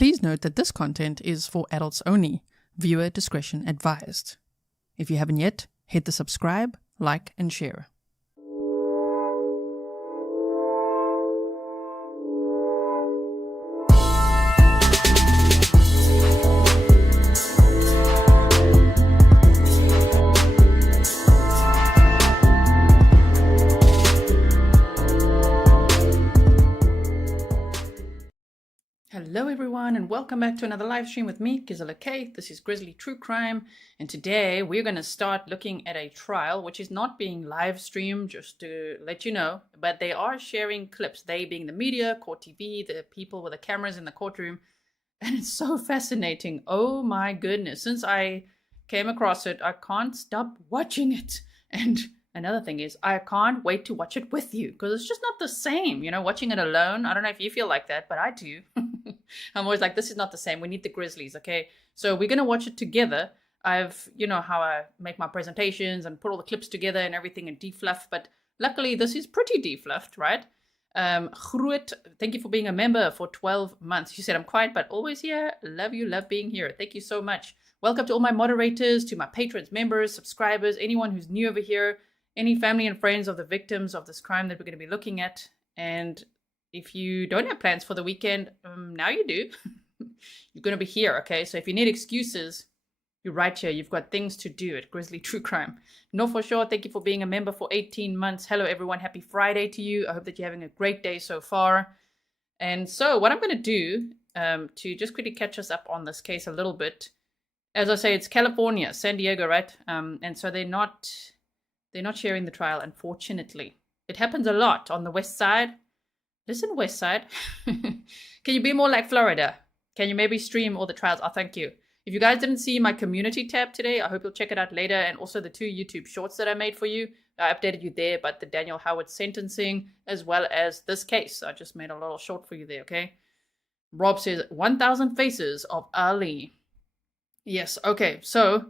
Please note that this content is for adults only. Viewer discretion advised. If you haven't yet, hit the subscribe, like, and share. Hello everyone and welcome back to another live stream with me, Grizzly. This is Grizzly True Crime, and today we're going to start looking at a trial which is not being live streamed, just to let you know, but they are sharing clips, they being the media, court TV, the people with the cameras in the courtroom, and it's so fascinating. Oh my goodness, since I came across it, I can't stop watching it. And another thing is, I can't wait to watch it with you, because it's just not the same, you know, watching it alone. I don't know if you feel like that, but I do. I'm always like, this is not the same. We need the Grizzlies, okay? So we're going to watch it together. You know how I make my presentations and put all the clips together and everything and defluff, but luckily this is pretty defluffed, right? Groot, thank you for being a member for 12 months. You said I'm quiet, but always here. Love you, love being here. Thank you so much. Welcome to all my moderators, to my patrons, members, subscribers, anyone who's new over here, any family and friends of the victims of this crime that we're going to be looking at. And if you don't have plans for the weekend, now you do. You're going to be here, okay? So if you need excuses, you're right here. You've got things to do at Grizzly True Crime. No, for sure. Thank you for being a member for 18 months. Hello, everyone. Happy Friday to you. I hope that you're having a great day so far. And so what I'm going to do to just quickly catch us up on this case a little bit, as I say, it's California, San Diego, right? And so they're not sharing the trial, unfortunately. It happens a lot on the west side. Listen, west side. Can you be more like Florida? Can you maybe stream all the trials? Oh, thank you. If you guys didn't see my community tab today, I hope you'll check it out later. And also the 2 YouTube shorts that I made for you. I updated you there about the Daniel Howard sentencing, as well as this case. I just made a little short for you there, okay? Rob says, 1,000 Faces of Ali. Yes, okay. So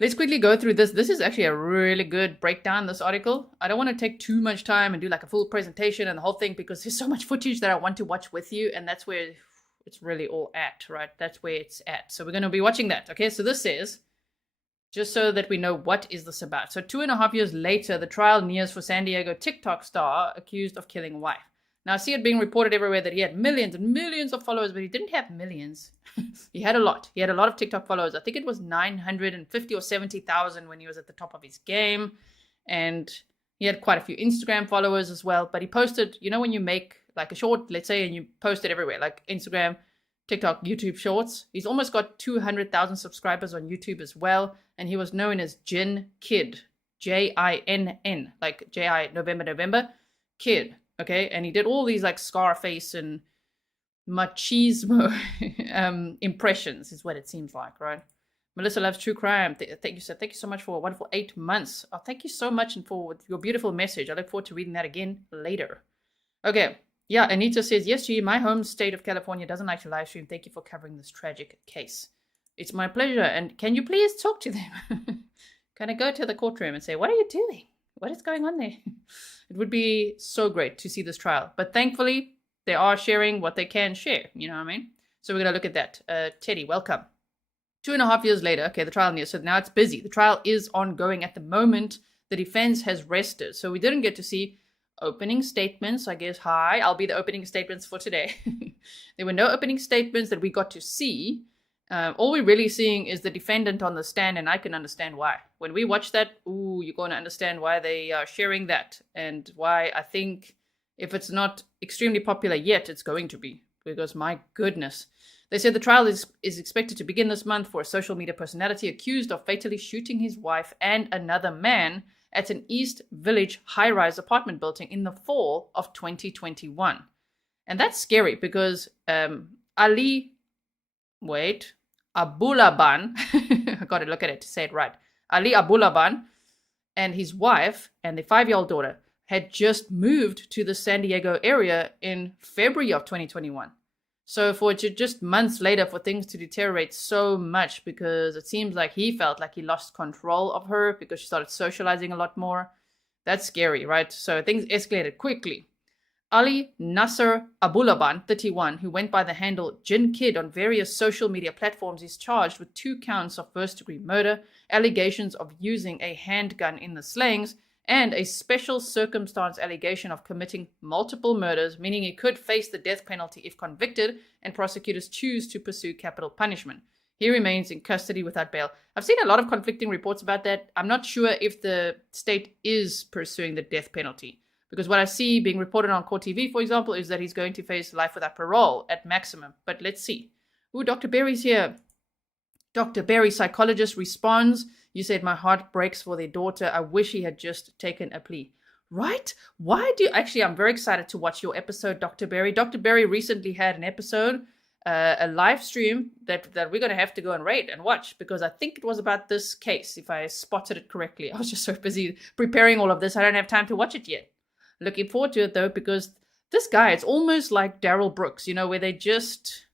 let's quickly go through this. This is actually a really good breakdown, this article. I don't want to take too much time and do like a full presentation and the whole thing, because there's so much footage that I want to watch with you, and that's where it's really all at, right? That's where it's at. So we're going to be watching that, okay? So this is, just so that we know what is this about. So 2.5 years later, the trial nears for San Diego TikTok star accused of killing wife. Now, I see it being reported everywhere that he had millions and millions of followers, but he didn't have millions. He had a lot. He had a lot of TikTok followers. I think it was 950 or 70,000 when he was at the top of his game. And he had quite a few Instagram followers as well. But he posted, you know, when you make like a short, let's say, and you post it everywhere, like Instagram, TikTok, YouTube Shorts. He's almost got 200,000 subscribers on YouTube as well. And he was known as Jinn Kid. Jinn, like J-I, November, Kid. Okay, and he did all these like Scarface and machismo impressions, is what it seems like, right? Melissa loves true crime. Thank you so much for a wonderful 8 months. Oh, thank you so much, and for your beautiful message. I look forward to reading that again later. Okay, yeah, Anita says, yes, G, my home state of California doesn't like to live stream. Thank you for covering this tragic case. It's my pleasure, and can you please talk to them? Can I go to the courtroom and say, what are you doing? What is going on there? It would be so great to see this trial. But thankfully, they are sharing what they can share. You know what I mean? So we're going to look at that. Teddy, welcome. 2.5 years later, okay, the trial nears. So now it's busy. The trial is ongoing at the moment. The defense has rested. So we didn't get to see opening statements. I guess, hi, I'll be the opening statements for today. There were no opening statements that we got to see. All we're really seeing is the defendant on the stand, and I can understand why. When we watch that, ooh, you're going to understand why they are sharing that, and why I think if it's not extremely popular yet, it's going to be, because my goodness. They said the trial is expected to begin this month for a social media personality accused of fatally shooting his wife and another man at an East Village high-rise apartment building in the fall of 2021. And that's scary because Abulaban, I got to look at it to say it right. Ali Abulaban and his wife and their 5-year-old daughter had just moved to the San Diego area in February of 2021. So for just months later for things to deteriorate so much, because it seems like he felt like he lost control of her because she started socializing a lot more. That's scary, right? So things escalated quickly. Ali Nasser Abulaban, 31, who went by the handle Jin Kid on various social media platforms, is charged with 2 counts of first-degree murder, allegations of using a handgun in the slayings, and a special circumstance allegation of committing multiple murders, meaning he could face the death penalty if convicted and prosecutors choose to pursue capital punishment. He remains in custody without bail. I've seen a lot of conflicting reports about that. I'm not sure if the state is pursuing the death penalty. Because what I see being reported on Court TV, for example, is that he's going to face life without parole at maximum. But let's see. Ooh, Dr. Berry's here. Dr. Berry, psychologist, responds. You said, my heart breaks for their daughter. I wish he had just taken a plea. Right? Why do you... Actually, I'm very excited to watch your episode, Dr. Berry. Dr. Berry recently had an episode, a live stream that we're going to have to go and rate and watch, because I think it was about this case, if I spotted it correctly. I was just so busy preparing all of this, I don't have time to watch it yet. Looking forward to it, though, because this guy, it's almost like Daryl Brooks, where they're just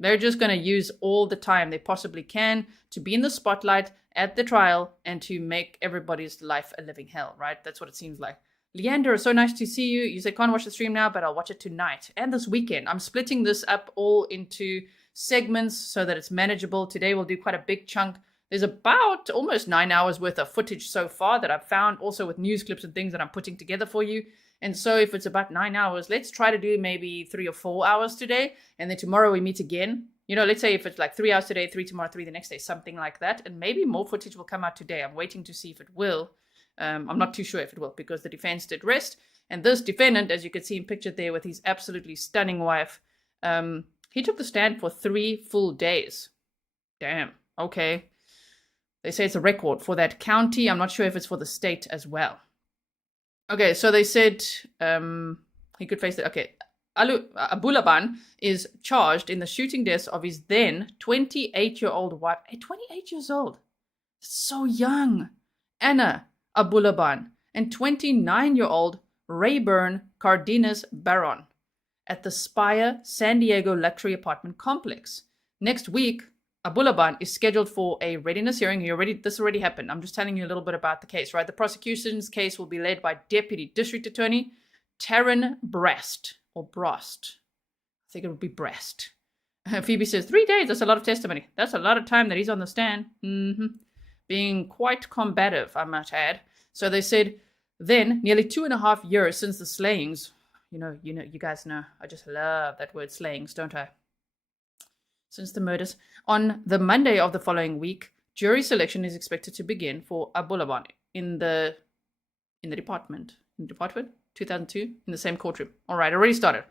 going to use all the time they possibly can to be in the spotlight at the trial and to make everybody's life a living hell, right? That's what it seems like. Leander, so nice to see you. You said can't watch the stream now, but I'll watch it tonight and this weekend. I'm splitting this up all into segments so that it's manageable. Today we'll do quite a big chunk. There's about almost 9 hours worth of footage so far that I've found, also with news clips and things that I'm putting together for you. And so if it's about 9 hours, let's try to do maybe 3 or 4 hours today. And then tomorrow we meet again. Let's say if it's like 3 hours today, 3 tomorrow, 3 the next day, something like that. And maybe more footage will come out today. I'm waiting to see if it will. I'm not too sure if it will, because the defense did rest. And this defendant, as you can see him pictured there with his absolutely stunning wife, he took the stand for 3 full days. Damn. Okay. They say it's a record for that county. I'm not sure if it's for the state as well. Okay, so they said he could face it. Okay, Abulaban is charged in the shooting deaths of his then 28-year-old wife. 28 years old. So young. Ana Abulaban and 29-year-old Rayburn Barron at the Spire San Diego luxury apartment complex. Next week, Abulaban is scheduled for a readiness hearing. This already happened. I'm just telling you a little bit about the case, right? The prosecution's case will be led by Deputy District Attorney Taryn Brast. I think it would be Brast. Phoebe says, 3 days. That's a lot of testimony. That's a lot of time that he's on the stand. Being quite combative, I might add. So they said, then, nearly 2.5 years since the slayings. You guys know, I just love that word slayings, don't I? Since the murders. On the Monday of the following week, jury selection is expected to begin for Abulaban in the department. 2002, in the same courtroom. All right, already started.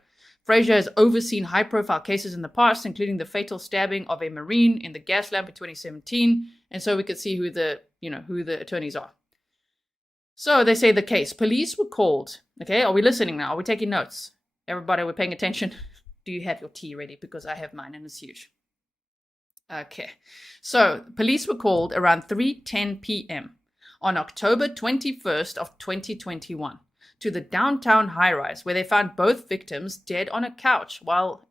Frazier has overseen high-profile cases in the past, including the fatal stabbing of a Marine in the gas lamp in 2017, and so we could see who the attorneys are. So they say the case. Police were called. Okay, are we listening now? Are we taking notes? Everybody, we're paying attention. Do you have your tea ready? Because I have mine and it's huge. Okay. So police were called around 3:10 p.m. on October 21st of 2021 to the downtown high-rise where they found both victims dead on a couch while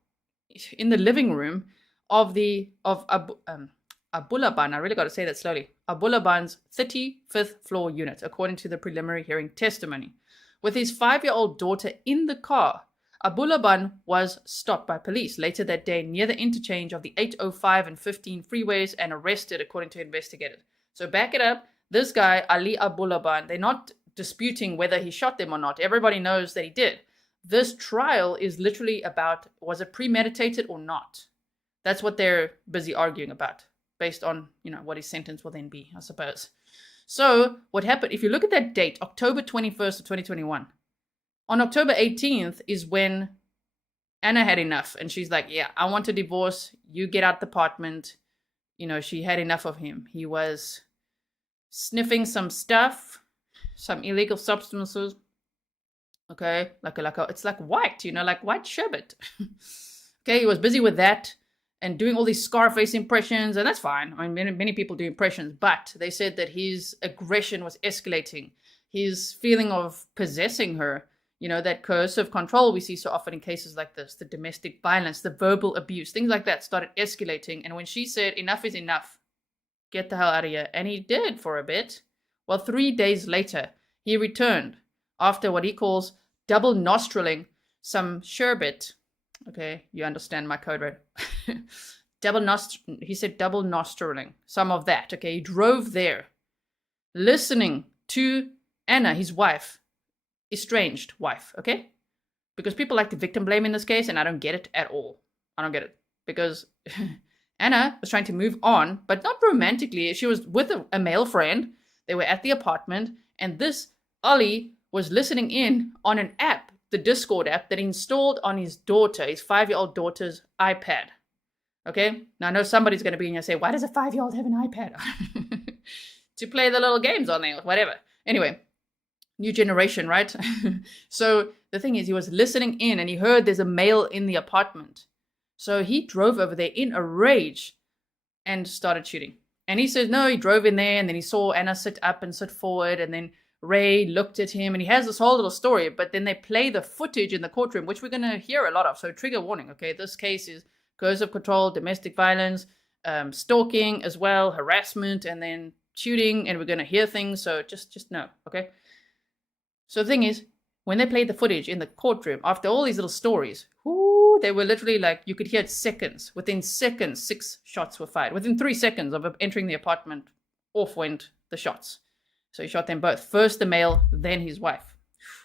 in the living room of Abulaban. I really got to say that slowly. Abulaban's 35th floor unit, according to the preliminary hearing testimony. With his 5-year-old daughter in the car, Abulaban was stopped by police later that day near the interchange of the 805 and 15 freeways and arrested, according to investigators. So back it up. This guy, Ali Abulaban, they're not disputing whether he shot them or not. Everybody knows that he did. This trial is literally about, was it premeditated or not? That's what they're busy arguing about, based on, what his sentence will then be, I suppose. So what happened, if you look at that date, October 21st of 2021, on October 18th is when Anna had enough. And she's like, yeah, I want a divorce. You get out the apartment. She had enough of him. He was sniffing some stuff, some illegal substances. Okay, it's like white, like white sherbet. Okay, he was busy with that and doing all these Scarface impressions, and that's fine. I mean, many people do impressions, but they said that his aggression was escalating. His feeling of possessing her, that coercive control we see so often in cases like this, the domestic violence, the verbal abuse, things like that started escalating. And when she said, enough is enough, get the hell out of here, and he did for a bit. Well, 3 days later, he returned after what he calls double nostriling some sherbet. Okay, you understand my code, right? He said double nostriling, some of that. Okay, he drove there, listening to Anna, his wife, estranged wife. Okay, because people like to victim blame in this case, and I don't get it at all. I don't get it because Anna was trying to move on, but not romantically. She was with a male friend. They were at the apartment, and this Ollie was listening in on an app, the Discord app that he installed on his daughter, his 5-year-old daughter's iPad. Okay? Now I know somebody's going to be in here and say, why does a 5-year-old have an iPad? To play the little games on there, whatever. Anyway, new generation, right? So the thing is, he was listening in and he heard there's a male in the apartment. So he drove over there in a rage and started shooting. And he says, no, he drove in there and then he saw Anna sit up and sit forward, and then Ray looked at him, and he has this whole little story, but then they play the footage in the courtroom, which we're going to hear a lot of. So trigger warning, okay? This case is coercive control, domestic violence, stalking as well, harassment, and then shooting, and we're going to hear things. So just know, okay? So the thing is, when they played the footage in the courtroom, after all these little stories, they were literally like, you could hear it seconds. Within seconds, 6 shots were fired. Within 3 seconds of entering the apartment, off went the shots. So he shot them both. First the male, then his wife.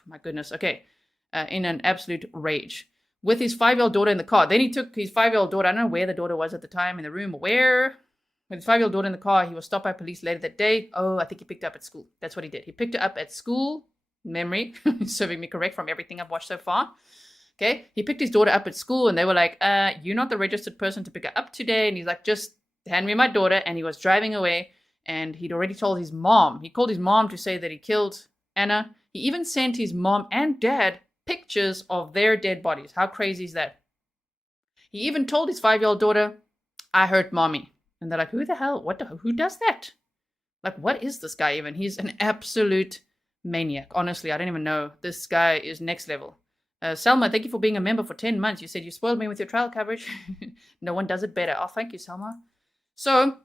My goodness. Okay. In an absolute rage. With his 5-year-old daughter in the car. Then he took his 5-year-old daughter, I don't know where the daughter was at the time, in the room, where? With his 5-year-old daughter in the car, he was stopped by police later that day. Oh, I think he picked her up at school. That's what he did. He picked her up at school. Memory. Serving me correct from everything I've watched so far. Okay. He picked his daughter up at school, and they were like, you're not the registered person to pick her up today. And he's like, just hand me my daughter. And he was driving away. And he'd already told his mom. He called his mom to say that he killed Anna. He even sent his mom and dad pictures of their dead bodies. How crazy is that? He even told his 5-year-old daughter, I hurt mommy. And they're like, who the hell? Who does that? Like, what is this guy even? He's an absolute maniac. Honestly, I don't even know. This guy is next level. Selma, thank you for being a member for 10 months. You said you spoiled me with your trial coverage. No one does it better. Oh, thank you, Selma. So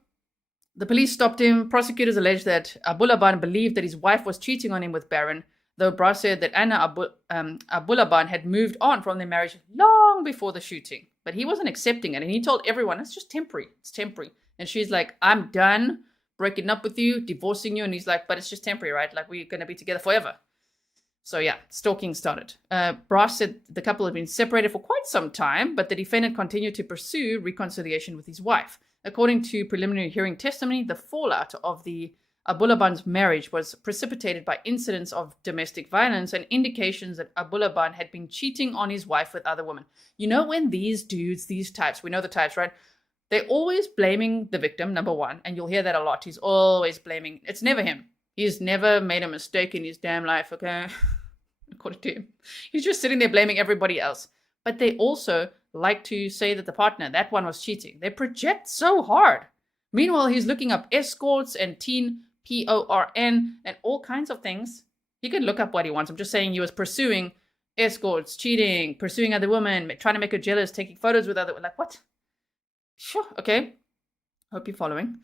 the police stopped him. Prosecutors alleged that Abulaban believed that his wife was cheating on him with Barron, though Brass said that Ana Abulaban had moved on from their marriage long before the shooting. But he wasn't accepting it, and he told everyone, it's just temporary. It's temporary. And she's like, I'm done breaking up with you, divorcing you. And he's like, but it's just temporary, right? Like, we're going to be together forever. So yeah, stalking started. Brass said the couple had been separated for quite some time, but the defendant continued to pursue reconciliation with his wife. According to preliminary hearing testimony, the fallout of the Abulaban's marriage was precipitated by incidents of domestic violence and indications that Abulaban had been cheating on his wife with other women. You know, when these dudes, these types, we know the types, right? They're always blaming the victim, number one, and you'll hear that a lot. He's always blaming. It's never him. He's never made a mistake in his damn life, okay? According to him. He's just sitting there blaming everybody else. But they also like to say that the partner, that one was cheating. They project so hard. Meanwhile, he's looking up escorts and teen PORN and all kinds of things. He can look up what he wants. I'm just saying he was pursuing escorts, cheating, pursuing other women, trying to make her jealous, taking photos with other women. Like, what? Sure, okay. Hope you're following.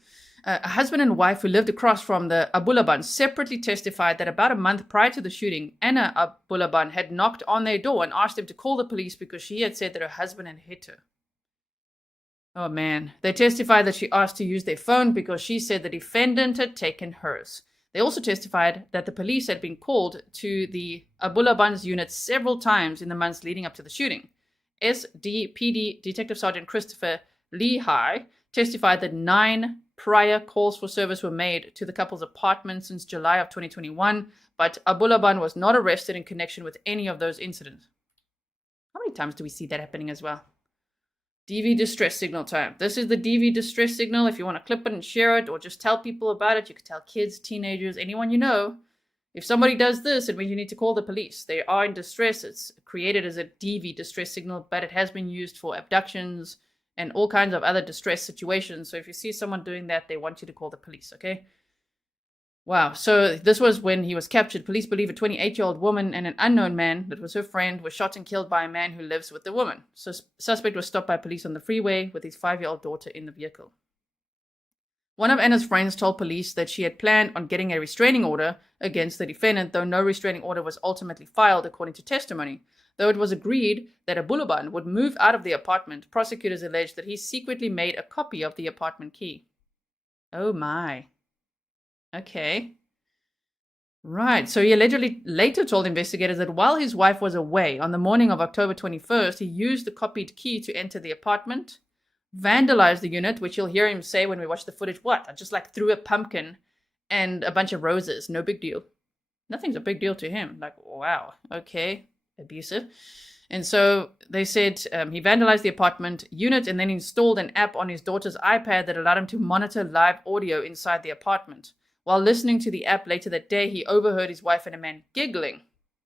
A husband and wife who lived across from the Abulaban separately testified that about a month prior to the shooting, Ana Abulaban had knocked on their door and asked them to call the police because she had said that her husband had hit her. Oh man. They testified that she asked to use their phone because she said the defendant had taken hers. They also testified that the police had been called to the Abulaban's unit several times in the months leading up to the shooting. SDPD Detective Sergeant Christopher Lehigh testified that 9 prior calls for service were made to the couple's apartment since July of 2021, but Abulaban was not arrested in connection with any of those incidents. How many times do we see that happening as well? DV distress signal time. This is the DV distress signal. If you want to clip it and share it or just tell people about it, you can tell kids, teenagers, anyone you know. If somebody does this, it means you need to call the police. They are in distress. It's created as a DV distress signal, but it has been used for abductions and all kinds of other distress situations. So if you see someone doing that, they want you to call the police, okay? Wow. So this was when he was captured. Police believe a 28-year-old woman and an unknown man that was her friend were shot and killed by a man who lives with the woman. So suspect was stopped by police on the freeway with his 5-year-old daughter in the vehicle. One of Anna's friends told police that she had planned on getting a restraining order against the defendant, though no restraining order was ultimately filed, according to testimony. Though it was agreed that Abulaban would move out of the apartment, prosecutors alleged that he secretly made a copy of the apartment key. Oh my. Okay. Right, so he allegedly later told investigators that while his wife was away on the morning of October 21st, he used the copied key to enter the apartment, vandalized the unit, which you'll hear him say when we watch the footage, what? I just like threw a pumpkin and a bunch of roses, no big deal. Nothing's a big deal to him. Like, wow, okay, abusive. And so they said he vandalized the apartment unit and then installed an app on his daughter's iPad that allowed him to monitor live audio inside the apartment. While listening to the app later that day, he overheard his wife and a man giggling.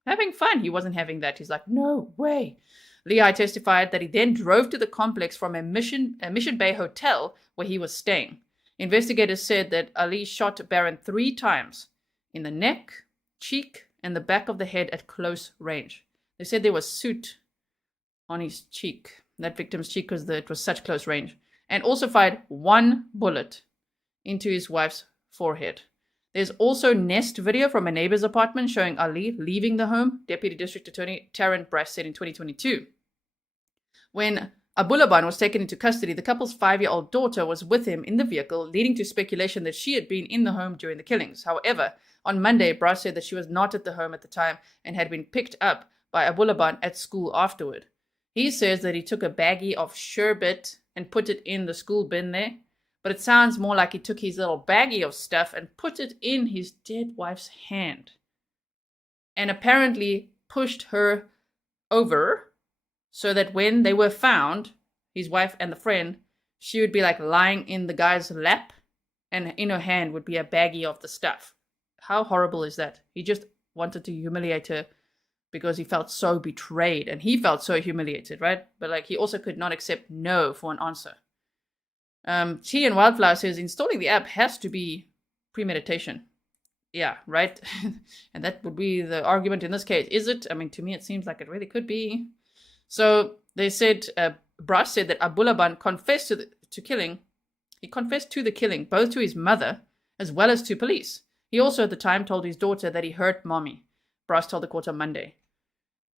Having fun. He wasn't having that. He's like, no way. Lehi testified that he then drove to the complex from a Mission Bay hotel where he was staying. Investigators said that Ali shot Barron 3 times in the neck, cheek, and the back of the head at close range. They said there was soot on his cheek, that victim's cheek, because it was such close range. And also fired 1 bullet into his wife's forehead. There's also Nest video from a neighbor's apartment showing Ali leaving the home, Deputy District Attorney Tarrant Brass said in 2022. When Abulaban was taken into custody, the couple's 5-year-old daughter was with him in the vehicle, leading to speculation that she had been in the home during the killings. However, on Monday, Brass said that she was not at the home at the time and had been picked up by Abulaban at school afterward. He says that he took a baggie of sherbet and put it in the school bin there, but it sounds more like he took his little baggie of stuff and put it in his dead wife's hand and apparently pushed her over so that when they were found, his wife and the friend, she would be like lying in the guy's lap and in her hand would be a baggie of the stuff. How horrible is that? He just wanted to humiliate her because he felt so betrayed and he felt so humiliated, right? But like he also could not accept no for an answer. T and Wildflower says installing the app has to be premeditation. Yeah, right? And that would be the argument in this case. Is it? I mean, to me, it seems like it really could be. So they said, Brass said that Abulaban confessed to killing. He confessed to the killing, both to his mother as well as to police. He also at the time told his daughter that he hurt mommy. Brass told the court on Monday.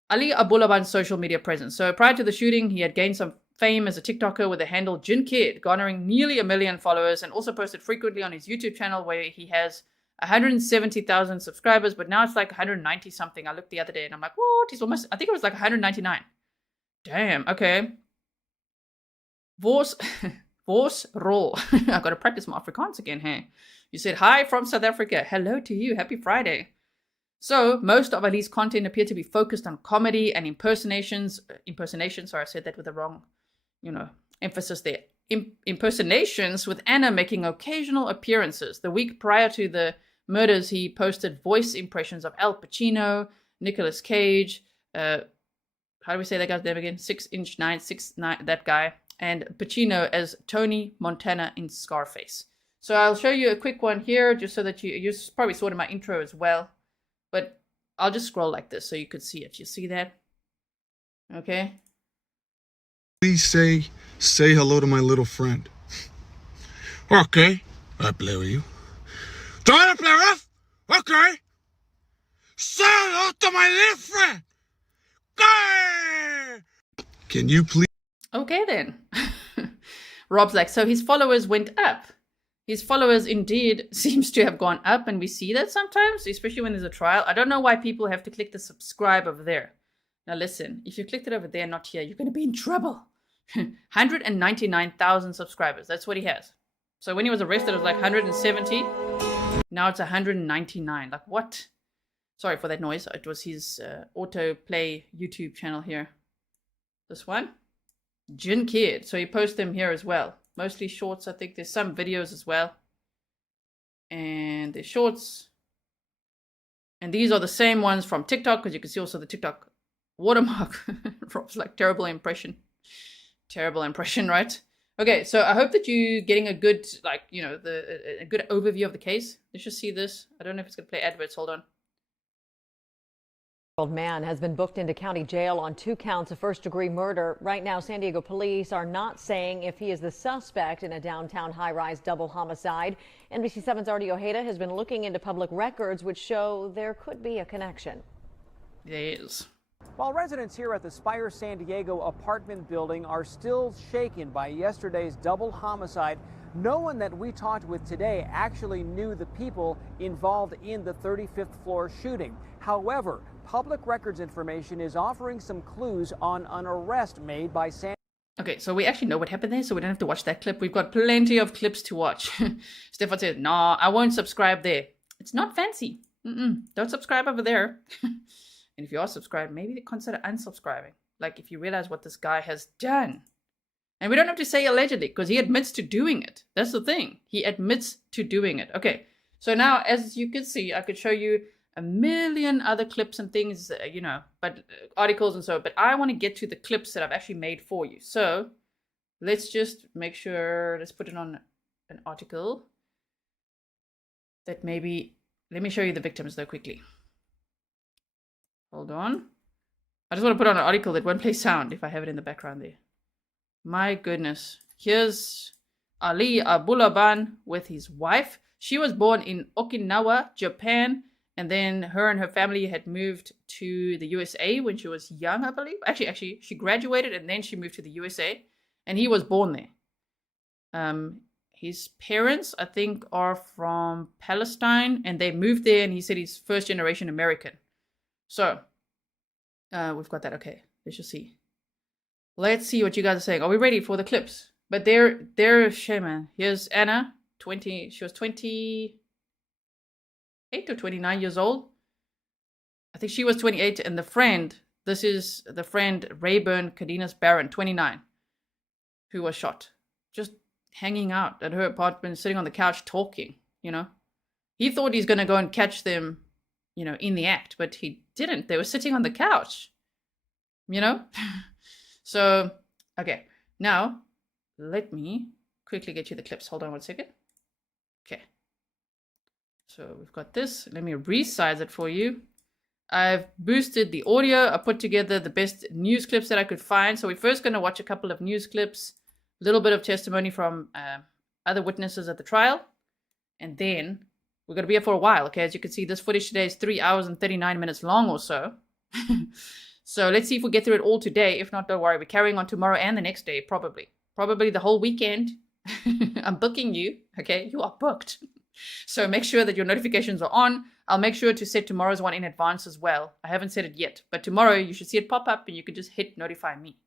Ali Abulaban's social media presence. So prior to the shooting, he had gained some fame as a TikToker with the handle Jin Kid, garnering nearly 1 million followers, and also posted frequently on his YouTube channel where he has 170,000 subscribers, but now it's like 190 something. I looked the other day and I'm like, what? He's almost, I think it was like 199. Damn, okay. Vos roll. I've got to practice my Afrikaans again, hey. You said, hi from South Africa. Hello to you. Happy Friday. So, most of Ali's content appear to be focused on comedy and impersonations. Sorry, I said that with the wrong, emphasis there. Impersonations, with Ana making occasional appearances. The week prior to the murders, he posted voice impressions of Al Pacino, Nicolas Cage, how do we say that guy's name again? 6'9", that guy, and Pacino as Tony Montana in Scarface. So I'll show you a quick one here, just so that you probably saw it in my intro as well. But I'll just scroll like this so you could see it. You see that? Okay. Please say hello to my little friend. Okay. I play with you. Do I play with? Okay. Say hello to my little friend. Okay. Can you please? Okay then. Rob's like, so his followers went up. His followers indeed seems to have gone up, and we see that sometimes, especially when there's a trial. I don't know why people have to click the subscribe over there. Now listen, if you clicked it over there, not here, you're going to be in trouble. 199,000 subscribers. That's what he has. So when he was arrested, it was like 170. Now it's 199. Like what? Sorry for that noise. It was his autoplay YouTube channel here. This one. Jin Kid. So he posts them here as well. Mostly shorts, I think. There's some videos as well. And there's shorts. And these are the same ones from TikTok, because you can see also the TikTok watermark. Rob's like, terrible impression. Terrible impression, right? Okay, so I hope that you're getting a good, a good overview of the case. Let's just see this. I don't know if it's going to play adverts. Hold on. Man has been booked into county jail on 2 counts of first-degree murder. Right now, San Diego police are not saying if he is the suspect in a downtown high-rise double homicide. NBC7's Artie Ojeda has been looking into public records which show there could be a connection. There is. While residents here at the Spire San Diego apartment building are still shaken by yesterday's double homicide, no one that we talked with today actually knew the people involved in the 35th floor shooting. However, public records information is offering some clues on an arrest made by San. Okay, so we actually know what happened there, so we don't have to watch that clip. We've got plenty of clips to watch. Stefan said, no, I won't subscribe there. It's not fancy. Don't subscribe over there. And if you are subscribed, maybe consider unsubscribing. Like if you realize what this guy has done. And we don't have to say allegedly, because he admits to doing it. That's the thing. He admits to doing it. Okay, so now as you can see, I could show you a million other clips and things, but articles and so, but I want to get to the clips that I've actually made for you. So let's just make sure, let's put it on an article that maybe, let me show you the victims though quickly. Hold on. I just want to put on an article that won't play sound if I have it in the background there. My goodness. Here's Ana Abulaban with his wife. She was born in Okinawa, Japan. And then her and her family had moved to the USA when she was young, I believe. Actually, she graduated and then she moved to the USA. And he was born there. His parents, I think, are from Palestine. And they moved there and he said he's first generation American. So, we've got that. Okay, let's just see. Let's see what you guys are saying. Are we ready for the clips? But they're shaman. Here's Anna, 20. She was 28 or 29 years old. I think she was 28. And the friend, this is the friend Rayburn Barron, 29, who was shot. Just hanging out at her apartment, sitting on the couch talking, He thought he's going to go and catch them, in the act, but he didn't. They were sitting on the couch, So, okay. Now, let me quickly get you the clips. Hold on 1 second. Okay. So we've got this. Let me resize it for you. I've boosted the audio. I put together the best news clips that I could find. So we're first going to watch a couple of news clips, a little bit of testimony from other witnesses at the trial, and then we're going to be here for a while, okay? As you can see, this footage today is 3 hours and 39 minutes long or so. So let's see if we get through it all today. If not, don't worry. We're carrying on tomorrow and the next day, probably. Probably the whole weekend. I'm booking you, okay? You are booked. So make sure that your notifications are on. I'll make sure to set tomorrow's one in advance as well. I haven't set it yet, but tomorrow you should see it pop up and you can just hit notify me.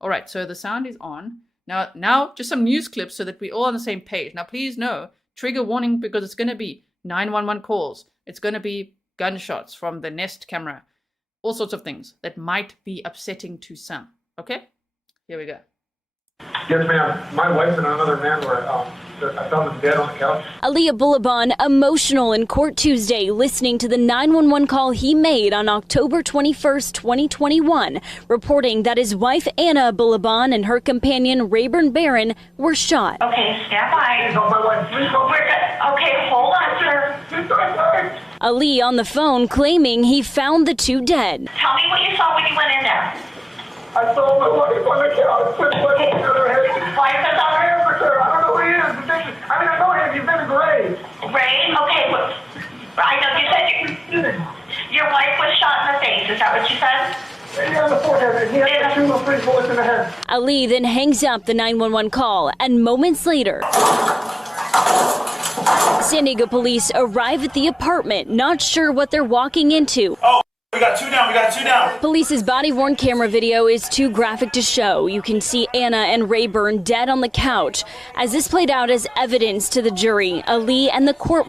All right, so the sound is on. Now just some news clips so that we're all on the same page. Now, please know, trigger warning, because it's going to be 911 calls. It's going to be gunshots from the Nest camera. All sorts of things that might be upsetting to some. Okay? Here we go. Yes, ma'am. My wife and another man were, I found them dead on the couch. Ana Abulaban emotional in court Tuesday, listening to the 911 call he made on October 21st, 2021, reporting that his wife Ana Abulaban and her companion Rayburn Barron were shot. Okay, stand by. Please help my wife. Please help. Okay, hold on, sir. Ali on the phone claiming he found the two dead. Tell me what you saw when you went in there. I saw my wife on the couch with my head. Wife is on her? I don't know who he is. I know him. He's been in Gray. Ray? Okay, I know you said your wife was shot in the face. Is that what you said? Yeah, on the forehead. He had 2 or 3 bullets in the head. Ali then hangs up the 911 call, and moments later, San Diego police arrive at the apartment, not sure what they're walking into. Oh, we got two down. Police's body-worn camera video is too graphic to show. You can see Anna and Rayburn dead on the couch. As this played out as evidence to the jury, Ali and the court...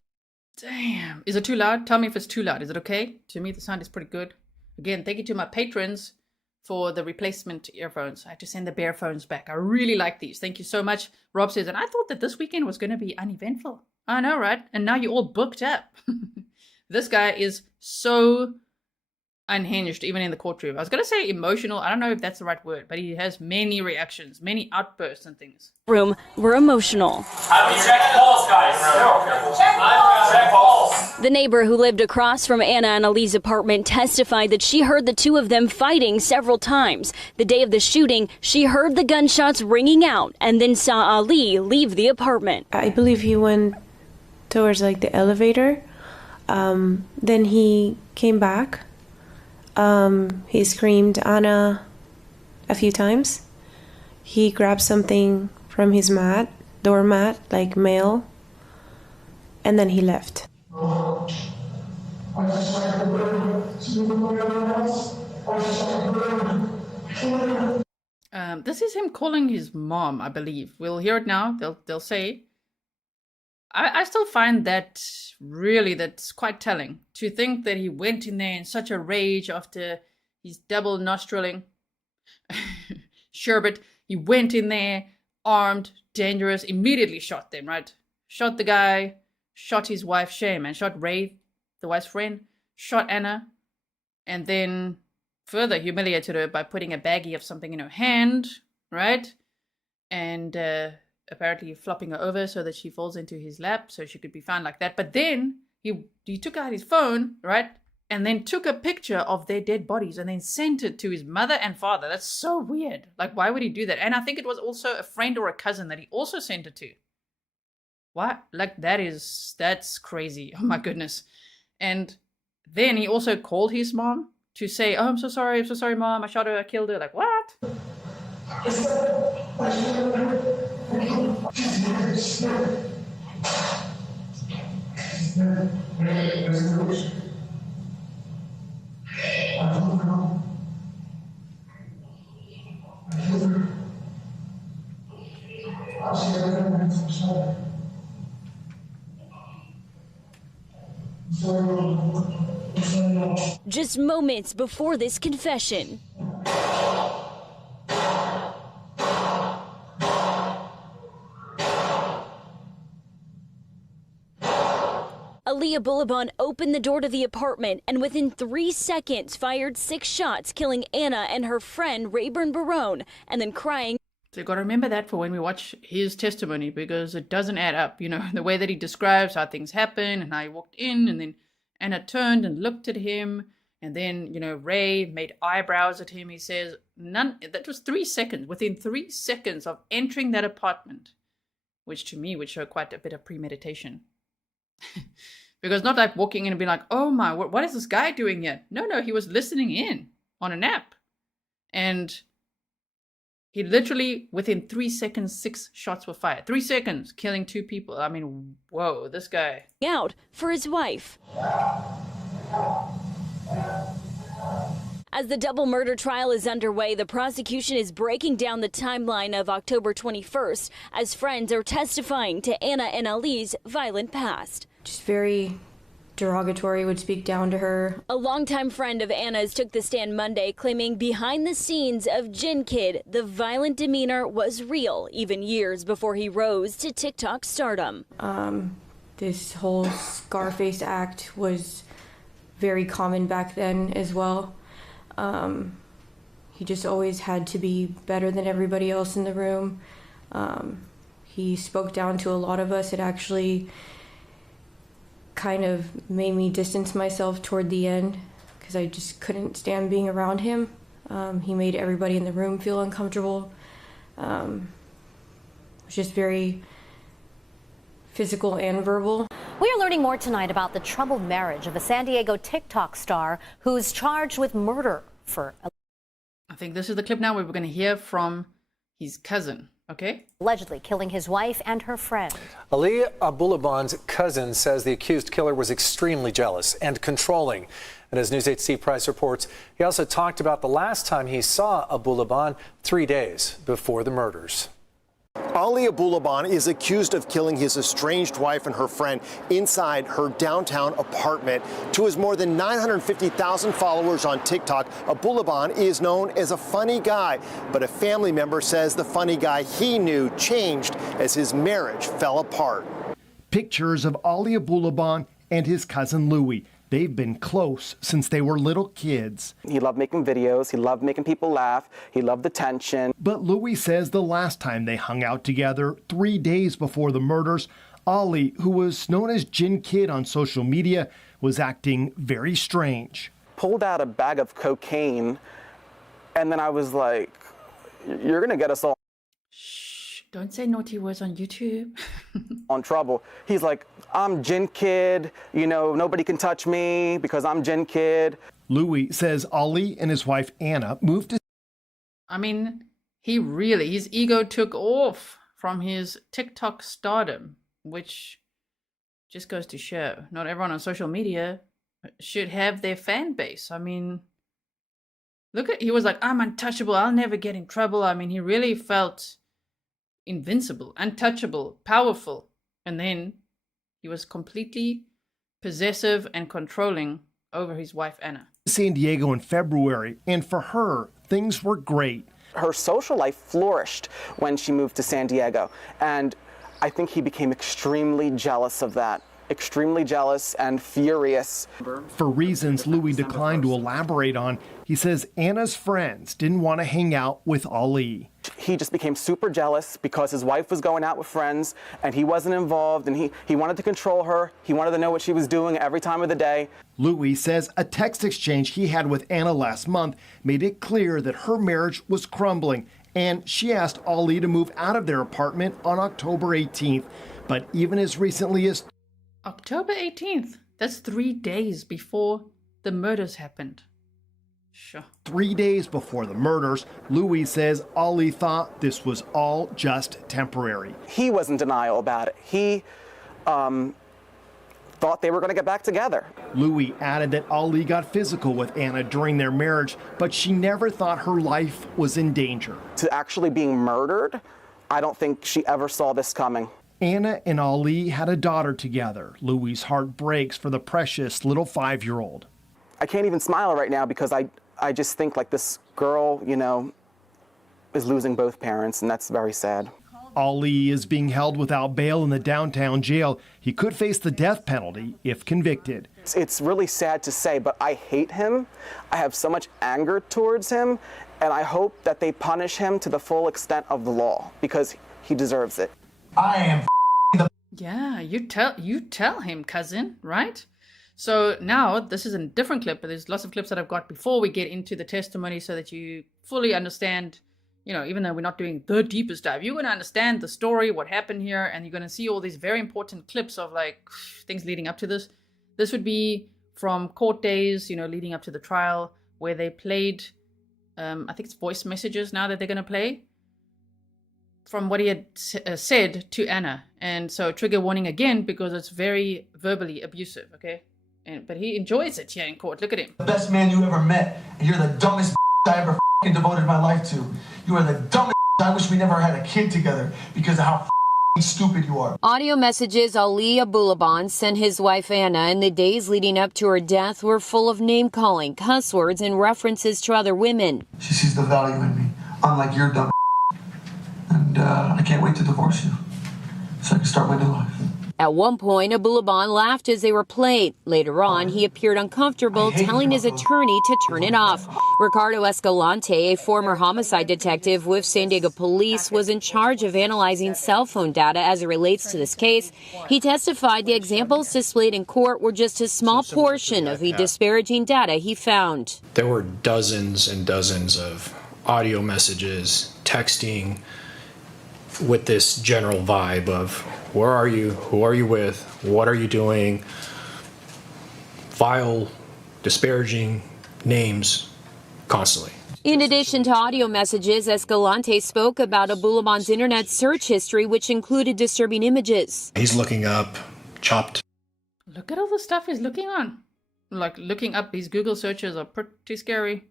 Damn. Is it too loud? Tell me if it's too loud. Is it okay? To me, the sound is pretty good. Again, thank you to my patrons for the replacement earphones. I had to send the bare phones back. I really like these. Thank you so much. Rob says, and I thought that this weekend was going to be uneventful. I know, right? And now you're all booked up. This guy is so unhinged, even in the courtroom. I was going to say emotional. I don't know if that's the right word, but he has many reactions, many outbursts and things. Room were emotional. Have you checked pulse, guys? Check pulse. The neighbor who lived across from Anna and Ali's apartment testified that she heard the two of them fighting several times. The day of the shooting, she heard the gunshots ringing out and then saw Ali leave the apartment. I believe he went towards the elevator. Then he came back. He screamed Ana a few times. He grabbed something from his doormat, like mail, and then he left. This is him calling his mom, I believe. We'll hear it now. They'll say. I still find that really, that's quite telling. To think that he went in there in such a rage after his double nostriling sherbet. He went in there armed, dangerous, immediately shot them, right? Shot the guy, shot his wife, Shame, and shot Ray, the wife's friend, shot Ana, and then further humiliated her by putting a baggie of something in her hand, right? And apparently flopping her over so that she falls into his lap so she could be found like that. But then he took out his phone, right? And then took a picture of their dead bodies and then sent it to his mother and father. That's so weird. Like, why would he do that? And I think it was also a friend or a cousin that he also sent it to. What? Like, that's crazy. Oh my goodness. And then he also called his mom to say, oh, I'm so sorry, mom. I shot her, I killed her. Like, what? Just moments before this confession, Ana Abulaban opened the door to the apartment and within 3 seconds fired 6 shots, killing Ana and her friend Rayburn Barron, and then crying. So you got to remember that for when we watch his testimony, because it doesn't add up. You know, the way that he describes how things happen and how he walked in, and then Ana turned and looked at him, and then, you know, Ray made eyebrows at him. He says that was 3 seconds, within 3 seconds of entering that apartment, which to me would show quite a bit of premeditation. Because not like walking in and being like, oh my, what is this guy doing here? No, he was listening in on a nap. And he literally, within 3 seconds, 6 shots were fired. 3 seconds, killing 2 people. I mean, whoa, this guy. Out for his wife. As the double murder trial is underway, the prosecution is breaking down the timeline of October 21st as friends are testifying to Ana and Ali's violent past. Just very derogatory, would speak down to her. A longtime friend of Ana's took the stand Monday, claiming behind the scenes of Gin Kid, the violent demeanor was real, even years before he rose to TikTok stardom. This whole Scarface act was very common back then as well. He just always had to be better than everybody else in the room. He spoke down to a lot of us. It actually kind of made me distance myself toward the end because I just couldn't stand being around him. He made everybody in the room feel uncomfortable. It was just very physical and verbal. We are learning more tonight about the troubled marriage of a San Diego TikTok star who's charged with murder for... I think this is the clip now where we're going to hear from his cousin, okay? Allegedly killing his wife and her friend. Ana Abulaban's cousin says the accused killer was extremely jealous and controlling. And as News 8 Steve Price reports, he also talked about the last time he saw Abulaban 3 days before the murders. Ana Abulaban is accused of killing his estranged wife and her friend inside her downtown apartment. To his more than 950,000 followers on TikTok, Abulaban is known as a funny guy, but a family member says the funny guy he knew changed as his marriage fell apart. Pictures of Ana Abulaban and his cousin Louie. They've been close since they were little kids. He loved making videos. He loved making people laugh. He loved attention. But Louie says the last time they hung out together, 3 days before the murders, Ali, who was known as Gin Kid on social media, was acting very strange. Pulled out a bag of cocaine, and then I was like, you're going to get us all. Don't say naughty words on YouTube. On trouble. He's like, I'm Gin Kid, you know, nobody can touch me because I'm Gin Kid. Louis says Ali and his wife Anna moved to... I mean, his ego took off from his TikTok stardom, which just goes to show not everyone on social media should have their fan base. I mean, he was like, I'm untouchable, I'll never get in trouble. I mean, he really felt invincible, untouchable, powerful. And then he was completely possessive and controlling over his wife, Anna. San Diego in February, and for her, things were great. Her social life flourished when she moved to San Diego, and I think he became extremely jealous of that. Extremely jealous and furious. For reasons Louis declined to elaborate on, he says Anna's friends didn't want to hang out with Ali. He just became super jealous because his wife was going out with friends and he wasn't involved, and he wanted to control her. He wanted to know what she was doing every time of the day. Louis says a text exchange he had with Anna last month made it clear that her marriage was crumbling, and she asked Ali to move out of their apartment on October 18th. But even as recently as October 18th. That's 3 days before the murders happened. Sure. 3 days before the murders, Louis says Ali thought this was all just temporary. He was in denial about it. He thought they were going to get back together. Louis added that Ali got physical with Anna during their marriage, but she never thought her life was in danger. To actually being murdered, I don't think she ever saw this coming. Anna and Ali had a daughter together. Louis' heart breaks for the precious little 5-year-old. I can't even smile right now because I just think like this girl, you know, is losing both parents, and that's very sad. Ali is being held without bail in the downtown jail. He could face the death penalty if convicted. It's really sad to say, but I hate him. I have so much anger towards him, and I hope that they punish him to the full extent of the law because he deserves it. I am Yeah, you tell him, cousin, right? So now this is a different clip, but there's lots of clips that I've got before we get into the testimony so that you fully understand, you know, even though we're not doing the deepest dive, you're going to understand the story, what happened here, and you're going to see all these very important clips of like things leading up to this. This would be from court days, you know, leading up to the trial, where they played, I think it's voice messages now that they're going to play, from what he had said to Anna. And so trigger warning again, because it's very verbally abusive, okay? But he enjoys it here in court. Look at him. The best man you ever met, and you're the dumbest I ever devoted my life to. You are the dumbest. I wish we never had a kid together because of how stupid you are. Audio messages Ali Abulaban sent his wife Anna in the days leading up to her death were full of name-calling, cuss words, and references to other women. She sees the value in me, unlike your dumb. And I can't wait to divorce you so I can start my new life. At one point, Abulaban laughed as they were played. Later on, he appeared uncomfortable, telling his attorney to turn it off. Ricardo Escalante, a former homicide detective with San Diego police, was in charge of analyzing cell phone data as it relates to this case. He testified the examples displayed in court were just a small portion of the disparaging data he found. There were dozens and dozens of audio messages, texting, with this general vibe of where are you, who are you with, what are you doing, vile, disparaging names constantly. In addition to audio messages, Escalante spoke about Abulaban's internet search history, which included disturbing images. He's looking up chopped. Look at all the stuff he's looking on. Like looking up his Google searches are pretty scary.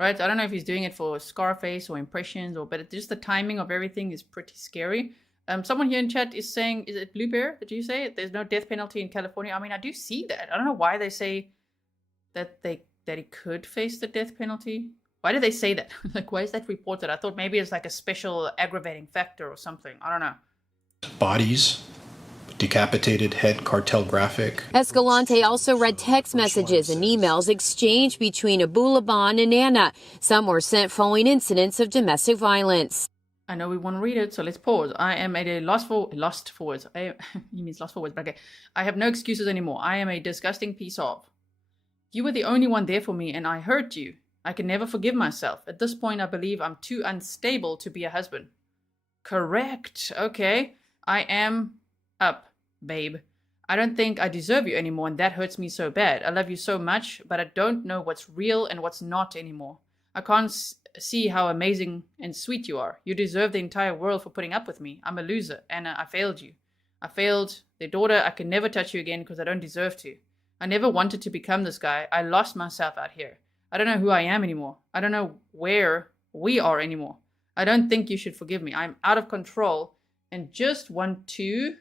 Right? I don't know if he's doing it for Scarface or impressions, but just the timing of everything is pretty scary. Someone here in chat is saying, is it Blue Bear? Did you say it? There's no death penalty in California? I mean, I do see that. I don't know why they say that he could face the death penalty. Why did they say that? Like, why is that reported? I thought maybe it's like a special aggravating factor or something. I don't know. Bodies. Decapitated head cartel graphic. Escalante also read text messages and emails exchanged between Abulaban and Anna. Some were sent following incidents of domestic violence. I know we want to read it, so let's pause. I am at a lost for words. He means lost for words, but okay. I have no excuses anymore. I am a disgusting piece of. You were the only one there for me, and I hurt you. I can never forgive myself. At this point, I believe I'm too unstable to be a husband. Correct. Okay. I am up, babe. I don't think I deserve you anymore, and that hurts me so bad. I love you so much, but I don't know what's real and what's not anymore. I can't see how amazing and sweet you are. You deserve the entire world for putting up with me. I'm a loser, Anna. I failed you. I failed their daughter. I can never touch you again because I don't deserve to. I never wanted to become this guy. I lost myself out here. I don't know who I am anymore. I don't know where we are anymore. I don't think you should forgive me. I'm out of control and just want to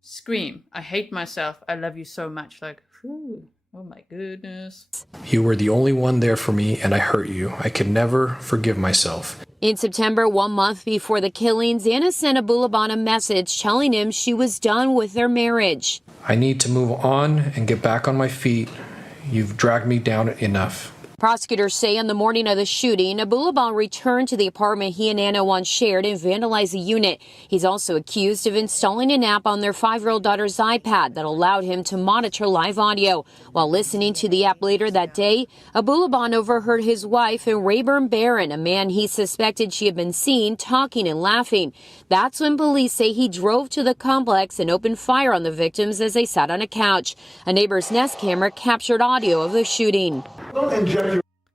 scream. I hate myself. I love you so much. Like, whew, oh my goodness. You were the only one there for me, and I hurt you. I could never forgive myself. In September, 1 month before the killings, Anna sent Abulaban a message telling him she was done with their marriage. I need to move on and get back on my feet. You've dragged me down enough. Prosecutors say on the morning of the shooting, Abulaban returned to the apartment he and Anna once shared and vandalized the unit. He's also accused of installing an app on their 5-year-old daughter's iPad that allowed him to monitor live audio. While listening to the app later that day, Abulaban overheard his wife and Rayburn Barron, a man he suspected she had been seen, talking and laughing. That's when police say he drove to the complex and opened fire on the victims as they sat on a couch. A neighbor's Nest camera captured audio of the shooting.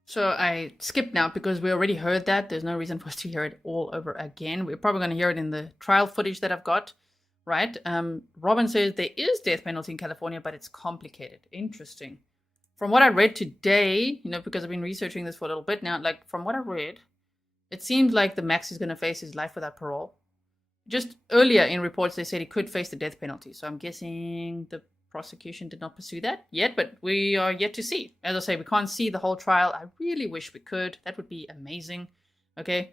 So I skipped now because we already heard that. There's no reason for us to hear it all over again. We're probably going to hear it in the trial footage that I've got, right? Robin says there is death penalty in California, but it's complicated. Interesting. From what I read today, because I've been researching this for a little bit now, like from what I read, it seems like the max is going to face his life without parole. Just earlier in reports, they said he could face the death penalty. So I'm guessing the prosecution did not pursue that yet, but we are yet to see. As I say, we can't see the whole trial. I really wish we could. That would be amazing. Okay.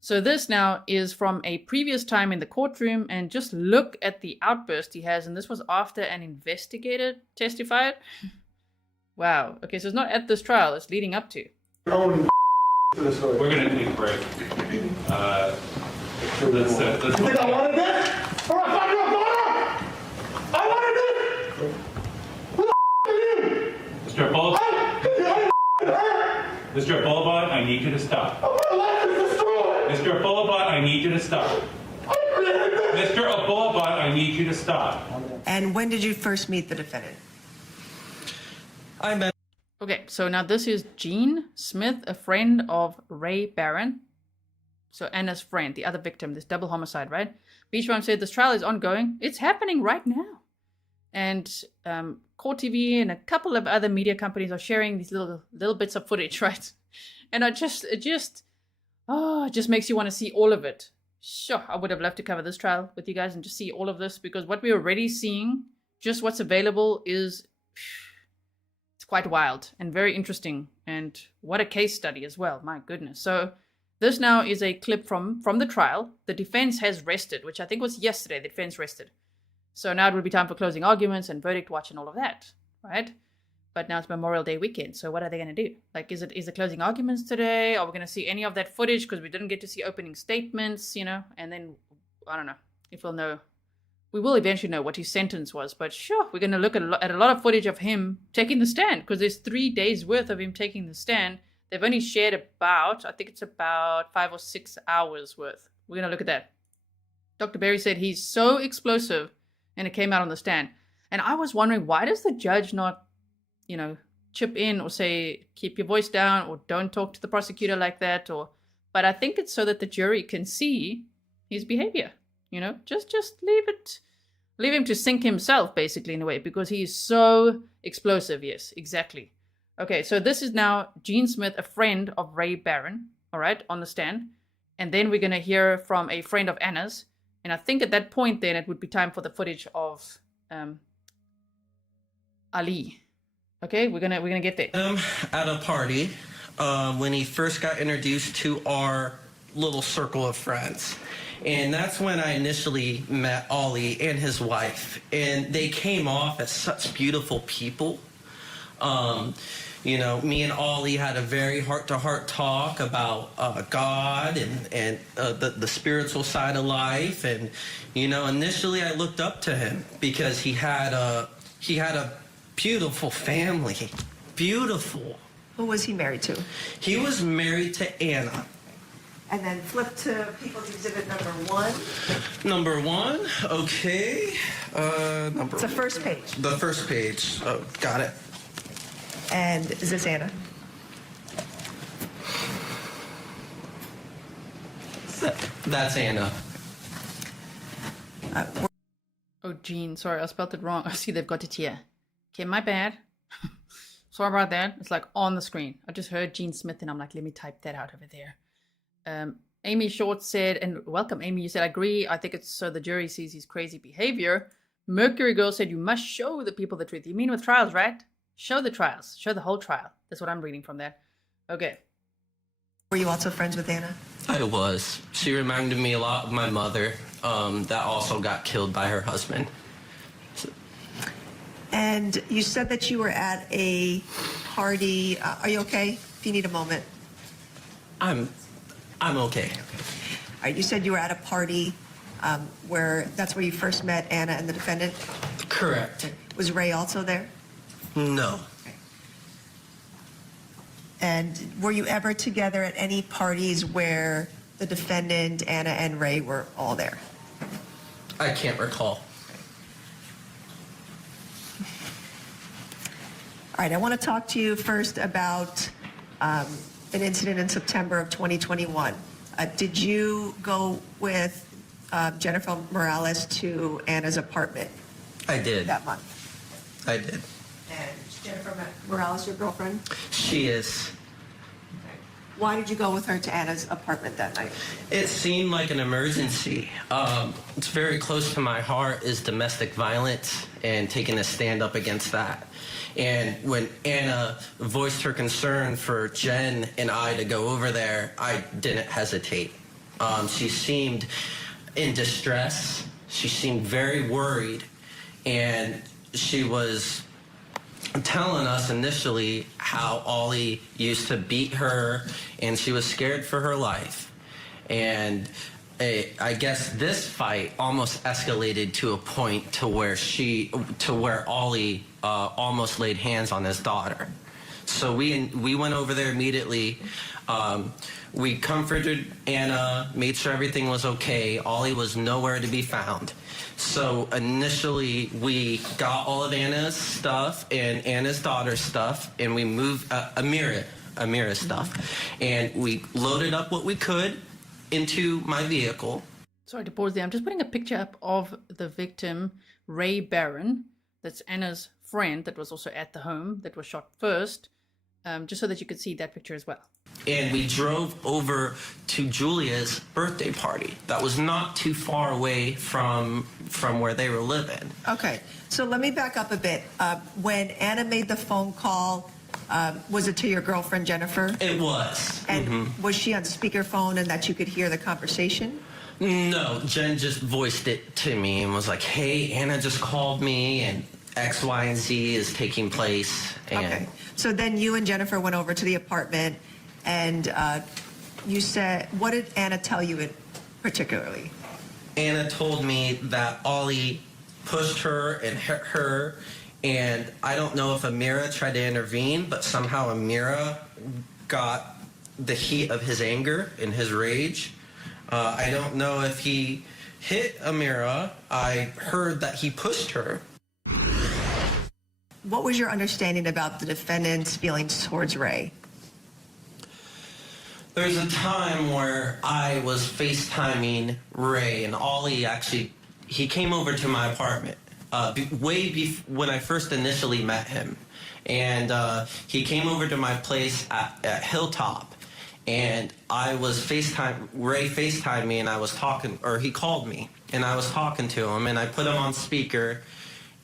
So this now is from a previous time in the courtroom, and just look at the outburst he has. And this was after an investigator testified. Wow. Okay, so it's not at this trial. It's leading up to. We're going to take a break. Let's You think I wanted this? Or I found your daughter? I wanted this? Who the are you? Mr. Mr. Abulaban, I need you to stop. My life is destroyed. Mr. Abulaban, I need you to stop. Mr. Abulaban, I need you to stop. And when did you first meet the defendant? I met. Okay, so now this is Gene Smith, a friend of Ray Barron. So Anna's friend, the other victim, this double homicide, right? Beachbum said this trial is ongoing. It's happening right now. And Court TV and a couple of other media companies are sharing these little bits of footage, right? And it just makes you want to see all of it. Sure, I would have loved to cover this trial with you guys and just see all of this, because what we're already seeing, just what's available, is it's quite wild and very interesting. And what a case study as well, my goodness. So this now is a clip from the trial. The defense has rested, which I think was yesterday. The defense rested. So now it will be time for closing arguments and verdict watch and all of that, right? But now it's Memorial Day weekend, so what are they going to do? Like, is the closing arguments today? Are we going to see any of that footage? Because we didn't get to see opening statements, and then, I don't know, if we'll know. We will eventually know what his sentence was, but sure, we're going to look at a lot of footage of him taking the stand, because there's 3 days worth of him taking the stand. They've only shared about 5 or 6 hours worth. We're going to look at that. Dr. Berry said he's so explosive, and it came out on the stand. And I was wondering, why does the judge not, chip in or say, keep your voice down, or don't talk to the prosecutor like that? But I think it's so that the jury can see his behavior, just leave him to sink himself, basically, in a way, because he is so explosive. Yes, exactly. Okay, so this is now Gene Smith, a friend of Ray Barron, all right, on the stand. And then we're going to hear from a friend of Anna's. And I think at that point, then, it would be time for the footage of Ali. Okay, we're gonna get there. At a party, when he first got introduced to our little circle of friends. And that's when I initially met Ollie and his wife. And they came off as such beautiful people. Me and Ollie had a very heart-to-heart talk about God and the spiritual side of life. And, initially I looked up to him because he had a beautiful family. Beautiful. Who was he married to? He was married to Anna. And then flip to People's Exhibit number 1. Number 1, okay. It's the first page. The first page. Oh, got it. And is this Ana? That's Ana. Oh, Jean, sorry, I spelled it wrong. I see they've got it here. Okay, my bad. Sorry about that. It's like on the screen. I just heard Jean Smith and I'm like, let me type that out over there. Amy Short said, and welcome Amy, you said, I agree. I think it's so the jury sees his crazy behavior. Mercury Girl said, you must show the people the truth. You mean with trials, right? Show the trials. Show the whole trial. That's what I'm reading from that. Okay. Were you also friends with Ana? I was. She reminded me a lot of my mother that also got killed by her husband. And you said that you were at a party. Are you okay? If you need a moment. I'm okay. All right, you said you were at a party where that's where you first met Ana and the defendant? Correct. Was Ray also there? No. Okay. And were you ever together at any parties where the defendant, Ana, and Ray were all there? I can't recall. All right, I want to talk to you first about an incident in September of 2021. Did you go with Jennifer Morales to Ana's apartment? I did. That month? I did. And Jennifer Morales, your girlfriend? She is. Why did you go with her to Ana's apartment that night? It seemed like an emergency. It's very close to my heart is domestic violence and taking a stand up against that. And when Ana voiced her concern for Jen and I to go over there, I didn't hesitate. She seemed in distress. She seemed very worried. And she was telling us initially how Ollie used to beat her and she was scared for her life. And I guess this fight almost escalated to a point to where Ollie almost laid hands on his daughter. So we went over there immediately. We comforted Ana, made sure everything was okay. Ollie was nowhere to be found. So initially we got all of Ana's stuff and Ana's daughter's stuff, and we moved Amira's stuff, and we loaded up what we could into my vehicle. Sorry to pause there. I'm just putting a picture up of the victim, Ray Barron. That's Ana's friend that was also at the home that was shot first, just so that you could see that picture as well. And we drove over to Julia's birthday party. That was not too far away from where they were living. Okay, so let me back up a bit. When Ana made the phone call, was it to your girlfriend, Jennifer? It was. And was she on speakerphone and that you could hear the conversation? No, Jen just voiced it to me and was like, hey, Ana just called me and X, Y, and Z is taking place. And okay, so then you and Jennifer went over to the apartment and you said, what did Ana tell you particularly? Ana told me that Ollie pushed her and hit her, and I don't know if Amira tried to intervene, but somehow Amira got the heat of his anger and his rage. I don't know if he hit Amira. I heard that he pushed her. What was your understanding about the defendant's feelings towards Ray? There's a time where I was FaceTiming Ray, and Ollie actually, he came over to my apartment when I first initially met him. And he came over to my place at Hilltop, and I was Ray FaceTimed me, and I was talking, or he called me, and I was talking to him, and I put him on speaker,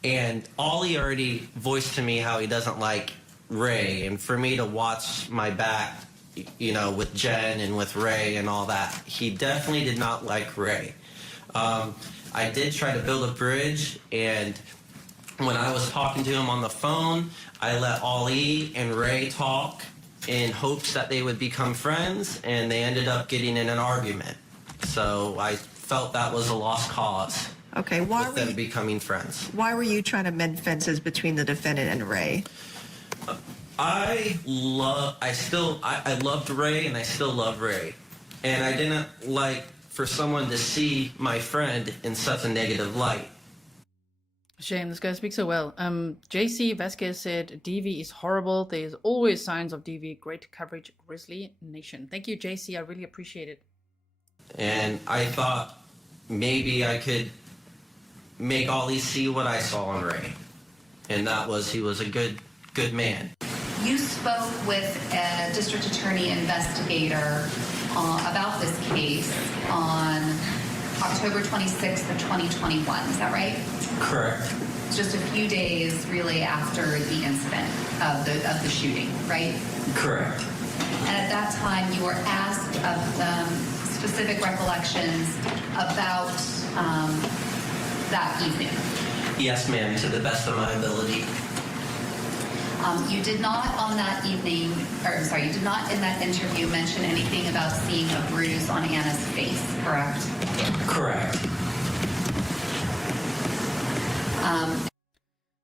and Ollie already voiced to me how he doesn't like Ray, and for me to watch my back, you know, with Jen and with Ray and all that, he definitely did not like Ray. I did try to build a bridge, and when I was talking to him on the phone, I let Ollie and Ray talk in hopes that they would become friends, and they ended up getting in an argument. So I felt that was a lost cause. Okay, why with them becoming friends. Why were you trying to mend fences between the defendant and Ray? I loved Ray, and I still love Ray. And I didn't like for someone to see my friend in such a negative light. Shame, this guy speaks so well. JC Vasquez said, DV is horrible. There's always signs of DV. Great coverage, Grizzly Nation. Thank you, JC. I really appreciate it. And I thought maybe I could make Ollie see what I saw in Ray. And that was, he was a good man. You spoke with a district attorney investigator about this case on October 26th of 2021. Is that right? Correct. Just a few days really after the incident of the shooting, right? Correct. And at that time you were asked of specific recollections about that evening. Yes, ma'am, to the best of my ability. You did not on that evening, or sorry, you did not in that interview mention anything about seeing a bruise on Anna's face, correct? Correct.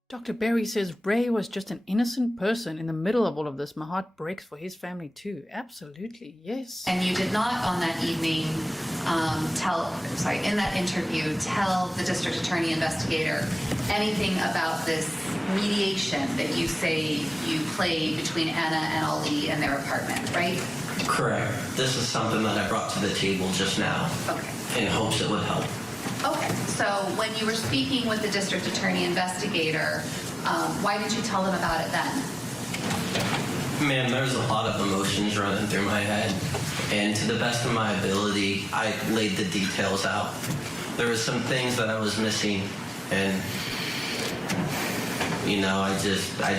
Dr. Berry says Ray was just an innocent person in the middle of all of this. My heart breaks for his family too. Absolutely, yes. And you did not on that evening in that interview, tell the district attorney investigator anything about this mediation that you say you played between Anna and Ali in their apartment, right? Correct. This is something that I brought to the table just now. Okay. In hopes it would help. Okay, so when you were speaking with the district attorney investigator, why didn't you tell them about it then? Man, there's a lot of emotions running through my head. And to the best of my ability, I laid the details out. There were some things that I was missing, and you know, I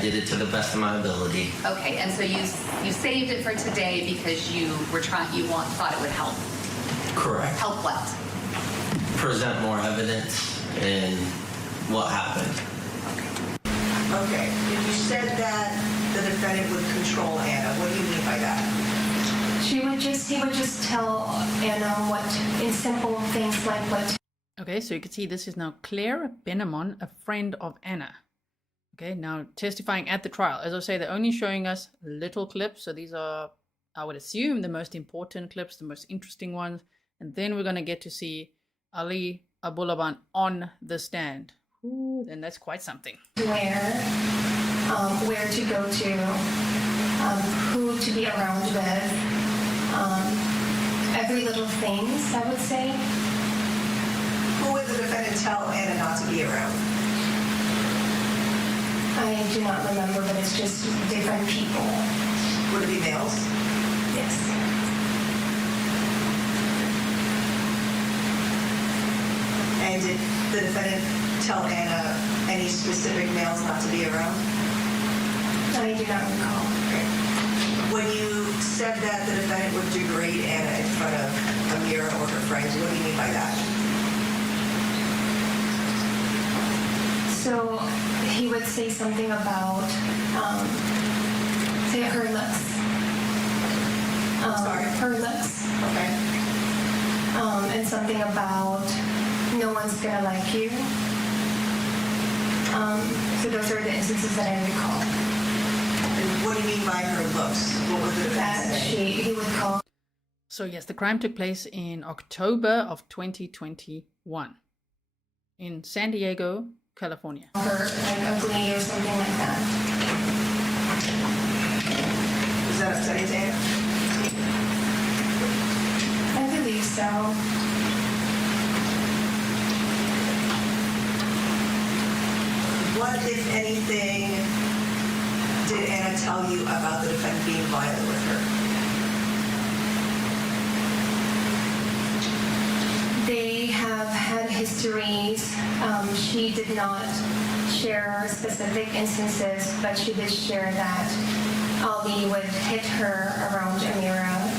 did it to the best of my ability. Okay, and so you saved it for today because you thought it would help. Correct. Help what? Present more evidence in what happened. Okay. You said that the defendant would control Anna. What do you mean by that? He would just tell Anna what, in simple things like what. Okay, so you can see this is now Claire Benamon, a friend of Anna. Okay, now testifying at the trial. As I say, they're only showing us little clips. So these are, I would assume, the most important clips, the most interesting ones. And then we're going to get to see Ana Abulaban on the stand. Ooh, then that's quite something. Where to go to, who to be around with, every little things, I would say. Who would the defendant tell Anna not to be around? I do not remember, but it's just different people. Would it be males? Yes. And did the defendant tell Anna any specific males not to be around? I do not recall. Okay. When you said that the defendant would degrade Anna in front of Amira or her friends, what do you mean by that? So he would say something about say her looks. Sorry? Her looks. Okay. And something about no one's gonna like you. So those are the instances that I recall. And what do you mean by her looks? What would the defendant say? He would call. So yes, the crime took place in October of 2021 in San Diego, California. Her like ugly or something like that. Is that upsetting to Anna? I believe so. What, if anything, did Anna tell you about the defendant being violent with her? They have had histories. She did not share specific instances, but she did share that Ali would hit her around Amira.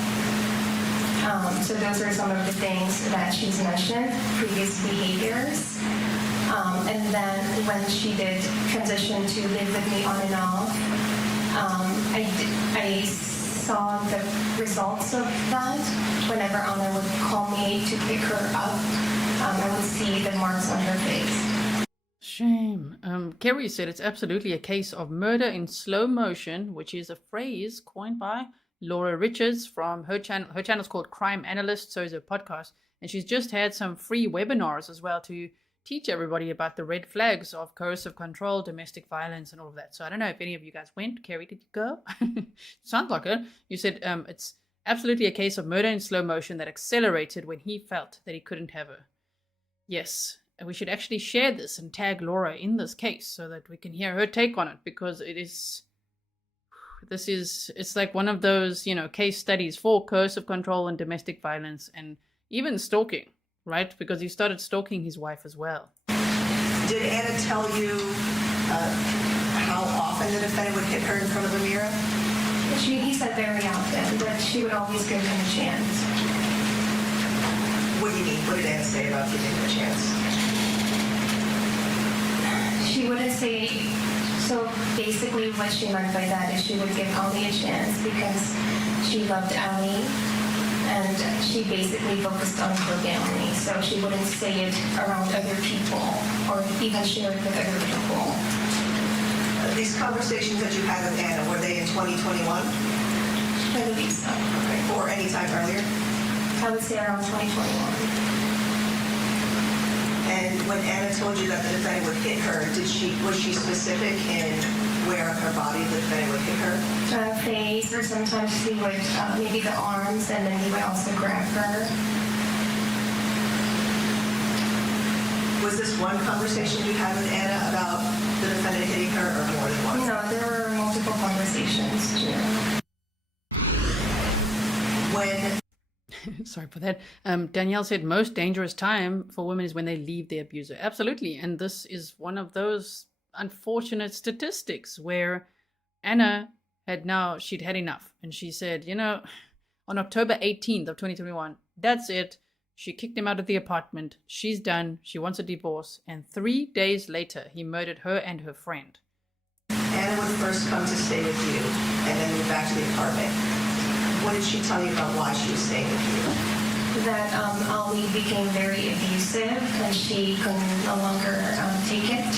So those are some of the things that she's mentioned, previous behaviors. And then when she did transition to live with me on and off, I saw the results of that. Whenever Ana would call me to pick her up, I would see the marks on her face. Shame. Kerry said it's absolutely a case of murder in slow motion, which is a phrase coined by Laura Richards from her channel. Her channel is called Crime Analyst, so is her podcast. And she's just had some free webinars as well to teach everybody about the red flags of coercive control, domestic violence, and all of that. So I don't know if any of you guys went. Carrie, did you go? Sounds like it. You said it's absolutely a case of murder in slow motion that accelerated when he felt that he couldn't have her. Yes, and we should actually share this and tag Laura in this case so that we can hear her take on it, because it's like one of those, case studies for coercive control and domestic violence and even stalking, right? Because he started stalking his wife as well. Did Ana tell you how often the defendant would hit her in front of the mirror? He said very often, but she would always give him a chance. What do you mean? What did Ana say about giving him a chance? She wouldn't say. So basically what she meant by that is she would give Ali a chance because she loved Ali, and she basically focused on her family. So she wouldn't say it around other people or even share it with other people. These conversations that you had with Ana, were they in 2021? I believe so. Okay. Or any time earlier? I would say around 2021. And when Ana told you that the defendant would hit her, was she specific in where on her body the defendant would hit her? Face, or sometimes he would maybe the arms, and then he would also grab her. Was this one conversation you had with Ana about the defendant hitting her, or more than one? No, there were multiple conversations too. When sorry for that. Danielle said most dangerous time for women is when they leave their abuser. Absolutely. And this is one of those unfortunate statistics where Ana she'd had enough. And she said, on October 18th of 2021, that's it. She kicked him out of the apartment. She's done. She wants a divorce. And 3 days later, he murdered her and her friend. Ana would first come to stay with you and then move back to the apartment. What did she tell you about why she was staying with you? That Ali became very abusive and she could no longer take it.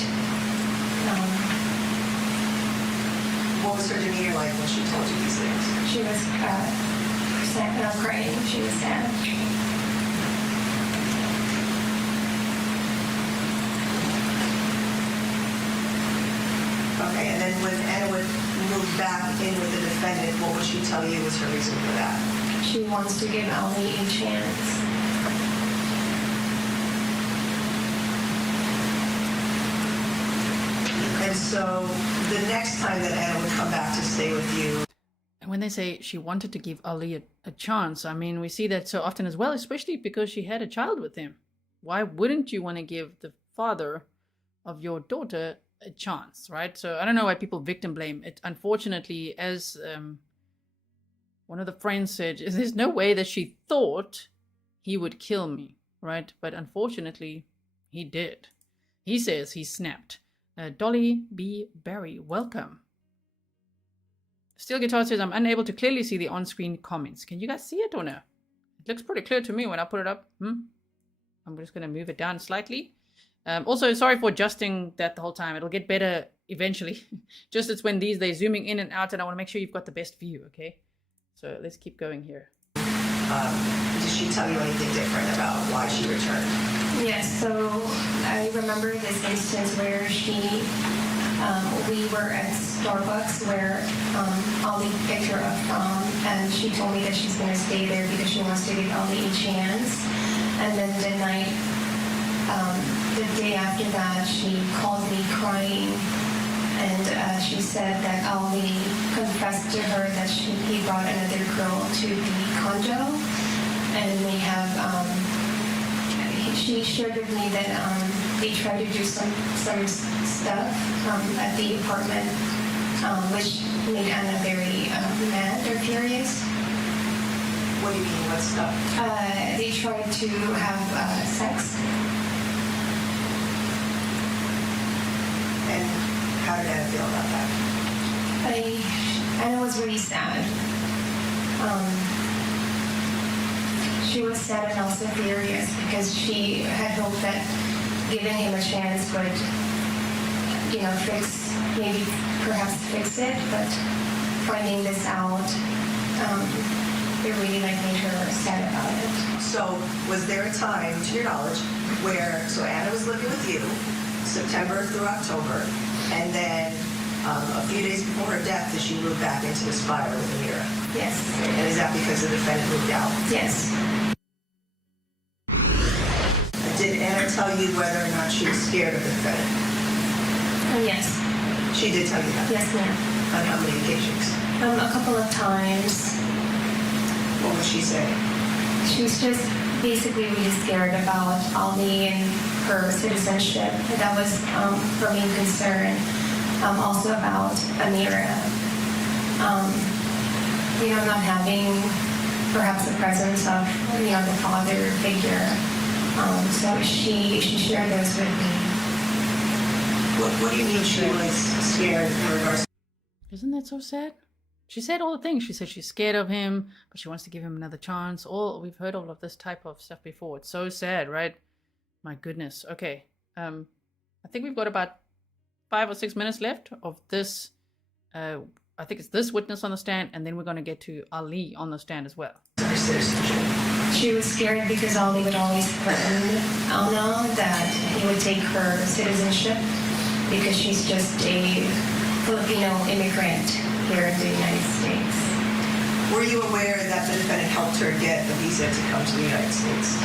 What was her demeanor like when she told you these things? She was crying. She was sad. Okay, and then when Ana would move back in with the defendant, what would she tell you was her reason for that? She wants to give Ali a chance. And so the next time that Ana would come back to stay with you. And when they say she wanted to give Ali a chance, I mean, we see that so often as well, especially because she had a child with him. Why wouldn't you want to give the father of your daughter a chance, right? So I don't know why people victim blame it. Unfortunately, as one of the friends said, there's no way that she thought he would kill me, right? But unfortunately, he did. He says he snapped. Dolly B. Barry, welcome. Steel Guitar says, I'm unable to clearly see the on-screen comments. Can you guys see it or no? It looks pretty clear to me when I put it up. I'm just going to move it down slightly. Also, sorry for adjusting that the whole time. It'll get better eventually. Just it's when they're zooming in and out, and I want to make sure you've got the best view, okay? So let's keep going here. Did she tell you anything different about why she returned? Yes, so I remember this instance where we were at Starbucks where Ali picked her up from, and she told me that she's going to stay there because she wants to give Ali a chance. And then the day after that, she called me crying, and she said that Ali confessed to her that he brought another girl to the condo, and they have. She shared with me that they tried to do some stuff at the apartment, which made Ana very mad or furious. What do you mean, what stuff? They tried to have sex. And how did Ana feel about that? Ana was really sad. She was sad and also furious because she had hoped that giving him a chance would, perhaps fix it, but finding this out it really made her sad about it. So was there a time, to your knowledge, where, so Ana was living with you, September through October, and then a few days before her death, did she move back into the Spire with Amira? Yes. And is that because the defendant moved out? Yes. Did Ana tell you whether or not she was scared of the defendant? Yes. She did tell you that? Yes, ma'am. On how many occasions? A couple of times. What was she saying? She was just basically really scared about Ali and her citizenship. That was her main concern. Also about Amira. Not having perhaps the presence of, the father figure. So she shared those with me. What do you mean she was scared in regards? Isn't that so sad? She said all the things. She said she's scared of him, but she wants to give him another chance. We've heard all of this type of stuff before. It's so sad, right? My goodness. Okay. I think we've got about 5 or 6 minutes left of this. I think it's this witness on the stand, and then we're going to get to Ali on the stand as well. She was scared because Ali would always threaten Ana that he would take her citizenship because she's just a Filipino immigrant here in the United States. Were you aware that the defendant helped her get a visa to come to the United States?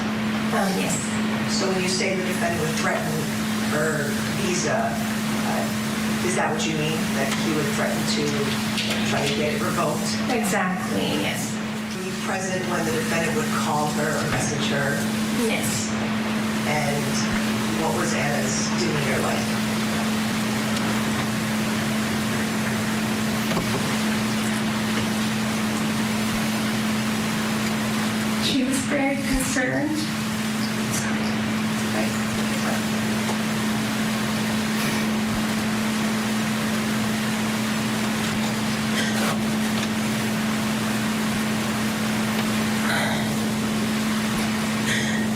Yes. So when you say the defendant would threaten her visa, is that what you mean? That he would threaten to try to get it revoked? Exactly, yes. Were you present when the defendant would call her or message her? Yes. And what was Ana's demeanor like? She was very concerned.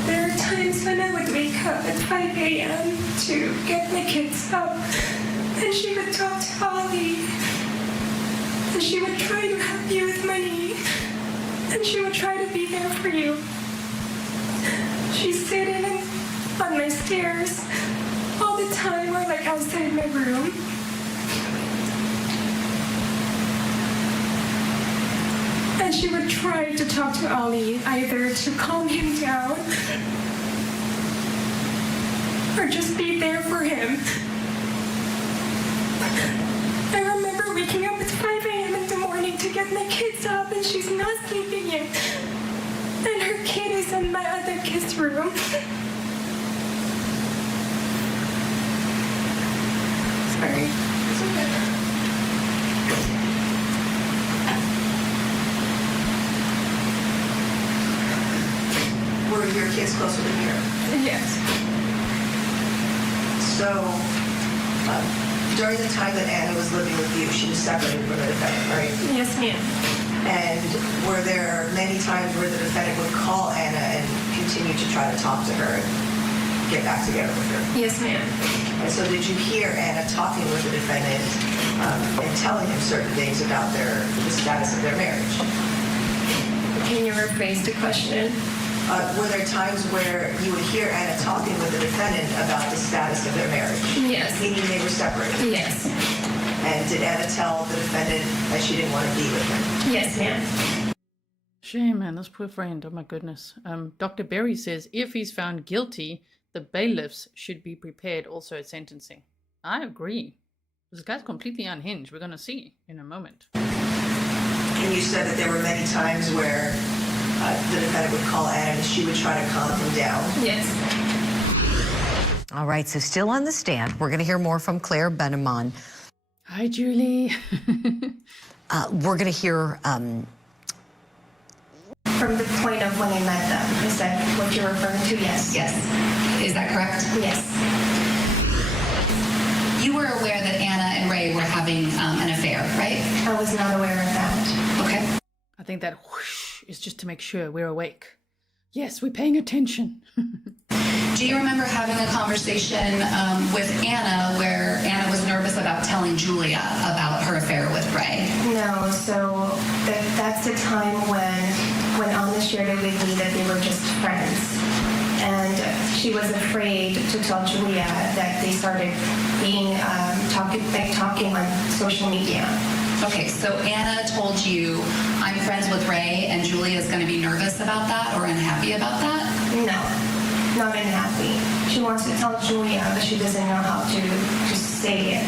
There are times when I would wake up at 5 a.m. to get my kids up, and she would talk to Ali, and she would try to help you with money, and she would try to be there for you. She's sitting on my stairs all the time, or like outside my room. And she would try to talk to Ali, either to calm him down or just be there for him. I remember waking up at 5 a.m. in the morning to get my kids up, and she's not sleeping yet. And her kid is in my other kid's room. Sorry. It's okay. Were your kids closer to here? Yes. So, during the time that Ana was living with you, she was separated from the defendant, right? Yes, ma'am. And were there many times where the defendant would call Ana and continue to try to talk to her and get back together with her? Yes, ma'am. And so did you hear Ana talking with the defendant and telling him certain things about the status of their marriage? Can you rephrase the question? Were there times where you would hear Ana talking with the defendant about the status of their marriage? Yes. Meaning they were separated? Yes. And did Ana tell the defendant that she didn't want to be with him? Yes, ma'am. Shame, man. This poor friend. Oh, my goodness. Dr. Berry says if he's found guilty, the bailiffs should be prepared also at sentencing. I agree. This guy's completely unhinged. We're going to see in a moment. And you said that there were many times where the defendant would call Ana and she would try to calm him down. Yes. All right, so still on the stand, we're going to hear more from Claire Benemon. Hi, Julie. We're going to hear... From the point of when I met them, is that what you're referring to? Yes. Yes. Is that correct? Yes. You were aware that Ana and Ray were having an affair, right? I was not aware of that. Okay. I think that whoosh is just to make sure we're awake. Yes, we're paying attention. Do you remember having a conversation with Anna where Anna was nervous about telling Julia about her affair with Ray? No, so that's the time when Anna shared it with me that they were just friends. And she was afraid to tell Julia that they started being talking on social media. Okay, so Anna told you, I'm friends with Ray, and Julia is going to be nervous about that or unhappy about that? No, not unhappy. She wants to tell Julia, but she doesn't know how to say it.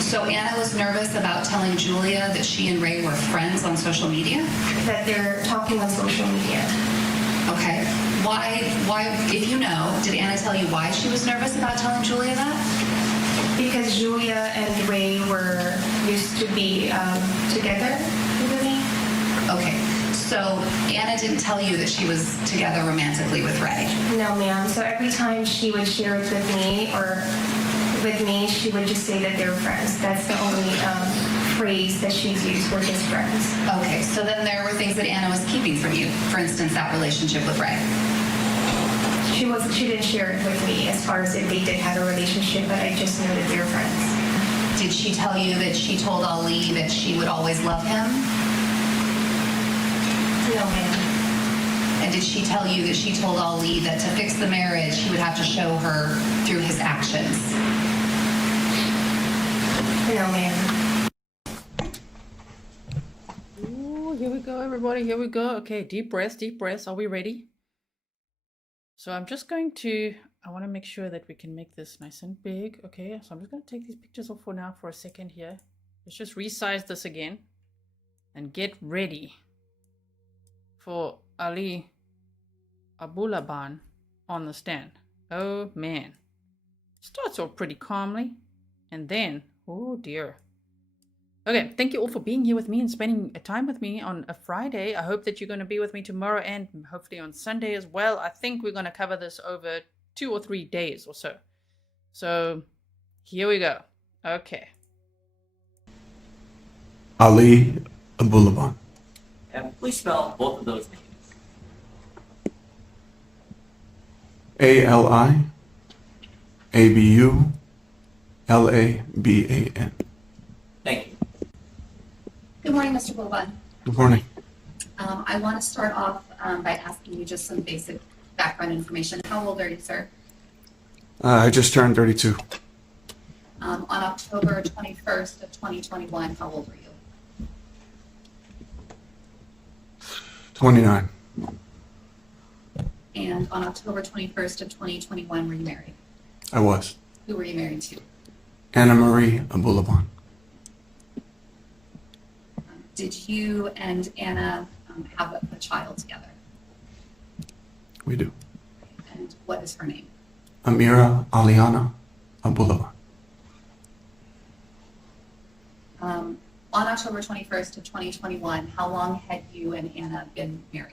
So Anna was nervous about telling Julia that she and Ray were friends on social media? That they're talking on social media. Okay. Why, if you know, did Anna tell you why she was nervous about telling Julia that? Because Julia and Ray were used to be together with me. Okay. So Anna didn't tell you that she was together romantically with Ray? No, ma'am. So every time she would share it with me, she would just say that they're friends. That's the only phrase that she's used, we're just friends. Okay, so then there were things that Anna was keeping from you. For instance, that relationship with Ray. She didn't share it with me as far as if they did have a relationship, but I just know that they're friends. Did she tell you that she told Ali that she would always love him? No, ma'am. And did she tell you that she told Ali that to fix the marriage, he would have to show her through his actions? No, ma'am. Ooh, here we go, everybody. Here we go. Okay, deep breaths, deep breaths. Are we ready? So I'm just going to, I want to make sure that we can make this nice and big. Okay, so I'm just going to take these pictures off for now for a second here. Let's just resize this again and get ready for Ana Abulaban on the stand. Oh man. Starts off pretty calmly and then, oh dear. Okay, thank you all for being here with me and spending time with me on a Friday. I hope that you're going to be with me tomorrow and hopefully on Sunday as well. I think we're going to cover this over 2 or 3 days or so. So, here we go. Okay. Ana Abulaban. And please spell both of those names. Aliabulaban. Thank you. Good morning, Mr. Abulaban. Good morning. I want to start off by asking you just some basic background information. How old are you, sir? I just turned 32. On October 21st of 2021, how old were you? 29. And on October 21st of 2021, were you married? I was. Who were you married to? Ana Marie Abulaban. Did you and Anna have a child together? We do. And what is her name? Amira Aliana Abulaban. On October 21st of 2021, how long had you and Anna been married?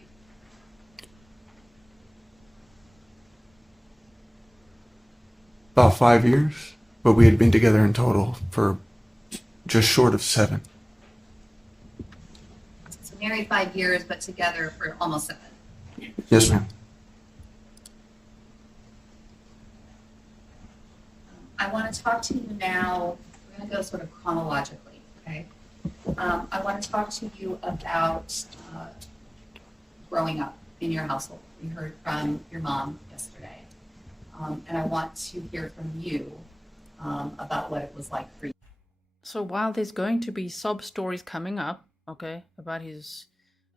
About 5 years, but we had been together in total for just short of 7. So married 5 years, but together for almost 7. Yes, ma'am. I want to talk to you now. We're going to go sort of chronologically, okay? I want to talk to you about growing up in your household. We heard from your mom yesterday. And I want to hear from you about what it was like for you. So while there's going to be sob stories coming up, okay, about his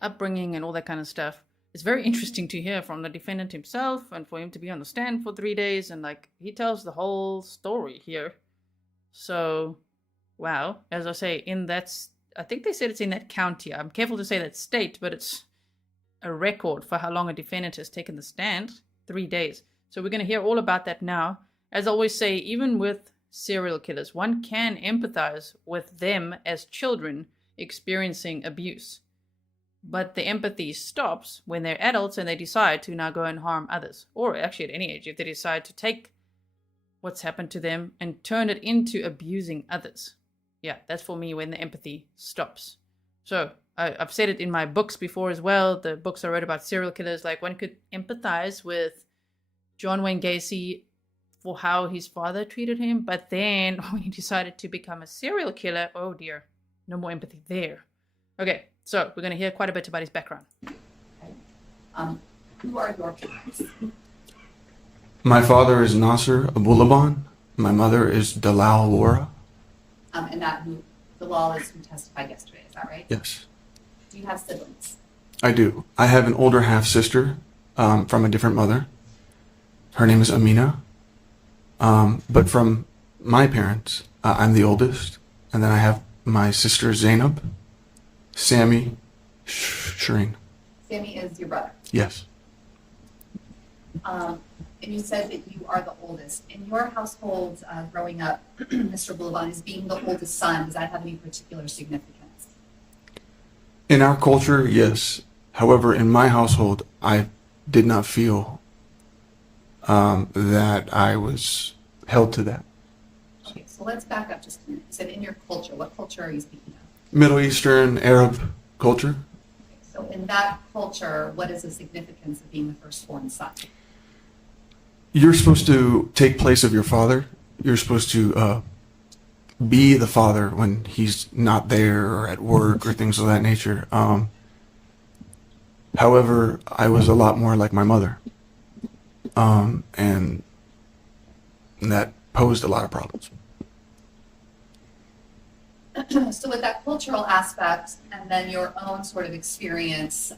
upbringing and all that kind of stuff, it's very interesting to hear from the defendant himself and for him to be on the stand for 3 days and like he tells the whole story here. So, wow, as I say, I think they said it's in that county. I'm careful to say that state, but it's a record for how long a defendant has taken the stand, 3 days. So we're going to hear all about that now. As I always say, even with serial killers, one can empathize with them as children experiencing abuse. But the empathy stops when they're adults and they decide to now go and harm others. Or actually at any age, if they decide to take what's happened to them and turn it into abusing others. Yeah, that's for me when the empathy stops. So I've said it in my books before as well. The books I wrote about serial killers, like one could empathize with John Wayne Gacy for how his father treated him, but then when he decided to become a serial killer, oh dear, no more empathy there. Okay, so we're going to hear quite a bit about his background. Who are your parents? My father is Nasser Abulaban. My mother is Dalal Wara. And that who Dalal is who testified yesterday, is that right? Yes, Do you have siblings? I do. I have an older half-sister from a different mother. Her name is Amina. But from my parents, I'm the oldest. And then I have my sister Zainab, Sammy, Shireen. Sammy is your brother. Yes. And you said that you are the oldest. In your household, growing up, Mr. Abulaban, as being the oldest son, does that have any particular significance? In our culture, yes. However, in my household, I did not feel that I was held to that. Okay, so let's back up just a minute. You said in your culture. What culture are you speaking of? Middle Eastern, Arab culture. Okay, so in that culture, what is the significance of being the firstborn son? You're supposed to take place of your father. You're supposed to be the father when he's not there or at work or things of that nature. However, I was a lot more like my mother. And that posed a lot of problems. So with that cultural aspect and then your own sort of experience,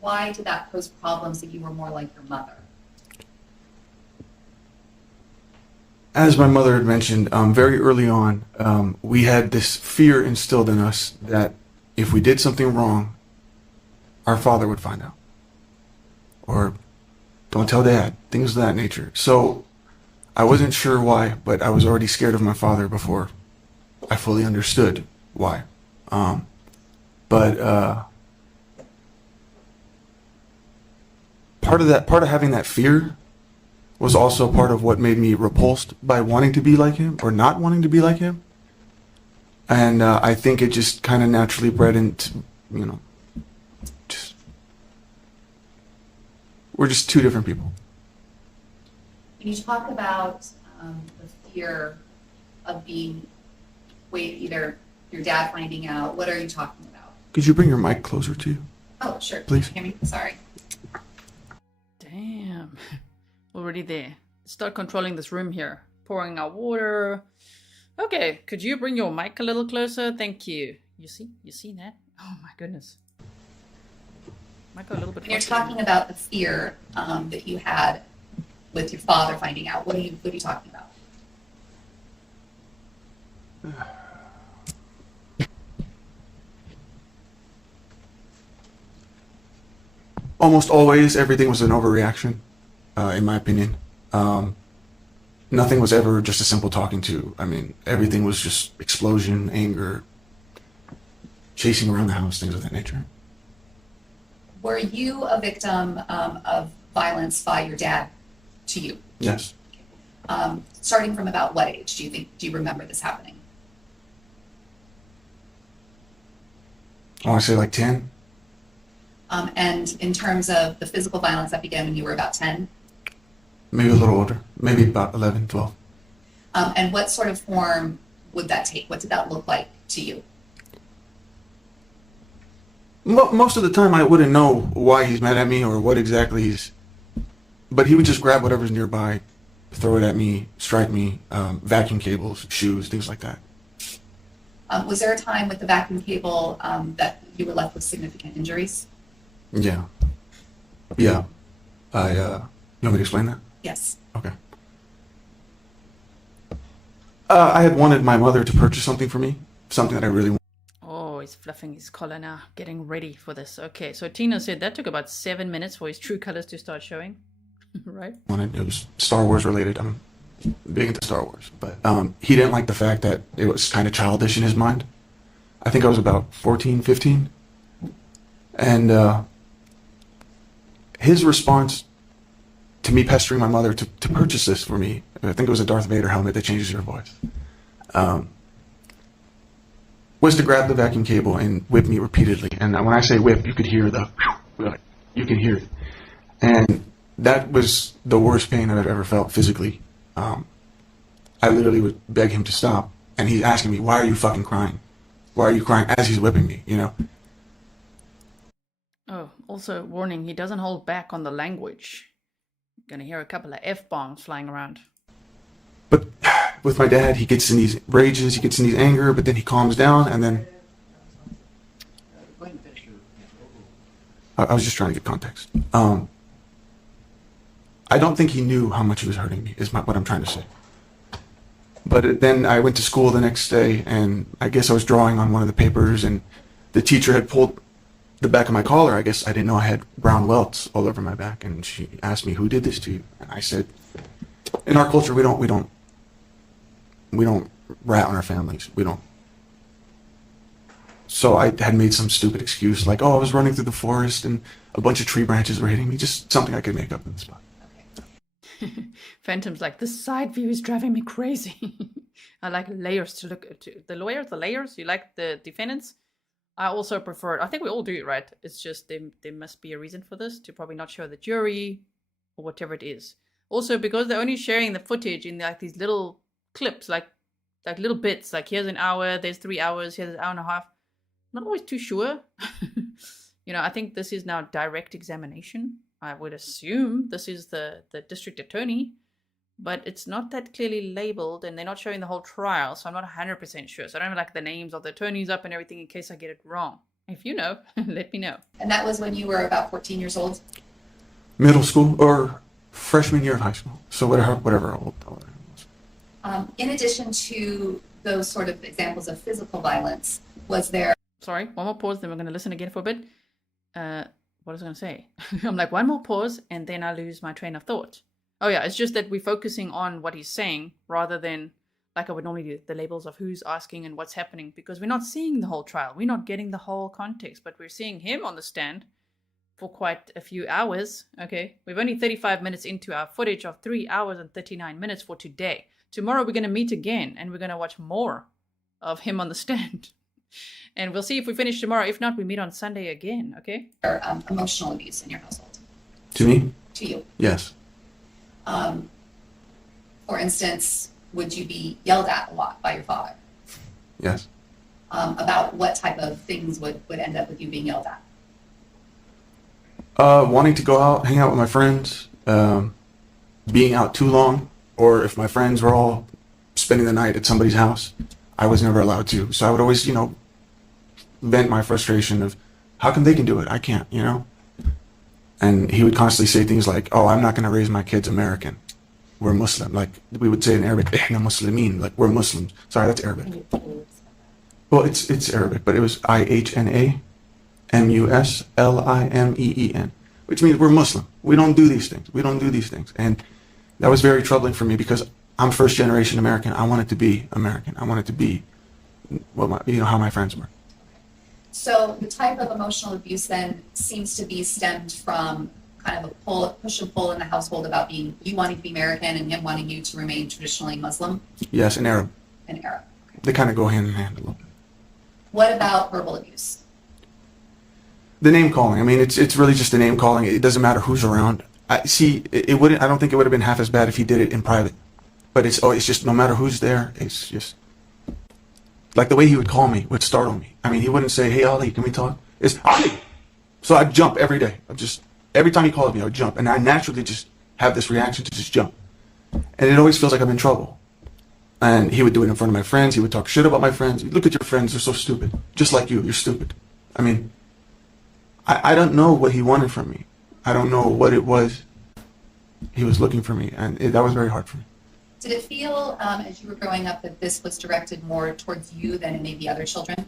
why did that pose problems that you were more like your mother? As my mother had mentioned, very early on, we had this fear instilled in us that if we did something wrong, our father would find out. Or don't tell dad, things of that nature. So I wasn't sure why, but I was already scared of my father before I fully understood why. Part of having that fear was also part of what made me repulsed by wanting to be like him or not wanting to be like him. And I think it just kind of naturally bred into, we're just two different people. When you talk about the fear of being, either your dad finding out, what are you talking about? Could you bring your mic closer to you? Oh, sure. Please. Can you hear me? Sorry. Damn. Already there. Start controlling this room here. Pouring out water. Okay, could you bring your mic a little closer? Thank you. You see that? Oh my goodness. Might go a little bit. When you're talking about the fear that you had with your father finding out, what are you talking about? Almost always, everything was an overreaction, in my opinion. Nothing was ever just a simple talking to. I mean, everything was just explosion, anger, chasing around the house, things of that nature. Were you a victim of violence by your dad to you? Yes. Starting from about what age do you remember this happening? I want to say like 10. And in terms of the physical violence that began when you were about 10? Maybe a little older, maybe about 11, 12. And what sort of form would that take? What did that look like to you? Most of the time I wouldn't know why he's mad at me or what exactly but he would just grab whatever's nearby, throw it at me, strike me, vacuum cables, shoes, things like that. Was there a time with the vacuum cable that you were left with significant injuries? Yeah. You want me to explain that? Yes. Okay. I had wanted my mother to purchase something for me, something that I really wanted. Oh, he's fluffing his collar now, getting ready for this. Okay, so Tina said that took about 7 minutes for his true colors to start showing, right? It was Star Wars related. I'm big into Star Wars, but he didn't like the fact that it was kind of childish in his mind. I think I was about 14, 15. And his response to me pestering my mother to purchase this for me, I think it was a Darth Vader helmet that changes your voice, was to grab the vacuum cable and whip me repeatedly. And when I say whip, you could hear you can hear it. And that was the worst pain I've ever felt physically. I literally would beg him to stop, and he's asking me, "Why are you fucking crying? Why are you crying?" As he's whipping me, you know. Oh, also warning, he doesn't hold back on the language. You're gonna hear a couple of F-bombs flying around. But with my dad, he gets in these rages, he gets in these anger, but then he calms down, and then I was just trying to get context. I don't think he knew how much he was hurting me, is what I'm trying to say. But then I went to school the next day, and I guess I was drawing on one of the papers, and the teacher had pulled the back of my collar. I guess I didn't know I had brown welts all over my back, and she asked me, "Who did this to you?" And I said, "In our culture, we don't rat on our families. We don't." So I had made some stupid excuse, like, "Oh, I was running through the forest, and a bunch of tree branches were hitting me." Just something I could make up on the spot. Phantom's like, this side view is driving me crazy. I like layers to look at. The layers? You like the defendants? I also prefer it. I think we all do, right? It's just there must be a reason for this, to probably not show the jury or whatever it is. Also, because they're only sharing the footage in like these little clips, like little bits, like here's an hour, there's 3 hours, here's an hour and a half. Not always too sure. You know, I think this is now direct examination. I would assume this is the district attorney, but it's not that clearly labeled, and they're not showing the whole trial, so I'm not 100% sure. So I don't have like the names of the attorneys up and everything in case I get it wrong. If you know, let me know. And that was when you were about 14 years old? Middle school or freshman year of high school. So whatever old. In addition to those sort of examples of physical violence, was there... Sorry, one more pause, then we're going to listen again for a bit. What was I going to say? I'm like, one more pause, and then I lose my train of thought. Oh yeah, it's just that we're focusing on what he's saying, rather than, like I would normally do, the labels of who's asking and what's happening, because we're not seeing the whole trial. We're not getting the whole context, but we're seeing him on the stand for quite a few hours, okay? We've only 35 minutes into our footage of 3 hours and 39 minutes for today. Tomorrow we're going to meet again, and we're going to watch more of him on the stand. And we'll see if we finish tomorrow. If not, we meet on Sunday again, okay? Or, emotional abuse in your household? To me? To you? Yes. For instance, would you be yelled at a lot by your father? Yes. About what type of things would end up with you being yelled at? Wanting to go out, hang out with my friends, being out too long, or if my friends were all spending the night at somebody's house, I was never allowed to. So I would always, vent my frustration of, how come they can do it? I can't, And he would constantly say things like, "Oh, I'm not going to raise my kids American. We're Muslim." Like we would say in Arabic, "Ihna Muslimin," like we're Muslims. Sorry, that's Arabic. Well, it's Arabic, but it was IHNA MUSLIMEEN, which means we're Muslim. We don't do these things. We don't do these things. And that was very troubling for me because I'm first generation American. I wanted to be American. I wanted to be how my friends were. So the type of emotional abuse then seems to be stemmed from kind of a push and pull in the household about you wanting to be American and him wanting you to remain traditionally Muslim? Yes, and Arab. And Arab. Okay. They kind of go hand in hand a little bit. What about verbal abuse? The name calling. I mean, it's really just the name calling. It doesn't matter who's around. I don't think it would have been half as bad if he did it in private. But it's just no matter who's there, it's just like the way he would call me would startle me. I mean, he wouldn't say, "Hey, Ali, can we talk?" It's Ali. So I'd jump every day. Every time he called me, I would jump. And I naturally just have this reaction to just jump. And it always feels like I'm in trouble. And he would do it in front of my friends. He would talk shit about my friends. "Look at your friends. They're so stupid. Just like you. You're stupid." I mean, I don't know what he wanted from me. I don't know what it was he was looking for me. And that was very hard for me. Did it feel, as you were growing up, that this was directed more towards you than maybe other children?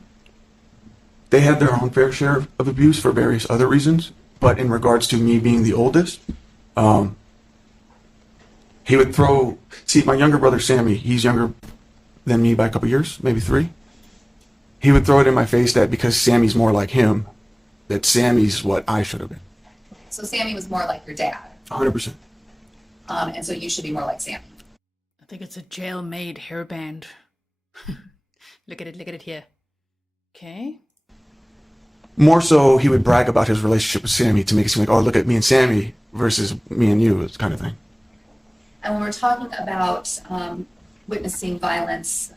They had their own fair share of abuse for various other reasons. But in regards to me being the oldest, he would throw... See, my younger brother, Sammy, he's younger than me by a couple years, maybe 3. He would throw it in my face that because Sammy's more like him, that Sammy's what I should have been. So Sammy was more like your dad. 100%. And so you should be more like Sammy. I think it's a jail-made hairband. Look at it here. Okay. More so, he would brag about his relationship with Sammy to make it seem like, "Oh, look at me and Sammy. versus me and you, kind of thing. And when we're talking about witnessing violence,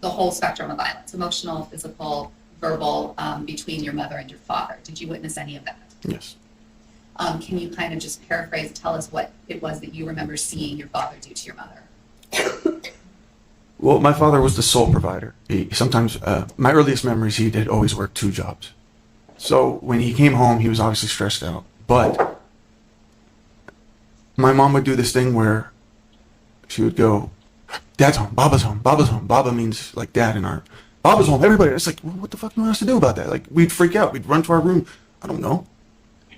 the whole spectrum of violence, emotional, physical, verbal, between your mother and your father, did you witness any of that? Yes. Can you kind of just paraphrase, tell us what it was that you remember seeing your father do to your mother? Well, my father was the sole provider. Sometimes, my earliest memories, he did always work 2 jobs. So when he came home, he was obviously stressed out. But my mom would do this thing where she would go, Dad's home, Baba's home, Baba's home. Baba means like dad in our, Baba's home, everybody. It's like, well, what the fuck do you want us to do about that? Like, we'd freak out. We'd run to our room. I don't know.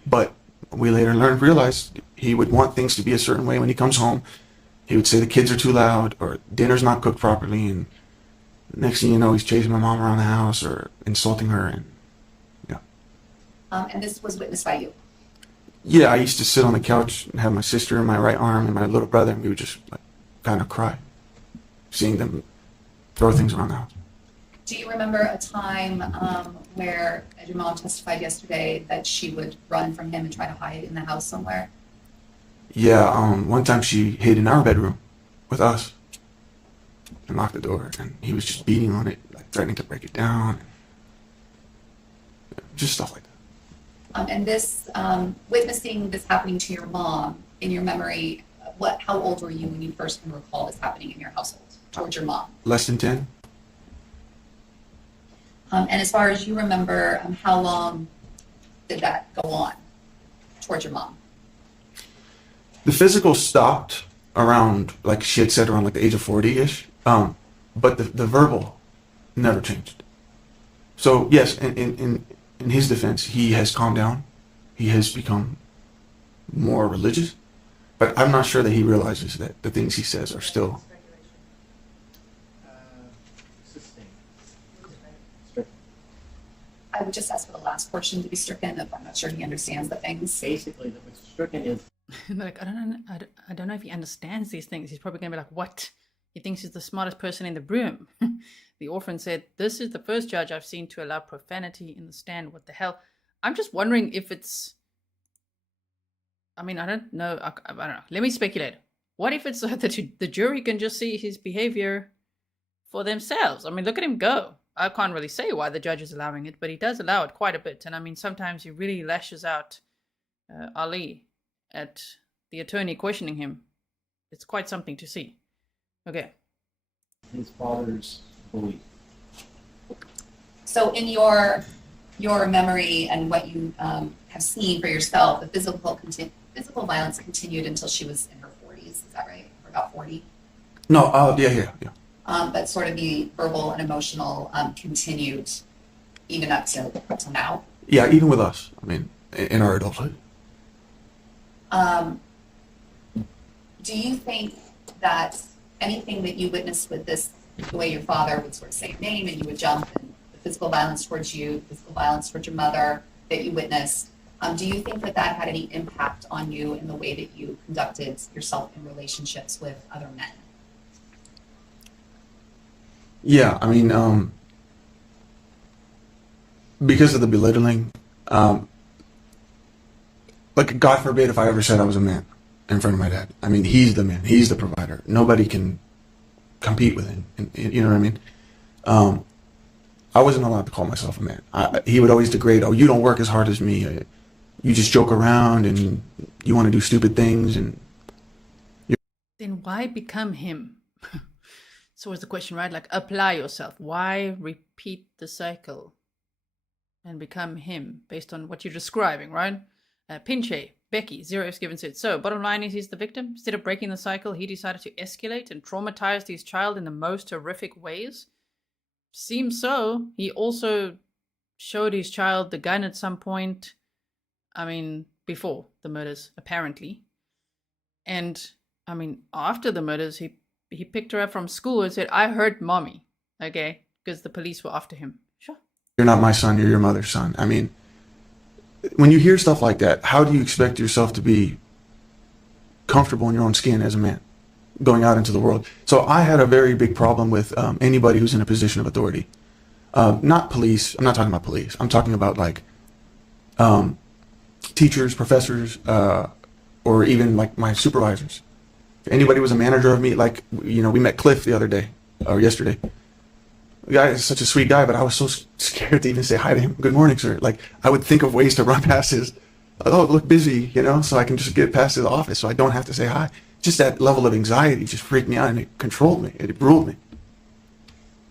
But we later realized he would want things to be a certain way when he comes home. He would say the kids are too loud or dinner's not cooked properly. And next thing you know, he's chasing my mom around the house or insulting her. And And this was witnessed by you? yeah, I used to sit on the couch and have my sister in my right arm and my little brother, and we would just like, kind of cry, seeing them throw things around the house. Do you remember a time where, as your mom testified yesterday, that she would run from him and try to hide in the house somewhere? Yeah, one time she hid in our bedroom with us and locked the door, and he was just beating on it, like threatening to break it down. Just stuff like that. And this, witnessing this happening to your mom, in your memory, how old were you when you first can recall this happening in your household towards your mom? Less than 10. And as far as you remember, how long did that go on towards your mom? The physical stopped around, like she had said, around like the age of 40-ish. But the verbal never changed. So yes, in his defense, he has calmed down. He has become more religious. But I'm not sure that he realizes that the things he says are still. I would just ask for the last portion to be stricken if I'm not sure he understands the things. Basically, what's stricken is. Like, I don't know if he understands these things. He's probably going to be like, what? He thinks he's the smartest person in the room. The orphan said, this is the first judge I've seen to allow profanity in the stand. What the hell? I'm just wondering if it's... I mean, I don't know. I don't know. Let me speculate. What if it's so that the jury can just see his behavior for themselves? I mean, look at him go. I can't really say why the judge is allowing it, but he does allow it quite a bit. And I mean, sometimes he really lashes out Ali at the attorney questioning him. It's quite something to see. Okay. His father's belief. So in your memory and what you have seen for yourself, the physical violence continued until she was in her 40s. Is that right? Or about 40? No, yeah. But sort of the verbal and emotional continued even up till now? Yeah, even with us. I mean, in our adulthood. Do you think that anything that you witnessed with this, the way your father would sort of say your name and you would jump, and the physical violence towards you, physical violence towards your mother that you witnessed, do you think that that had any impact on you in the way that you conducted yourself in relationships with other men? Yeah, I mean, because of the belittling, like, God forbid if I ever said I was a man in front of my dad. I mean, he's the man. He's the provider. Nobody can compete with him. You know what I mean? I wasn't allowed to call myself a man. He would always degrade, oh, you don't work as hard as me. You just joke around and you want to do stupid things. And then why become him? So was the question, right? Like, apply yourself. Why repeat the cycle and become him based on what you're describing, right? Pinche, Becky, 0F's given said, so bottom line is he's the victim. Instead of breaking the cycle, he decided to escalate and traumatized his child in the most horrific ways. Seems so. He also showed his child the gun at some point. I mean, before the murders, apparently. And, I mean, after the murders, he picked her up from school and said, I heard mommy, okay? Because the police were after him. Sure. you're not my son, you're your mother's son. I mean, when you hear stuff like that, how do you expect yourself to be comfortable in your own skin as a man going out into the world? So I had a very big problem with anybody who's in a position of authority. Not police. I'm not talking about police. I'm talking about like teachers, professors, or even like my supervisors. If anybody was a manager of me, like, you know, we met Cliff the other day, or yesterday. The guy is such a sweet guy, but I was so scared to even say hi to him. Good morning, sir. Like, I would think of ways to run past his, oh, look busy, you know, so I can just get past his office so I don't have to say hi. Just that level of anxiety just freaked me out, and it controlled me. It ruled me.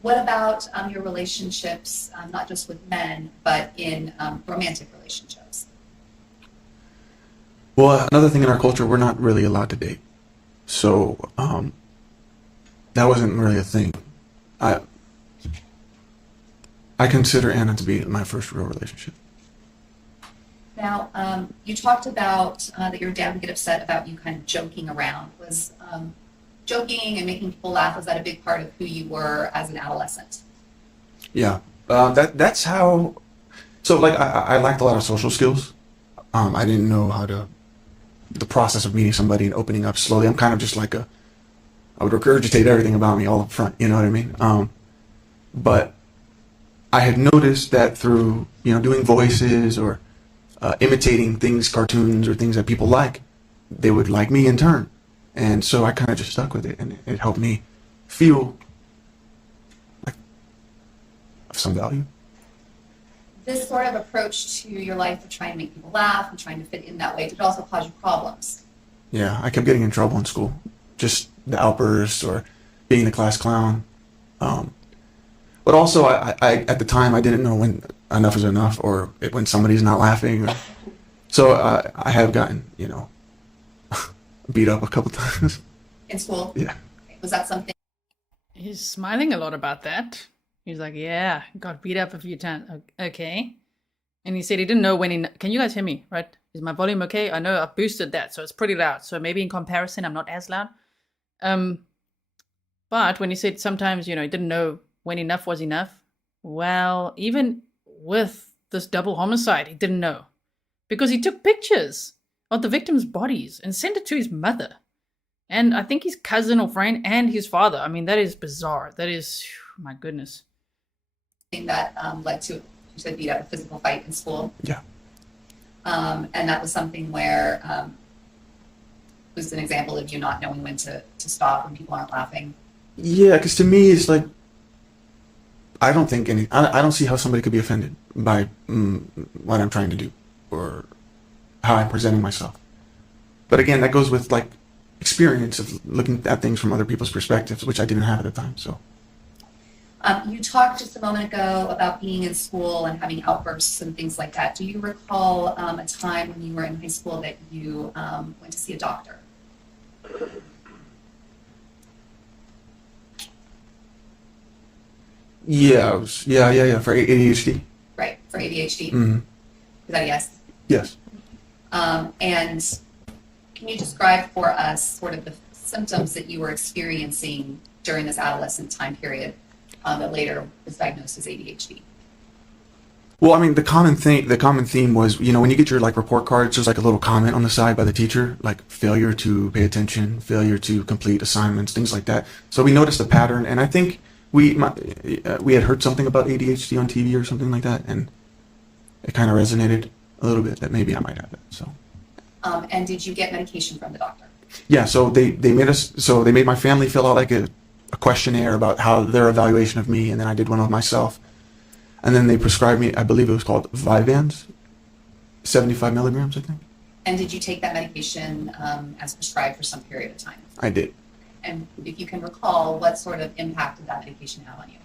What about your relationships, not just with men, but in romantic relationships? Well, another thing in our culture, we're not really allowed to date. So that wasn't really a thing. I consider Anna to be my first real relationship. Now, you talked about that your dad would get upset about you kind of joking around. Was joking and making people laugh, was that a big part of who you were as an adolescent? Yeah, that's how. So like I lacked a lot of social skills. I didn't know how to, the process of meeting somebody and opening up slowly. I'm kind of just like I would regurgitate everything about me all up front. You know what I mean? But I had noticed that through, you know, doing voices or imitating things, cartoons or things that people like, they would like me in turn. And so I kind of just stuck with it, and it helped me feel like of some value. This sort of approach to your life of trying to make people laugh and trying to fit in that way, did it also cause you problems? Yeah, I kept getting in trouble in school. Just the outbursts or being the class clown. But also, I at the time, I didn't know when enough is enough, or when somebody's not laughing. So I have gotten, you know, beat up a couple times. In school? Yeah. Was that something? He's smiling a lot about that. He's like, yeah, got beat up a few times. Okay. And he said he didn't know when he... Can you guys hear me, right? Is my volume okay? I know I've boosted that, so it's pretty loud. So maybe in comparison, I'm not as loud. But when he said sometimes, you know, he didn't know when enough was enough. Well, even with this double homicide, he didn't know. Because he took pictures of the victims' bodies and sent it to his mother. And I think his cousin or friend and his father. I mean, that is bizarre. That is, my goodness. That led to, you said you'd have a physical fight in school. Yeah. And that was something where it was an example of you not knowing when to stop when people aren't laughing. Yeah, because to me, it's like, I don't see how somebody could be offended by what I'm trying to do or how I'm presenting myself. But again, that goes with like experience of looking at things from other people's perspectives, which I didn't have at the time. So. You talked just a moment ago about being in school and having outbursts and things like that. Do you recall a time when you were in high school that you went to see a doctor? Yeah, for ADHD. Right, for ADHD. Mm-hmm. Is that a yes? Yes. And can you describe for us sort of the symptoms that you were experiencing during this adolescent time period that later was diagnosed as ADHD? Well, I mean, the common theme was, you know, when you get your like report cards, there's like a little comment on the side by the teacher, like failure to pay attention, failure to complete assignments, things like that. So we noticed a pattern, and I think we had heard something about ADHD on TV or something like that, and it kind of resonated a little bit that maybe I might have that. So. And did you get medication from the doctor? Yeah, so they made my family fill out like a questionnaire about how their evaluation of me, and then I did one of myself. And then they prescribed me, I believe it was called Vyvanse, 75 milligrams, I think. And did you take that medication as prescribed for some period of time? I did. And if you can recall, what sort of impact did that medication have on you?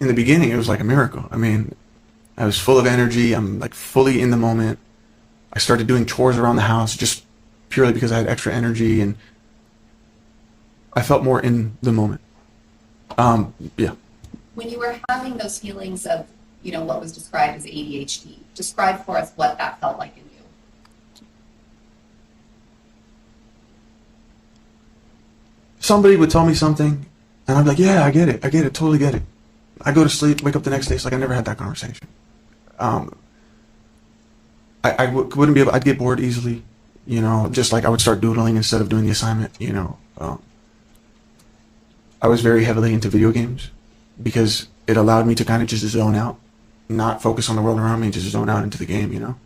In the beginning, it was like a miracle. I mean, I was full of energy. I'm like fully in the moment. I started doing chores around the house just purely because I had extra energy, and I felt more in the moment. Yeah. When you were having those feelings of, you know, what was described as ADHD, describe for us what that felt like in you. Somebody would tell me something, and I'd be like, yeah, I get it, totally get it. I go to sleep, wake up the next day, it's like I never had that conversation. I wouldn't be able, I'd get bored easily, you know, just like I would start doodling instead of doing the assignment, you know. I was very heavily into video games because it allowed me to kind of just zone out, not focus on the world around me, just zone out into the game, you know.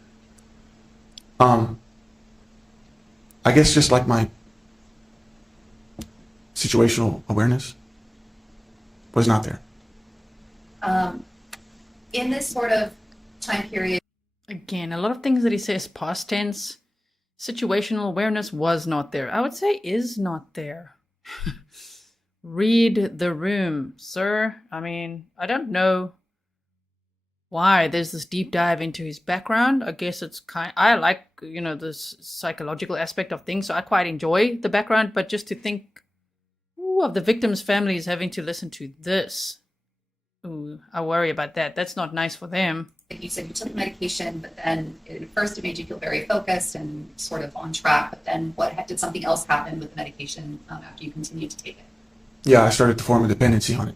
I guess just like my situational awareness was not there. In this sort of time period. Again, a lot of things that he says past tense. Situational awareness was not there. I would say is not there. Read the room, sir. I mean, I don't know why there's this deep dive into his background. I guess it's I like, this psychological aspect of things, so I quite enjoy the background, but just to think of the victim's families having to listen to this. Ooh, I worry about that. That's not nice for them. You said you took medication, but then at first it made you feel very focused and sort of on track. But then did something else happen with the medication after you continued to take it? Yeah, I started to form a dependency on it.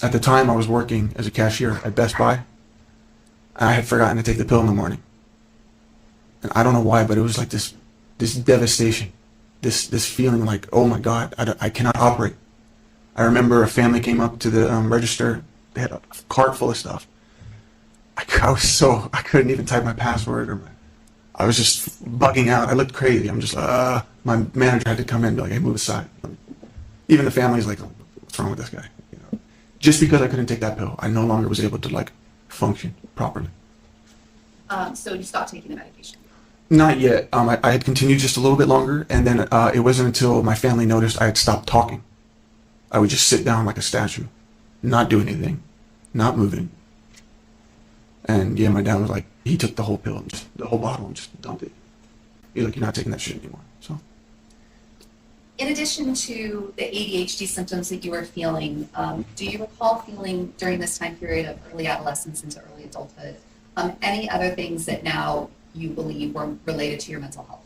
At the time, I was working as a cashier at Best Buy. I had forgotten to take the pill in the morning. And I don't know why, but it was like this devastation, this feeling like, oh my God, I cannot operate. I remember a family came up to the register. They had a cart full of stuff. I couldn't even type my password, I was just bugging out. I looked crazy. I'm just my manager had to come in and be like, hey, move aside. Even the family's like, what's wrong with this guy? Just because I couldn't take that pill, I no longer was able to function properly. So you stopped taking the medication? Not yet. I had continued just a little bit longer, and then it wasn't until my family noticed I had stopped talking. I would just sit down like a statue, not do anything, not moving. And yeah, my dad was like, he took the whole pill, the whole bottle, and just dumped it. He's like, you're not taking that shit anymore. So. In addition to the ADHD symptoms that you were feeling, do you recall feeling during this time period of early adolescence into early adulthood any other things that now you believe were related to your mental health?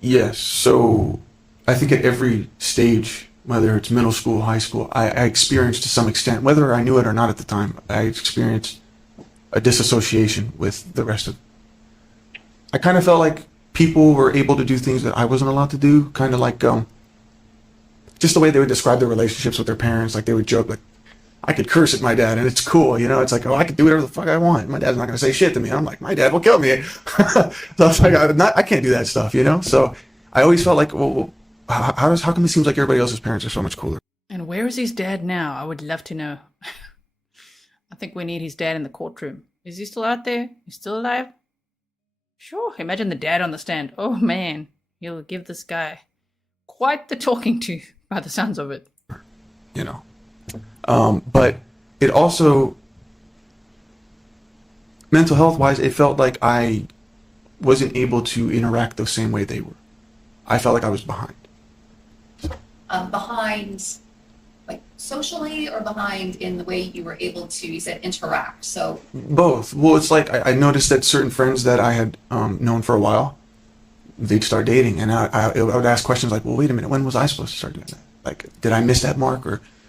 Yes. So I think at every stage, whether it's middle school, high school, I experienced to some extent, whether I knew it or not at the time, I experienced a disassociation with the rest of. I kind of felt like people were able to do things that I wasn't allowed to do, kind of like just the way they would describe their relationships with their parents. Like they would joke like, I could curse at my dad and it's cool, it's like, oh, I could do whatever the fuck I want. My dad's not going to say shit to me. I'm like, my dad will kill me. So I was like, I can't do that stuff, So I always felt like, well, how come it seems like everybody else's parents are so much cooler? And where is his dad now? I would love to know. I think we need his dad in the courtroom. Is he still out there? He's still alive? Sure. Imagine the dad on the stand. Oh man, he'll give this guy quite the talking to by the sounds of it. But it also, mental health wise, it felt like I wasn't able to interact the same way they were. I felt like I was behind. Behind, like socially, or behind in the way you were able to, you said, interact? So both. Well, it's like I noticed that certain friends that I had known for a while, they'd start dating, and I would ask questions like, well, wait a minute, when was I supposed to start doing that? Like, did I miss that mark?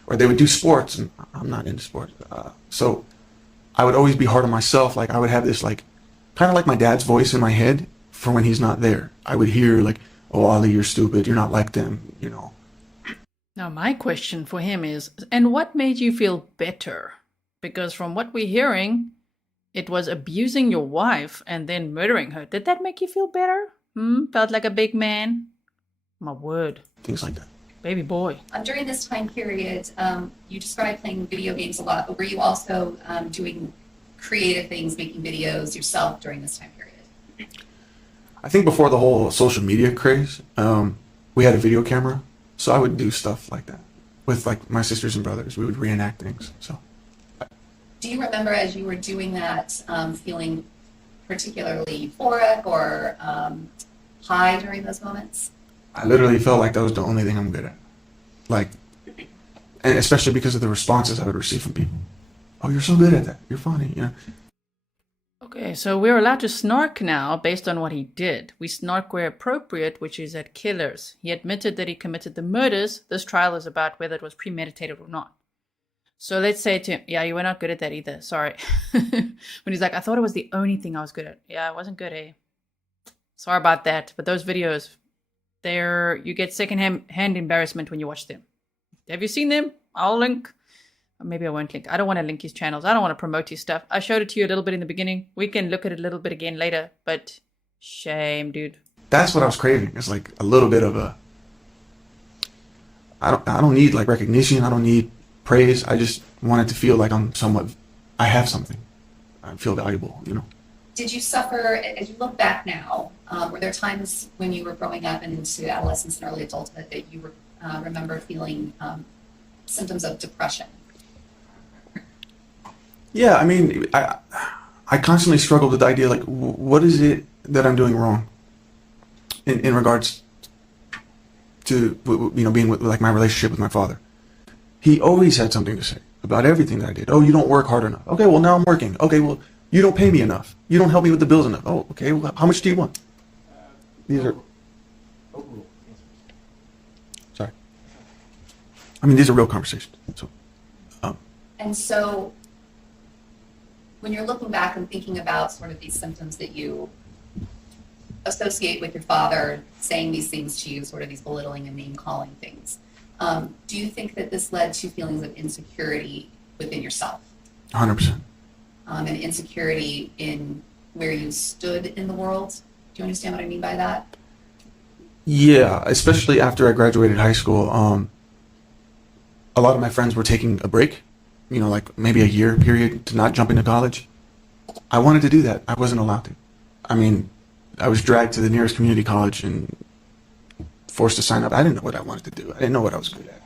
Or they would do sports, and I'm not into sports. So I would always be hard on myself. Like I would have this kind of like my dad's voice in my head for when he's not there. I would hear like, oh, Ali, you're stupid. You're not like them, Now my question for him is, and what made you feel better? Because from what we're hearing, it was abusing your wife and then murdering her. Did that make you feel better? Felt like a big man? My word. Things like that. Baby boy. During this time period, you described playing video games a lot, but were you also doing creative things, making videos yourself during this time period? I think before the whole social media craze, we had a video camera, so I would do stuff like that with like my sisters and brothers. We would reenact things. So. Do you remember as you were doing that, feeling particularly euphoric or high during those moments? I literally felt like that was the only thing I'm good at. And especially because of the responses I would receive from people. Oh, you're so good at that. You're funny, Okay, so we're allowed to snark now based on what he did. We snark where appropriate, which is at killers. He admitted that he committed the murders. This trial is about whether it was premeditated or not. So let's say to him, yeah, you were not good at that either. Sorry. When he's like, I thought it was the only thing I was good at. Yeah, I wasn't good, eh? Sorry about that. But those videos, you get secondhand embarrassment when you watch them. Have you seen them? I'll link Maybe I won't link. I don't want to link his channels. I don't want to promote his stuff. I showed it to you a little bit in the beginning. We can look at it a little bit again later, but shame, dude. That's what I was craving. It's like a little bit of a, I don't need like recognition. I don't need praise. I just wanted to feel like I have something. I feel valuable, you know. Did you suffer, as you look back now, were there times when you were growing up and into adolescence and early adulthood that you remember feeling symptoms of depression? Yeah, I mean, I constantly struggled with the idea, like, what is it that I'm doing wrong in regards to, you know, being with, like, my relationship with my father. He always had something to say about everything that I did. Oh, you don't work hard enough. Okay, well, now I'm working. Okay, well, you don't pay me enough. You don't help me with the bills enough. Oh, okay, well, how much do you want? These are... Sorry. I mean, these are real conversations. So, And so, when you're looking back and thinking about sort of these symptoms that you associate with your father saying these things to you, sort of these belittling and name-calling things, do you think that this led to feelings of insecurity within yourself? 100%. And insecurity in where you stood in the world? Do you understand what I mean by that? Yeah, especially after I graduated high school, a lot of my friends were taking a break, you know, like maybe a year period to not jump into college. I wanted to do that. I wasn't allowed to. I mean, I was dragged to the nearest community college and forced to sign up. I didn't know what I wanted to do. I didn't know what I was good at.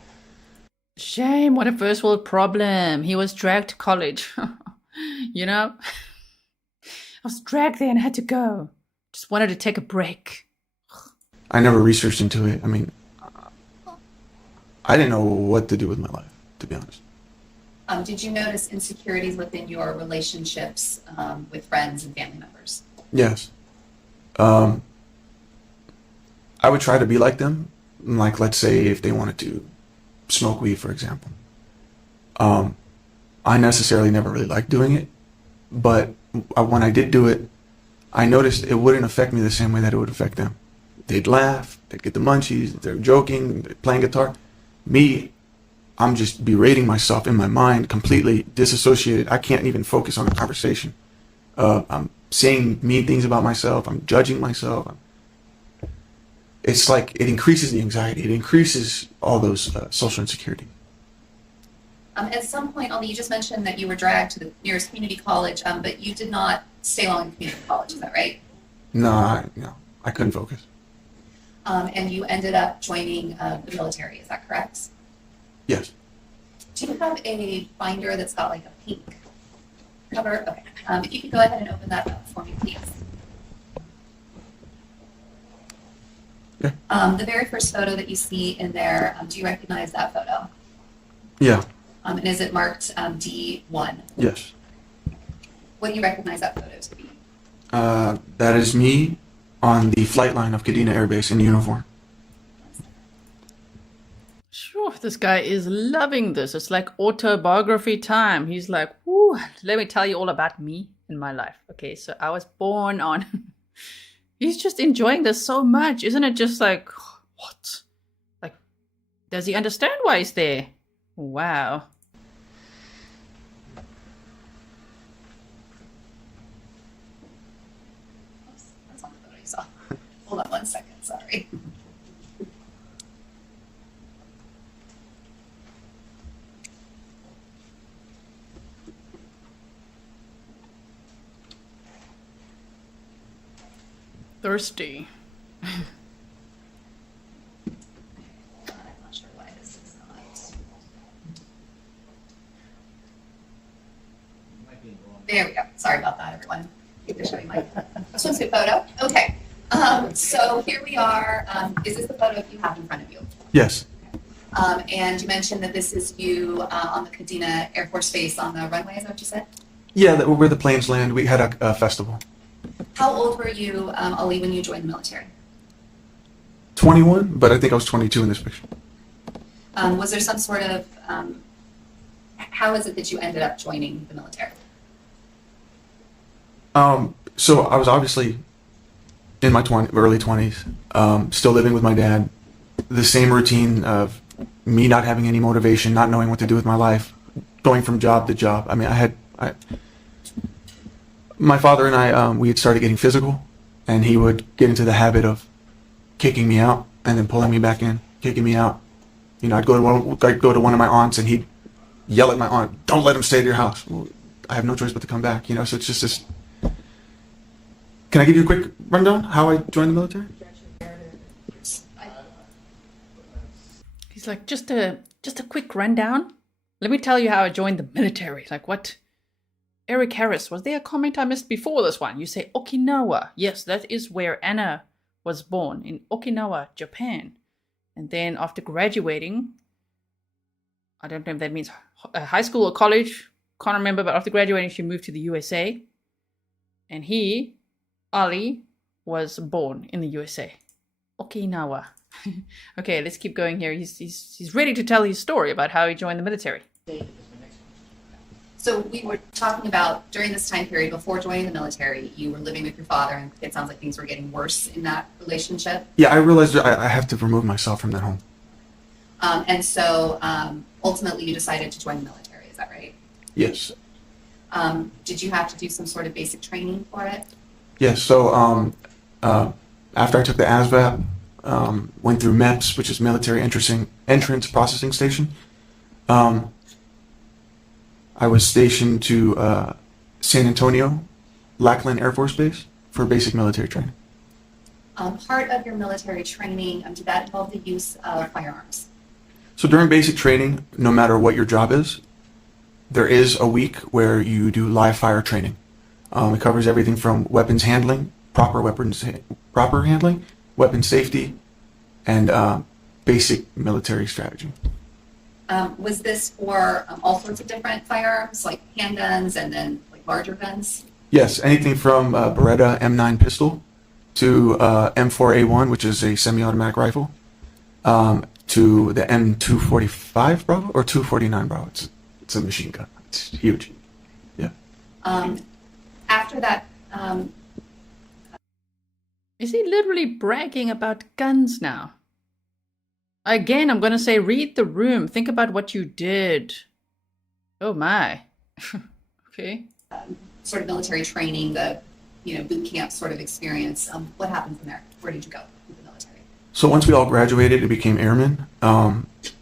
Shame, what a first world problem. He was dragged to college. You know? I was dragged there and had to go. Just wanted to take a break. I never researched into it. I mean, I didn't know what to do with my life, to be honest. Did you notice insecurities within your relationships with friends and family members? Yes. I would try to be like them. Like, let's say if they wanted to smoke weed, for example. I necessarily never really liked doing it, but when I did do it, I noticed it wouldn't affect me the same way that it would affect them. They'd laugh, they'd get the munchies, they're joking, they're playing guitar. Me, I'm just berating myself in my mind, completely disassociated. I can't even focus on a conversation. I'm saying mean things about myself, I'm judging myself. It's like it increases the anxiety, it increases all those social insecurities. At some point, Aldi, you just mentioned that you were dragged to the nearest community college, but you did not stay long in community college, is that right? No, I couldn't focus. And you ended up joining the military, is that correct? Yes. Do you have a binder that's got like a pink cover? Okay. If you could go ahead and open that up for me, please. Yeah. The very first photo that you see in there, do you recognize that photo? Yeah. And is it marked D1? Yes. What do you recognize that photo to be? That is me on the flight line of Kadena Air Base in uniform. Sure, this guy is loving this. It's like autobiography time. He's like, whoo, let me tell you all about me and my life. Okay, so I was born on... He's just enjoying this so much. Isn't it just like, what? Like, does he understand why he's there? Wow. Oops, that's not the photo you saw. Hold on one second, sorry. Thirsty. I'm not sure why this is not. There we go. Sorry about that, everyone. Keep the showing my swimsuit photo. Okay. So here we are. Is this the photo you have in front of you? Yes. And you mentioned that this is you on the Kadena Air Force Base on the runway, is that what you said? Yeah, where the planes land. We had a festival. How old were you, Ali, when you joined the military? 21, but I think I was 22 in this picture. Was there some sort of, how is it that you ended up joining the military? So I was obviously in my early 20s, still living with my dad. The same routine of me not having any motivation, not knowing what to do with my life, going from job to job. I mean, my father and I, we had started getting physical, and he would get into the habit of kicking me out and then pulling me back in, kicking me out. You know, I'd go to one of my aunts, and he'd yell at my aunt, "Don't let him stay at your house." Well, I have no choice but to come back, you know, so it's just this. Can I give you a quick rundown how I joined the military? He's like, just a quick rundown. Let me tell you how I joined the military. Like what? Eric Harris, was there a comment I missed before this one? You say Okinawa. Yes, that is where Anna was born, in Okinawa, Japan. And then after graduating, I don't know if that means high school or college, can't remember, but after graduating, she moved to the USA. And he, Ali, was born in the USA. Okinawa. Okay, let's keep going here. He's ready to tell his story about how he joined the military. So we were talking about during this time period before joining the military, you were living with your father, and it sounds like things were getting worse in that relationship. Yeah, I realized I have to remove myself from that home. And so ultimately you decided to join the military, is that right? Yes. Did you have to do some sort of basic training for it? Yes, so after I took the ASVAB, went through MEPS, which is Military Entrance Processing Station. I was stationed to San Antonio, Lackland Air Force Base for basic military training. Part of your military training, did that involve the use of firearms? So during basic training, no matter what your job is, there is a week where you do live fire training. It covers everything from weapons handling, proper handling, weapon safety, and basic military strategy. Was this for all sorts of different firearms, like handguns and then like larger guns? Yes, anything from Beretta M9 pistol to M4A1, which is a semi-automatic rifle, to the M245 Bravo or 249 Bravo. It's a machine gun. It's huge. Yeah. After that, is he literally bragging about guns now? Again, I'm going to say, read the room. Think about what you did. Oh my. Okay. Sort of military training, the boot camp sort of experience. What happened from there? Where did you go with the military? So once we all graduated and became airmen,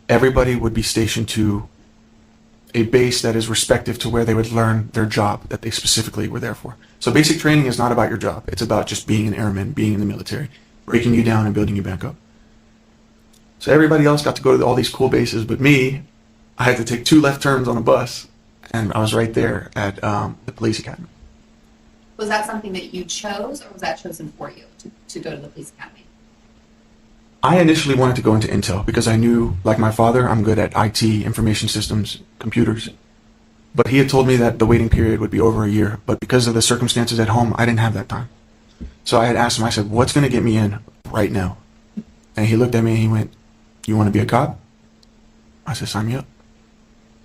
everybody would be stationed to a base that is respective to where they would learn their job that they specifically were there for. So basic training is not about your job. It's about just being an airman, being in the military, breaking you down and building you back up. So everybody else got to go to all these cool bases, but me, I had to take 2 left turns on a bus, and I was right there at the police academy. Was that something that you chose, or was that chosen for you to go to the police academy? I initially wanted to go into Intel because I knew, like my father, I'm good at IT, information systems, computers. But he had told me that the waiting period would be over a year, but because of the circumstances at home, I didn't have that time. So I had asked him, I said, what's going to get me in right now? And he looked at me and he went, you want to be a cop? I said, sign me up.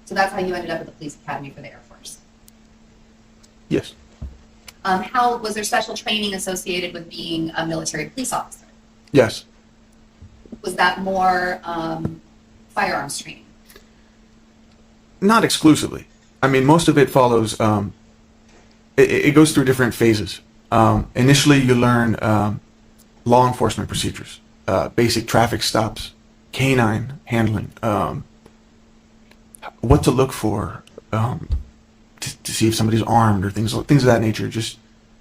So that's how you ended up at the police academy for the Air Force? Yes. How was there special training associated with being a military police officer? Yes. Was that more firearms training? Not exclusively. I mean, most of it follows, it goes through different phases. Initially, you learn law enforcement procedures, basic traffic stops, canine handling, what to look for, to see if somebody's armed or things of that nature. Just,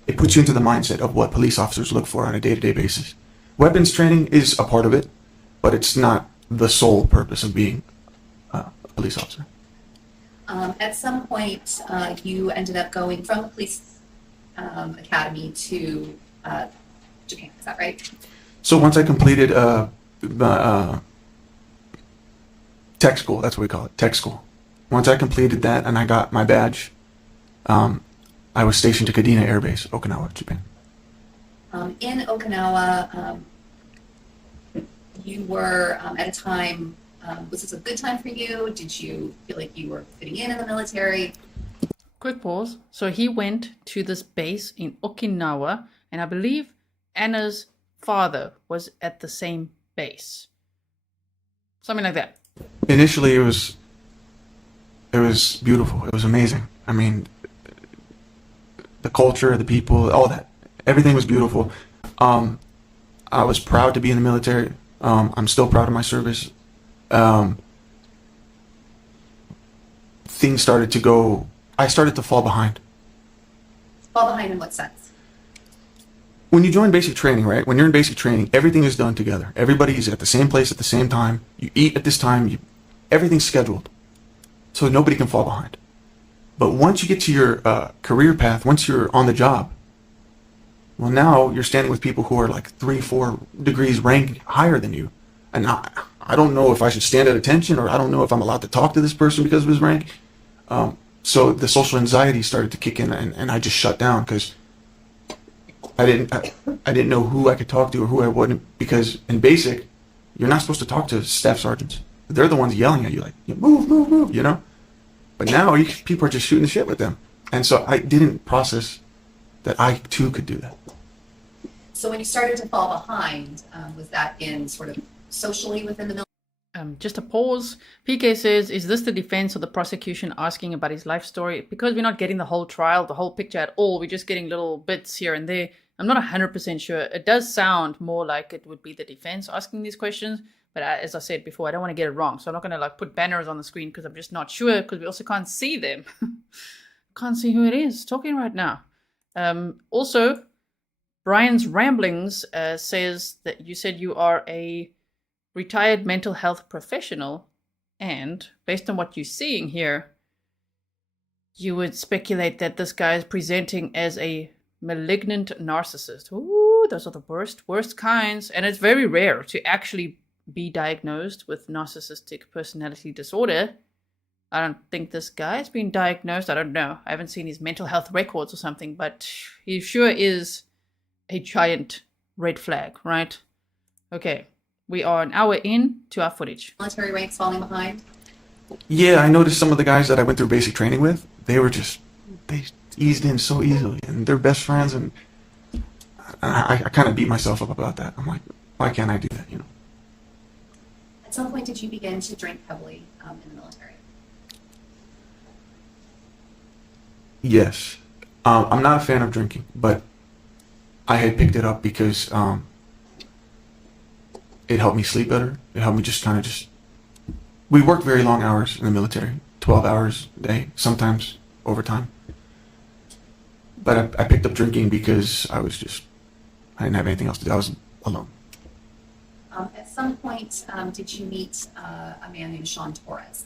it puts you into the mindset of what police officers look for on a day-to-day basis. Weapons training is a part of it, but it's not the sole purpose of being a police officer. At some point, you ended up going from the police academy to Japan, is that right? So once I completed tech school, that's what we call it, tech school. Once I completed that and I got my badge, I was stationed to Kadena Air Base, Okinawa, Japan. In Okinawa, you were at a time, was this a good time for you? Did you feel like you were fitting in the military? Quick pause. So he went to this base in Okinawa, and I believe Anna's father was at the same base. Something like that. Initially, it was It was beautiful. It was amazing. I mean, the culture, the people, all that, everything was beautiful. I was proud to be in the military. I'm still proud of my service. Things started to go, I started to fall behind. Fall behind in what sense? When you join basic training, right? When you're in basic training, everything is done together. Everybody's at the same place at the same time. You eat at this time. Everything's scheduled. So nobody can fall behind. But once you get to your career path, once you're on the job, well, now you're standing with people who are like 3-4 degrees rank higher than you. And I don't know if I should stand at attention, or I don't know if I'm allowed to talk to this person because of his rank. So the social anxiety started to kick in, and I just shut down because I didn't know who I could talk to or who I wouldn't, because in basic, you're not supposed to talk to staff sergeants. They're the ones yelling at you like, move, move, move, you know? But now people are just shooting the shit with them. And so I didn't process that I too could do that. So when you started to fall behind, was that in sort of socially within the military? Just a pause. PK says, is this the defense or the prosecution asking about his life story? Because we're not getting the whole trial, the whole picture at all. We're just getting little bits here and there. I'm not 100% sure. It does sound more like it would be the defense asking these questions. But as I said before, I don't want to get it wrong. So I'm not going to like put banners on the screen because I'm just not sure, because we also can't see them. Can't see who it is talking right now. Also, Brian's Ramblings says that you said you are a retired mental health professional, and based on what you're seeing here, you would speculate that this guy is presenting as a malignant narcissist. Ooh, those are the worst kinds. And it's very rare to actually be diagnosed with narcissistic personality disorder. I don't think this guy's been diagnosed. I don't know. I haven't seen his mental health records or something, but he sure is a giant red flag, right? Okay. We are an hour in to our footage. Military ranks falling behind? Yeah, I noticed some of the guys that I went through basic training with, they eased in so easily, and they're best friends, and I kind of beat myself up about that. I'm like, why can't I do that, you know? At some point, did you begin to drink heavily in the military? Yes. I'm not a fan of drinking, but I had picked it up because it helped me sleep better. It helped me we worked very long hours in the military, 12 hours a day, sometimes overtime. But I picked up drinking because I didn't have anything else to do. I was alone. At some point, did you meet a man named Sean Torres?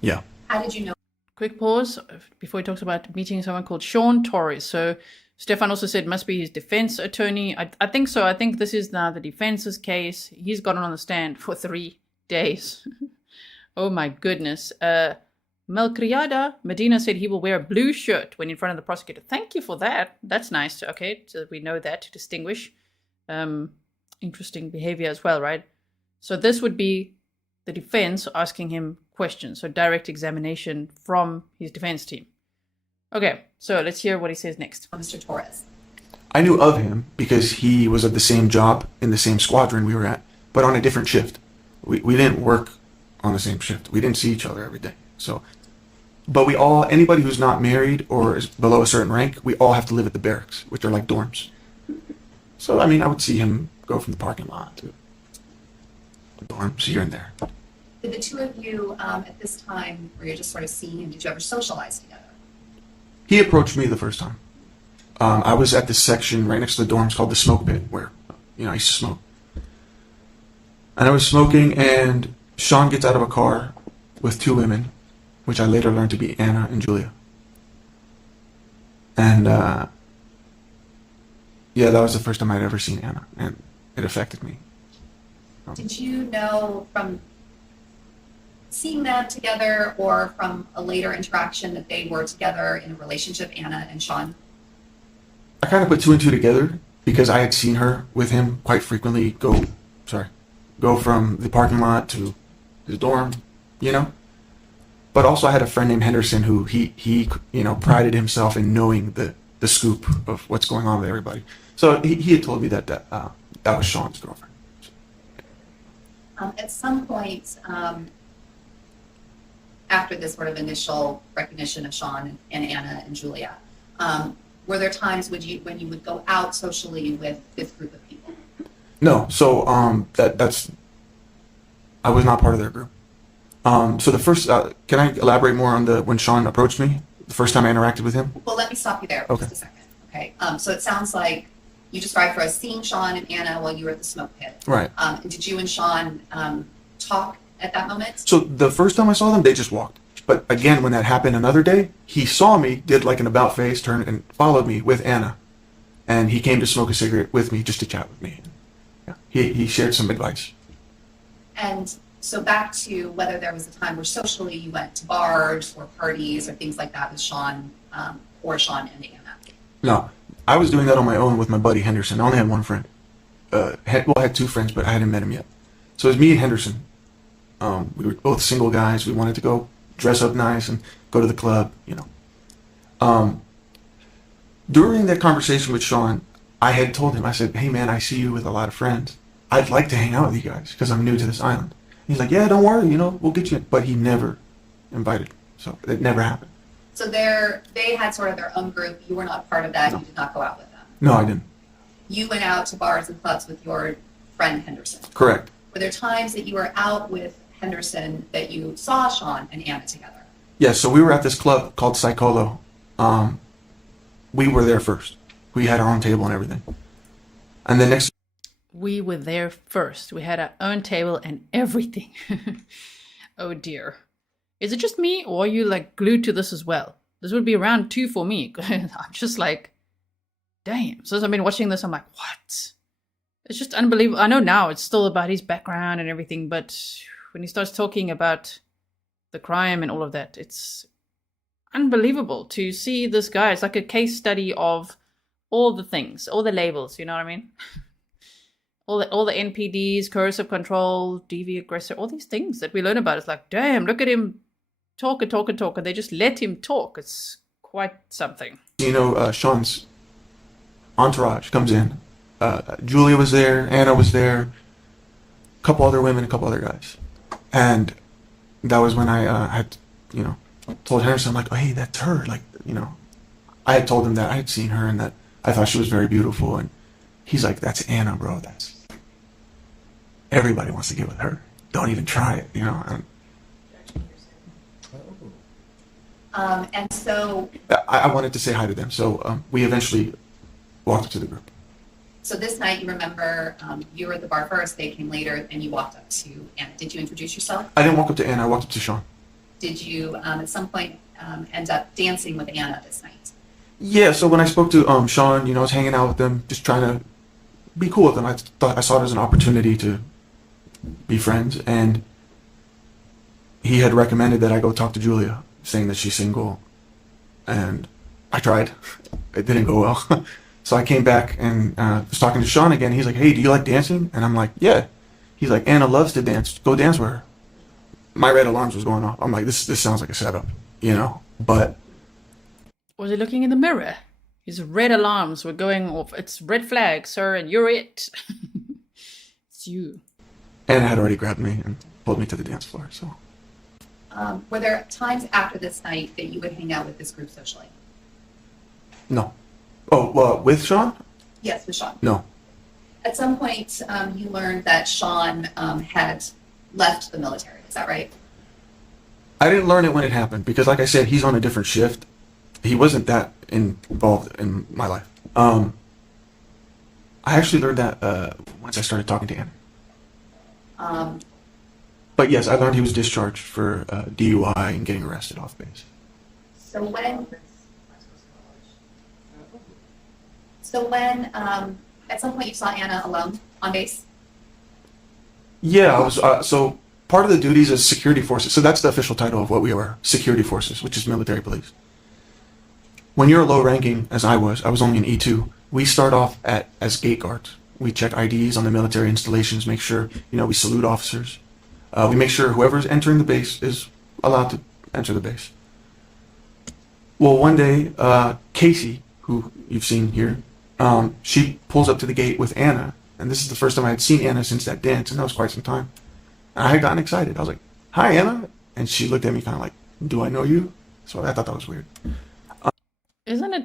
Yeah. How did you know? Quick pause before he talks about meeting someone called Sean Torres. So Stefan also said must be his defense attorney. I think so. I think this is now the defense's case. He's gotten on the stand for 3 days. Oh my goodness. Melcriada Medina said he will wear a blue shirt when in front of the prosecutor. Thank you for that. That's nice. Okay, so we know that to distinguish. Interesting behavior as well, right? So this would be the defense asking him questions. So direct examination from his defense team. Okay, so let's hear what he says next. Mr. Torres. I knew of him because he was of the same job in the same squadron we were at, but on a different shift. We didn't work on the same shift. We didn't see each other every day. So, but anybody who's not married or is below a certain rank, we all have to live at the barracks, which are like dorms. So, I mean, I would see him go from the parking lot to the dorms here and there. Did the two of you, at this time, where you're just sort of seeing him, did you ever socialize together? He approached me the first time. I was at this section right next to the dorms called the smoke pit, where, I used to smoke. And I was smoking, and Sean gets out of a car with 2 women, which I later learned to be Anna and Julia. And, yeah, that was the first time I'd ever seen Anna, and it affected me. Did you know from seeing them together or from a later interaction that they were together in a relationship, Anna and Sean? I kind of put 2 and 2 together because I had seen her with him quite frequently go from the parking lot to his dorm, But also I had a friend named Henderson who he prided himself in knowing the scoop of what's going on with everybody. So he had told me that was Sean's girlfriend. At some point, after this sort of initial recognition of Sean and Anna and Julia, were there times when you would go out socially with this group of people? No. So that's I was not part of their group. So the first, can I elaborate more on when Sean approached me the first time I interacted with him? Well, let me stop you there for just a second. Okay. So it sounds like you described for us seeing Sean and Anna while you were at the smoke pit. Right. Did you and Sean talk at that moment? So the first time I saw them, they just walked. But again, when that happened another day, he saw me, did like an about face, turned and followed me with Anna. And he came to smoke a cigarette with me just to chat with me. Yeah. He shared some advice. And so back to whether there was a time where socially you went to bars or parties or things like that with Sean or Sean and Anna. No, I was doing that on my own with my buddy Henderson. I only had one friend. I had two friends, but I hadn't met him yet. So it was me and Henderson. We were both single guys. We wanted to go dress up nice and go to the club, you know. During that conversation with Sean, I had told him, I said, hey man, I see you with a lot of friends. I'd like to hang out with you guys because I'm new to this island. He's like, yeah, don't worry, you know, we'll get you in. But he never invited. So it never happened. So they had sort of their own group. You were not part of that. No. You did not go out with them. No, I didn't. You went out to bars and clubs with your friend Henderson. Correct. Were there times that you were out with Henderson that you saw Sean and Anna together? Yeah, so we were at this club called Psycholo. We were there first. We had our own table and everything. And then next... We were there first. We had our own table and everything. Oh dear. Is it just me, or are you like glued to this as well? This would be round 2 for me. I'm just like, damn. So as I've been watching this, I'm like, what? It's just unbelievable. I know now it's still about his background and everything, but when he starts talking about the crime and all of that, it's unbelievable to see this guy. It's like a case study of all the things, all the labels, you know what I mean? all the NPDs, coercive control, deviant aggressor, all these things that we learn about. It's like, damn, look at him talk and talk and talk, and they just let him talk. It's quite something. You know, Sean's entourage comes in. Julia was there, Anna was there, a couple other women, a couple other guys. And that was when I had, you know, told Henderson, like, oh, hey, that's her. Like, you know, I had told him that I had seen her and that I thought she was very beautiful. And he's like, that's Anna, bro. Everybody wants to get with her. Don't even try it, you know. And so... I wanted to say hi to them. So we eventually walked up to the group. So this night, you remember you were at the bar first, they came later, and you walked up to Anna. Did you introduce yourself? I didn't walk up to Anna, I walked up to Sean. Did you, at some point, end up dancing with Anna this night? Yeah, so when I spoke to Sean, you know, I was hanging out with them, just trying to be cool with them. I saw it as an opportunity to be friends, and he had recommended that I go talk to Julia, saying that she's single, and I tried. It didn't go well. So I came back and was talking to Sean again. He's like, hey, do you like dancing? And I'm like, yeah. He's like, Anna loves to dance. Go dance with her. My red alarms was going off. I'm like, this sounds like a setup, you know? But... Was he looking in the mirror? His red alarms were going off. It's red flag, sir, and you're it. It's you. Anna had already grabbed me and pulled me to the dance floor, so... Were there times after this night that you would hang out with this group socially? No. Oh, well, with Sean? Yes, with Sean. No. At some point, you learned that Sean had left the military. Is that right? I didn't learn it when it happened because, like I said, he's on a different shift. He wasn't that involved in my life. I actually learned that once I started talking to Anna. But yes, I learned he was discharged for DUI and getting arrested off base. So when at some point you saw Anna alone on base? Yeah, I was. So part of the duties is security forces. So that's the official title of what we are, security forces, which is military police. When you're low ranking, as I was only an E2. We start off as gate guards. We check IDs on the military installations, make sure, you know, we salute officers. We make sure whoever's entering the base is allowed to enter the base. Well, one day, Casey, who you've seen here, she pulls up to the gate with Anna, and this is the first time I had seen Anna since that dance, and that was quite some time. And I had gotten excited. I was like, hi, Anna. And she looked at me kind of like, do I know you? So I thought that was weird. Isn't it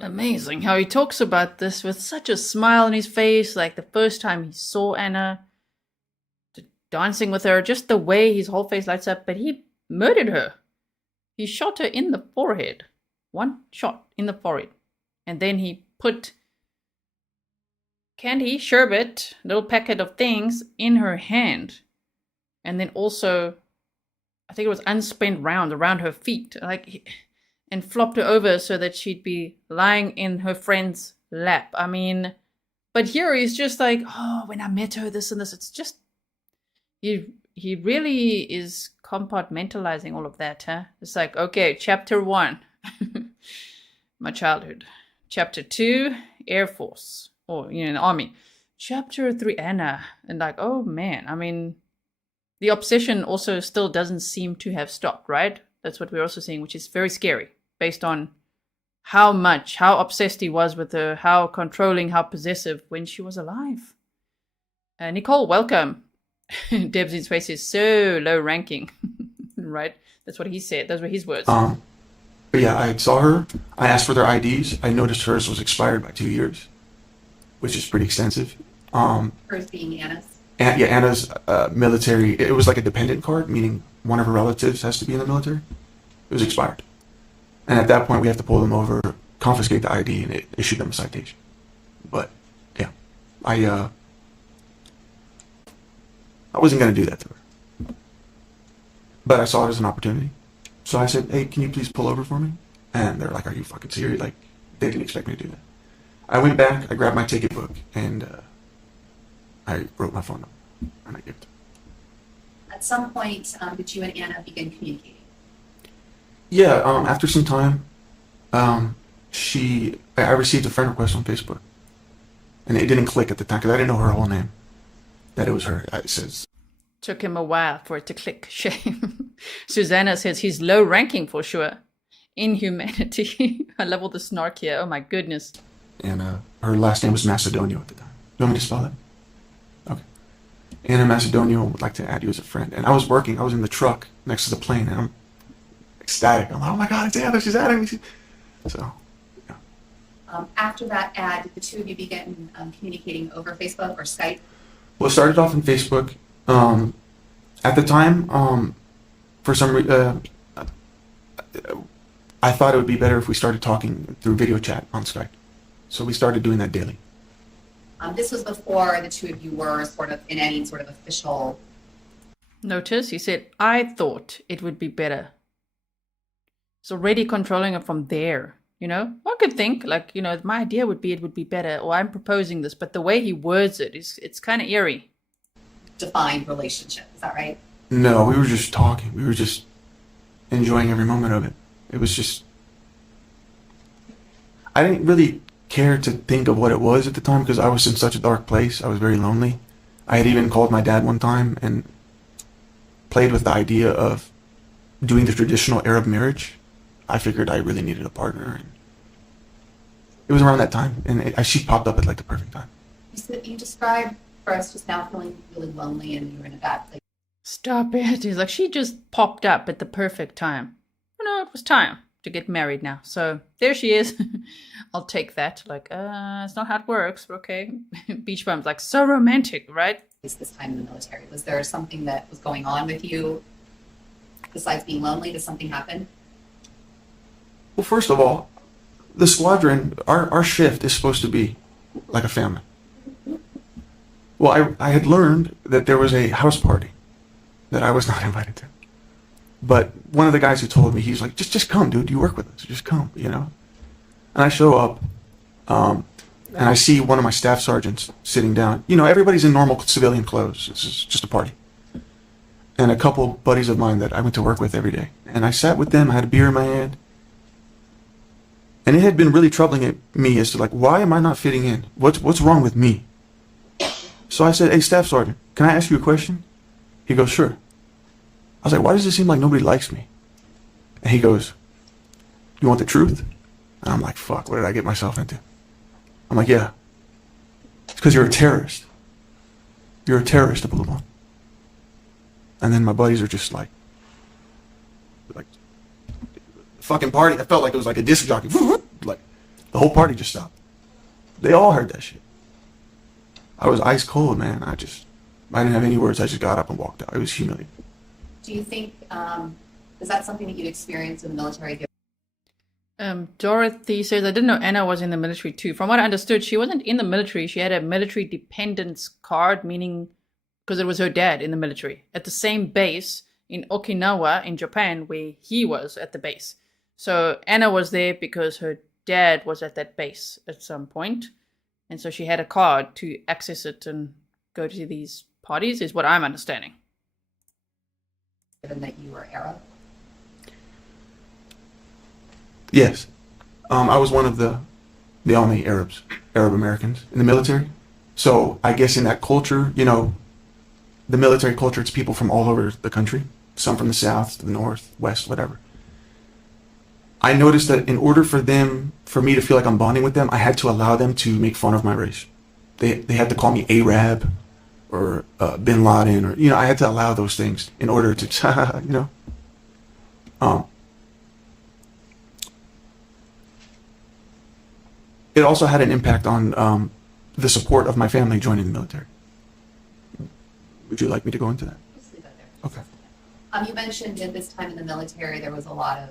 amazing how he talks about this with such a smile on his face, like the first time he saw Anna, dancing with her, just the way his whole face lights up, but he murdered her. He shot her in the forehead. One shot in the forehead. And then he put candy, sherbet, little packet of things in her hand. And then also, I think it was unspent round around her feet, and flopped her over so that she'd be lying in her friend's lap. I mean, but here he's just like, oh, when I met her, this and this. It's just, he really is compartmentalizing all of that, huh? It's like, okay, chapter 1, my childhood. Chapter 2, Air Force, or, the Army. Chapter 3, Anna. And like, oh man, I mean, the obsession also still doesn't seem to have stopped, right? That's what we're also seeing, which is very scary, based on how obsessed he was with her, how controlling, how possessive when she was alive. Nicole, welcome. Deb's face is so low ranking, right? That's what he said. Those were his words. But yeah, I saw her. I asked for their IDs. I noticed hers was expired by 2 years, which is pretty extensive. Hers being Anna's? Anna's military. It was like a dependent card, meaning one of her relatives has to be in the military. It was expired. And at that point, we have to pull them over, confiscate the ID, and issue them a citation. But, yeah, I wasn't going to do that to her. But I saw it as an opportunity. So I said, hey, can you please pull over for me? And they're like, are you fucking serious? Like, they didn't expect me to do that. I went back, I grabbed my ticket book, and I wrote my phone number, and I gave it to her. At some point, did you and Anna begin communicating? Yeah, after some time, I received a friend request on Facebook. And it didn't click at the time, because I didn't know her whole name. That it was her. It says. Took him a while for it to click. Shame. Susanna says he's low ranking for sure. Inhumanity. I love all the snark here. Oh my goodness. And her last name was Macedonia at the time. You want me to spell it? Okay. Anna Macedonia would like to add you as a friend. And I was working. I was in the truck next to the plane, and I'm ecstatic. I'm like, oh my God, it's Anna. She's adding me. So, yeah. After that ad, did the two of you begin communicating over Facebook or Skype? Well, it started off on Facebook. At the time, for some reason, I thought it would be better if we started talking through video chat on Skype. So we started doing that daily. This was before the two of you were sort of in any sort of official... Notice, he said, I thought it would be better. He's already controlling it from there, One could think, like, my idea would be it would be better, or I'm proposing this, but the way he words it, it's kind of eerie. Defined relationship, is that right? No, we were just talking. We were just enjoying every moment of it. It was just... I didn't really care to think of what it was at the time because I was in such a dark place. I was very lonely. I had even called my dad one time and played with the idea of doing the traditional Arab marriage. I figured I really needed a partner. And it was around that time, and she popped up at like the perfect time. You described first just now feeling really lonely and you were in a bad place. Stop it. He's like, she just popped up at the perfect time. It was time to get married now. So there she is. I'll take that. Like, it's not how it works, but okay. Beach bum's like, so romantic, right? This time in the military, was there something that was going on with you besides being lonely? Did something happen? Well, first of all, the squadron, our shift is supposed to be like a family. Well, I had learned that there was a house party that I was not invited to. But one of the guys who told me, he's like, just come, dude. You work with us. Just come, And I show up, and I see one of my staff sergeants sitting down. Everybody's in normal civilian clothes. This is just a party. And a couple buddies of mine that I went to work with every day. And I sat with them. I had a beer in my hand. And it had been really troubling me as to, like, why am I not fitting in? What's wrong with me? So I said, hey, Staff Sergeant, can I ask you a question? He goes, sure. I was like, why does it seem like nobody likes me? And he goes, you want the truth? And I'm like, fuck, what did I get myself into? I'm like, yeah. It's because you're a terrorist. You're a terrorist, Abulaban. And then my buddies are just like, like fucking party. I felt like it was like a disc jockey. Like the whole party just stopped. They all heard that shit. I was ice cold, man. I didn't have any words. I just got up and walked out. It was humiliating. Do you think, is that something that you'd experienced in the military? Dorothy says, I didn't know Anna was in the military too. From what I understood, she wasn't in the military. She had a military dependence card, meaning because it was her dad in the military at the same base in Okinawa in Japan where he was at the base. So Anna was there because her dad was at that base at some point. And so she had a card to access it and go to these parties, is what I'm understanding. Given that you were Arab? Yes. I was one of the only Arab Americans in the military. So I guess in that culture, you know, the military culture, it's people from all over the country. Some from the south, the north, west, whatever. I noticed that in order for me to feel like I'm bonding with them, I had to allow them to make fun of my race. They had to call me Arab or Bin Laden, or, you know, I had to allow those things in order to, you know. It also had an impact on the support of my family joining the military. Would you like me to go into that? Okay. You mentioned at this time in the military there was a lot of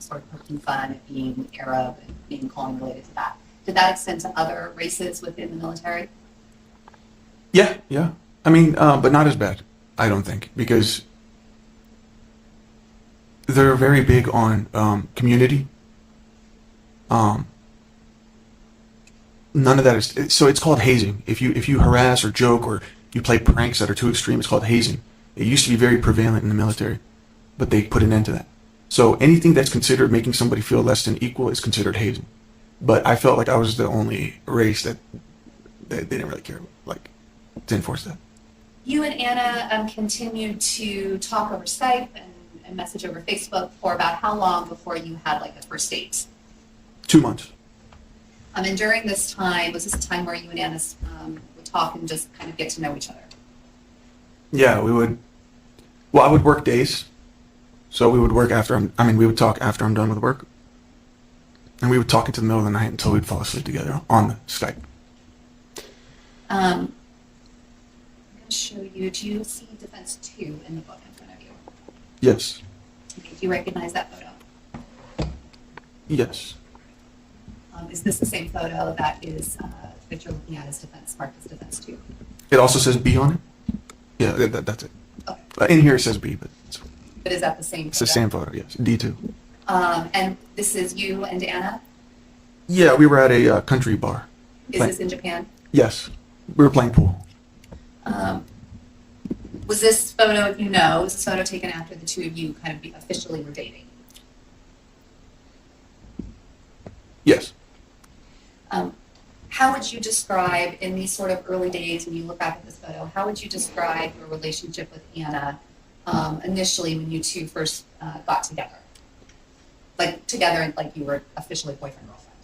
sort of poking fun at being Arab and being calling related to that. Did that extend to other races within the military? Yeah. I mean, but not as bad, I don't think, because they're very big on community. None of that is, so it's called hazing. If you harass or joke or you play pranks that are too extreme, it's called hazing. It used to be very prevalent in the military, but they put an end to that. So anything that's considered making somebody feel less than equal is considered hazing. But I felt like I was the only race that they didn't really care about, like, to enforce that. You and Anna continued to talk over Skype and message over Facebook for about how long before you had like a first date? 2 months. And during this time, was this a time where you and Anna would talk and just kind of get to know each other? Yeah, we would. Well, I would work days. So we would work after we would talk after I'm done with work. And we would talk into the middle of the night until we'd fall asleep together on the Skype. I'm going to show you, do you see Defense 2 in the book in front of you? Yes. Do you recognize that photo? Yes. Is this the same photo that is that you're looking at as Defense, marked as Defense 2? It also says B on it? Yeah, that's it. Okay. In here it says B, but is that the same photo? It's the same photo, yes. D2. And this is you and Anna? Yeah, we were at a country bar. Is this in Japan? Yes. We were playing pool. Was this photo, was this photo taken after the two of you kind of officially were dating? Yes. How would you describe, in these sort of early days when you look back at this photo, how would you describe your relationship with Anna initially when you two first got together? Like together, like you were officially boyfriend, girlfriend?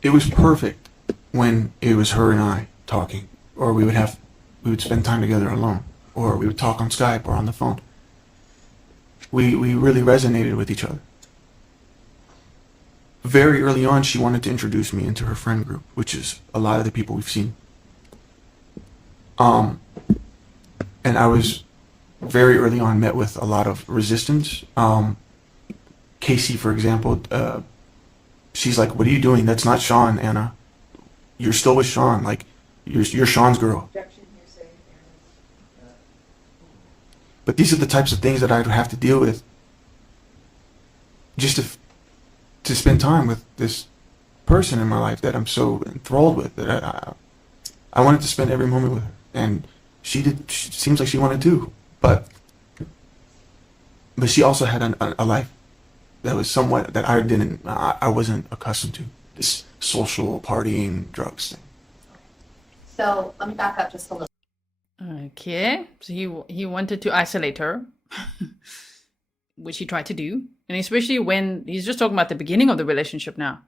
It was perfect when it was her and I talking, or we would spend time together alone, or we would talk on Skype or on the phone. We really resonated with each other. Very early on, she wanted to introduce me into her friend group, which is a lot of the people we've seen. And I was very early on met with a lot of resistance. Casey, for example, she's like, "What are you doing? That's not Sean, Anna. You're still with Sean. Like, you're Sean's girl." But these are the types of things that I'd have to deal with just to spend time with this person in my life that I'm so enthralled with, that I wanted to spend every moment with her, and she seems like she wanted to, but she also had a life that was somewhat that I wasn't accustomed to, this social partying drugs thing. So let me back up just a little. Okay, so he wanted to isolate her, which he tried to do. And especially when he's just talking about the beginning of the relationship now.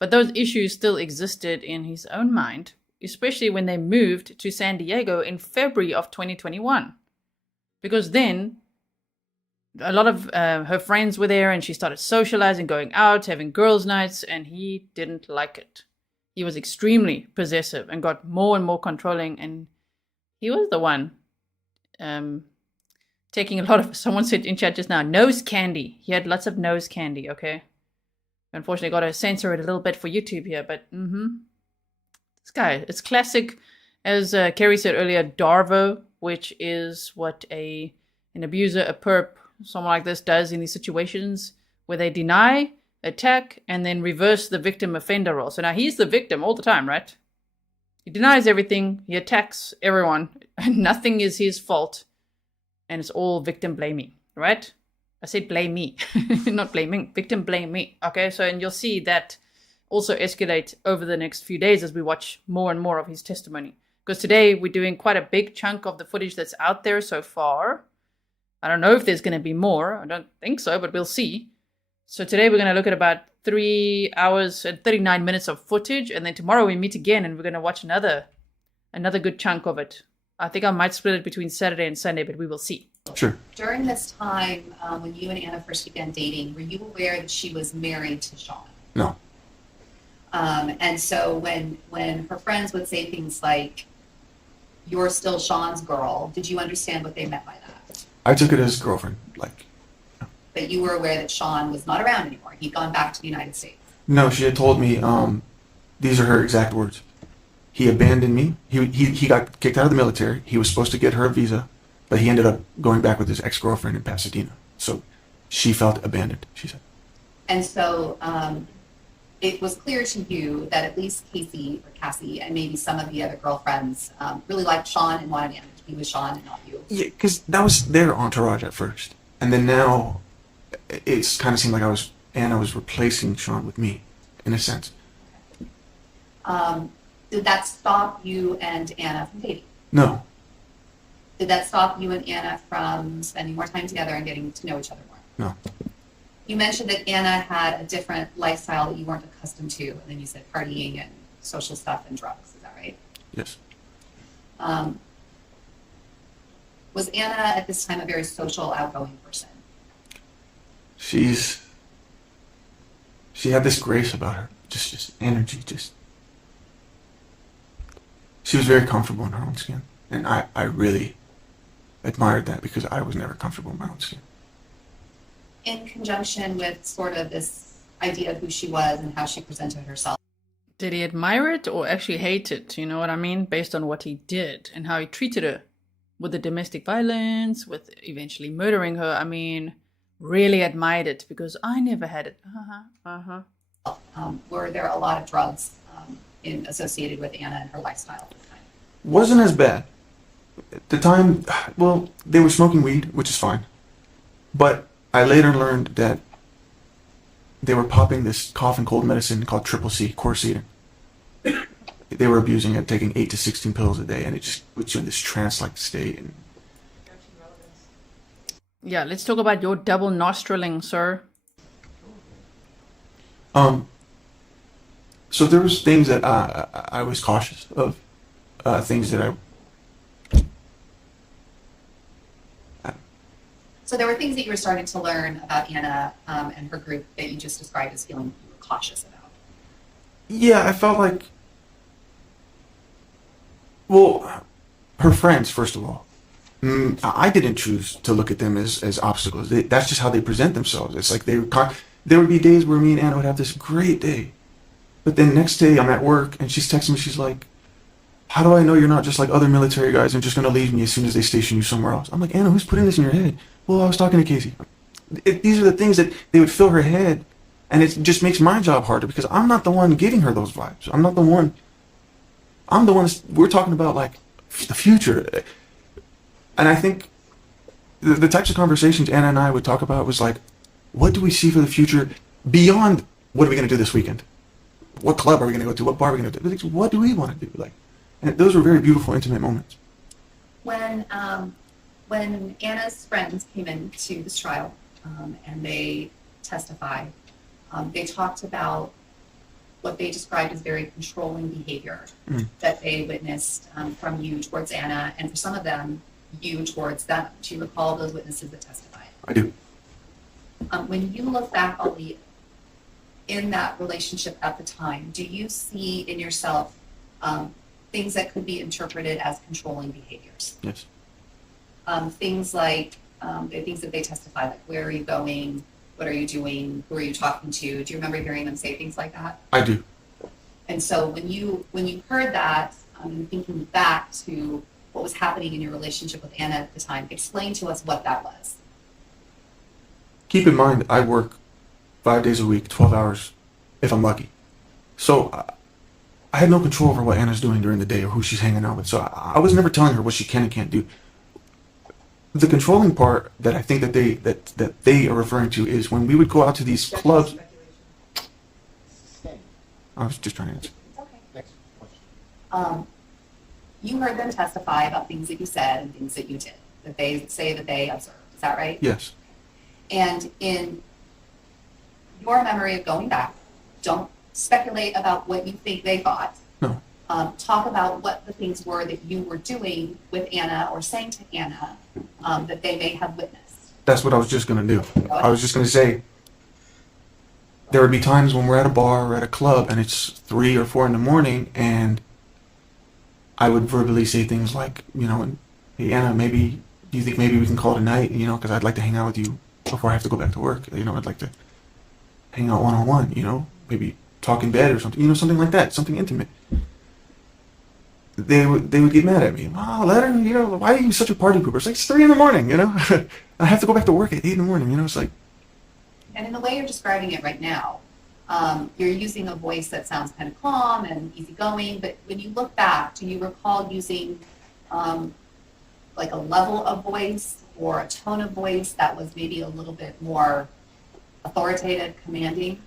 But those issues still existed in his own mind, especially when they moved to San Diego in February of 2021. Because then a lot of her friends were there, and she started socializing, going out, having girls' nights, and he didn't like it. He was extremely possessive and got more and more controlling, and he was the one taking a lot of, someone said in chat just now, nose candy. He had lots of nose candy, okay? Unfortunately, got to censor it a little bit for YouTube here, but this guy, it's classic, as Kerry said earlier, Darvo, which is what an abuser, a perp, someone like this does in these situations where they deny, attack, and then reverse the victim offender role. So now he's the victim all the time, right? He denies everything, he attacks everyone, and nothing is his fault, and it's all victim blaming, right? I said blame me, not blaming, victim blame me, okay? So, and you'll see that also escalate over the next few days as we watch more and more of his testimony. Because today we're doing quite a big chunk of the footage that's out there so far. I don't know if there's going to be more. I don't think so, but we'll see. So today we're going to look at about 3 hours and 39 minutes of footage. And then tomorrow we meet again and we're going to watch another good chunk of it. I think I might split it between Saturday and Sunday, but we will see. Sure. During this time, when you and Ana first began dating, were you aware that she was married to Sean? No. And so when her friends would say things like, "You're still Sean's girl," did you understand what they meant by that? I took it as girlfriend, like. But you were aware that Sean was not around anymore. He'd gone back to the United States. No, she had told me, these are her exact words. He abandoned me. He got kicked out of the military. He was supposed to get her a visa, but he ended up going back with his ex-girlfriend in Pasadena. So she felt abandoned, she said. And so it was clear to you that at least Cassie, and maybe some of the other girlfriends really liked Sean and wanted Ana to be with Sean and not you. Yeah, because that was their entourage at first. And then now it's kind of seemed like Ana was replacing Sean with me, in a sense. Did that stop you and Ana from dating? No. Did that stop you and Ana from spending more time together and getting to know each other more? No. You mentioned that Ana had a different lifestyle that you weren't accustomed to, and then you said partying and social stuff and drugs. Is that right? Yes. Was Ana at this time a very social, outgoing person? She had this grace about her, just energy, she was very comfortable in her own skin. And I really admired that because I was never comfortable in my own skin. In conjunction with sort of this idea of who she was and how she presented herself. Did he admire it or actually hate it? You know what I mean? Based on what he did and how he treated her with the domestic violence, with eventually murdering her. I mean, really admired it because I never had it. Were there a lot of drugs associated with Ana and her lifestyle at the time? Wasn't as bad. At the time, well, they were smoking weed, which is fine. But I later learned that they were popping this cough and cold medicine called C, quercetin. They were abusing it, taking 8 to 16 pills a day, and it just puts you in this trance-like state. And yeah, let's talk about your double nostriling, sir. So there was things that I was cautious of, things that I. So there were things that you were starting to learn about Ana and her group that you just described as feeling you were cautious about. Yeah, I felt like. Well, her friends, first of all. I didn't choose to look at them as obstacles. That's just how they present themselves. It's like there would be days where me and Ana would have this great day. But then next day I'm at work and she's texting me, she's like, "How do I know you're not just like other military guys and just going to leave me as soon as they station you somewhere else?" I'm like, "Ana, who's putting this in your head?" "Well, I was talking to Casey." These are the things that they would fill her head. And it just makes my job harder because I'm not the one giving her those vibes. I'm the one we're talking about like the future. And I think the types of conversations Ana and I would talk about was like, what do we see for the future beyond what are we going to do this weekend? What club are we going to go to? What bar are we going to go to? What do we want to do? Like, and those were very beautiful, intimate moments. When Ana's friends came into this trial and they testified, they talked about what they described as very controlling behavior that they witnessed from you towards Ana, and for some of them, you towards them. Do you recall those witnesses that testified? I do. When you look back, Ali, in that relationship at the time, do you see in yourself things that could be interpreted as controlling behaviors? Yes. Things like the things that they testify, like where are you going, what are you doing, who are you talking to? Do you remember hearing them say things like that? I do. And so when you heard that, thinking back to what was happening in your relationship with Ana at the time, explain to us what that was. Keep in mind, I work 5 days a week, 12 hours, if I'm lucky. So I had no control over what Anna's doing during the day or who she's hanging out with. So I was never telling her what she can and can't do. The controlling part that I think that they are referring to is when we would go out to these clubs. I was just trying to answer. You heard them testify about things that you said and things that you did, that they say that they observed. Is that right? Yes. And in your memory of going back, don't speculate about what you think they thought. No. Talk about what the things were that you were doing with Ana or saying to Ana that they may have witnessed. That's what I was just going to do. I was just going to say, there would be times when we're at a bar or at a club and it's 3 or 4 in the morning and I would verbally say things like, hey, Ana, do you think maybe we can call it a night, because I'd like to hang out with you before I have to go back to work. I'd like to hang out one-on-one, maybe talk in bed or something, something like that, something intimate. They would get mad at me. Oh, let her, why are you such a party pooper? It's like it's 3 in the morning, I have to go back to work at 8 in the morning, it's like. And in the way you're describing it right now, you're using a voice that sounds kind of calm and easygoing, but when you look back, do you recall using like a level of voice or a tone of voice that was maybe a little bit more authoritative, commanding?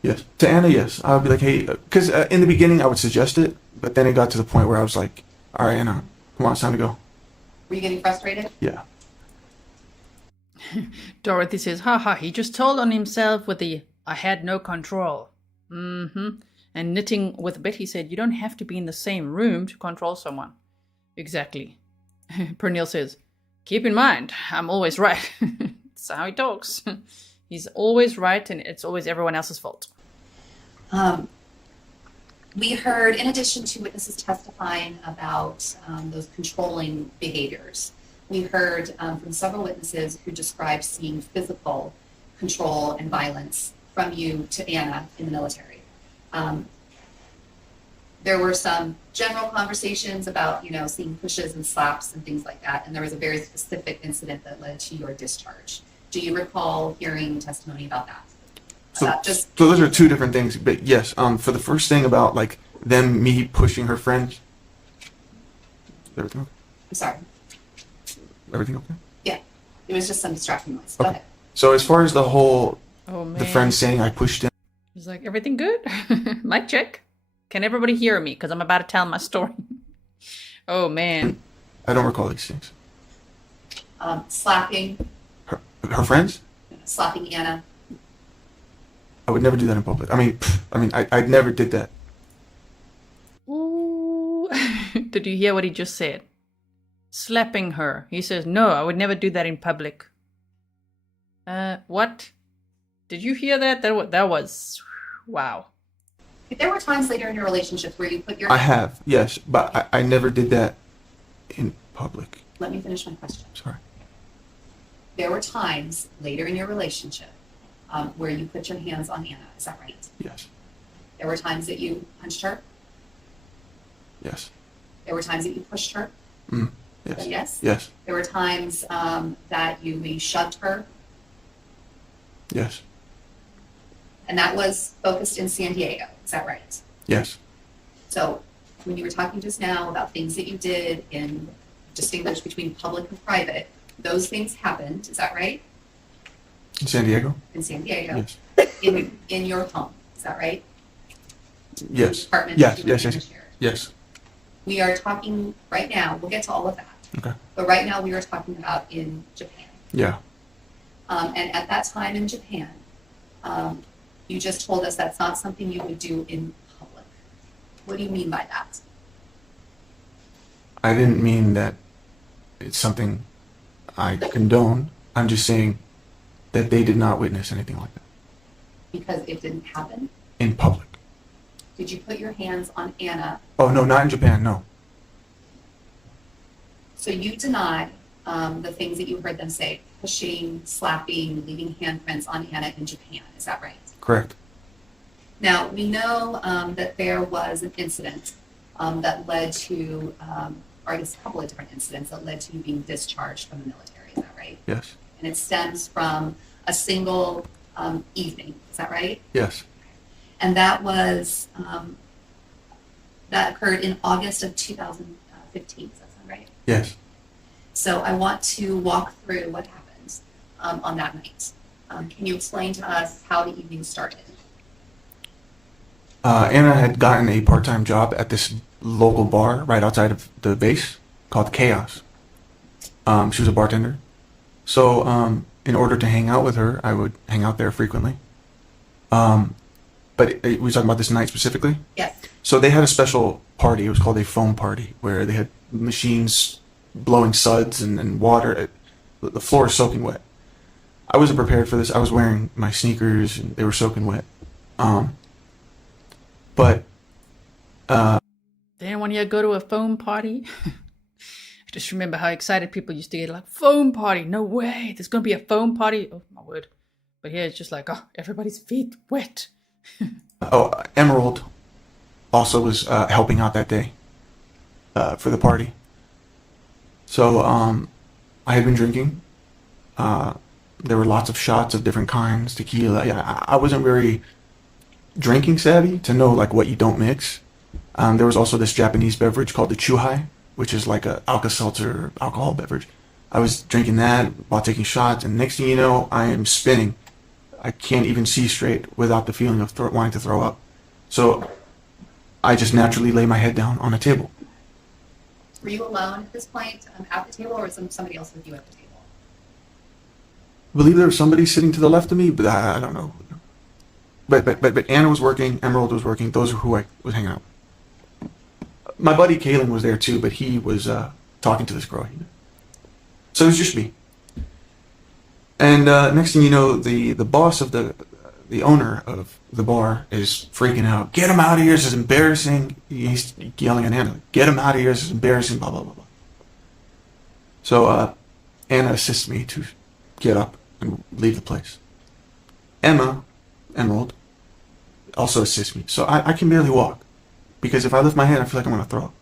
Yes. To Ana, yes. I would be like, hey, because in the beginning I would suggest it, but then it got to the point where I was like, all right, Ana, come on, it's time to go. Were you getting frustrated? Yeah. Dorothy says, haha, he just told on himself with the, I had no control. And knitting with Betty said, you don't have to be in the same room to control someone. Exactly. Pernille says, keep in mind, I'm always right. That's how he talks. He's always right, and it's always everyone else's fault. We heard, in addition to witnesses testifying about those controlling behaviors, we heard from several witnesses who described seeing physical control and violence from you to Ana in the military. There were some general conversations about, seeing pushes and slaps and things like that, and there was a very specific incident that led to your discharge. Do you recall hearing testimony about that? So those are 2 different things, but yes, for the first thing about me pushing her friends. Everything okay? I'm sorry. Everything okay? Yeah, it was just some distracting noise. Go ahead. So as far as the whole, Oh, the friend saying I pushed him. He's like, everything good? Mic check. Can everybody hear me? Because I'm about to tell my story. Oh, man. I don't recall these things. Slapping. Her friends? Slapping Ana. I would never do that in public. I never did that. Ooh. Did you hear what he just said? Slapping her. He says, no, I would never do that in public. What? Did you hear that? That was, wow. If there were times later in your relationship where you put your... I have, yes, but I never did that in public. Let me finish my question. Sorry. There were times later in your relationship where you put your hands on Ana. Is that right? Yes. There were times that you punched her? Yes. There were times that you pushed her? Yes. Yes? Yes. There were times that you maybe shoved her? Yes. And that was focused in San Diego. Is that right? Yes. So when you were talking just now about things that you did and distinguish between public and private, those things happened. Is that right? In San Diego? In San Diego. Yes. In your home. Is that right? Yes. Apartment. Yes. We are talking right now. We'll get to all of that. Okay. But right now we are talking about in Japan. Yeah. And at that time in Japan, you just told us that's not something you would do in public. What do you mean by that? I didn't mean that it's something I condone. I'm just saying that they did not witness anything like that Because it didn't happen? in public. Did you put your hands on Ana? Oh, no, not in Japan, no. So you deny the things that you heard them say, pushing, slapping, leaving handprints on Ana in Japan. Is that right? Correct. Now, we know that there was an incident that led to, or I guess a couple of different incidents that led to you being discharged from the military. Is that right? Yes. And it stems from a single evening. Is that right? Yes. And that was, that occurred in August of 2015. Does that sound right? Yes. So I want to walk through what happened on that night. Can you explain to us how the evening started? Ana had gotten a part-time job at this local bar right outside of the base called Chaos. She was a bartender. So in order to hang out with her, I would hang out there frequently. But we were talking about this night specifically? Yes. So they had a special party. It was called a foam party, where they had machines blowing suds and water. The floor is soaking wet. I wasn't prepared for this. I was wearing my sneakers and they were soaking wet. But then when you go to a foam party, I just remember how excited people used to get, like, foam party, no way, there's gonna be a foam party. Oh my word. But yeah, it's just like, oh, everybody's feet wet. Emerald also was helping out that day for the party. So I had been drinking. There were lots of shots of different kinds, tequila. Yeah, I wasn't very drinking savvy to know like what you don't mix. There was also this Japanese beverage called the chuhai, which is like a Alka-Seltzer alcohol beverage. I was drinking that while taking shots, and next thing you know, I am spinning. I can't even see straight without the feeling of wanting to throw up. So I just naturally lay my head down on a table. Were you alone at this point at the table, or was somebody else with you at the table? I believe there was somebody sitting to the left of me, but I don't know. But Ana was working, Emerald was working. Those are who I was hanging out with. My buddy Kalen was there too, but he was talking to this girl. So it was just me. And next thing you know, the boss of the owner of the bar is freaking out. Get him out of here, this is embarrassing. He's yelling at Ana, get him out of here, this is embarrassing, blah, blah, blah, blah. So Ana assists me to get up and leave the place. Emerald, also assists me. So I can barely walk, because if I lift my head, I feel like I'm going to throw up.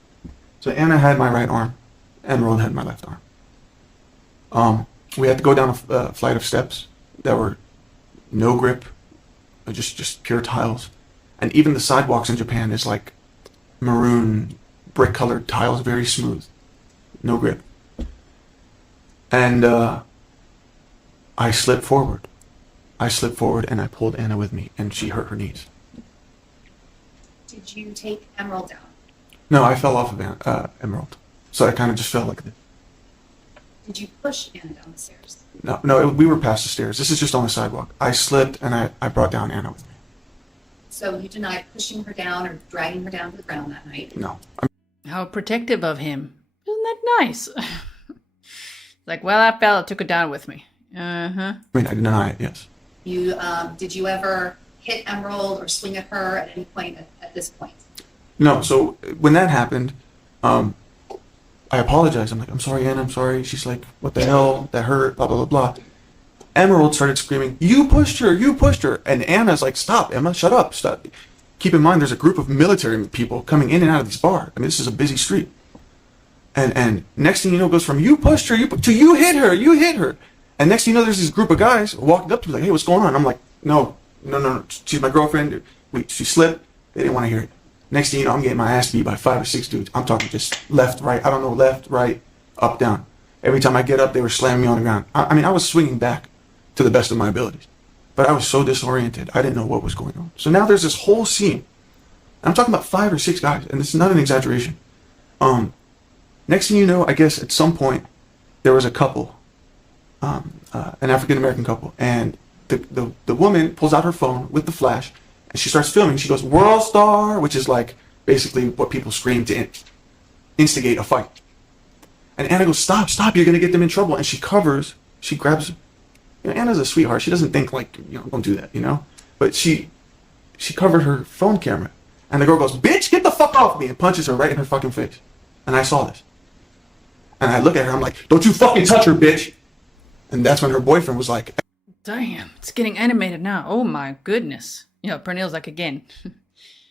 So Ana had my right arm, Emerald had my left arm. We had to go down a flight of steps that were no grip, just pure tiles. And even the sidewalks in Japan is like maroon, brick-colored tiles, very smooth, no grip. And I slipped forward. And I pulled Ana with me, and she hurt her knees. Did you take Emerald down? No, I fell off of Emerald. So I kind of just fell like this. Did you push Ana down the stairs? No, we were past the stairs. This is just on the sidewalk. I slipped, and I brought down Ana with me. So you denied pushing her down or dragging her down to the ground that night? No. How protective of him. Isn't that nice? Like, well, I fell, I took her down with me. Uh-huh. I mean, I deny it, yes. You did you ever hit Emerald or swing at her at any point at this point? No, so when that happened, I apologized. I'm like, I'm sorry, Ana, I'm sorry. She's like, what the hell? That hurt, blah, blah, blah, blah. Emerald started screaming, you pushed her. And Anna's like, stop, Emma, shut up, stop. Keep in mind, there's a group of military people coming in and out of these bars. I mean, this is a busy street. And next thing you know, it goes from you pushed her, to you hit her. And next thing you know, there's this group of guys walking up to me like, hey, what's going on? I'm like, no, she's my girlfriend. She slipped. They didn't want to hear it. Next thing you know, I'm getting my ass beat by 5 or 6 dudes. I'm talking just left, right. I don't know, left, right, up, down. Every time I get up, they were slamming me on the ground. I mean, I was swinging back to the best of my abilities. But I was so disoriented. I didn't know what was going on. So now there's this whole scene. I'm talking about 5 or 6 guys, and this is not an exaggeration. Next thing you know, I guess at some point, there was a couple, an African-American couple, and the woman pulls out her phone with the flash, and she starts filming. She goes, World Star, which is like basically what people scream to instigate a fight. And Ana goes, stop, you're going to get them in trouble. And she covers She grabs, Anna's a sweetheart. She doesn't think like, don't do that, But she covered her phone camera. And the girl goes, bitch, get the fuck off me, and punches her right in her fucking face. And I saw this. And I look at her, I'm like, don't you fucking touch her, bitch. And that's when her boyfriend was like, damn, it's getting animated now. Oh my goodness. Pernille's like, again,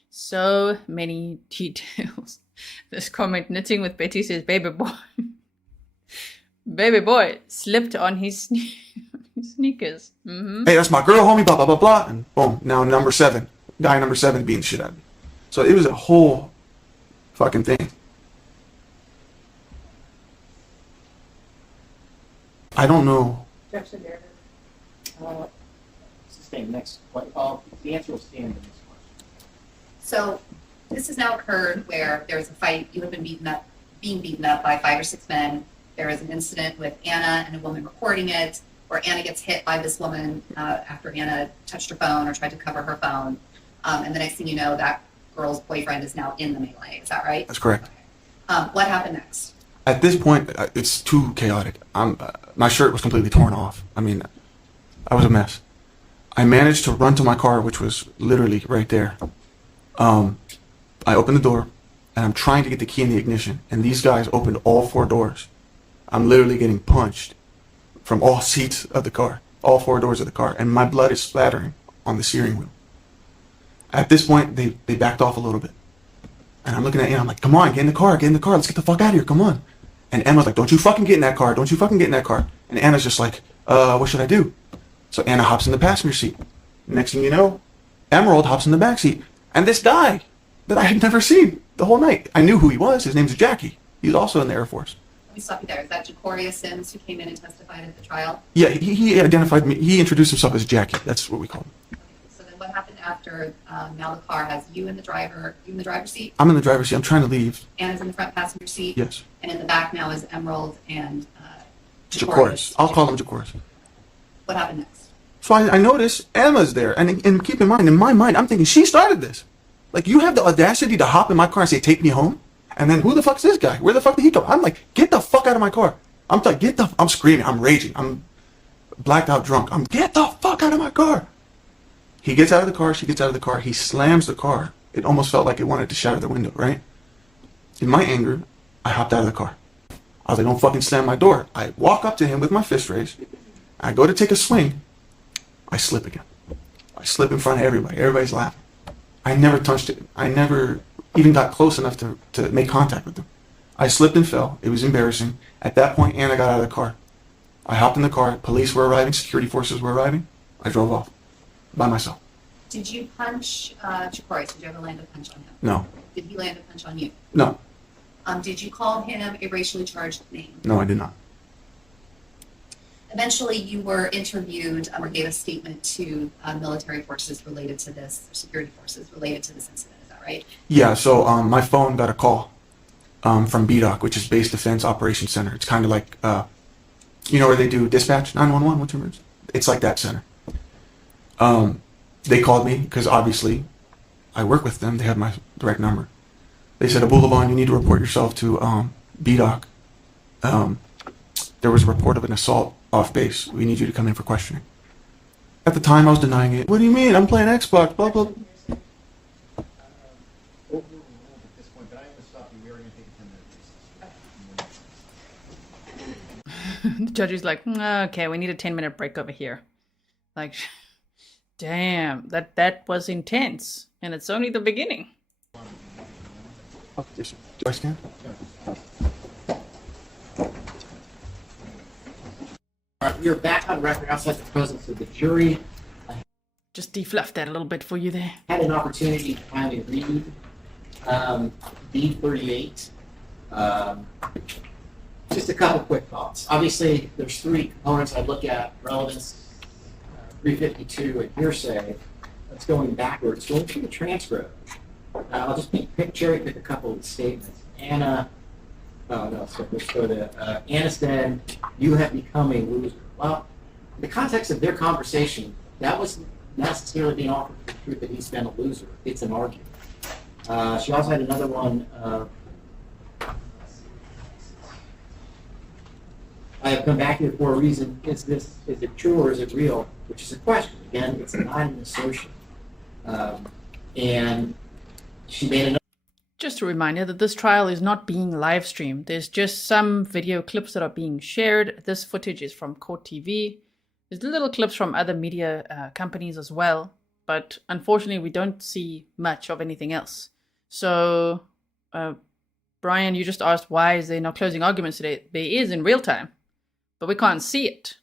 so many details. This comment, knitting with Betty, says, baby boy slipped on his sneakers. Mm-hmm. Hey, that's my girl, homie, blah, blah, blah, blah. And boom, now guy number 7 beating the shit out of me. So it was a whole fucking thing. I don't know. Jefferson, next. The answer will stand in this question. So this has now occurred where there was a fight. You have been being beaten up by 5 or 6 men. There is an incident with Anna and a woman recording it, where Anna gets hit by this woman after Anna touched her phone or tried to cover her phone. And the next thing you know, that girl's boyfriend is now in the melee. Is that right? That's correct. What happened next? At this point, it's too chaotic. My shirt was completely torn off. I mean, I was a mess. I managed to run to my car, which was literally right there. I opened the door, and I'm trying to get the key in the ignition, and these guys opened all 4 doors. I'm literally getting punched from all seats of the car, all 4 doors of the car, and my blood is splattering on the steering wheel. At this point, they backed off a little bit. And I'm looking at Anna, I'm like, come on, get in the car, let's get the fuck out of here, come on. And Emma's like, don't you fucking get in that car, And Anna's just like, what should I do? So Anna hops in the passenger seat. Next thing you know, Emerald hops in the back seat. And this guy that I had never seen the whole night, I knew who he was, his name's Jackie. He's also in the Air Force. Let me stop you there. Is that Jacoria Sims who came in and testified at the trial? Yeah, he identified me, he introduced himself as Jackie, that's what we call him. So then what happened after now the car has you in the driver's seat? I'm in the driver's seat, I'm trying to leave. Anna's in the front passenger seat? Yes. And in the back now is Emerald and Jacoris. I'll call him Jacoris. What happened next? So I notice Emma's there, and keep in my mind, I'm thinking, she started this. Like, you have the audacity to hop in my car and say, take me home? And then, who the fuck's this guy? Where the fuck did he come? I'm like, get the fuck out of my car. I'm screaming, I'm raging, I'm blacked out drunk. Get the fuck out of my car. He gets out of the car, she gets out of the car, he slams the car. It almost felt like it wanted to shatter the window, right? In my anger, I hopped out of the car. I was like, don't fucking slam my door. I walk up to him with my fist raised. I go to take a swing. I slip again. I slip in front of everybody. Everybody's laughing. I never touched it. I never even got close enough to make contact with them. I slipped and fell. It was embarrassing. At that point, Anna got out of the car. I hopped in the car. Police were arriving. Security forces were arriving. I drove off by myself. Did you punch Jacoris? Did you ever land a punch on him? No. Did he land a punch on you? No. Did you call him a racially charged name? No, I did not. Eventually, you were interviewed or gave a statement to military forces related to this, or security forces related to this incident. Is that right? Yeah, so my phone got a call from BDOC, which is Base Defense Operations Center. It's kind of like, where they do dispatch, 911, what's your emergency? It's like that center. They called me because obviously I work with them. They have my direct number. They said, Abulaban, you need to report yourself to BDOC. There was a report of an assault off base. We need you to come in for questioning. At the time, I was denying it. What do you mean? I'm playing Xbox, blah, blah. The judge is like, okay, we need a 10-minute break over here. Like, damn, that was intense. And it's only the beginning. Do I stand? All right, we are back on record outside the presence of the jury. Just defluff that a little bit for you there. Had an opportunity to finally read D38. Just a couple quick thoughts. Obviously, there's 3 components I look at: relevance, 352, and hearsay. That's going backwards. Going through the transcript. I'll just cherry pick a couple of the statements. Anna, so let's go to Anna said, "You have become a loser." Well, in the context of their conversation, that wasn't necessarily being offered the truth that he's been a loser. It's an argument. She also had another one. I have come back here for a reason. Is it true or is it real? Which is a question. Again, it's not an assertion. And she made another. Just a reminder that this trial is not being live streamed. There's just some video clips that are being shared. This footage is from Court TV. There's little clips from other media companies as well. But unfortunately, we don't see much of anything else. So, Brian, you just asked why is there no closing arguments today? There is in real time, but we can't see it.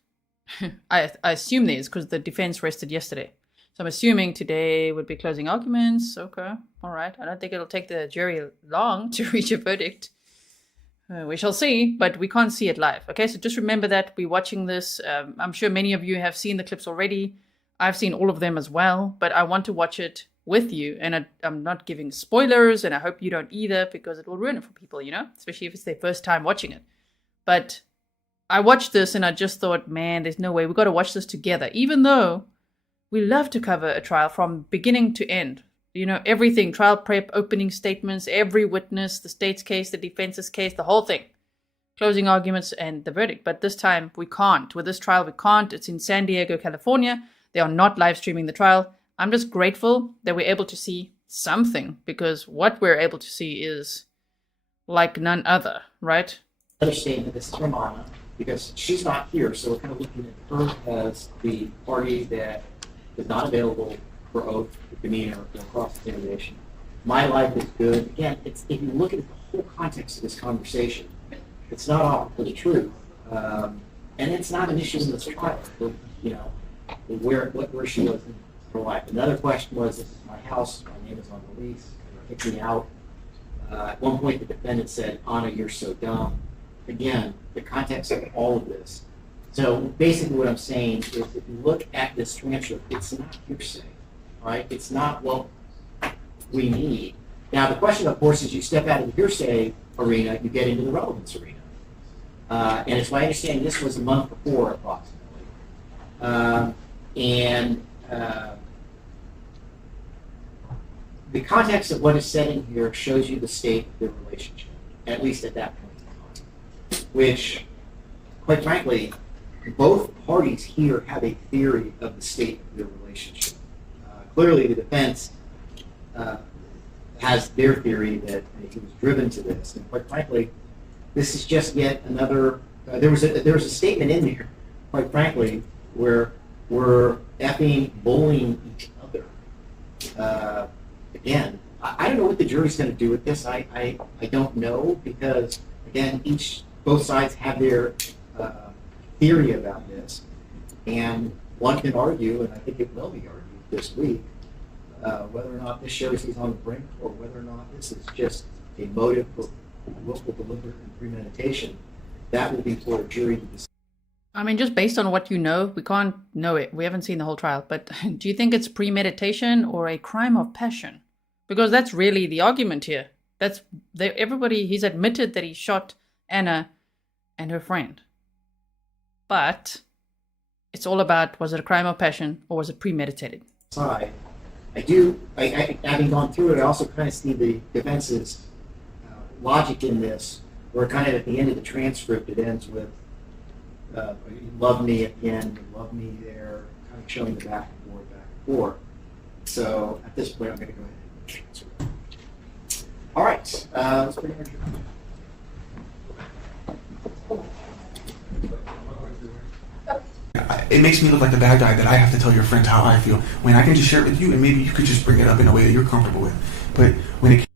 I assume there is because the defense rested yesterday. So I'm assuming today would be closing arguments. Okay, all right. I don't think it'll take the jury long to reach a verdict. We shall see, but we can't see it live. Okay, so just remember that we're watching this. I'm sure many of you have seen the clips already. I've seen all of them as well, but I want to watch it with you. And I'm not giving spoilers, and I hope you don't either, because it will ruin it for people, you know, especially if it's their first time watching it. But I watched this and I just thought, man, there's no way. We've got to watch this together, even though we love to cover a trial from beginning to end. You know, everything, trial prep, opening statements, every witness, the state's case, the defense's case, the whole thing. Closing arguments and the verdict. But this time we can't. With this trial, we can't. It's in San Diego, California. They are not live streaming the trial. I'm just grateful that we're able to see something, because what we're able to see is like none other, right? Understand that this is from Ana, because she's not here, so we're kind of looking at her as the party that is not available for oath, demeanor, or cross-examination. My life is good. Again, it's, if you look at the whole context of this conversation, it's not all for the truth, and it's not an issue in this trial. You know, where she was in her life. Another question was, this is my house, my name is on the lease, kick me out. At one point, the defendant said, Ana, you're so dumb. Again, the context of all of this. So basically what I'm saying is, if you look at this transcript, it's not hearsay, right? It's not what we need. Now, the question, of course, is you step out of the hearsay arena, you get into the relevance arena. And it's my understanding this was a month before, approximately. The context of what is said in here shows you the state of their relationship, at least at that point in time, which, quite frankly, both parties here have a theory of the state of their relationship. Clearly, the defense has their theory that he was driven to this, and quite frankly, this is just yet another. There was a statement in there, quite frankly, where we're effing bullying each other. Again, I don't know what the jury's going to do with this. I don't know, because again, both sides have their theory about this, and one can argue, and I think it will be argued this week, whether or not this shows he's on the brink, or whether or not this is just a motive for willful, deliberate, and premeditation. That will be for a jury to decide. I mean, just based on what you know, we can't know it. We haven't seen the whole trial. But do you think it's premeditation or a crime of passion? Because that's really the argument here. He's admitted that he shot Ana and her friend. But it's all about, was it a crime of passion or was it premeditated? Having gone through it, I also kind of see the defense's logic in this, where kind of at the end of the transcript, it ends with, you love me at the end, you love me there, kind of showing the back and forth. So at this point, I'm going to go ahead and transfer. All right, let's bring her. It makes me look like the bad guy that I have to tell your friends how I feel, when I can just share it with you, and maybe you could just bring it up in a way that you're comfortable with. But when it...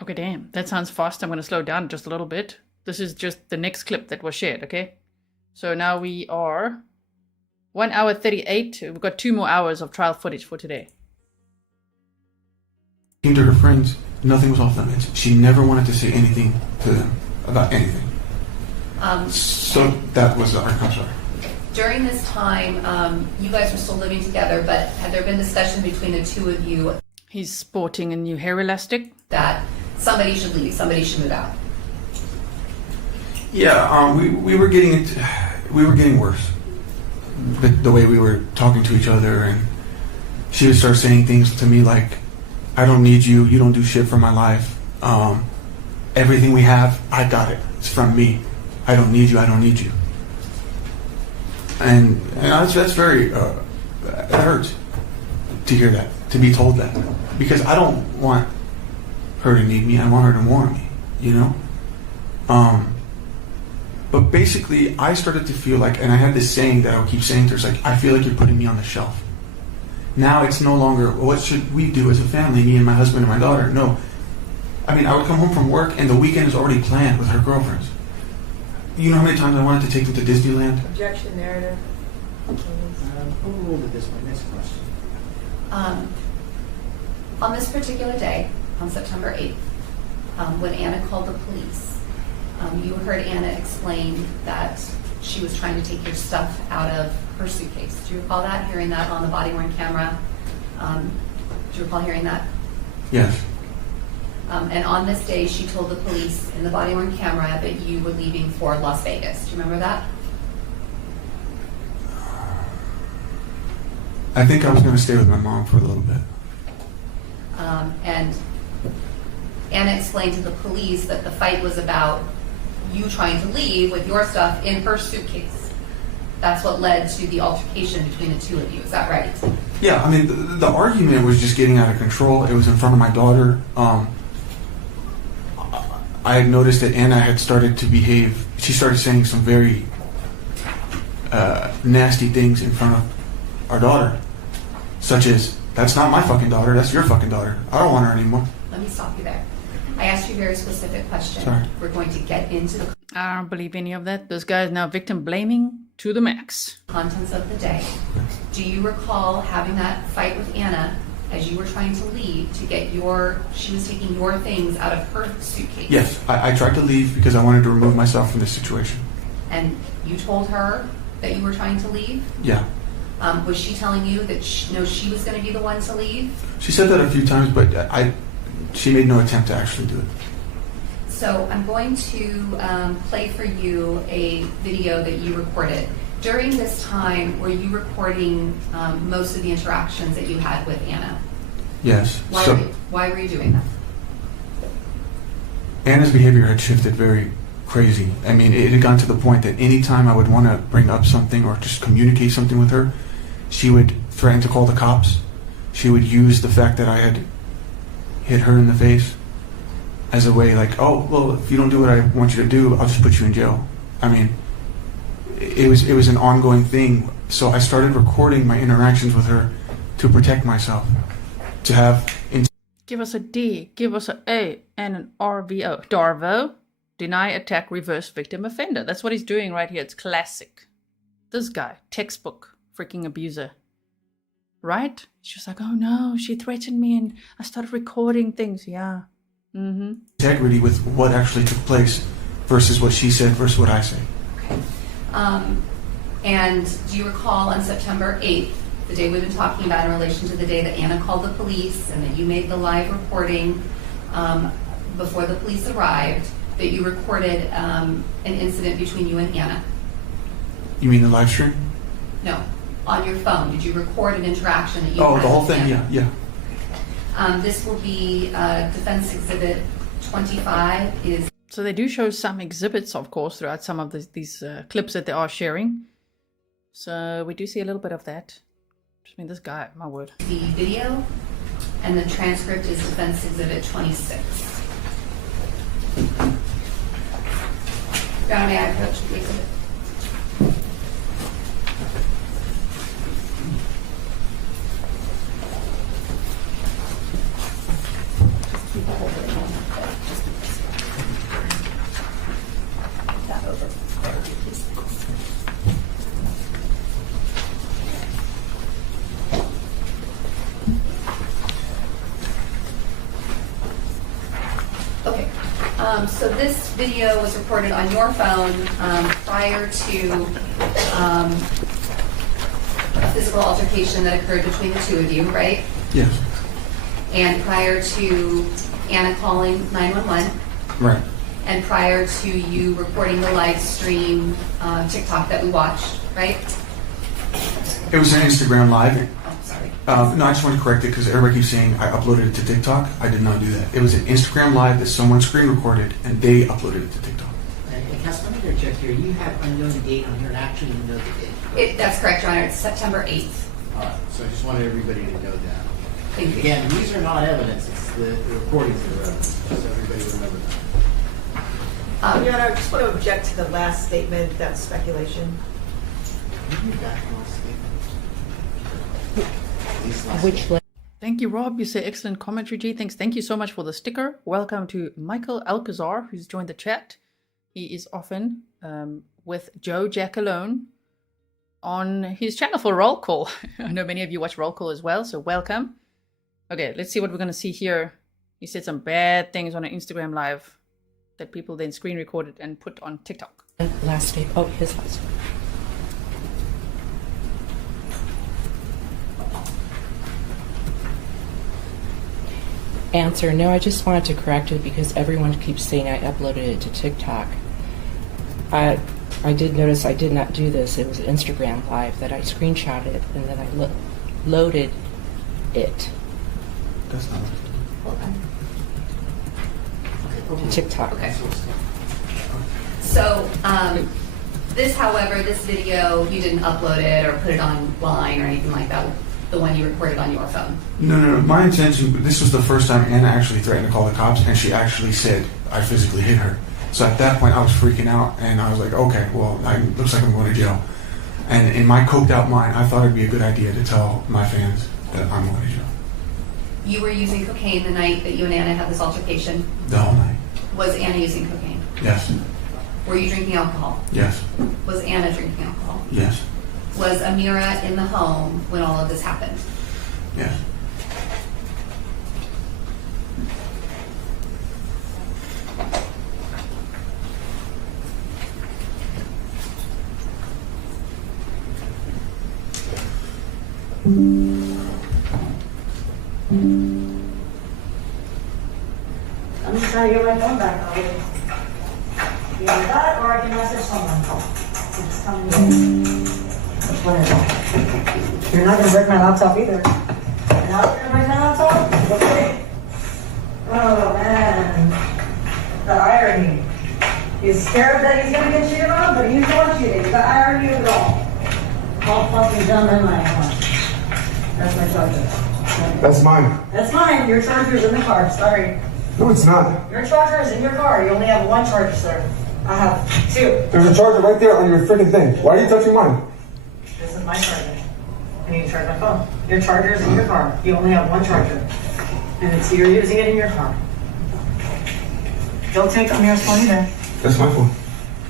Okay, damn, that sounds fast. I'm going to slow down just a little bit. This is just the next clip that was shared, okay? So now we are 1 hour 38. We've got 2 more hours of trial footage for today. Came to her friends, nothing was off limits. She never wanted to say anything to them about anything. So that was our concern. During this time, you guys were still living together, but had there been discussion between the two of you? He's sporting a new hair elastic. That somebody should leave, somebody should move out. Yeah, we were getting worse. The way we were talking to each other, and she would start saying things to me like, I don't need you, you don't do shit for my life. Everything we have, I got it. It's from me. I don't need you. I don't need you. And that's very, it hurts to hear that, to be told that. Because I don't want her to need me. I want her to want me, you know? But basically, I started to feel like, and I had this saying that I would keep saying to her, it's like, I feel like you're putting me on the shelf. Now it's no longer, what should we do as a family, me and my husband and my daughter? No. I mean, I would come home from work and the weekend is already planned with her girlfriends. You know how many times I wanted to take them to Disneyland? Objection, narrative. Who ruled it this way? Next question. On this particular day, on September 8th, when Ana called the police, you heard Ana explain that she was trying to take your stuff out of her suitcase. Do you recall that, hearing that on the body-worn camera? Do you recall hearing that? Yes. And on this day, she told the police in the body-worn camera that you were leaving for Las Vegas. Do you remember that? I think I was going to stay with my mom for a little bit. And Ana explained to the police that the fight was about you trying to leave with your stuff in her suitcase. That's what led to the altercation between the two of you. Is that right? Yeah, I mean, the argument was just getting out of control. It was in front of my daughter. I had noticed that Ana had started to behave. She started saying some very nasty things in front of our daughter, such as, that's not my fucking daughter, that's your fucking daughter. I don't want her anymore. Let me stop you there. I asked you a very specific question. Sorry. We're going to get into the I don't believe any of that. This guy is now victim blaming to the max. contents of the day. Do you recall having that fight with Ana as you were trying to leave to get she was taking your things out of her suitcase? Yes, I tried to leave because I wanted to remove myself from this situation. And you told her that you were trying to leave? Yeah. Was she telling you that she was going to be the one to leave? She said that a few times, but she made no attempt to actually do it. So I'm going to play for you a video that you recorded. During this time, were you recording most of the interactions that you had with Ana? Yes. Why were you doing that? Ana's behavior had shifted very crazy. I mean, it had gone to the point that anytime I would want to bring up something or just communicate something with her, she would threaten to call the cops. She would use the fact that I had hit her in the face as a way like, oh, well, if you don't do what I want you to do, I'll just put you in jail. I mean, it was an ongoing thing. So I started recording my interactions with her to protect myself, to have... Give us a D, give us an A, and an RVO. Darvo, deny, attack, reverse, victim, offender. That's what he's doing right here. It's classic. This guy, textbook, freaking abuser. Right? She's just like, oh no, she threatened me and I started recording things. Yeah. Mm-hmm. Integrity with what actually took place versus what she said versus what I say. Okay. And do you recall on September 8th, the day we've been talking about in relation to the day that Ana called the police and that you made the live reporting before the police arrived, that you recorded an incident between you and Ana? You mean the live stream? No. On your phone, did you record an interaction that you Oh, had the whole with thing? Ana? Yeah. This will be Defense Exhibit 25 is... So they do show some exhibits, of course, throughout some of these clips that they are sharing. So we do see a little bit of that. I mean, this guy, my word. The video, and the transcript is Defense Exhibit 26. John, may I approach the exhibit? That over. Okay, so this video was recorded on your phone prior to a physical altercation that occurred between the two of you, right? Yes. And prior to Ana calling 911, Right. and prior to you recording the live stream TikTok that we watched, right? It was an Instagram live. Oh, sorry. No, I just want to correct it because everybody keeps saying I uploaded it to TikTok. I did not do that. It was an Instagram live that someone screen recorded and they uploaded it to TikTok. And Cass, let me get check here. You have unknown date on here, and actually you know the date. That's correct, Your Honor. It's September 8th. All right, so I just wanted everybody to know that. Thank you. Again, these are not evidence. It's the recordings that are evidence. So everybody remember that. Your Honor, I just want to object to the last statement, that's speculation. Thank you, Rob. You say excellent commentary, G. Thank you so much for the sticker. Welcome to Michael Alcazar, who's joined the chat. He is often with Joe Jackalone on his channel for Roll Call. I know many of you watch Roll Call as well, so welcome. Okay, let's see what we're going to see here. He said some bad things on an Instagram live that people then screen recorded and put on TikTok. Last name. Oh, his last name. Answer, no, I just wanted to correct it because everyone keeps saying I uploaded it to TikTok. I did notice I did not do this. It was Instagram Live that I screenshotted and then I loaded it. That's not to TikTok. Okay. So, this, however, this video, you didn't upload it or put it online or anything like that, the one you recorded on your phone? No. My intention, this was the first time Anna actually threatened to call the cops, and she actually said I physically hit her. So at that point, I was freaking out, and I was like, okay, well, it looks like I'm going to jail. And in my coked out mind, I thought it'd be a good idea to tell my fans that I'm going to jail. You were using cocaine the night that you and Anna had this altercation? The whole night. Was Anna using cocaine? Yes. Were you drinking alcohol? Yes. Was Anna drinking alcohol? Yes. Was Amira in the home when all of this happened? Yes. I'm just trying to get my phone back already. Either that or I can message someone. Just come in. Which one is it? You're not going to break my laptop either. You're not going to break my laptop? Okay. Oh, man. The irony. He's scared that he's going to get cheated on, but he's the one cheating. The irony of it all. All fucking done in my account. That's my charger. That's mine. That's mine. Your charger's in the car. Sorry. No, it's not. Your charger is in your car. You only have one charger, sir. I have two. There's a charger right there on your freaking thing. Why are you touching mine? This is my charger. I need to charge my phone. Your charger is in your car. You only have one charger. And you're using it in your car. Don't take Amir's phone either. That's my phone.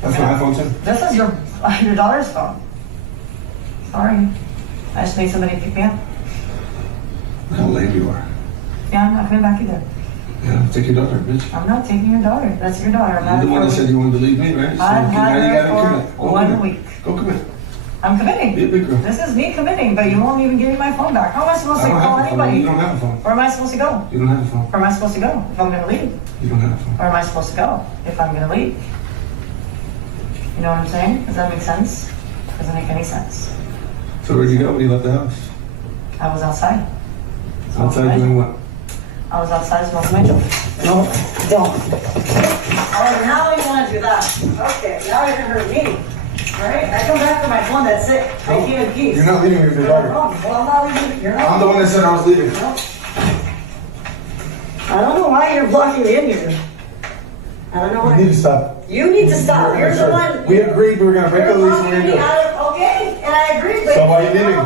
That's my iPhone too. This is your daughter's phone. Sorry. I just need somebody to pick me up. Look how lame you are. Yeah, I'm not coming back either. Yeah, take your daughter, bitch. I'm not taking your daughter. That's your daughter. You're the one that said you wanted to leave me, right? So I've had her for Go 1 week. Go commit. I'm committing. Be a big girl. This is me committing, but you won't even give me my phone back. How am I supposed to call anybody? You don't have a phone. Where am I supposed to go? You don't have a phone. Where am I supposed to go if I'm going to leave? You don't have a phone. Where am I supposed to go if I'm going to leave? You know what I'm saying? Does that make sense? Doesn't make any sense. So where'd you go when you left the house? I was outside. Outside doing what? I was outside smoking my joint. No, don't. Oh, now you want to do that. Okay, now you're going to hurt me. Alright? I come back to my phone, that's it. I keep in peace. You're not leaving with your daughter. Well, I'm not leaving. You're not. I'm the one that said I was leaving. No. I don't know why you're blocking me in here. I don't know why. You need to stop. You need to stop. You're the one. We agreed we were going to break the lease and we're going to do it. Okay, and I agreed, but So why are you leaving?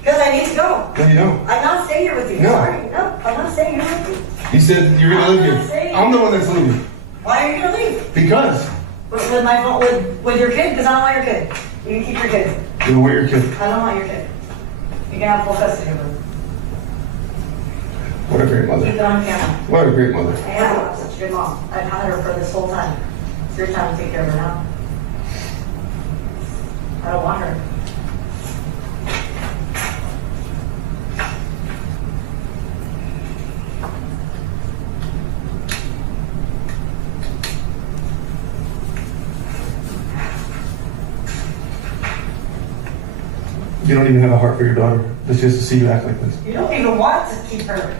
Because I need to go. No, you don't. I'm not staying here with you. No. Sorry. No, I'm not staying here with you. You said you're going to live here. I'm the one that's leaving. Why are you going to leave? Because. With my phone, with your kid? Because I don't want your kid. You can keep your kid. You don't want your kid. I don't want your kid. You can have full custody of her. What a great mother. Keep it on camera. What a great mother. I am. I'm such a good mom. I've had her for this whole time. It's your time to take care of her now. I don't want her. You don't even have a heart for your daughter. It's just to see you act like this. You don't even want to keep her.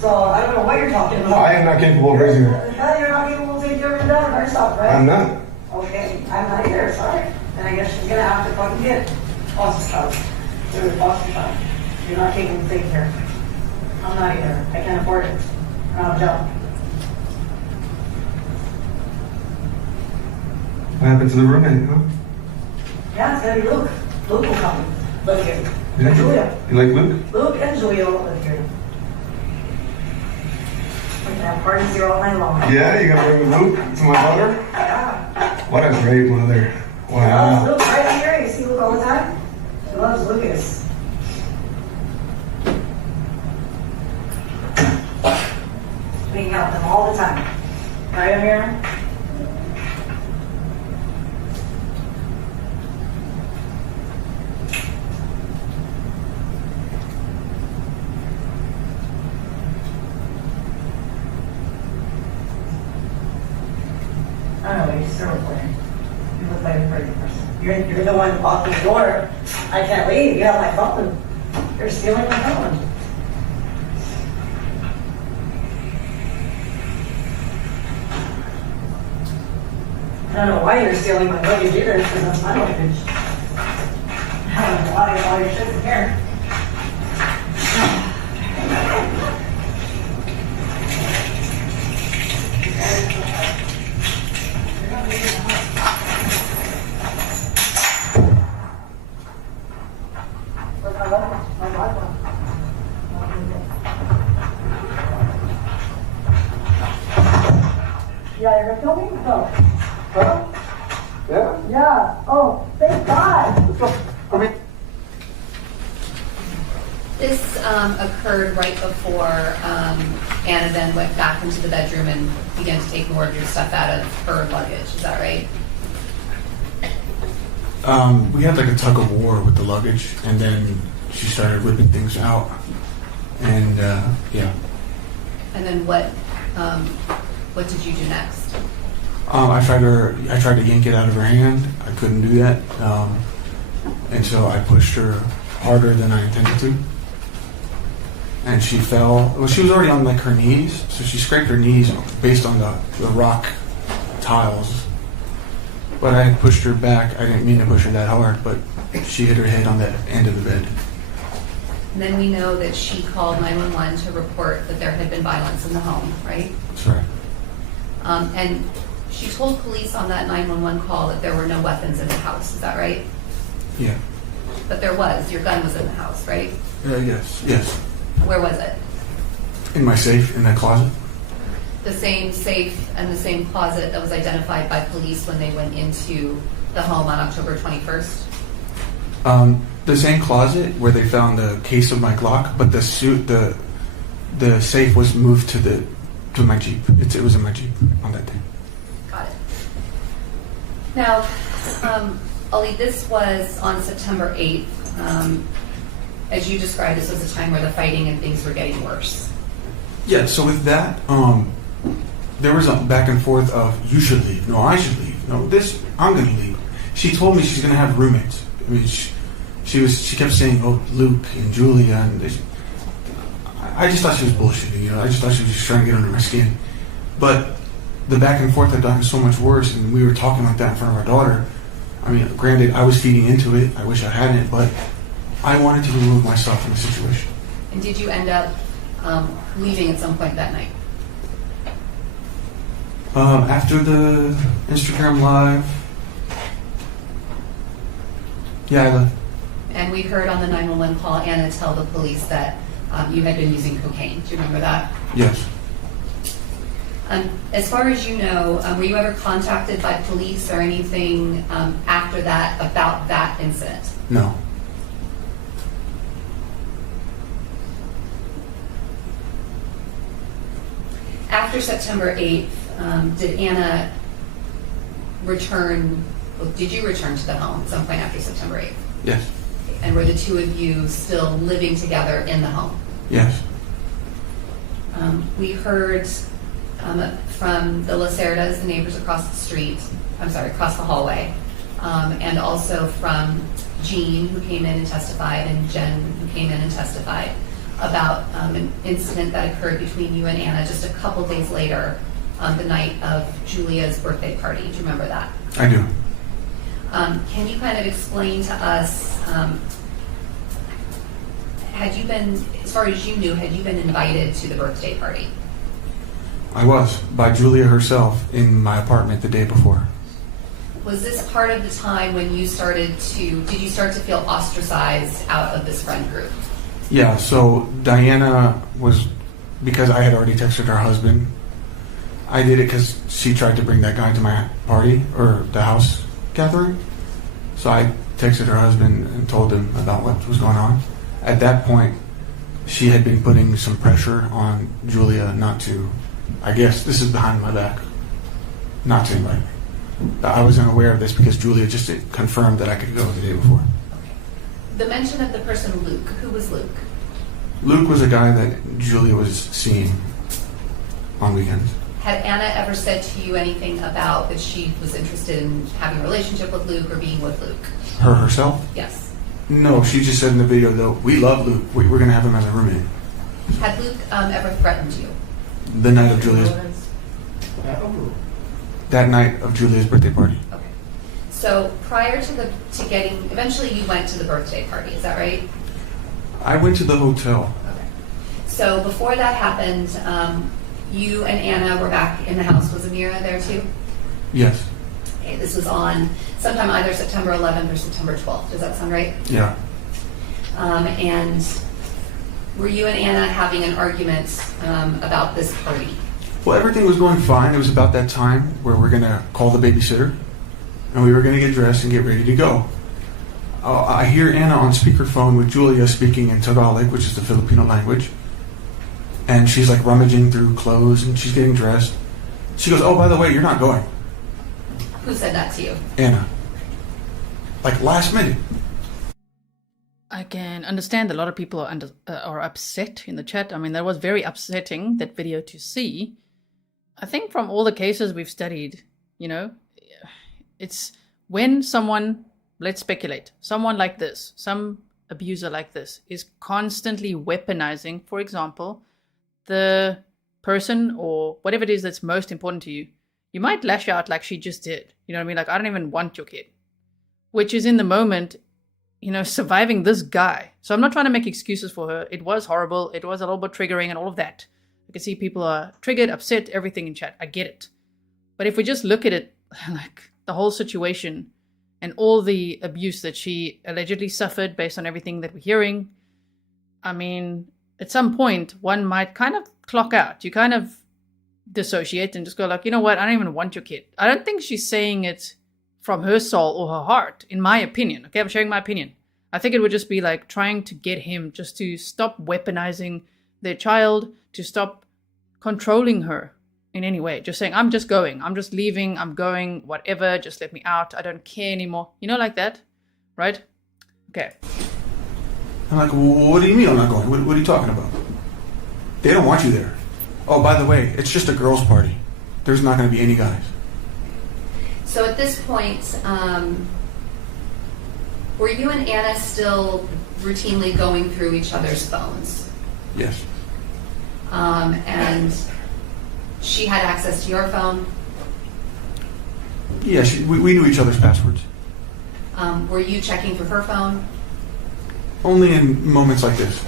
So I don't know what you're talking about. I am not capable of raising her. You're not capable of taking care of your daughter by yourself, right? I'm not. Okay, I'm not here, sorry. Then I guess she's gonna have to fucking get foster child. Through the foster child. You're not taking the thing here. I'm not either. I can't afford it. I don't have a job. What happened to the roommate, huh? Yeah, it's gonna be Luke. Luke will come. Live here. Yeah. And Julia. You like Luke? Luke and Julia will live here. We can have parties here all night long. Yeah, you gonna bring Luke to my daughter? Yeah. What a great mother. She loves Wow. Luke right here. You see Luke all the time? She loves Lucas. Hanging out with them all the time. Right, Amir? I don't know, you're just a reporter. You look like a crazy person. You're the one who locked the door. I can't leave. You have my phone. You're stealing my phone. I don't know why you're stealing my luggage either, because that's my luggage. I don't know why all your shit's in here. Where's my luggage? My luggage. Yeah, you're gonna kill me? No. Huh? Yeah? Yeah. Oh, thank God. Let's go. Come in. This occurred right before Anna then went back into the bedroom and began to take more of your stuff out of her luggage. Is that right? We had like a tug of war with the luggage, and then she started whipping things out, and yeah. And then what did you do next? I tried to yank it out of her hand. I couldn't do that, and so I pushed her harder than I intended to, and she fell. Well, she was already on like her knees, so she scraped her knees based on the rock tiles. But I pushed her back. I didn't mean to push her that hard, but she hit her head on the end of the bed. And then we know that she called 911 to report that there had been violence in the home, right? That's right. And she told police on that 911 call that there were no weapons in the house. Is that right? Yeah. But there was. Your gun was in the house, right? Yes. Yes. Where was it? In my safe, in that closet. The same safe and the same closet that was identified by police when they went into the home on October 21st? The same closet where they found the case of my Glock, but the safe was moved to my Jeep. It was in my Jeep on that day. Got it. Now, Ali, this was on September 8th. As you described, this was a time where the fighting and things were getting worse. Yeah, so with that, there was a back and forth of, you should leave, no, I should leave, no, I'm going to leave. She told me she's going to have roommates. I mean, she kept saying, oh, Luke and Julia, and I just thought she was bullshitting, you know, I just thought she was just trying to get under my skin. But the back and forth had gotten so much worse, and we were talking like that in front of our daughter. I mean, granted, I was feeding into it, I wish I hadn't, but I wanted to remove myself from the situation. And did you end up leaving at some point that night? After the Instagram Live, yeah, I left. And we heard on the 911 call Anna tell the police that you had been using cocaine. Do you remember that? Yes. As far as you know, were you ever contacted by police or anything after that about that incident? No. After September 8th, did Anna return, well, did you return to the home at some point after September 8th? Yes. And were the two of you still living together in the home? Yes. We heard from the Lacerdas, the neighbors across the street, across the hallway, and also from Jean, who came in and testified, and Jen, who came in and testified, about an incident that occurred between you and Anna just a couple days later, the night of Julia's birthday party. Do you remember that? I do. Can you kind of explain to us, had you been, as far as you knew, had you been invited to the birthday party? I was, by Julia herself, in my apartment the day before. Was this part of the time when you did you start to feel ostracized out of this friend group? Yeah, so Diana was, because I had already texted her husband, I did it because she tried to bring that guy to my party, or the house gathering. So I texted her husband and told him about what was going on. At that point, she had been putting some pressure on Julia not to, I guess this is behind my back, not to invite me. I wasn't aware of this because Julia just confirmed that I could go the day before. The mention of the person Luke, who was Luke? Luke was a guy that Julia was seeing on weekends. Had Anna ever said to you anything about that she was interested in having a relationship with Luke or being with Luke? Her herself? Yes. No, she just said in the video, though, we love Luke. We're going to have him as a roommate. Had Luke ever threatened you? The night of Julia's... That night of Julia's birthday party. Okay. So prior to getting, eventually you went to the birthday party, is that right? I went to the hotel. Okay. So before that happened, you and Anna were back in the house. Was Amira there too? Yes. Okay, this was on sometime either September 11th or September 12th. Does that sound right? Yeah. And were you and Anna having an argument about this party? Well, everything was going fine. It was about that time where we're going to call the babysitter, and we were going to get dressed and get ready to go. I hear Anna on speakerphone with Julia speaking in Tagalog, which is the Filipino language, and she's like rummaging through clothes, and she's getting dressed. She goes, "Oh, by the way, you're not going." Who said that to you? Anna. Like last minute. I can understand a lot of people are upset in the chat. I mean, that was very upsetting, that video to see. I think from all the cases we've studied, it's when someone, let's speculate, someone like this, some abuser like this, is constantly weaponizing, for example, the person or whatever it is that's most important to you. You might lash out like she just did. You know what I mean? Like, I don't even want your kid. Which is in the moment, surviving this guy. So I'm not trying to make excuses for her. It was horrible. It was a little bit triggering and all of that. I can see people are triggered, upset, everything in chat. I get it. But if we just look at it, like the whole situation and all the abuse that she allegedly suffered based on everything that we're hearing, I mean, at some point, one might kind of clock out. You kind of dissociate and just go like, you know what? I don't even want your kid. I don't think she's saying it from her soul or her heart, in my opinion. Okay, I'm sharing my opinion. I think it would just be like trying to get him just to stop weaponizing their child, to stop controlling her in any way. Just saying, I'm just going, I'm just leaving, I'm going, whatever, just let me out, I don't care anymore. Like that, right? Okay. I'm like, well, what do you mean I'm not going? What are you talking about? They don't want you there. Oh, by the way, it's just a girls' party. There's not going to be any guys. So at this point, were you and Anna still routinely going through each other's phones? Yes. And she had access to your phone? Yeah, we knew each other's passwords. Were you checking for her phone? Only in moments like this.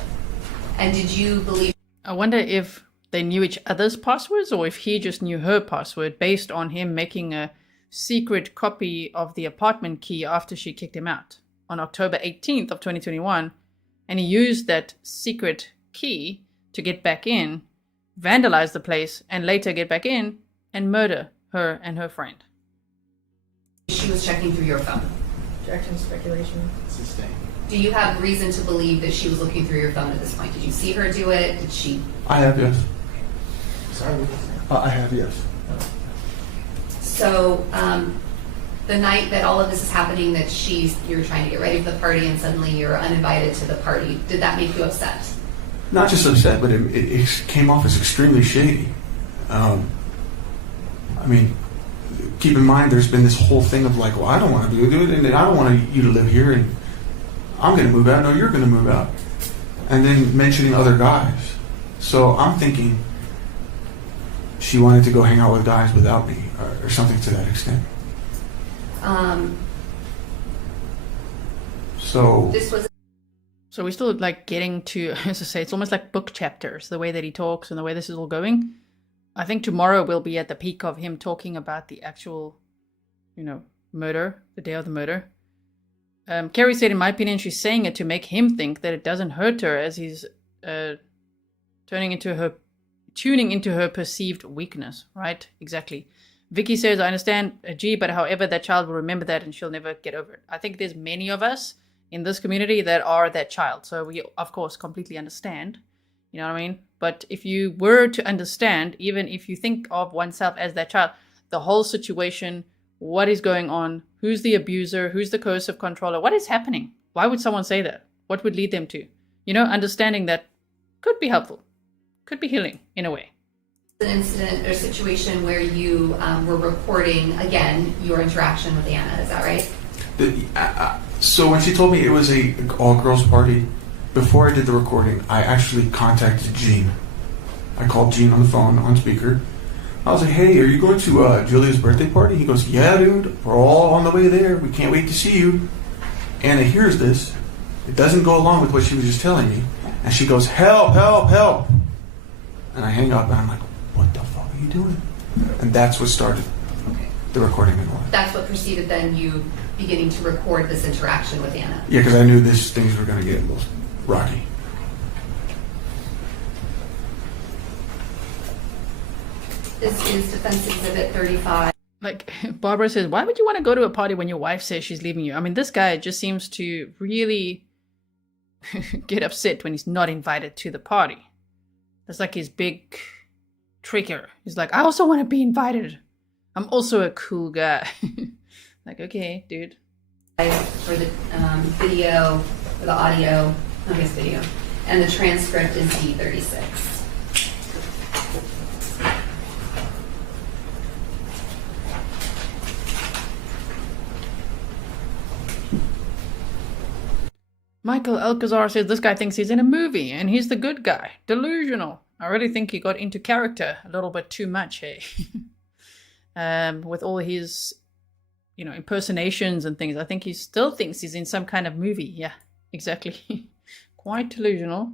And did you believe... I wonder if they knew each other's passwords or if he just knew her password based on him making a secret copy of the apartment key after she kicked him out on October 18th of 2021. And he used that secret key to get back in, vandalize the place, and later get back in and murder her and her friend. She was checking through your phone? Objection, speculation. Sustained. Do you have reason to believe that she was looking through your phone at this point? Did you see her do it? Did she? I have, yes. Sorry, what did you say? I have, yes. So, the night that all of this is happening, that you're trying to get ready for the party and suddenly you're uninvited to the party, did that make you upset? Not just upset, but it came off as extremely shady. I mean, keep in mind, there's been this whole thing of like, well, I don't want to do it, and I don't want you to live here, and I'm going to move out. No, you're going to move out. And then mentioning other guys. So I'm thinking she wanted to go hang out with guys without me, or something to that extent. So This was So we're still like getting to, as I say, it's almost like book chapters, the way that he talks and the way this is all going. I think tomorrow we'll be at the peak of him talking about the actual, murder, the day of the murder. Carrie said, in my opinion, she's saying it to make him think that it doesn't hurt her as he's tuning into her perceived weakness, right? Exactly. Vicky says, I understand, G, but however, that child will remember that and she'll never get over it. I think there's many of us in this community that are that child. So we, of course, completely understand. You know what I mean? But if you were to understand, even if you think of oneself as that child, the whole situation, what is going on, who's the abuser, who's the coercive controller, what is happening? Why would someone say that? What would lead them to? Understanding that could be helpful, could be healing in a way. an incident or situation where you were recording, again, your interaction with Anna. Is that right? So when she told me it was a all-girls party, before I did the recording, I actually contacted Gene. I called Gene on the phone, on speaker. I was like, hey, are you going to Julia's birthday party? He goes, yeah, dude, we're all on the way there. We can't wait to see you. Anna hears this. It doesn't go along with what she was just telling me. And she goes, help, help, help. And I hang up and I'm like, what the fuck are you doing? And that's what started the recording and all. That's what preceded then you beginning to record this interaction with Anna. Yeah, because I knew things were going to get rocky. This is Defense Exhibit 35. Like, Barbara says, why would you want to go to a party when your wife says she's leaving you? I mean, this guy just seems to really get upset when he's not invited to the party. That's like his big trigger. He's like, I also want to be invited. I'm also a cool guy. Like, okay, dude. For the video, for the audio, I guess video, and the transcript is D36. Michael Alcazar says this guy thinks he's in a movie and he's the good guy. Delusional. I really think he got into character a little bit too much, hey? With all his, impersonations and things. I think he still thinks he's in some kind of movie. Yeah, exactly. Quite delusional.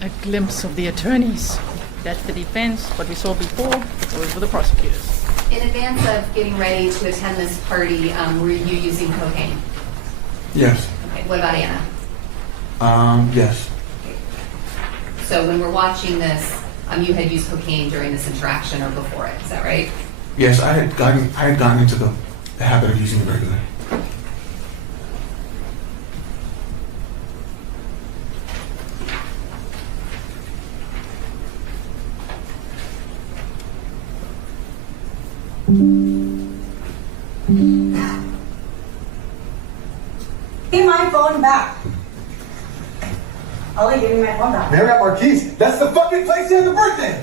A glimpse of the attorneys. That's the defense. What we saw before, those were the prosecutors. In advance of getting ready to attend this party, were you using cocaine? Yes. Okay, what about Anna? Yes. So when we're watching this, you had used cocaine during this interaction or before it, is that right? Yes, I had gotten into the habit of using it regularly. Give me my phone back. Ollie, give me my phone back. Marriott Marquise, that's the fucking place you had the birthday.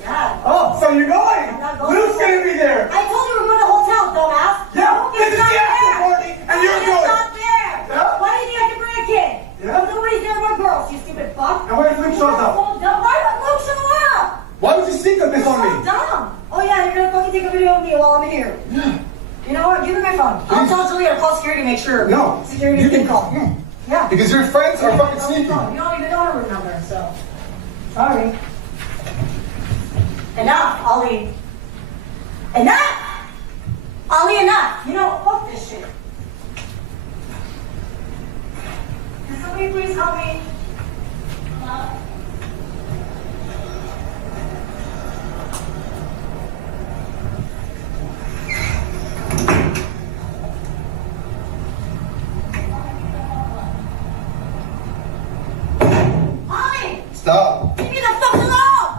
Yeah. Oh, so you're going? I'm not going. Luke's gonna be there. I told you we're going to the hotel, dumbass. Yeah, Luke this is not the after there. party, and Luke you're is going. not there. Yeah? Why do you think I can bring a kid? Yeah. If nobody's there but girls, you stupid fuck. And where's Luke shows up? Why would Luke show up? Why would you sneak this on me? So dumb. Oh yeah, you're gonna fucking take a video of me while I'm here. Yeah. You know what? Give me my phone. I'll tell Julia to call security to make sure. No. Security can call. Yeah. Because your friends are fucking sneaky. You don't even know her room number, so. Sorry. Enough, Ollie. Enough! Ollie, enough. You know, fuck this shit. Can somebody please help me? Ollie! Stop. Leave me the fuck alone!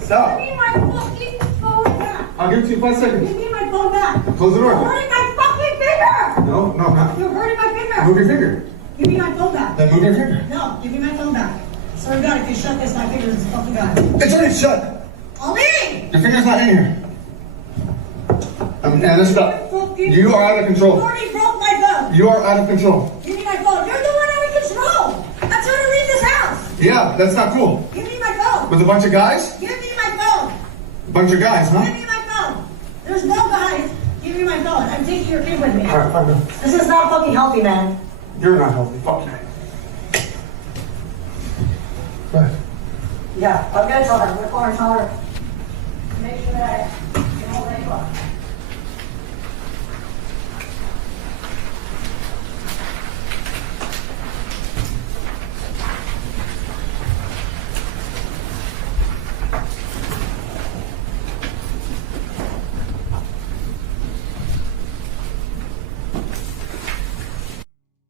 Stop. Give me my fucking phone back! I'll give it to you in 5 seconds. Give me my phone back! Close the door. You're hurting my fucking finger! No, I'm not. You're hurting my finger! Move your finger. Give me my phone back. Then move your finger. No, give me my phone back. Swear to God, if you shut this, my fingers is fucking gone. It's already shut. Ali! Your finger's not in here. Anna, stop. You are out of control. You already broke my phone. You are out of control. Give me my phone. You're the one out of control. I'm trying to leave this house. Yeah, that's not cool. Give me my phone. With a bunch of guys? Give me my phone. A bunch of guys, huh? Give me my phone. There's no guys. Give me my phone. I'm taking your kid with me. All right, fine. Go. This is not fucking healthy, man. You're not healthy. Fuck you. Go ahead. Yeah, I'm gonna tell her. I'm gonna call her and tell her. Make sure that I know where you are.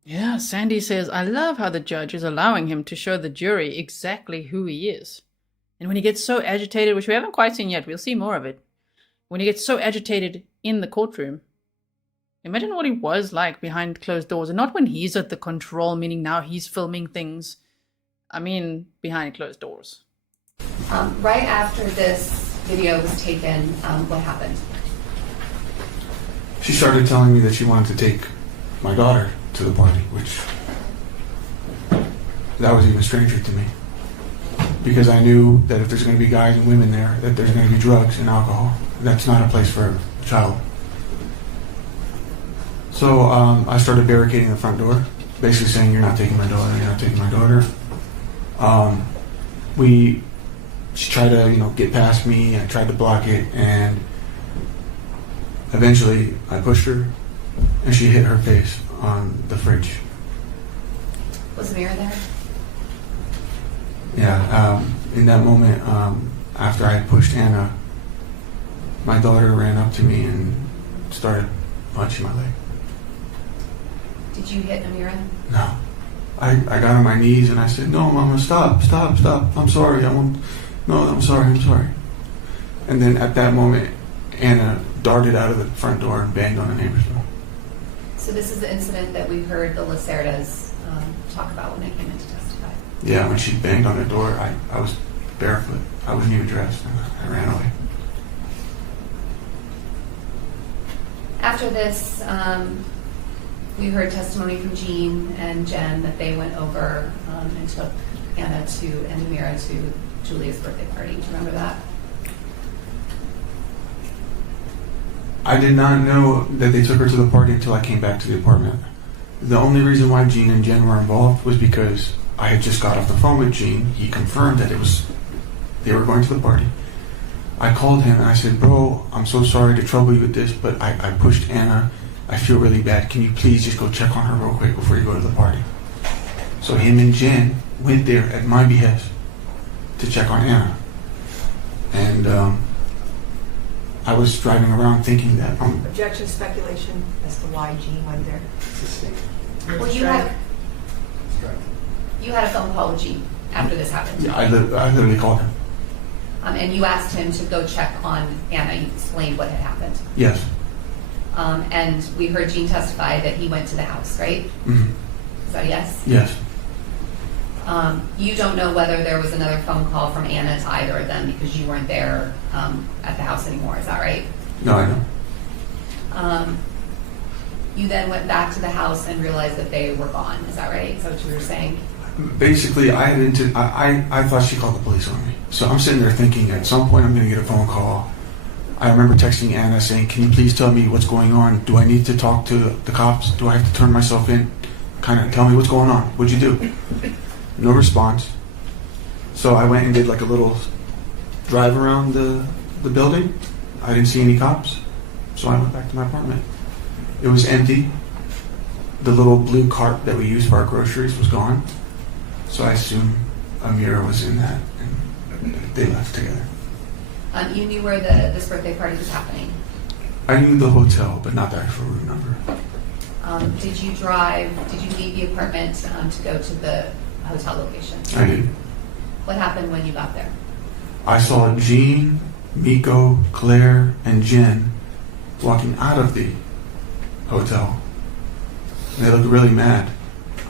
Yeah, Sandy says, I love how the judge is allowing him to show the jury exactly who he is. And when he gets so agitated, which we haven't quite seen yet, we'll see more of it. When he gets so agitated in the courtroom, imagine what he was like behind closed doors. And not when he's at the control, meaning now he's filming things. I mean, behind closed doors. Right after this video was taken, what happened? She started telling me that she wanted to take my daughter to the party, which that was even stranger to me. Because I knew that if there's going to be guys and women there, that there's going to be drugs and alcohol. That's not a place for a child. So I started barricading the front door, basically saying, you're not taking my daughter, you're not taking my daughter. She tried to, get past me. I tried to block it, and eventually I pushed her, and she hit her face on the fridge. Was Amira there? Yeah, in that moment, after I had pushed Anna, my daughter ran up to me and started punching my leg. Did you hit Amira? No. I got on my knees and I said, no, Mama, stop. I'm sorry. I'm sorry. And then at that moment, Anna darted out of the front door and banged on the neighbor's door. So this is the incident that we heard the Lacerdas talk about when they came in to testify. Yeah, when she banged on the door, I was barefoot. I wasn't even dressed. I ran away. After this, we heard testimony from Jean and Jen that they went over and took Anna and Amira to Julia's birthday party. Do you remember that? I did not know that they took her to the party until I came back to the apartment. The only reason why Jean and Jen were involved was because I had just got off the phone with Jean. He confirmed that they were going to the party. I called him and I said, bro, I'm so sorry to trouble you with this, but I pushed Anna. I feel really bad. Can you please just go check on her real quick before you go to the party? So him and Jen went there at my behest to check on Anna. And I was driving around thinking that... Objection, speculation as to why Jean went there. Well, you had a phone call with Jean after this happened. Yeah, I literally called him. And you asked him to go check on Anna. You explained what had happened. Yes. And we heard Jean testify that he went to the house, right? Mm-hmm. Is that a yes? Yes. You don't know whether there was another phone call from Anna to either of them because you weren't there at the house anymore. Is that right? No, I don't. You then went back to the house and realized that they were gone. Is that right? Is that what you were saying? Basically, I thought she called the police on me. So I'm sitting there thinking at some point I'm going to get a phone call. I remember texting Anna saying, can you please tell me what's going on? Do I need to talk to the cops? Do I have to turn myself in? Kind of tell me what's going on. What'd you do? No response. So I went and did like a little drive around the building. I didn't see any cops. So I went back to my apartment. It was empty. The little blue cart that we used for our groceries was gone. So I assumed Amira was in that and they left together. You knew where this birthday party was happening? I knew the hotel, but not the actual room number. Did you leave the apartment to go to the hotel location? I did. What happened when you got there? I saw Jean, Miko, Claire, and Jen walking out of the hotel. They looked really mad.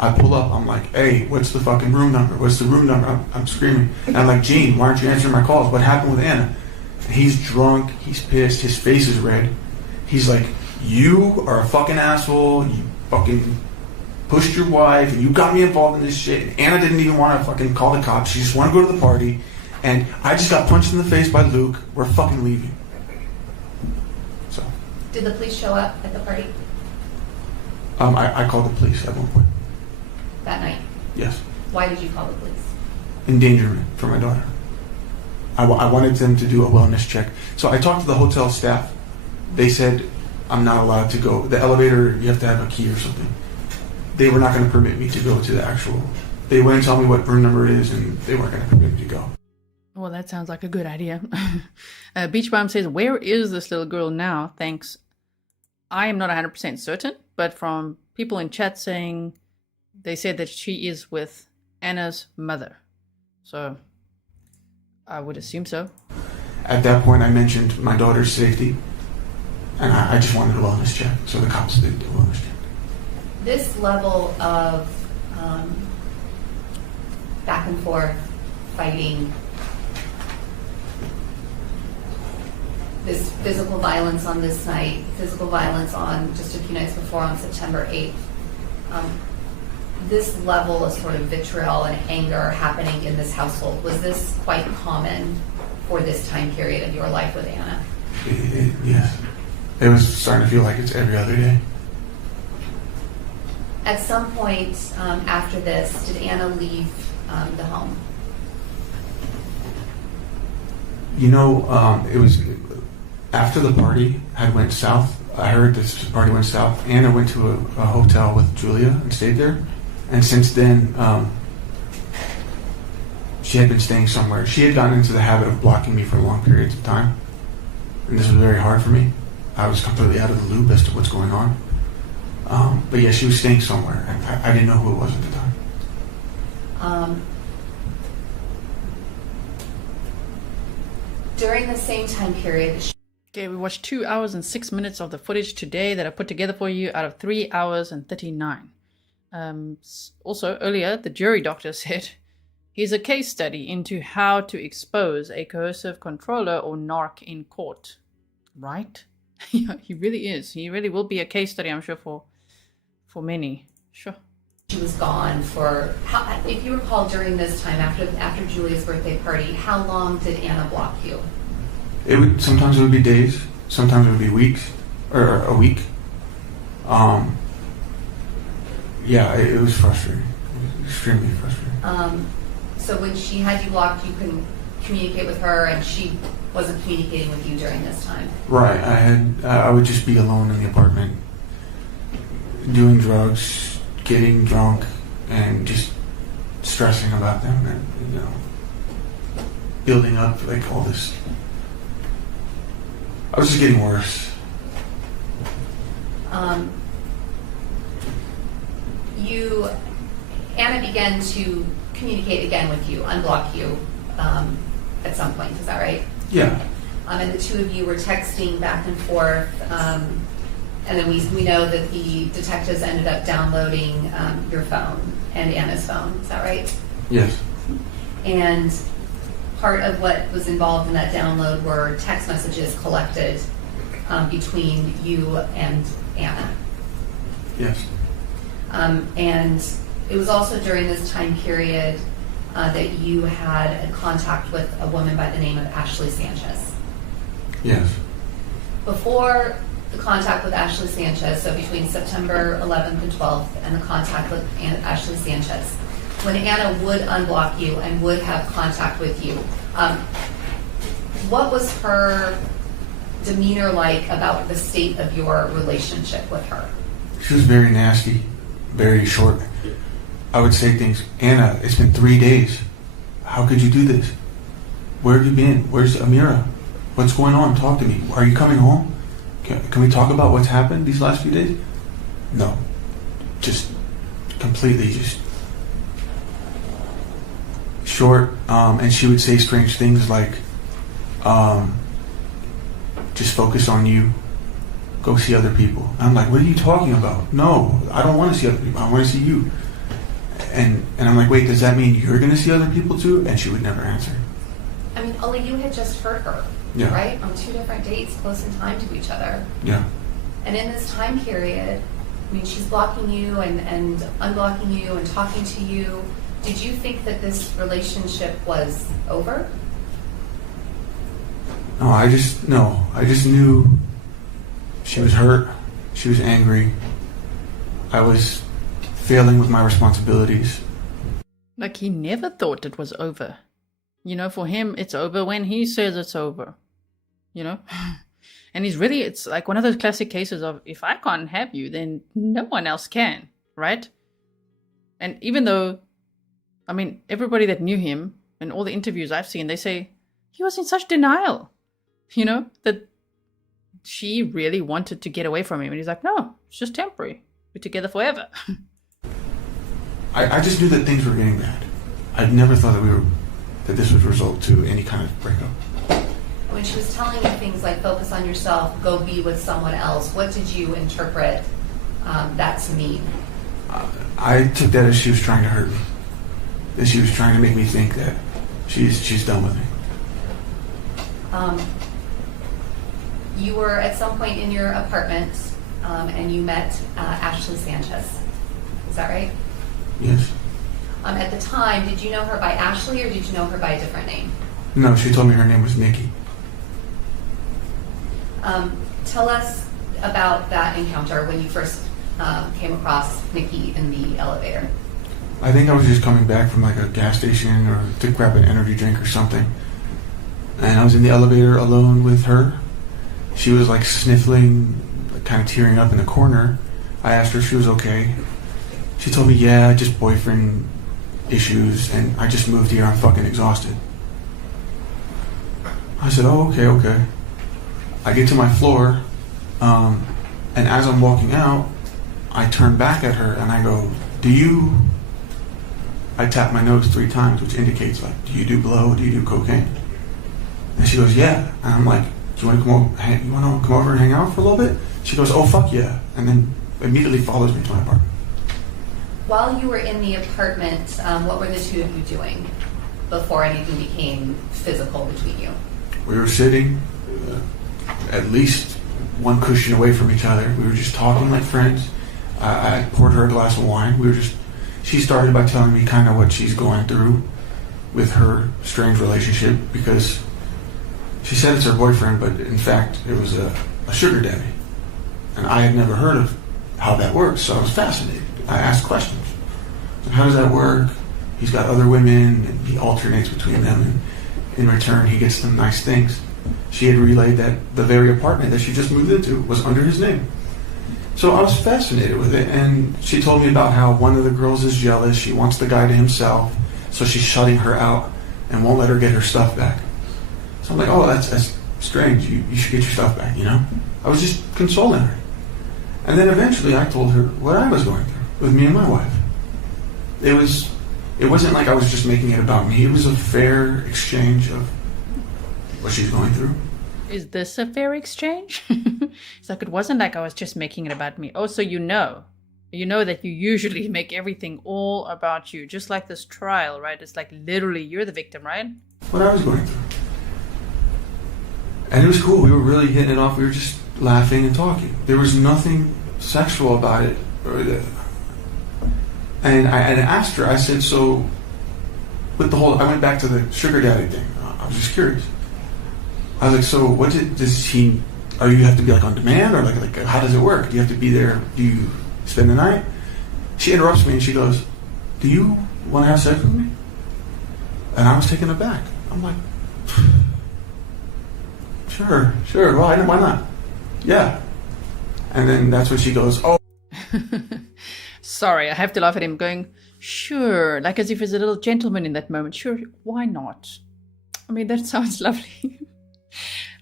I pull up, I'm like, hey, what's the fucking room number? What's the room number? I'm screaming. And I'm like, Gene, why aren't you answering my calls? What happened with Anna? And he's drunk, he's pissed, his face is red. He's like, you are a fucking asshole, you fucking pushed your wife, and you got me involved in this shit. And Anna didn't even want to fucking call the cops, she just wanted to go to the party. And I just got punched in the face by Luke, we're fucking leaving. So. Did the police show up at the party I called the police at one point. that night? Yes. Why did you call the police? Endangerment for my daughter. I wanted them to do a wellness check. So I talked to the hotel staff. They said I'm not allowed to go. The elevator, you have to have a key or something. They were not going to permit me to go to the actual. They wouldn't tell me what room number it is, and they weren't going to permit me to go. Well, that sounds like a good idea. Beach Bomb says, where is this little girl now? Thanks. I am not 100% certain, but from people in chat saying they said that she is with Anna's mother. So I would assume so. At that point, I mentioned my daughter's safety, and I just wanted a wellness check, so the cops did a wellness check. This level of back and forth fighting, this physical violence on this night, physical violence on just a few nights before on September 8th, this level of sort of vitriol and anger happening in this household, was this quite common for this time period of your life with Anna? Yes. It was starting to feel like it's every other day. At some point after this, did Anna leave the home? You know, it was after the party had went south. I heard this party went south. Anna went to a hotel with Julia and stayed there. And since then, she had been staying somewhere. She had gotten into the habit of blocking me for long periods of time. And this was very hard for me. I was completely out of the loop as to what's going on. But yeah, she was staying somewhere. And I didn't know who it was at the time. During the same time period... Okay, we watched 2 hours and 6 minutes of the footage today that I put together for you out of 3 hours and 39. Also, earlier, the jury doctor said, here's a case study into how to expose a coercive controller or narc in court. Right? Yeah, he really is. He really will be a case study, I'm sure, for many. Sure. She was gone for, if you recall, during this time, after Julia's birthday party, how long did Anna block you? Sometimes it would be days, sometimes it would be weeks, or a week. Yeah, it was frustrating. It was extremely frustrating. So when she had you blocked, you couldn't communicate with her, and she wasn't communicating with you during this time? Right. I would just be alone in the apartment, doing drugs, getting drunk, and just stressing about them, and building up like all this. I was just getting worse. Anna began to communicate again with you, unblock you at some point, is that right? Yeah. And the two of you were texting back and forth, and then we know that the detectives ended up downloading your phone and Anna's phone, is that right? Yes. And part of what was involved in that download were text messages collected between you and Anna. Yes. And it was also during this time period that you had a contact with a woman by the name of Ashley Sanchez. Yes. Before the contact with Ashley Sanchez, so between September 11th and 12th, and the contact with Ashley Sanchez, when Anna would unblock you and would have contact with you, what was her demeanor like about the state of your relationship with her? She was very nasty, very short. I would say things, Anna, it's been 3 days. How could you do this? Where have you been? Where's Amira? What's going on? Talk to me. Are you coming home? Can we talk about what's happened these last few days? No. Just completely just short. And she would say strange things like, just focus on you. Go see other people. I'm like, what are you talking about? No, I don't want to see other people. I want to see you. And I'm like, wait, does that mean you're going to see other people too? And she would never answer. I mean, Oli, you had just heard her, Yeah. right? On 2 different dates, close in time to each other. Yeah. And in this time period, I mean, she's blocking you and unblocking you and talking to you. Did you think that this relationship was over? No, I just knew she was hurt. She was angry. I was failing with my responsibilities. Like, he never thought it was over. You know, for him, it's over when he says it's over. You know? And it's like one of those classic cases of, if I can't have you, then no one else can, right? And even though, I mean, everybody that knew him and all the interviews I've seen, they say he was in such denial, you know, that she really wanted to get away from him. And he's like, no, it's just temporary. We're together forever. I just knew that things were getting bad. I never thought that this would result to any kind of breakup. When she was telling you things like focus on yourself, go be with someone else, what did you interpret that to mean? I took that as she was trying to hurt me. That she was trying to make me think that she's done with me. You were at some point in your apartment and you met Ashley Sanchez. Is that right? Yes. At the time, did you know her by Ashley or did you know her by a different name? No, she told me her name was Nikki. Tell us about that encounter when you first came across Nikki in the elevator. I think I was just coming back from like a gas station or to grab an energy drink or something. And I was in the elevator alone with her. She was like sniffling, like, kind of tearing up in the corner. I asked her if she was okay. She told me, yeah, just boyfriend issues, and I just moved here, I'm fucking exhausted. I said, oh, okay. I get to my floor, and as I'm walking out, I turn back at her and I go, I tap my nose 3 times, which indicates like, do you do blow, do you do cocaine? And she goes, yeah. And I'm like, do you want to come over and hang out for a little bit? She goes, oh, fuck yeah. And then immediately follows me to my apartment. While you were in the apartment, what were the two of you doing before anything became physical between you? We were sitting at least one cushion away from each other. We were just talking like friends. I poured her a glass of wine. She started by telling me kind of what she's going through with her strange relationship, because she said it's her boyfriend, but in fact it was a sugar daddy. And I had never heard of how that works, so I was fascinated. I asked questions. How does that work? He's got other women and he alternates between them, and in return he gets them nice things. She had relayed that the very apartment that she just moved into was under his name. So I was fascinated with it, and she told me about how one of the girls is jealous. She wants the guy to himself, so she's shutting her out and won't let her get her stuff back. So I'm like, oh, that's strange. You should get your stuff back, you know? I was just consoling her. And then eventually I told her what I was going through with me and my wife. It wasn't like I was just making it about me. It was a fair exchange of what she's going through. Is this a fair exchange? It's like, it wasn't like I was just making it about me. Oh, so you know that you usually make everything all about you, just like this trial, right? It's like literally you're the victim, right? What I was going through. And it was cool. We were really hitting it off. We were just laughing and talking. There was nothing sexual about it. And I asked her, I said, so with the whole, I went back to the sugar daddy thing. I was just curious. I was like, so are you have to be like on demand, or like how does it work? Do you have to be there? Do you spend the night? She interrupts me and she goes, do you want to have sex with me? And I was taken aback. I'm like, sure. Why not? Yeah. And then that's when she goes, oh. Sorry, I have to laugh at him going, sure, like as if he's a little gentleman in that moment. Sure, why not? I mean, that sounds lovely.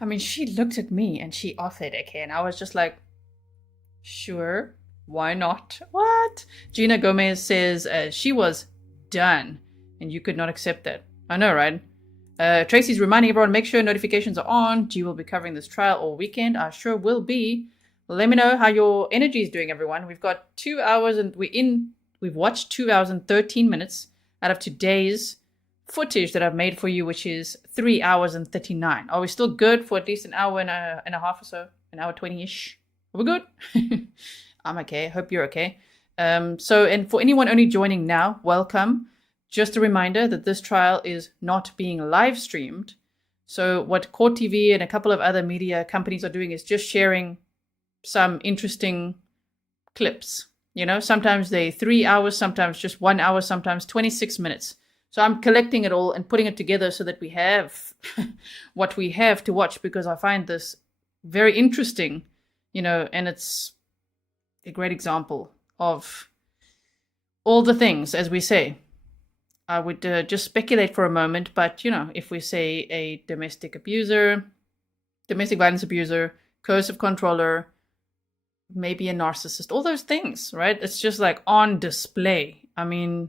I mean, she looked at me and she offered, okay, and I was just like, sure, why not? What? Gina Gomez says she was done and you could not accept that. I know, right? Tracy's reminding everyone, make sure notifications are on. G will be covering this trial all weekend. I sure will be. Let me know how your energy is doing, everyone. We've got 2 hours and we're in we've watched 2 hours and 13 minutes out of today's footage that I've made for you, which is 3 hours and 39. Are we still good for at least an hour and a half or so? An hour 20-ish? Are we good? I'm okay. Hope you're okay. So, and for anyone only joining now, welcome. Just a reminder that this trial is not being live streamed. So what Court TV and a couple of other media companies are doing is just sharing some interesting clips. You know, sometimes they 3 hours, sometimes just 1 hour, sometimes 26 minutes. So I'm collecting it all and putting it together so that we have what we have to watch, because I find this very interesting, you know, and it's a great example of all the things, as we say. I would just speculate for a moment, but, you know, if we say a domestic violence abuser, coercive controller, maybe a narcissist, all those things, right? It's just like on display. I mean,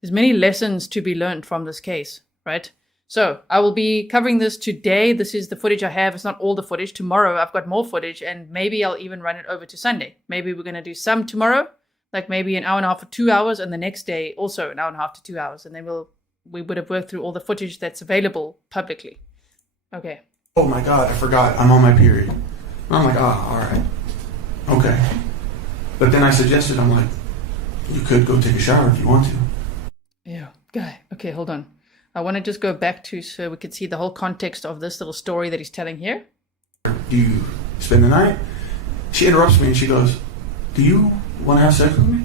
there's many lessons to be learned from this case, right? So I will be covering this today. This is the footage I have. It's not all the footage. Tomorrow I've got more footage, and maybe I'll even run it over to Sunday. Maybe we're going to do some tomorrow, like maybe an hour and a half or 2 hours, and the next day also an hour and a half to 2 hours. And then we would have worked through all the footage that's available publicly. Okay. Oh my God, I forgot. I'm on my period. I'm like, all right. Okay. But then I suggested, I'm like, you could go take a shower if you want to. Yeah, guy. Okay, hold on. I want to just go back to so we could see the whole context of this little story that he's telling here. Do you spend the night? She interrupts me and she goes, do you want to have sex with me?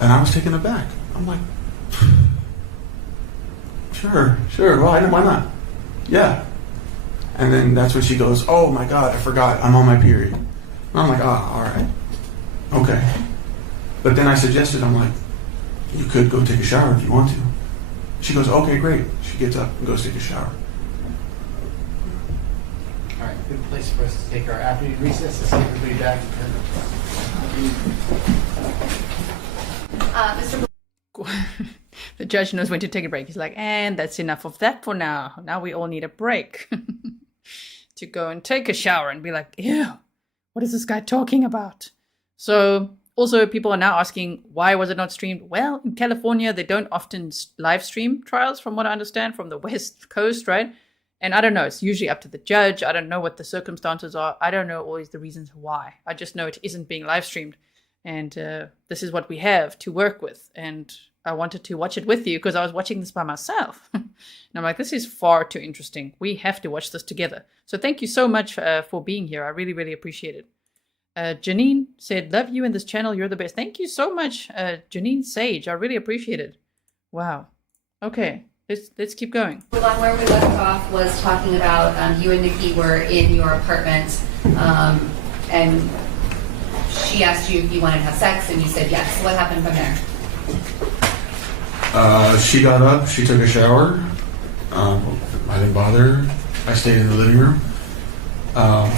And I was taken aback. I'm like, sure. Why not? Yeah. And then that's when she goes, oh my God, I forgot. I'm on my period. And I'm like, all right. Okay. But then I suggested, I'm like, you could go take a shower if you want to. She goes, okay, great. She gets up and goes take a shower. All right, good place for us to take our afternoon recess. Let's get everybody back. Mr. The judge knows when to take a break. He's like, and that's enough of that for now. Now we all need a break to go and take a shower and be like, ew, what is this guy talking about? So also people are now asking, why was it not streamed? Well, in California, they don't often live stream trials, from what I understand, from the West Coast, right? And I don't know, it's usually up to the judge. I don't know what the circumstances are. I don't know always the reasons why. I just know it isn't being live streamed. And this is what we have to work with. And I wanted to watch it with you because I was watching this by myself. And I'm like, this is far too interesting. We have to watch this together. So thank you so much for being here. I really, really appreciate it. Janine said, love you in this channel. You're the best. Thank you so much, Janine Sage. I really appreciate it. Wow. Okay, let's keep going. On where we left off was talking about you and Nikki were in your apartment, and she asked you if you wanted to have sex, and you said yes. What happened from there? She got up, she took a shower. I didn't bother her. I stayed in the living room.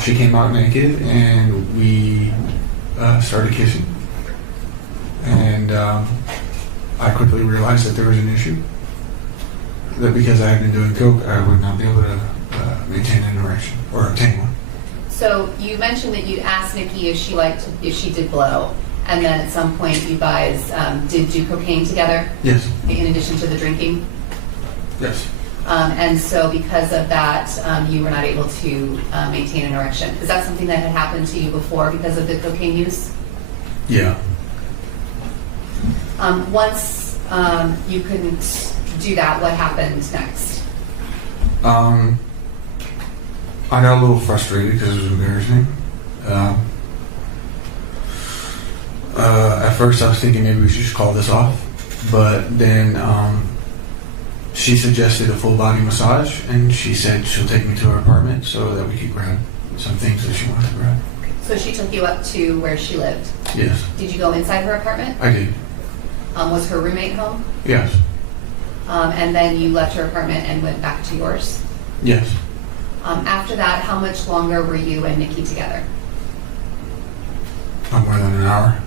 She came out naked and we started kissing. And I quickly realized that there was an issue. That because I had been doing coke, I would not be able to maintain an erection or obtain one. So you mentioned that you'd asked Nikki if she did blow, and then at some point you guys did do cocaine together? Yes. In addition to the drinking? Yes. And so because of that, you were not able to maintain an erection. Is that something that had happened to you before because of the cocaine use? Yeah. Once you couldn't do that, what happened next? I got a little frustrated because it was embarrassing. At first I was thinking maybe we should just call this off, but then she suggested a full body massage, and she said she'll take me to her apartment so that we could grab some things that she wanted to grab. So she took you up to where she lived? Yes. Did you go inside her apartment? I did. Was her roommate home? Yes. And then you left her apartment and went back to yours? Yes. After that, how much longer were you and Nikki together? Not more than an hour.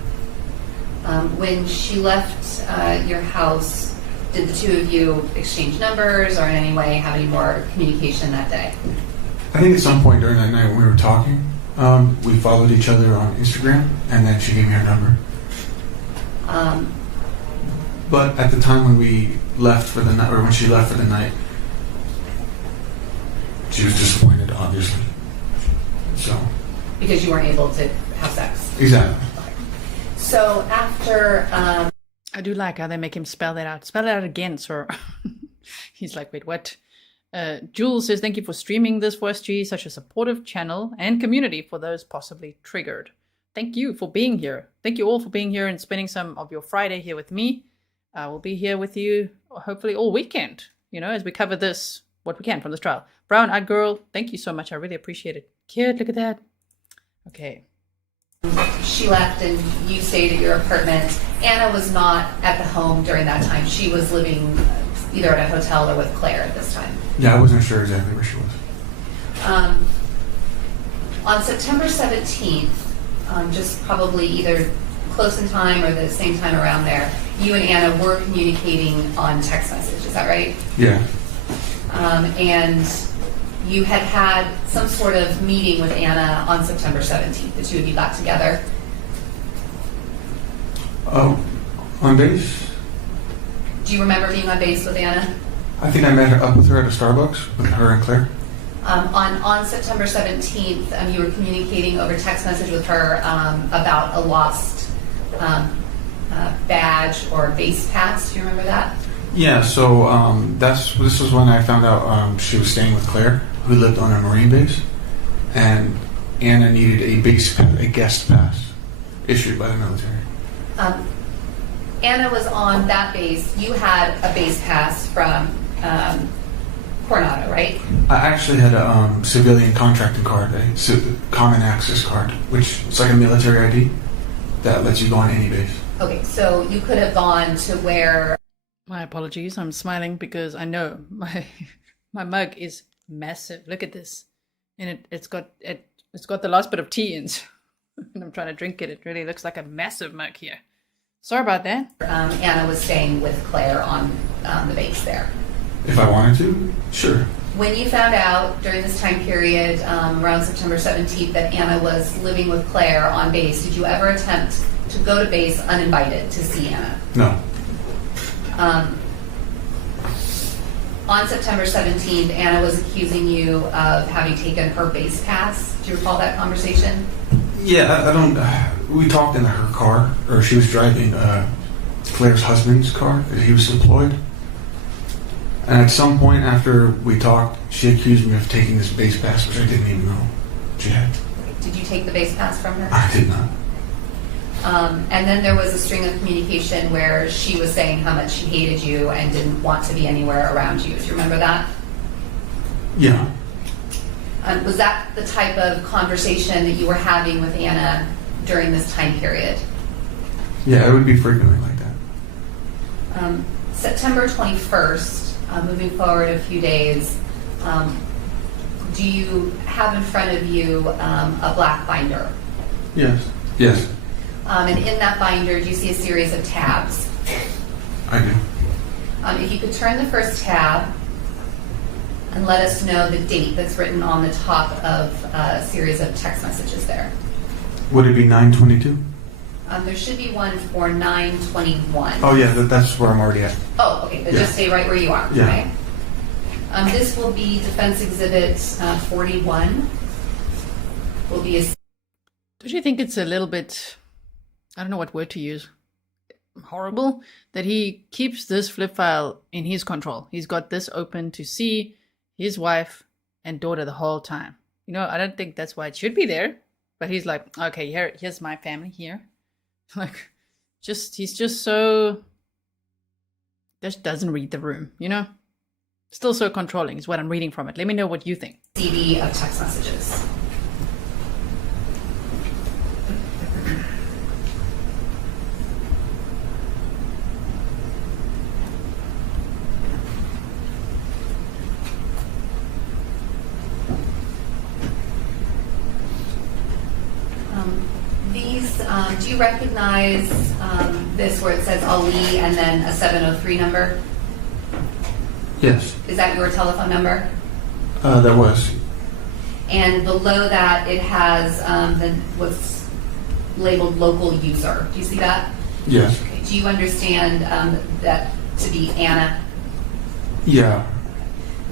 When she left your house, did the two of you exchange numbers or in any way have any more communication that day? I think at some point during that night when we were talking, we followed each other on Instagram, and then she gave me her number. But at the time when we left for the night, or when she left for the night, she was disappointed, obviously. So. Because you weren't able to have sex. Exactly. So after. I do like how they make him spell that out. Spell it out again, sir. He's like, wait, what? Jules says, thank you for streaming this for SG, such a supportive channel and community for those possibly triggered. Thank you for being here. Thank you all for being here and spending some of your Friday here with me. We'll be here with you hopefully all weekend, as we cover this, what we can from this trial. Brown Eyed Girl, thank you so much. I really appreciate it. Kid, look at that. Okay. She left and you stayed at your apartment. Anna was not at the home during that time. She was living either at a hotel or with Claire at this time. Yeah, I wasn't sure exactly where she was. On September 17th, just probably either close in time or the same time around there, you and Anna were communicating on text message. Is that right? Yeah. And you had some sort of meeting with Anna on September 17th. The two of you got together. Oh, on base? Do you remember being on base with Anna? I think I met up with her at a Starbucks, with her and Claire. On September 17th, you were communicating over text message with her about a lost badge or base pass. Do you remember that? Yeah, so this was when I found out she was staying with Claire, who lived on a Marine base, and Anna needed a base pass, a guest pass, issued by the military. Anna was on that base. You had a base pass from Coronado, right? I actually had a civilian contracting card, a common access card, which is like a military ID that lets you go on any base. Okay, so you could have gone to where... My apologies, I'm smiling because I know my mug is massive. Look at this. And it's got the last bit of tea in. And I'm trying to drink it. It really looks like a massive mug here. Sorry about that. Anna was staying with Claire on the base there. If I wanted to, sure. When you found out during this time period, around September 17th, that Anna was living with Claire on base, did you ever attempt to go to base uninvited to see Anna? No. On September 17th, Anna was accusing you of having taken her base pass. Do you recall that conversation? Yeah, I don't. We talked in her car, or she was driving Claire's husband's car, because he was employed. And at some point after we talked, she accused me of taking this base pass, which I didn't even know she had. Did you take the base pass from her? I did not. And then there was a string of communication where she was saying how much she hated you and didn't want to be anywhere around you. Do you remember that? Yeah. Was that the type of conversation that you were having with Anna during this time period? Yeah, it would be frequently like that. September 21st, moving forward a few days, do you have in front of you a black binder? Yes. Yes. And in that binder, do you see a series of tabs? I do. If you could turn the first tab and let us know the date that's written on the top of a series of text messages there. Would it be 9/22? There should be one for 9/21. Oh yeah, that's where I'm already at. Oh, okay, but Yeah. just stay right where you are, Yeah. okay? This will be Defense Exhibit 41. Will be a... Don't you think it's a little bit, I don't know what word to use, horrible, that he keeps this flip file in his control? He's got this open to see his wife and daughter the whole time. I don't think that's why it should be there, but he's like, okay, here's my family here. Like, he's just so, just doesn't read the room, Still so controlling is what I'm reading from it. Let me know what you think. CD of text messages. Do you recognize this where it says Ali and then a 703 number? Yes. Is that your telephone number? There was. And below that, it has what's labeled local user. Do you see that? Yes. Okay. Do you understand that to be Ana? Yeah.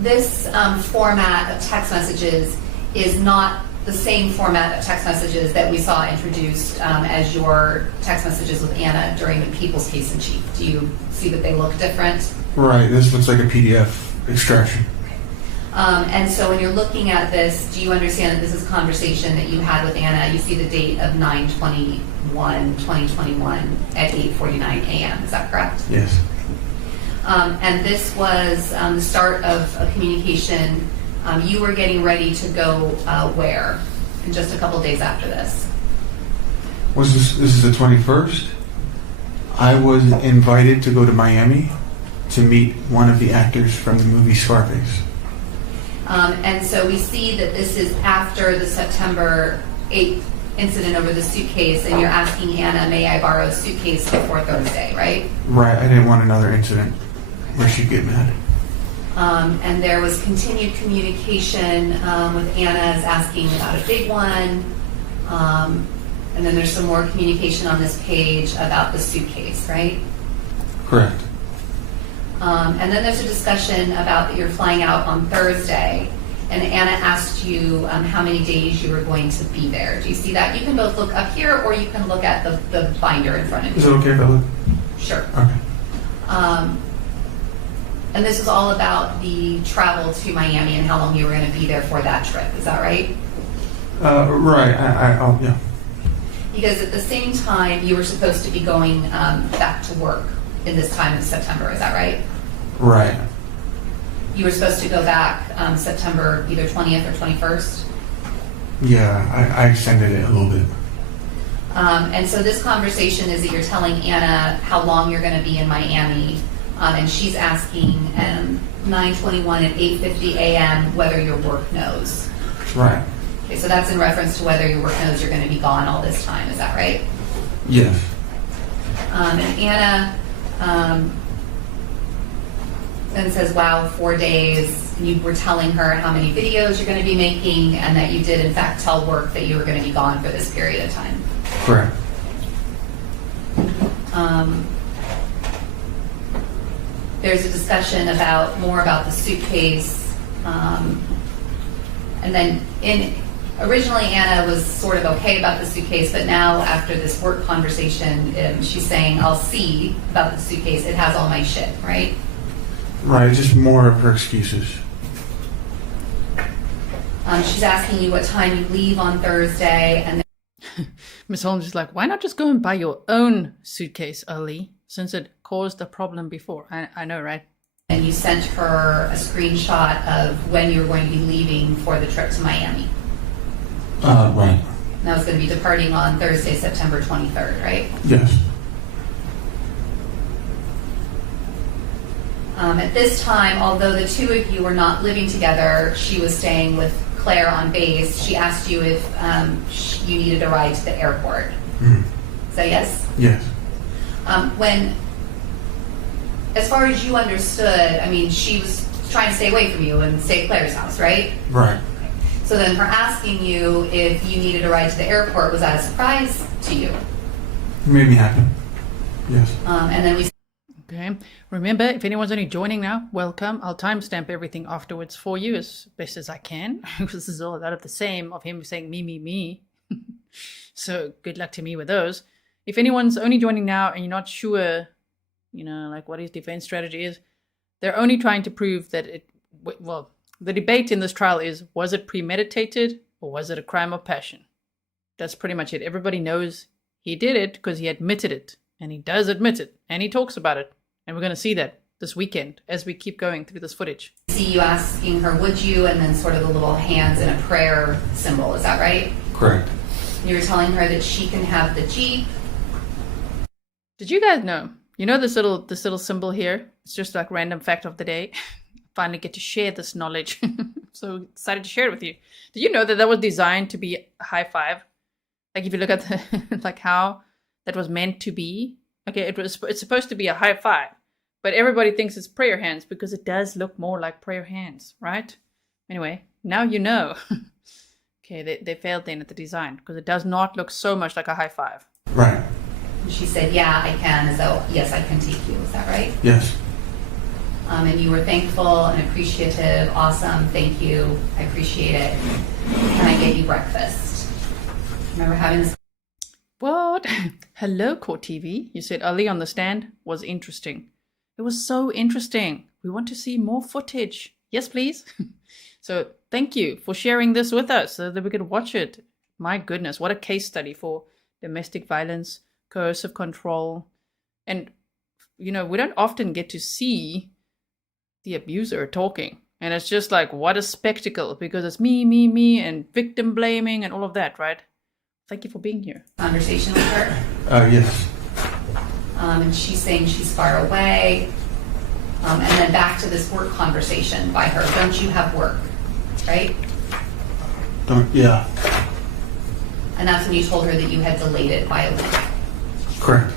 This format of text messages is not the same format of text messages that we saw introduced as your text messages with Ana during the People's Case in Chief. Do you see that they look different? Right. This looks like a PDF extraction. And so when you're looking at this, do you understand that this is a conversation that you had with Ana? You see the date of 9/21/2021 at 8:49 a.m. Is that correct? Yes. And this was the start of a communication. You were getting ready to go where? In just a couple days after this. Was this is the 21st? I was invited to go to Miami to meet one of the actors from the movie Scarface. And so we see that this is after the September 8th incident over the suitcase, and you're asking Ana, may I borrow a suitcase before Thursday, right? Right. I didn't want another incident where she'd get mad. And there was continued communication with Anna's asking about a big one. And then there's some more communication on this page about the suitcase, right? Correct. And then there's a discussion about that you're flying out on Thursday, and Ana asked you how many days you were going to be there. Do you see that? You can both look up here, or you can look at the binder in front of you. Is it okay if I look? Sure. Okay. And this is all about the travel to Miami and how long you were going to be there for that trip. Is that right? Right. I'll, yeah. Because at the same time, you were supposed to be going back to work in this time of September. Is that right? Right. You were supposed to go back September either 20th or 21st? Yeah, I extended it a little bit. And so this conversation is that you're telling Ana how long you're going to be in Miami, and she's asking 9:21 and 8:50 a.m. whether your work knows. Right. Okay, so that's in reference to whether your work knows you're going to be gone all this time. Is that right? Yes. And Ana then says, wow, 4 days. You were telling her how many videos you're going to be making, and that you did in fact tell work that you were going to be gone for this period of time. Correct. There's a discussion more about the suitcase, and then originally Ana was sort of okay about the suitcase, but now after this work conversation, she's saying, I'll see about the suitcase. It has all my shit, right? Right, just more of her excuses. She's asking you what time you leave on Thursday, and Miss Holmes is like, why not just go and buy your own suitcase, Ali, since it caused a problem before? I know, right? And you sent her a screenshot of when you were going to be leaving for the trip to Miami. Right. And that was going to be departing on Thursday, September 23rd, right? Yes. At this time, although the two of you were not living together, she was staying with Claire on base. She asked you if you needed a ride to the airport. Mm. So yes? Yes. As far as you understood, I mean, she was trying to stay away from you and stay at Claire's house, right? Right. So then her asking you if you needed a ride to the airport, was that a surprise to you? It made me happy. Yes. And then we... Okay. Remember, if anyone's only joining now, welcome. I'll timestamp everything afterwards for you as best as I can. Because this is all a lot of the same of him saying me. So good luck to me with those. If anyone's only joining now and you're not sure, like what his defense strategy is, they're only trying to prove that the debate in this trial is, was it premeditated or was it a crime of passion? That's pretty much it. Everybody knows he did it because he admitted it. And he does admit it. And he talks about it. And we're going to see that this weekend as we keep going through this footage. See you asking her, would you? And then sort of the little hands in a prayer symbol. Is that right? Correct. You were telling her that she can have the Jeep. Did you guys know? You know this little symbol here? It's just like random fact of the day. Finally get to share this knowledge. So excited to share it with you. Did you know that was designed to be a high five? Like if you look at like how that was meant to be. Okay, it's supposed to be a high five, but everybody thinks it's prayer hands because it does look more like prayer hands, right? Anyway, now you know. Okay, they failed then at the design because it does not look so much like a high five. Right. And she said, yeah, I can, as though, yes, I can take you. Is that right? Yes. And you were thankful and appreciative. Awesome, thank you, I appreciate it. Can I get you breakfast? Remember having this? What? Hello, Court TV. You said Ali on the stand was interesting. It was so interesting. We want to see more footage. Yes, please. So thank you for sharing this with us so that we could watch it. My goodness, what a case study for domestic violence, coercive control. And, you know, we don't often get to see the abuser talking. And it's just like, what a spectacle, because it's me, and victim blaming and all of that, right? Thank you for being here. Conversation with her. Yes. And she's saying she's far away. And then back to this work conversation by her. Don't you have work? Right? Yeah. And that's when you told her that you had delayed it by a week. Correct.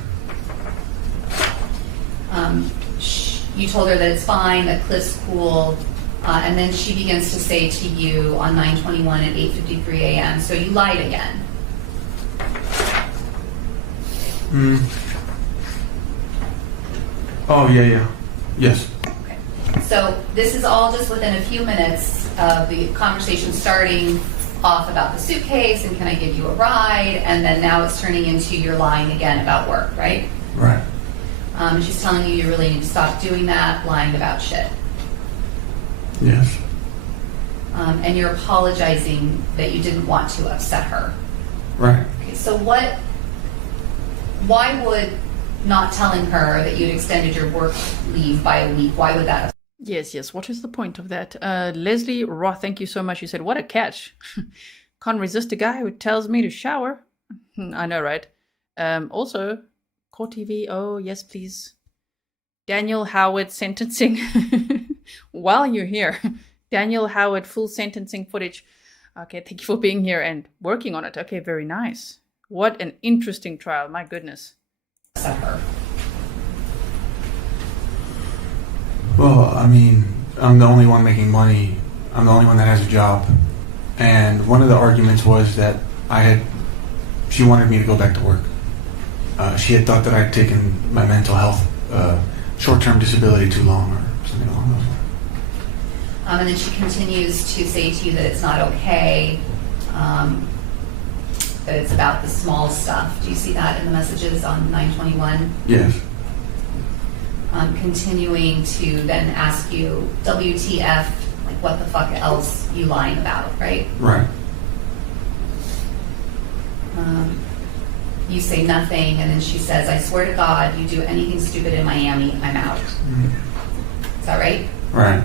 You told her that it's fine, that Cliff's cool, and then she begins to say to you on 9/21 at 8:53 a.m., so you lied again. Oh, yeah. Yes. Okay. So this is all just within a few minutes of the conversation starting off about the suitcase and can I give you a ride, and then now it's turning into you're lying again about work, right? Right. She's telling you you really need to stop doing that, lying about shit. Yes. And you're apologizing that you didn't want to upset her. Right. Okay, so why would not telling her that you'd extended your work leave by a week, why would that? Yes. What is the point of that? Leslie Roth, thank you so much. You said, what a catch. Can't resist a guy who tells me to shower. I know, right? Also, Court TV, oh, yes, please. Daniel Howard sentencing. While you're here, Daniel Howard full sentencing footage. Okay, thank you for being here and working on it. Okay, very nice. What an interesting trial, my goodness. Well, I mean, I'm the only one making money. I'm the only one that has a job. And one of the arguments was that she wanted me to go back to work. She had thought that I had taken my mental health short-term disability too long or something along those lines. And then she continues to say to you that it's not okay, that it's about the small stuff. Do you see that in the messages on 9/21? Yes. Continuing to then ask you, WTF, like what the fuck else you lying about, right? Right. You say nothing, and then she says, I swear to God, you do anything stupid in Miami, I'm out. Is that right? Right.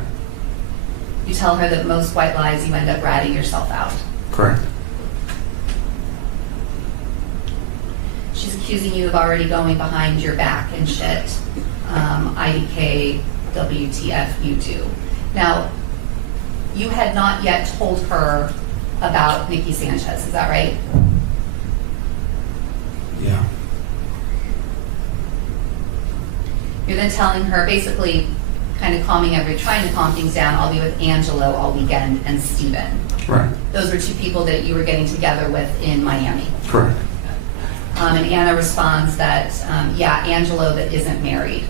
You tell her that most white lies, you end up ratting yourself out. Correct. She's accusing you of already going behind your back and shit. IDK, WTF, you do. Now, you had not yet told her about Nikki Sanchez, is that right? Yeah. You're then telling her, basically, kind of trying to calm things down. I'll be with Angelo all weekend and Steven. Right. Those were two people that you were getting together with in Miami. Correct. And Anna responds that, yeah, Angelo that isn't married.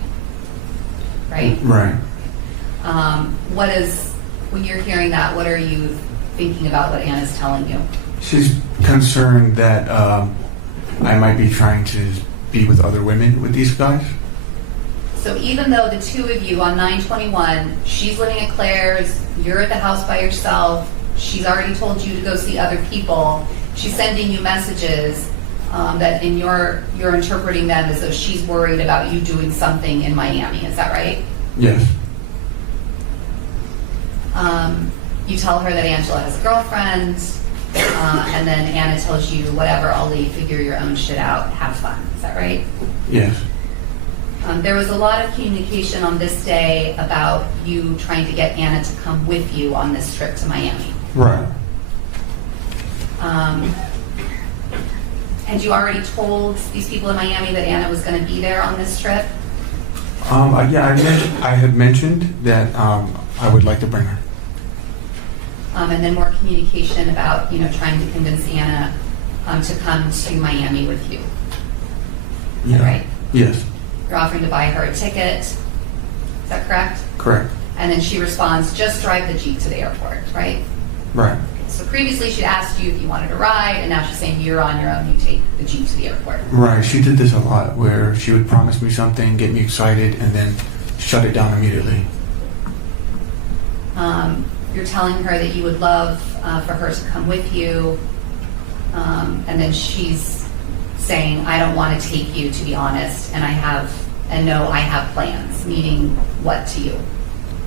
Right? Right. When you're hearing that, what are you thinking about what Anna's telling you? She's concerned that I might be trying to be with other women with these guys. So even though the two of you on 9/21, she's living at Claire's, you're at the house by yourself, she's already told you to go see other people, she's sending you messages that you're interpreting them as though she's worried about you doing something in Miami. Is that right? Yes. You tell her that Angela has a girlfriend, and then Anna tells you, whatever, Ollie, figure your own shit out, have fun. Is that right? Yes. There was a lot of communication on this day about you trying to get Anna to come with you on this trip to Miami. Right. Had you already told these people in Miami that Anna was going to be there on this trip? Yeah, I had mentioned that I would like to bring her. And then more communication about, trying to convince Anna to come to Miami with you. Is that right? Yes. You're offering to buy her a ticket. Is that correct? Correct. And then she responds, just drive the Jeep to the airport, right? Right. So previously she'd asked you if you wanted a ride, and now she's saying you're on your own, you take the Jeep to the airport. Right. She did this a lot, where she would promise me something, get me excited, and then shut it down immediately. You're telling her that you would love for her to come with you, and then she's saying, I don't want to take you, to be honest, and I have plans, meaning what to you?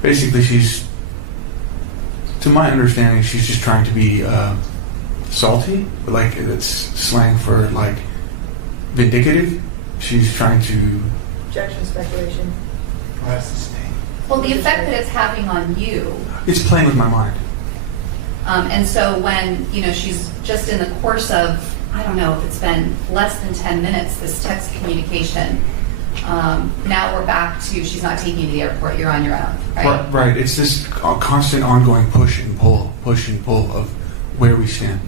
Basically, to my understanding, she's just trying to be salty, like it's slang for like vindicative. She's trying to. Objection, speculation. Well, the effect that it's having on you. It's playing with my mind. And so when, she's just in the course of, I don't know if it's been less than 10 minutes, this text communication, now we're back to she's not taking you to the airport, you're on your own, right? Right. It's this constant ongoing push and pull of where we stand.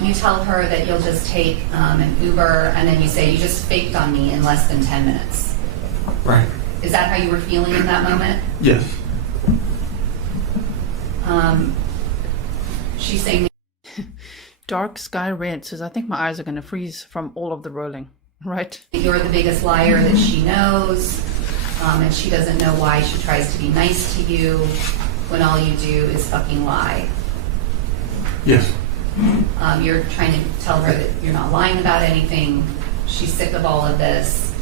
You tell her that you'll just take an Uber, and then you say, you just faked on me in less than 10 minutes. Right. Is that how you were feeling in that moment? Yes. She's saying... Dark Sky Red says, I think my eyes are going to freeze from all of the rolling. Right. You're the biggest liar that she knows, and she doesn't know why she tries to be nice to you when all you do is fucking lie. Yes. You're trying to tell her that you're not lying about anything. She's sick of all of this.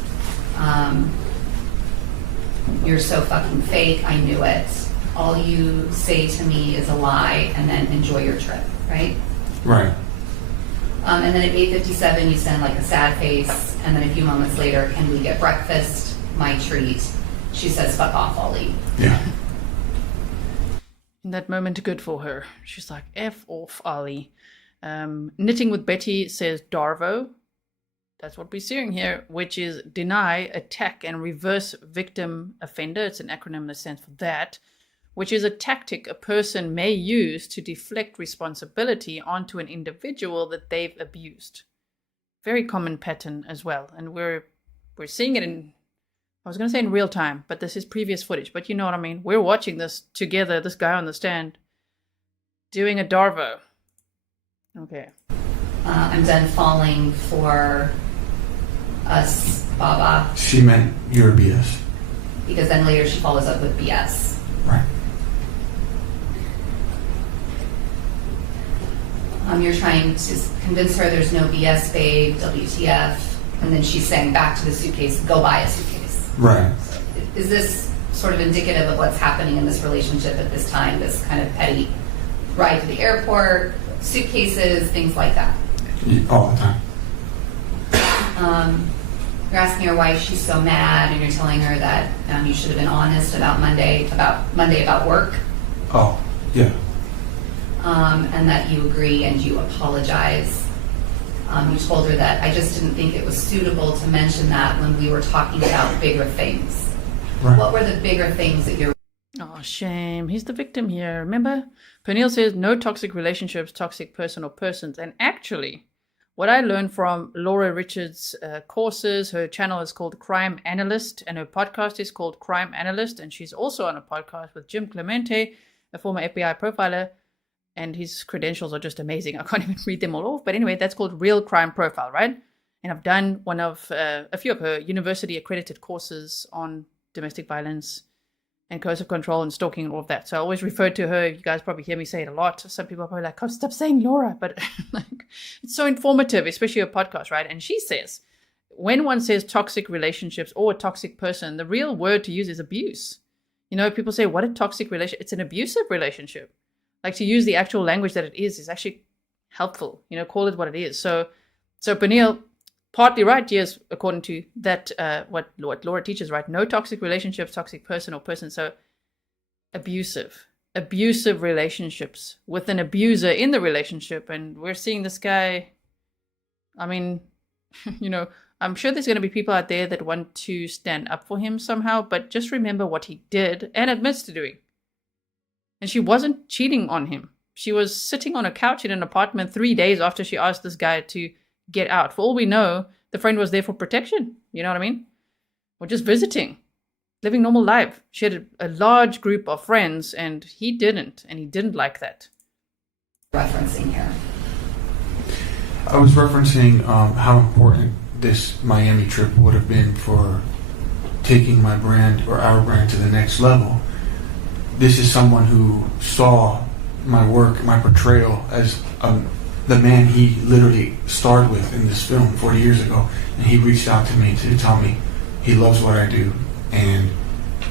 You're so fucking fake. I knew it. All you say to me is a lie, and then enjoy your trip, right? Right. And then at 8:57, you send like a sad face, and then a few moments later, can we get breakfast? My treat. She says, fuck off, I'll leave. Yeah. In that moment, good for her. She's like, F off, Ali. Knitting with Betty says Darvo. That's what we're seeing here, which is deny, attack, and reverse victim offender. It's an acronym that stands for that, which is a tactic a person may use to deflect responsibility onto an individual that they've abused. Very common pattern as well. And we're seeing it in, I was going to say in real time, but this is previous footage, but you know what I mean. We're watching this together, this guy on the stand, doing a Darvo. Okay. I'm done falling for us, Baba. She meant your BS. Because then later she follows up with BS. Right. You're trying to convince her there's no BS, babe, WTF, and then she's saying back to the suitcase, go buy a suitcase. Right. So is this sort of indicative of what's happening in this relationship at this time, this kind of petty ride to the airport, suitcases, things like that? All the time. You're asking her why she's so mad, and you're telling her that you should have been honest about Monday about work. Oh, yeah. And that you agree and you apologize. You told her that I just didn't think it was suitable to mention that when we were talking about bigger things. Right. What were the bigger things that you're... Oh, shame. He's the victim here. Remember? Pernille says, no toxic relationships, toxic person or persons. And actually, what I learned from Laura Richards' courses, her channel is called Crime Analyst, and her podcast is called Crime Analyst. And she's also on a podcast with Jim Clemente, a former FBI profiler. And his credentials are just amazing. I can't even read them all off. But anyway, that's called Real Crime Profile, right? And I've done a few of her university accredited courses on domestic violence and coercive control and stalking and all of that. So I always refer to her. You guys probably hear me say it a lot. Some people are probably like, oh, stop saying Laura. But like, it's so informative, especially her podcast, right? And she says, when one says toxic relationships or a toxic person, the real word to use is abuse. You know, people say, what a toxic relationship. It's an abusive relationship. Like, to use the actual language that it is actually helpful. You know, call it what it is. So Pernille, partly right, yes, according to that, what Laura teaches, right? No toxic relationships, toxic person or person. So abusive relationships with an abuser in the relationship. And we're seeing this guy, I mean, you know, I'm sure there's going to be people out there that want to stand up for him somehow, but just remember what he did and admits to doing. And she wasn't cheating on him. She was sitting on a couch in an apartment 3 days after she asked this guy to get out. For all we know, the friend was there for protection. You know what I mean? Or just visiting, living normal life. She had a large group of friends, and he didn't like that. Referencing here. I was referencing how important this Miami trip would have been for taking my brand or our brand to the next level. This is someone who saw my work, my portrayal as the man he literally starred with in this film 40 years ago. And he reached out to me to tell me he loves what I do and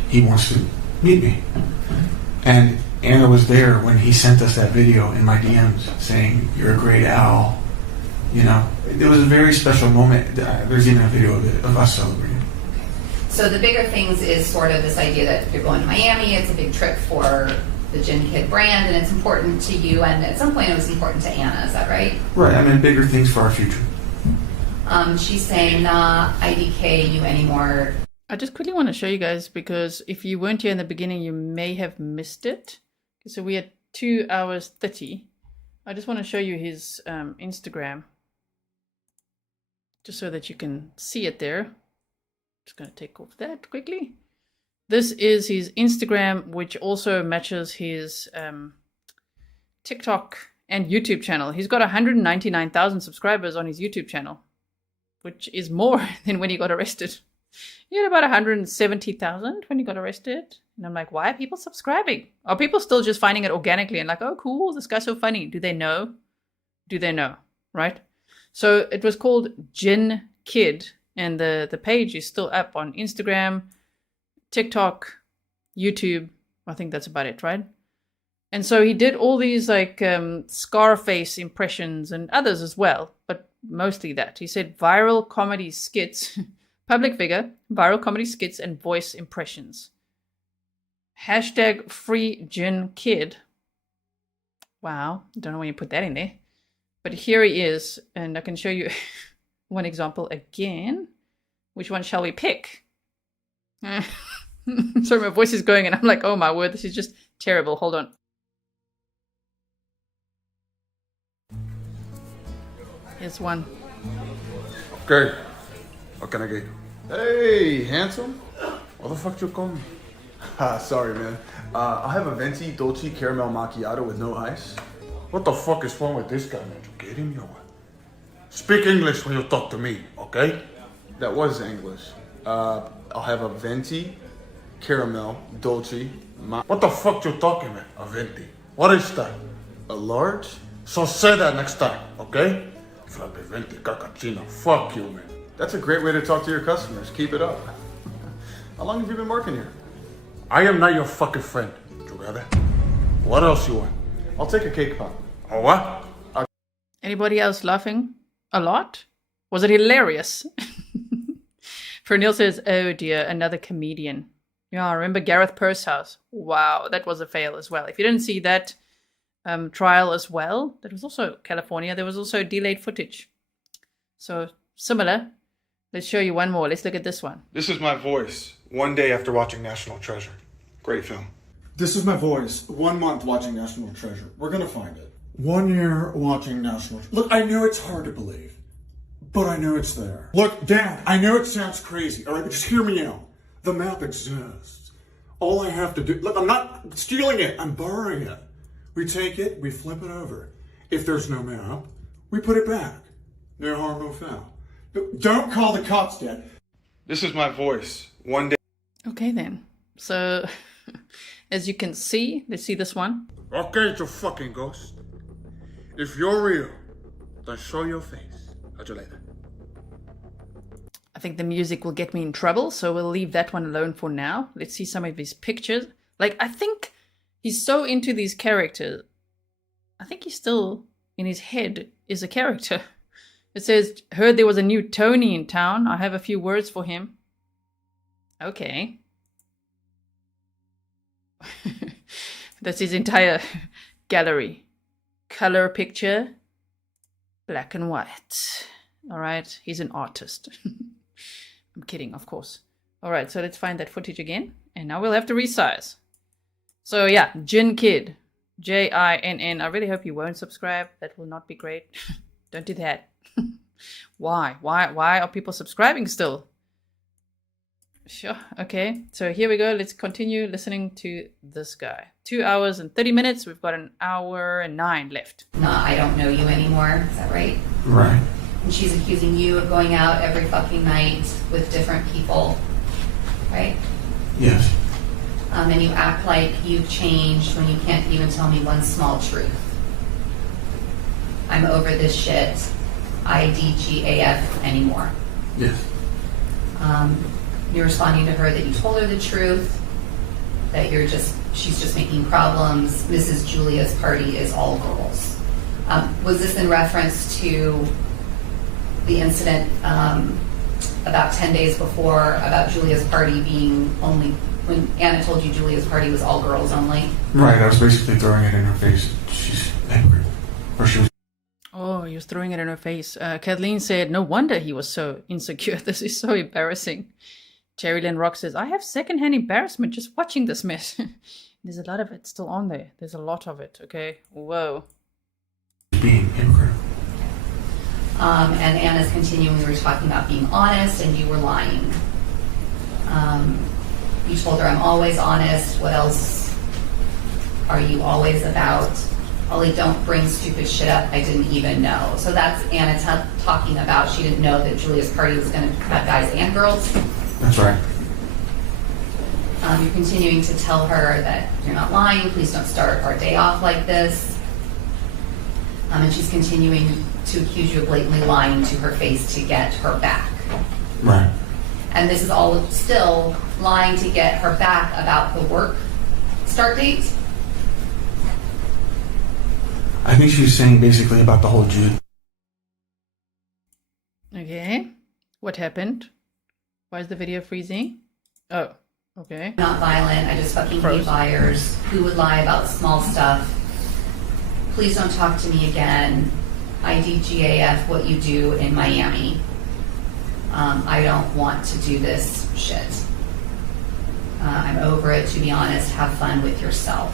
he wants to meet me. And Anna was there when he sent us that video in my DMs saying, "You're a great owl." You know, it was a very special moment. There's even a video of us celebrating. So the bigger things is sort of this idea that if you're going to Miami, it's a big trip for the Gin Kid brand, and it's important to you, and at some point it was important to Anna, is that right? Right, I mean, bigger things for our future. She's saying, nah, IDK you anymore. I just quickly want to show you guys, because if you weren't here in the beginning, you may have missed it. So we had 2 hours 30. I just want to show you his Instagram, just so that you can see it there. Just going to take off that quickly. This is his Instagram, which also matches his TikTok and YouTube channel. He's got 199,000 subscribers on his YouTube channel, which is more than when he got arrested. He had about 170,000 when he got arrested. And I'm like, why are people subscribing? Are people still just finding it organically and like, oh, cool, this guy's so funny? Do they know? Do they know? Right? So it was called Gin Kid. And the page is still up on Instagram, TikTok, YouTube. I think that's about it, right? And so he did all these like Scarface impressions and others as well, but mostly that. He said viral comedy skits, public figure, viral comedy skits and voice impressions. Hashtag free Gin Kid. Wow, don't know when you put that in there. But here he is, and I can show you one example again. Which one shall we pick? Sorry, my voice is going and I'm like, oh my word, this is just terrible. Hold on. Here's one. Okay. What can I get? Hey, handsome. What the fuck you call me? Sorry, man. I'll have a venti dolce caramel macchiato with no ice. What the fuck is wrong with this guy, man? You kidding me or what? Speak English when you talk to me, okay? That was English. I'll have a venti caramel dolce. What the fuck you talking about? A venti. What is that? A large? So say that next time, okay? Flappe venti cappuccino. Fuck you, man. That's a great way to talk to your customers. Keep it up. How long have you been working here? I am not your fucking friend. You got it? What else you want? I'll take a cake pop. Oh, what? Anybody else laughing a lot? Was it hilarious? Fernil says, oh dear, another comedian. Yeah, I remember Gareth Pursehouse. Wow, that was a fail as well. If you didn't see that trial as well, that was also California. There was also delayed footage. So similar. Let's show you one more. Let's look at this one. This is my voice. One day after watching National Treasure. Great film. This is my voice. 1 month watching National Treasure. We're gonna find it. 1 year watching National Treasure. Look, I know it's hard to believe, but I know it's there. Look, Dad, I know it sounds crazy, all right, but just hear me out. The map exists. All I have to do, look, I'm not stealing it, I'm borrowing it. We take it, we flip it over. If there's no map, we put it back. No harm, no foul. Don't call the cops, Dad. This is my voice. One day. Okay then. So, as you can see, let's see this one. Okay, you fucking ghost. If you're real, then show your face. Catch you later. I think the music will get me in trouble, so we'll leave that one alone for now. Let's see some of his pictures. Like, I think he's so into these characters. I think he's still, in his head, is a character. It says, heard there was a new Tony in town. I have a few words for him. Okay. That's his entire gallery. Color picture. Black and white. All right. He's an artist. I'm kidding, of course. All right. So let's find that footage again. And now we'll have to resize. So yeah, Gin Kid. Jinn. I really hope you won't subscribe. That will not be great. Don't do that. Why? Why are people subscribing still? Sure. Okay. So here we go. Let's continue listening to this guy. 2 hours and 30 minutes. We've got an hour and 9 left. No, I don't know you anymore. Is that right? Right. And she's accusing you of going out every fucking night with different people. Right? Yes. And you act like you've changed when you can't even tell me one small truth. I'm over this shit. IDGAF anymore. Yes. You're responding to her that you told her the truth, that she's just making problems. Mrs. Julia's party is all girls. Was this in reference to the incident about 10 days before about Julia's party being only, when Anna told you Julia's party was all girls only? Right, I was basically throwing it in her face. She's angry. Or she was. Oh, he was throwing it in her face. Kathleen said, no wonder he was so insecure. This is so embarrassing. Cherry Lynn Rock says, I have secondhand embarrassment just watching this mess. There's a lot of it still on there. There's a lot of it, okay? Whoa. Being hypocritical. And Anna's continuing, we were talking about being honest, and you were lying. You told her, I'm always honest. What else are you always about? Ollie, don't bring stupid shit up I didn't even know. So that's Anna talking about she didn't know that Julia's party was going to have guys and girls. That's right. You're continuing to tell her that you're not lying. Please don't start our day off like this. And she's continuing to accuse you of blatantly lying to her face to get her back. Right. And this is all still lying to get her back about the work start date. I think she was saying basically about the whole Jude. Okay. What happened? Why is the video freezing? Oh, okay. Not violent. I just fucking hate liars who would lie about small stuff. Please don't talk to me again. IDGAF what you do in Miami. I don't want to do this shit. I'm over it, to be honest. Have fun with yourself.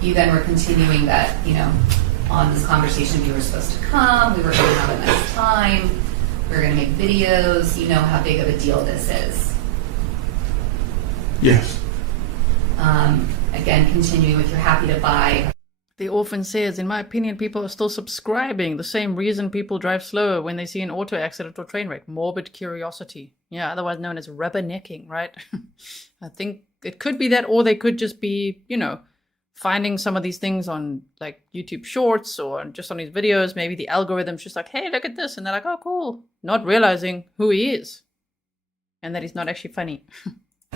You then were continuing that, on this conversation we were supposed to come, we were going to have a nice time, we were going to make videos, you know how big of a deal this is. Yes. Again, continuing with you're happy to buy. The orphan says, in my opinion, people are still subscribing. The same reason people drive slower when they see an auto accident or train wreck. Morbid curiosity. Yeah, otherwise known as rubbernecking, right? I think it could be that, or they could just be, finding some of these things on like YouTube shorts or just on these videos. Maybe the algorithm's just like, hey, look at this. And they're like, oh, cool. Not realizing who he is and that he's not actually funny.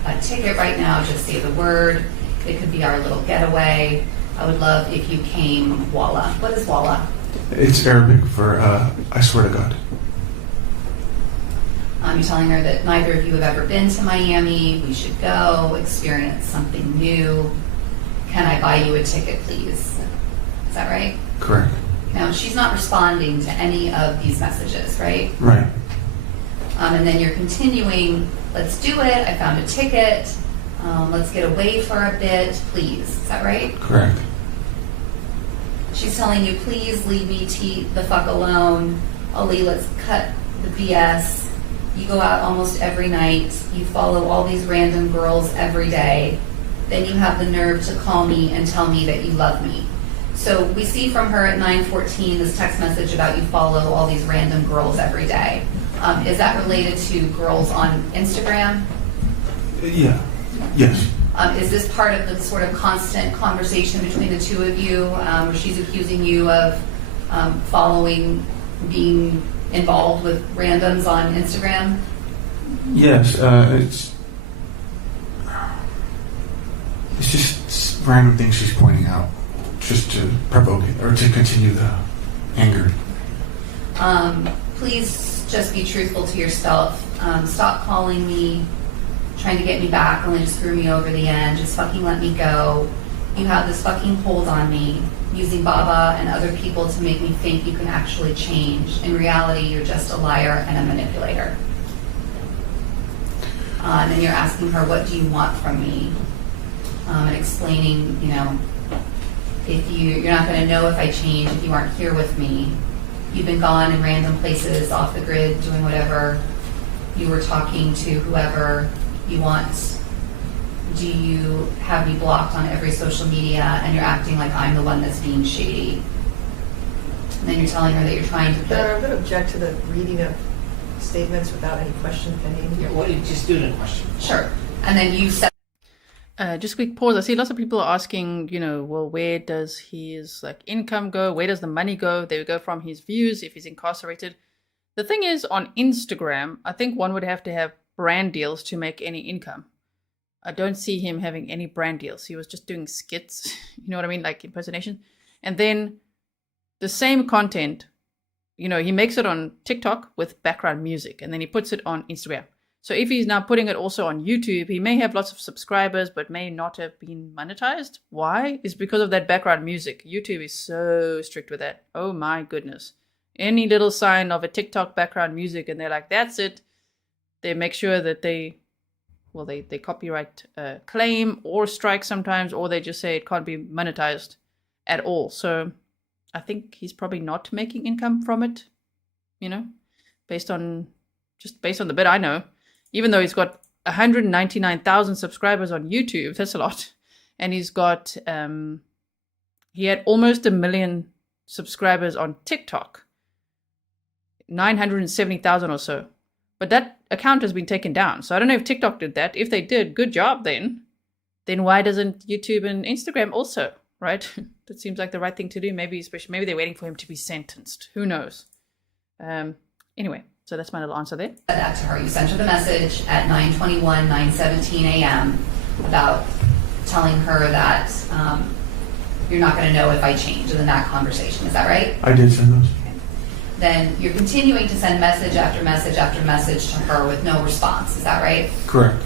A ticket right now, just say the word. It could be our little getaway. I would love if you came, Walla. What is Walla? It's Arabic for I swear to God. You're telling her that neither of you have ever been to Miami. We should go, experience something new. Can I buy you a ticket, please? Is that right? Correct. Now, she's not responding to any of these messages, right? Right. And then you're continuing, let's do it. I found a ticket. Let's get away for a bit, please. Is that right? Correct. She's telling you, please leave me the fuck alone. Ali, let's cut the BS. You go out almost every night. You follow all these random girls every day. Then you have the nerve to call me and tell me that you love me. So we see from her at 9:14 this text message about you follow all these random girls every day. Is that related to girls on Instagram? Yeah. Yes. Is this part of the sort of constant conversation between the two of you, where she's accusing you of being involved with randoms on Instagram? Yes. It's just random things she's pointing out, just to provoke it or to continue the anger. Please just be truthful to yourself. Stop calling me, trying to get me back, only to screw me over the end. Just fucking let me go. You have this fucking hold on me, using Baba and other people to make me think you can actually change. In reality, you're just a liar and a manipulator. And you're asking her, what do you want from me? And explaining, if you're not going to know if I change if you aren't here with me. You've been gone in random places, off the grid, doing whatever. You were talking to whoever you want. Do you have me blocked on every social media and you're acting like I'm the one that's being shady? And then you're telling her that you're trying to put... I'm going to object to the reading of statements without any question pending. Yeah, what do you just do it in a question? Sure. And then you said... Just a quick pause. I see lots of people are asking, well, where does his income go? Where does the money go? They would go from his views if he's incarcerated. The thing is, on Instagram, I think one would have to have brand deals to make any income. I don't see him having any brand deals. He was just doing skits, you know what I mean, like impersonation. And then the same content, he makes it on TikTok with background music, and then he puts it on Instagram. So if he's now putting it also on YouTube, he may have lots of subscribers, but may not have been monetized. Why? It's because of that background music. YouTube is so strict with that. Oh my goodness. Any little sign of a TikTok background music, and they're like, that's it. They make sure that they copyright claim or strike sometimes, or they just say it can't be monetized at all. So I think he's probably not making income from it, based on the bit I know. Even though he's got 199,000 subscribers on YouTube, that's a lot. And he's got, he had almost 1 million subscribers on TikTok, 970,000 or so. But that account has been taken down. So I don't know if TikTok did that. If they did, good job then. Then why doesn't YouTube and Instagram also, right? That seems like the right thing to do. Maybe they're waiting for him to be sentenced. Who knows? Anyway, so that's my little answer there. Said that to her. You sent her the message at 9:21, 9:17 a.m. about telling her that you're not going to know if I change in that conversation. Is that right? I did send those. Then you're continuing to send message after message after message to her with no response. Is that right? Correct.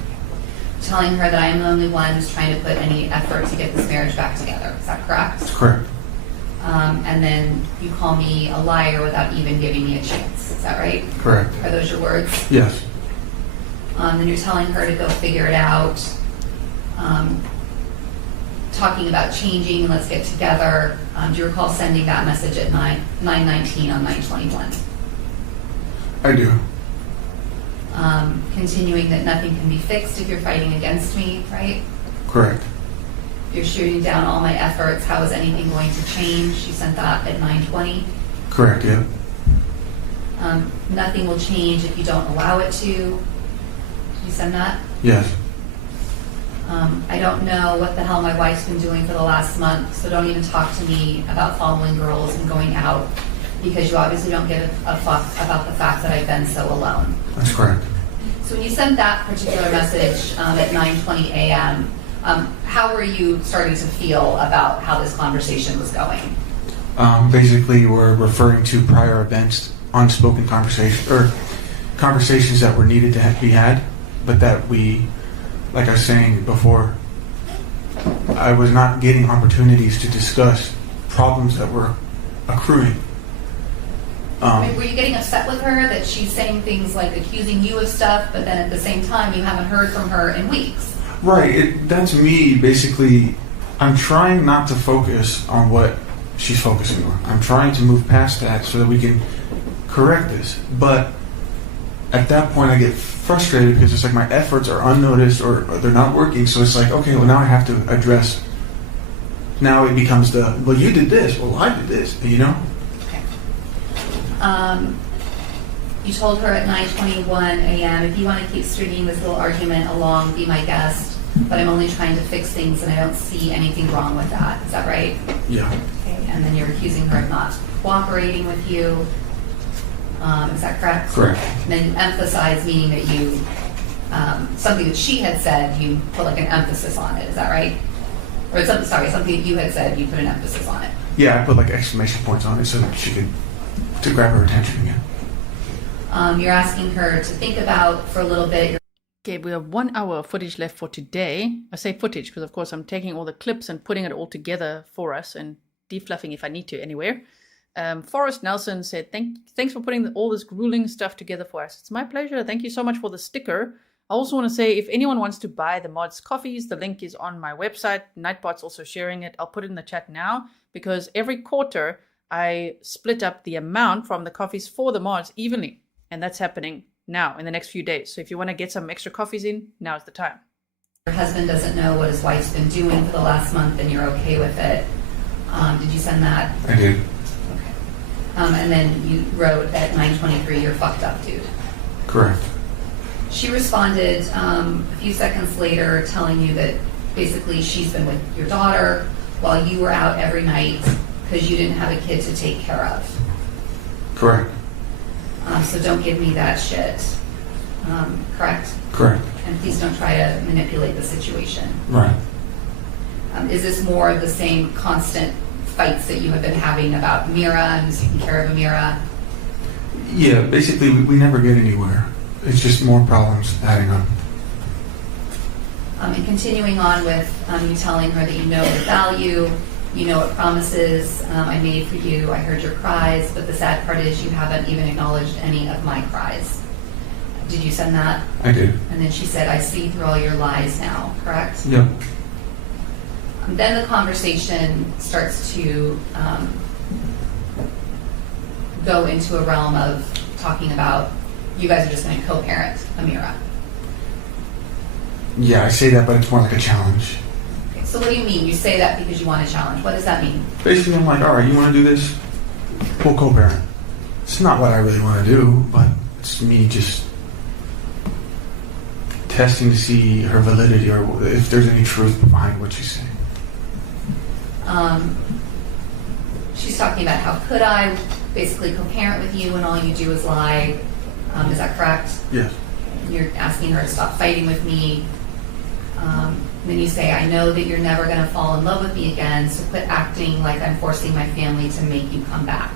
Telling her that I am the only one who's trying to put any effort to get this marriage back together. Is that correct? That's correct. And then you call me a liar without even giving me a chance. Is that right? Correct. Are those your words? Yes. Then you're telling her to go figure it out. Talking about changing and let's get together. Do you recall sending that message at 9:19 on 9:21? I do. Continuing that nothing can be fixed if you're fighting against me, right? Correct. You're shooting down all my efforts. How is anything going to change? You sent that at 9:20. Correct, yeah. Nothing will change if you don't allow it to. You send that? Yes. I don't know what the hell my wife's been doing for the last month, so don't even talk to me about following girls and going out, because you obviously don't give a fuck about the fact that I've been so alone. That's correct. So when you sent that particular message at 9:20 a.m., how were you starting to feel about how this conversation was going? Basically, we're referring to prior events, unspoken conversations, or conversations that were needed to be had, but that we, like I was saying before, I was not getting opportunities to discuss problems that were accruing. Were you getting upset with her that she's saying things like accusing you of stuff, but then at the same time you haven't heard from her in weeks? Right, that's me. Basically, I'm trying not to focus on what she's focusing on. I'm trying to move past that so that we can correct this. But at that point, I get frustrated because it's like my efforts are unnoticed or they're not working. So it's like, okay, well, now I have to address. Now it becomes well, you did this. Well, I did this, Okay. You told her at 9:21 a.m., if you want to keep stringing this little argument along, be my guest, but I'm only trying to fix things and I don't see anything wrong with that. Is that right? Yeah. Okay. And then you're accusing her of not cooperating with you. Is that correct? Correct. And then emphasize, meaning that you, something that she had said, you put like an emphasis on it. Is that right? Or something that you had said, you put an emphasis on it. Yeah, I put like exclamation points on it so that she could, to grab her attention again. You're asking her to think about for a little bit. Okay, we have 1 hour of footage left for today. I say footage because, of course, I'm taking all the clips and putting it all together for us and defluffing if I need to anywhere. Forrest Nelson said, thanks for putting all this grueling stuff together for us. It's my pleasure. Thank you so much for the sticker. I also want to say, if anyone wants to buy the mods coffees, the link is on my website. Nightbot's also sharing it. I'll put it in the chat now because every quarter I split up the amount from the coffees for the mods evenly. And that's happening now in the next few days. So if you want to get some extra coffees in, now's the time. Your husband doesn't know what his wife's been doing for the last month and you're okay with it. Did you send that? I did. Okay. And then you wrote at 9:23, you're fucked up, dude. Correct. She responded a few seconds later telling you that basically she's been with your daughter while you were out every night because you didn't have a kid to take care of. Correct. So don't give me that shit. Correct? Correct. And please don't try to manipulate the situation. Right. Is this more of the same constant fights that you have been having about Mira and taking care of Amira? Yeah, basically we never get anywhere. It's just more problems adding up. And continuing on with you telling her that you know the value, you know what promises I made for you, I heard your cries, but the sad part is you haven't even acknowledged any of my cries. Did you send that? I did. And then she said, I see through all your lies now, correct? Yep. Then the conversation starts to go into a realm of talking about you guys are just going to co-parent Amira. Yeah, I say that, but it's more like a challenge. Okay, so what do you mean? You say that because you want a challenge. What does that mean? Basically, I'm like, all right, you want to do this? We'll co-parent. It's not what I really want to do, but it's me just testing to see her validity or if there's any truth behind what she's saying. She's talking about how could I basically co-parent with you when all you do is lie. Is that correct? Yes. You're asking her to stop fighting with me. Then you say, I know that you're never going to fall in love with me again, so quit acting like I'm forcing my family to make you come back.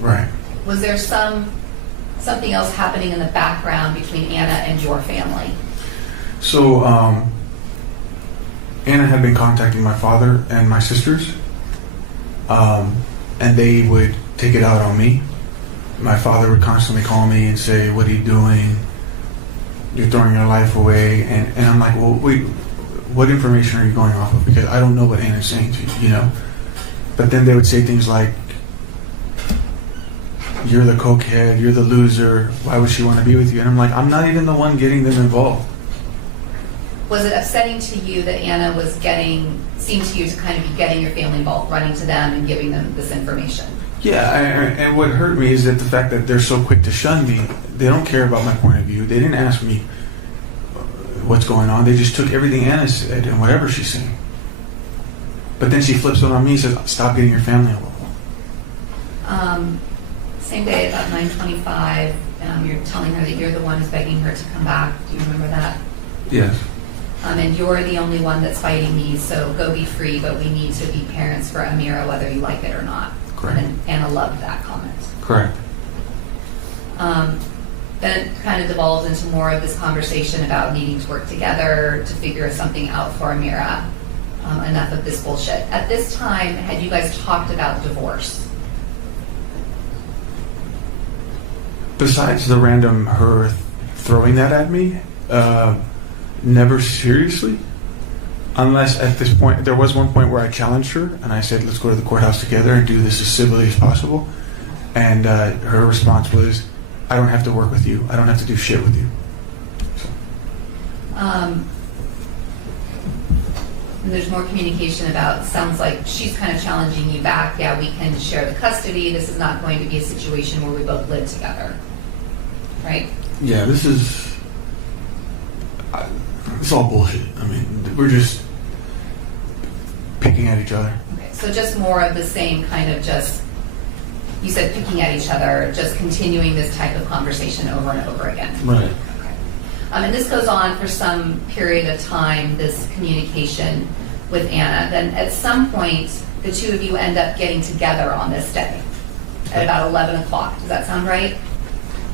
Right. Was there something else happening in the background between Anna and your family? So, Anna had been contacting my father and my sisters, and they would take it out on me. My father would constantly call me and say, what are you doing? You're throwing your life away. And I'm like, well, wait, what information are you going off of? Because I don't know what Anna's saying to you, you know? But then they would say things like, you're the cokehead, you're the loser, why would she want to be with you? And I'm like, I'm not even the one getting them involved. Was it upsetting to you that Anna seemed to you to kind of be getting your family involved, running to them and giving them this information? Yeah, and what hurt me is that the fact that they're so quick to shun me, they don't care about my point of view. They didn't ask me what's going on. They just took everything Anna said and whatever she's saying. But then she flips it on me and says, stop getting your family involved. Same day, about 9:25, you're telling her that you're the one who's begging her to come back. Do you remember that? Yes. And you're the only one that's fighting me, so go be free, but we need to be parents for Amira, whether you like it or not. Correct. And Anna loved that comment. Correct. Then it kind of devolved into more of this conversation about needing to work together to figure something out for Amira. Enough of this bullshit. At this time, had you guys talked about divorce? Besides the random her throwing that at me, never seriously. Unless at this point, there was one point where I challenged her and I said, let's go to the courthouse together and do this as civilly as possible. And her response was, I don't have to work with you. I don't have to do shit with you. And there's more communication about, sounds like she's kind of challenging you back. Yeah, we can share the custody. This is not going to be a situation where we both live together. Right? Yeah, this is it's all bullshit. I mean, we're just picking at each other. Okay, so just more of the same kind of just, you said picking at each other, just continuing this type of conversation over and over again. Right. And this goes on for some period of time, this communication with Anna. Then at some point, the two of you end up getting together on this day at about 11 o'clock. Does that sound right?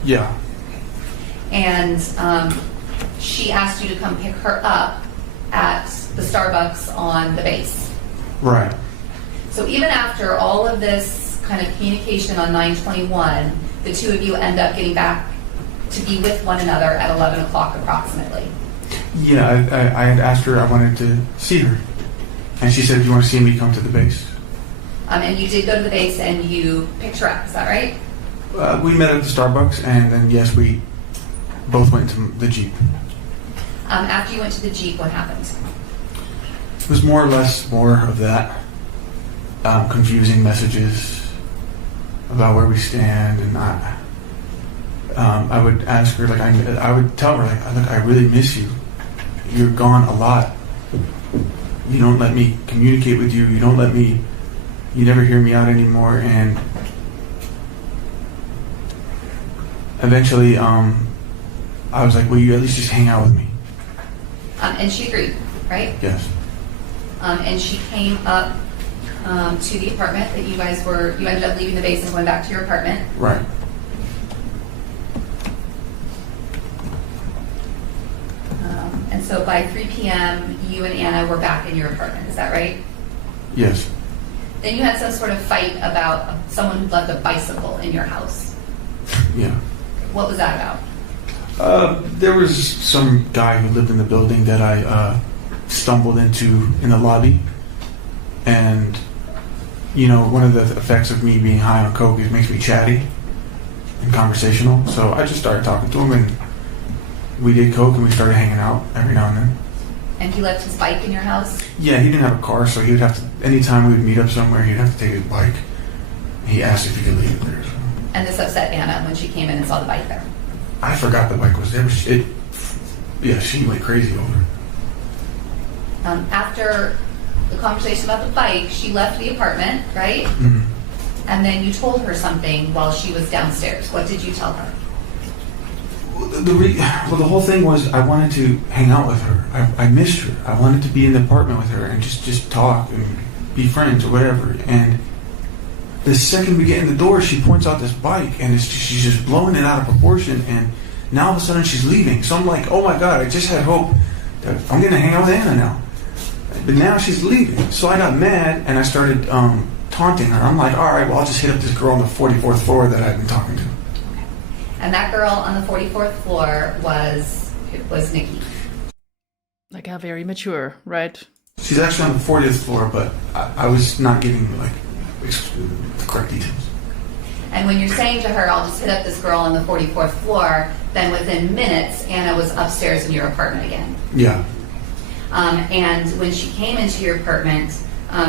Yeah. And she asked you to come pick her up at the Starbucks on the base. Right. So even after all of this kind of communication on 9/21, the two of you end up getting back to be with one another at 11 o'clock approximately. Yeah, I had asked her I wanted to see her. And she said, if you want to see me, come to the base. And you did go to the base and you picked her up, is that right? We met at the Starbucks, and then yes, we both went to the Jeep. After you went to the Jeep, what happened? It was more or less more of that. Confusing messages about where we stand, and I would ask her, like, I would tell her, like, look, I really miss you. You're gone a lot. You don't let me communicate with you. You never hear me out anymore. And eventually, I was like, will you at least just hang out with me? And she agreed, right? Yes. And she came up to the apartment that you ended up leaving the base and going back to your apartment. Right. And so by 3 p.m., you and Anna were back in your apartment, is that right? Yes. Then you had some sort of fight about someone who left a bicycle in your house. Yeah. What was that about? There was some guy who lived in the building that I stumbled into in the lobby. And, you know, one of the effects of me being high on coke is it makes me chatty and conversational. So I just started talking to him, and we did coke, and we started hanging out every now and then. And he left his bike in your house? Yeah, he didn't have a car, so he would have to, anytime we would meet up somewhere, he'd have to take his bike. He asked if he could leave it there. So. And this upset Anna when she came in and saw the bike there. I forgot the bike was there. Yeah, she went crazy over it. After the conversation about the bike, she left the apartment, right? Mm-hmm. And then you told her something while she was downstairs. What did you tell her? Well, the whole thing was I wanted to hang out with her. I missed her. I wanted to be in the apartment with her and just talk and be friends or whatever. And the second we get in the door, she points out this bike, and she's just blowing it out of proportion. And now all of a sudden she's leaving. So I'm like, oh my God, I just had hope that I'm going to hang out with Anna now. But now she's leaving. So I got mad, and I started taunting her. I'm like, all right, well, I'll just hit up this girl on the 44th floor that I've been talking to. And that girl on the 44th floor was Nikki. Like how very mature, right? She's actually on the 40th floor, but I was not giving like the correct details. And when you're saying to her, I'll just hit up this girl on the 44th floor, then within minutes, Anna was upstairs in your apartment again. Yeah. And when she came into your apartment,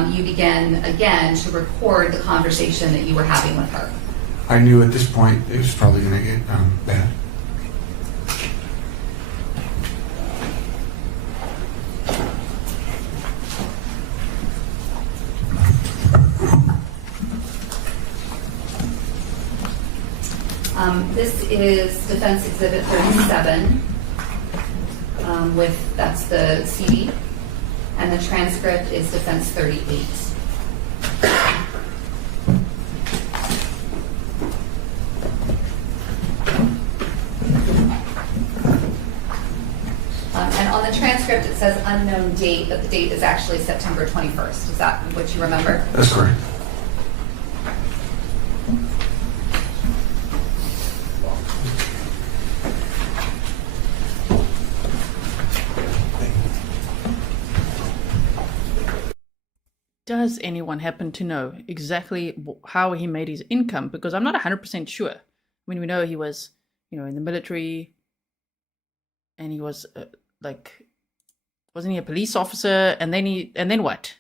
you began again to record the conversation that you were having with her. I knew at this point it was probably going to get bad. This is Defense Exhibit 37. That's the CD, and the transcript is Defense 38. And on the transcript it says unknown date, but the date is actually September 21st. Is that what you remember? That's correct. Does anyone happen to know exactly how he made his income? Because I'm not 100% sure. I mean, we know he was, in the military, and he was wasn't he a police officer? And then what?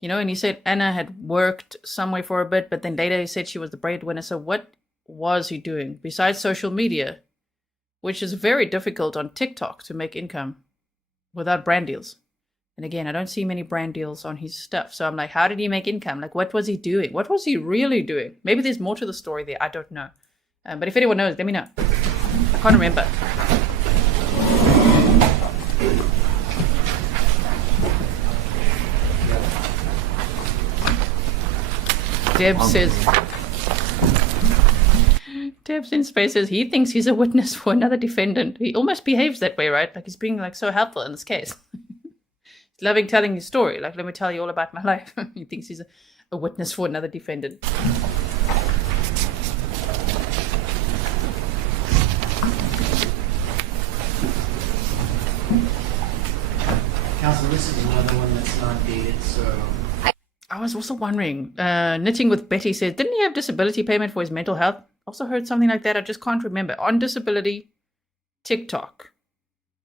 And he said Anna had worked somewhere for a bit, but then later he said she was the breadwinner. So what was he doing besides social media, which is very difficult on TikTok to make income without brand deals? And again, I don't see many brand deals on his stuff. So I'm like, how did he make income? Like, what was he doing? What was he really doing? Maybe there's more to the story there. I don't know. But if anyone knows, let me know. I can't remember. Deb's in space says he thinks he's a witness for another defendant. He almost behaves that way, right? Like he's being so helpful in this case. Loving telling his story. Like, let me tell you all about my life. He thinks he's a witness for another defendant. Counsel, this is another one that's not dated, so... was also wondering, Knitting with Betty says, didn't he have disability payment for his mental health? Also heard something like that. I just can't remember. On disability, TikTok,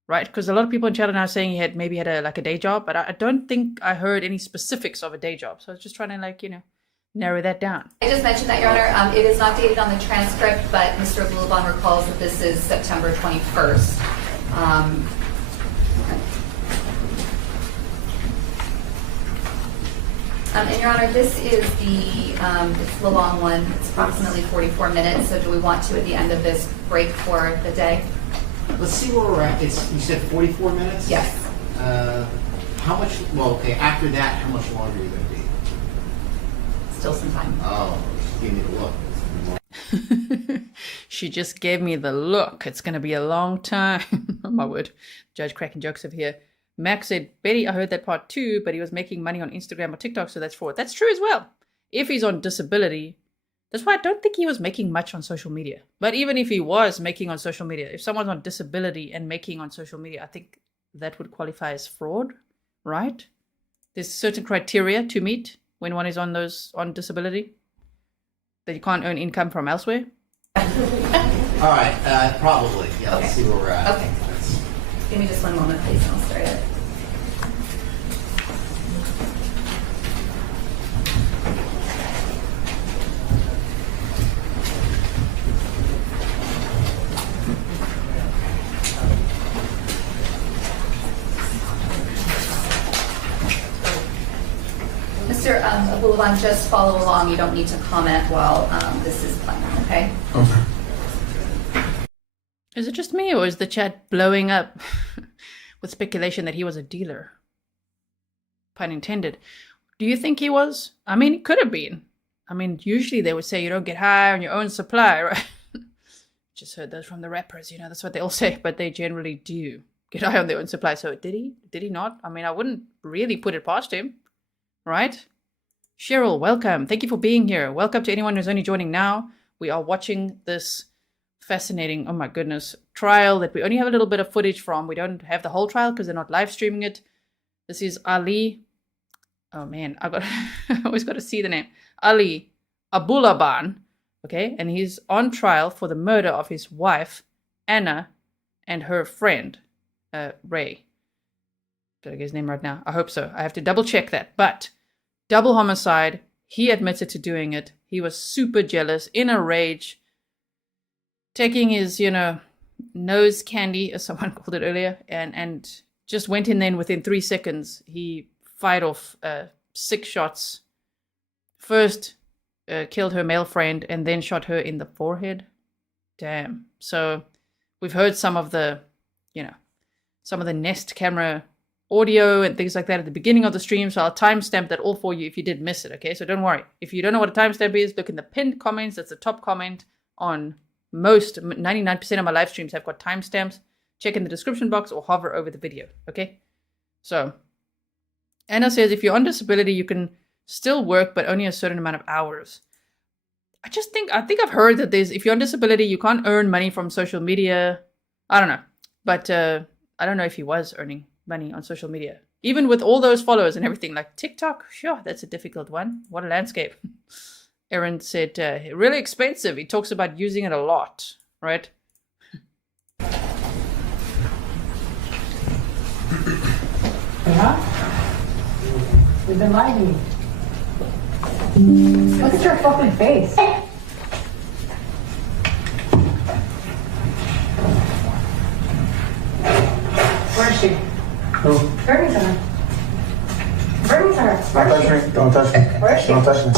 right? Because a lot of people in chat are now saying he had maybe had a day job, but I don't think I heard any specifics of a day job. So I was just trying to narrow that down. I just mentioned that, Your Honor. It is not dated on the transcript, but Mr. Abulaban recalls that this is September 21st. And Your Honor, this is it's the long one. It's approximately 44 minutes. So do we want to, at the end of this, break for the day? Let's see where we're at. You said 44 minutes? Yes. How much, after that, how much longer are you going to be? Still some time. Oh, just give me the look. She just gave me the look. It's going to be a long time. Oh, my word. Judge cracking jokes over here. Max said, Betty, I heard that part too, but he was making money on Instagram or TikTok, so that's fraud. That's true as well. If he's on disability, that's why I don't think he was making much on social media. But even if he was making on social media, if someone's on disability and making on social media, I think that would qualify as fraud, right? There's certain criteria to meet when one is on disability that you can't earn income from elsewhere. All right, probably. Yeah, let's see where we're at. Okay. Give me just one moment, please, and I'll start it. Mr. Abulaban, just follow along. You don't need to comment while this is playing, okay? Okay. Is it just me, or is the chat blowing up with speculation that he was a dealer? Pun intended. Do you think he was? I mean, it could have been. I mean, usually they would say you don't get high on your own supply, right? Just heard those from the rappers, that's what they all say, but they generally do get high on their own supply. So did he? Did he not? I mean, I wouldn't really put it past him, right? Cheryl, welcome. Thank you for being here. Welcome to anyone who's only joining now. We are watching this fascinating, oh my goodness, trial that we only have a little bit of footage from. We don't have the whole trial because they're not live streaming it. This is Ali. Oh man, I always got to see the name. Ali Abulaban. Okay, and he's on trial for the murder of his wife, Ana, and her friend, Ray. Did I get his name right now? I hope so. I have to double check that. But double homicide. He admitted to doing it. He was super jealous, in a rage, taking his, nose candy, as someone called it earlier, and just went in then within 3 seconds. He fired off 6 shots. First killed her male friend and then shot her in the forehead. Damn. So we've heard some of the Nest camera audio and things like that at the beginning of the stream. So I'll timestamp that all for you if you did miss it, okay? So don't worry. If you don't know what a timestamp is, look in the pinned comments. That's the top comment on 99% of my live streams have got timestamps. Check in the description box or hover over the video, okay? So Anna says if you're on disability, you can still work, but only a certain amount of hours. I think I've heard that if you're on disability, you can't earn money from social media. I don't know. But I don't know if he was earning money on social media. Even with all those followers and everything, like TikTok, sure, that's a difficult one. What a landscape. Aaron said, really expensive. He talks about using it a lot, right? Yeah? You've been lying to me. Look at your fucking face. Where is she? Who? Bring me to her. Bring me to her. Don't touch me. Don't touch me. Where is she? Don't touch me.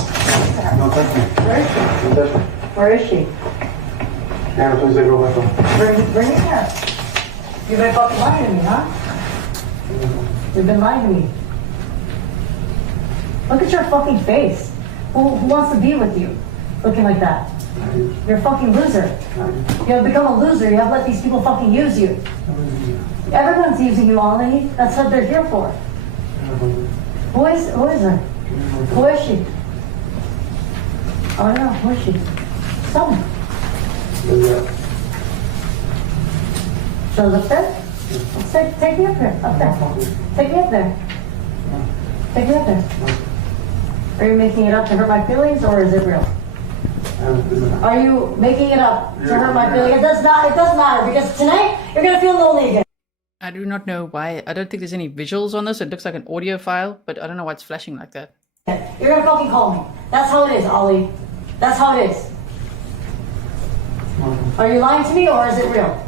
Don't touch me. Where is she? Don't touch me. Where is she? Anna, please let go of my phone. Bring me here. You've been fucking lying to me, huh? You've been lying to me. Look at your fucking face. Who wants to be with you looking like that? You're a fucking loser. You have become a loser. You have let these people fucking use you. Everyone's using you, Ollie. That's what they're here for. Who is her? Who is she? Oh no, who is she? Tell me. Shows up there? Take me up here. Up there. Take me up there. Take me up there. Are you making it up to hurt my feelings, or is it real? Are you making it up to hurt my feelings? It doesn't matter, because tonight you're gonna feel lonely again. I do not know why. I don't think there's any visuals on this. It looks like an audio file, but I don't know why it's flashing like that. You're gonna fucking call me. That's how it is, Ollie. That's how it is. Are you lying to me, or is it real?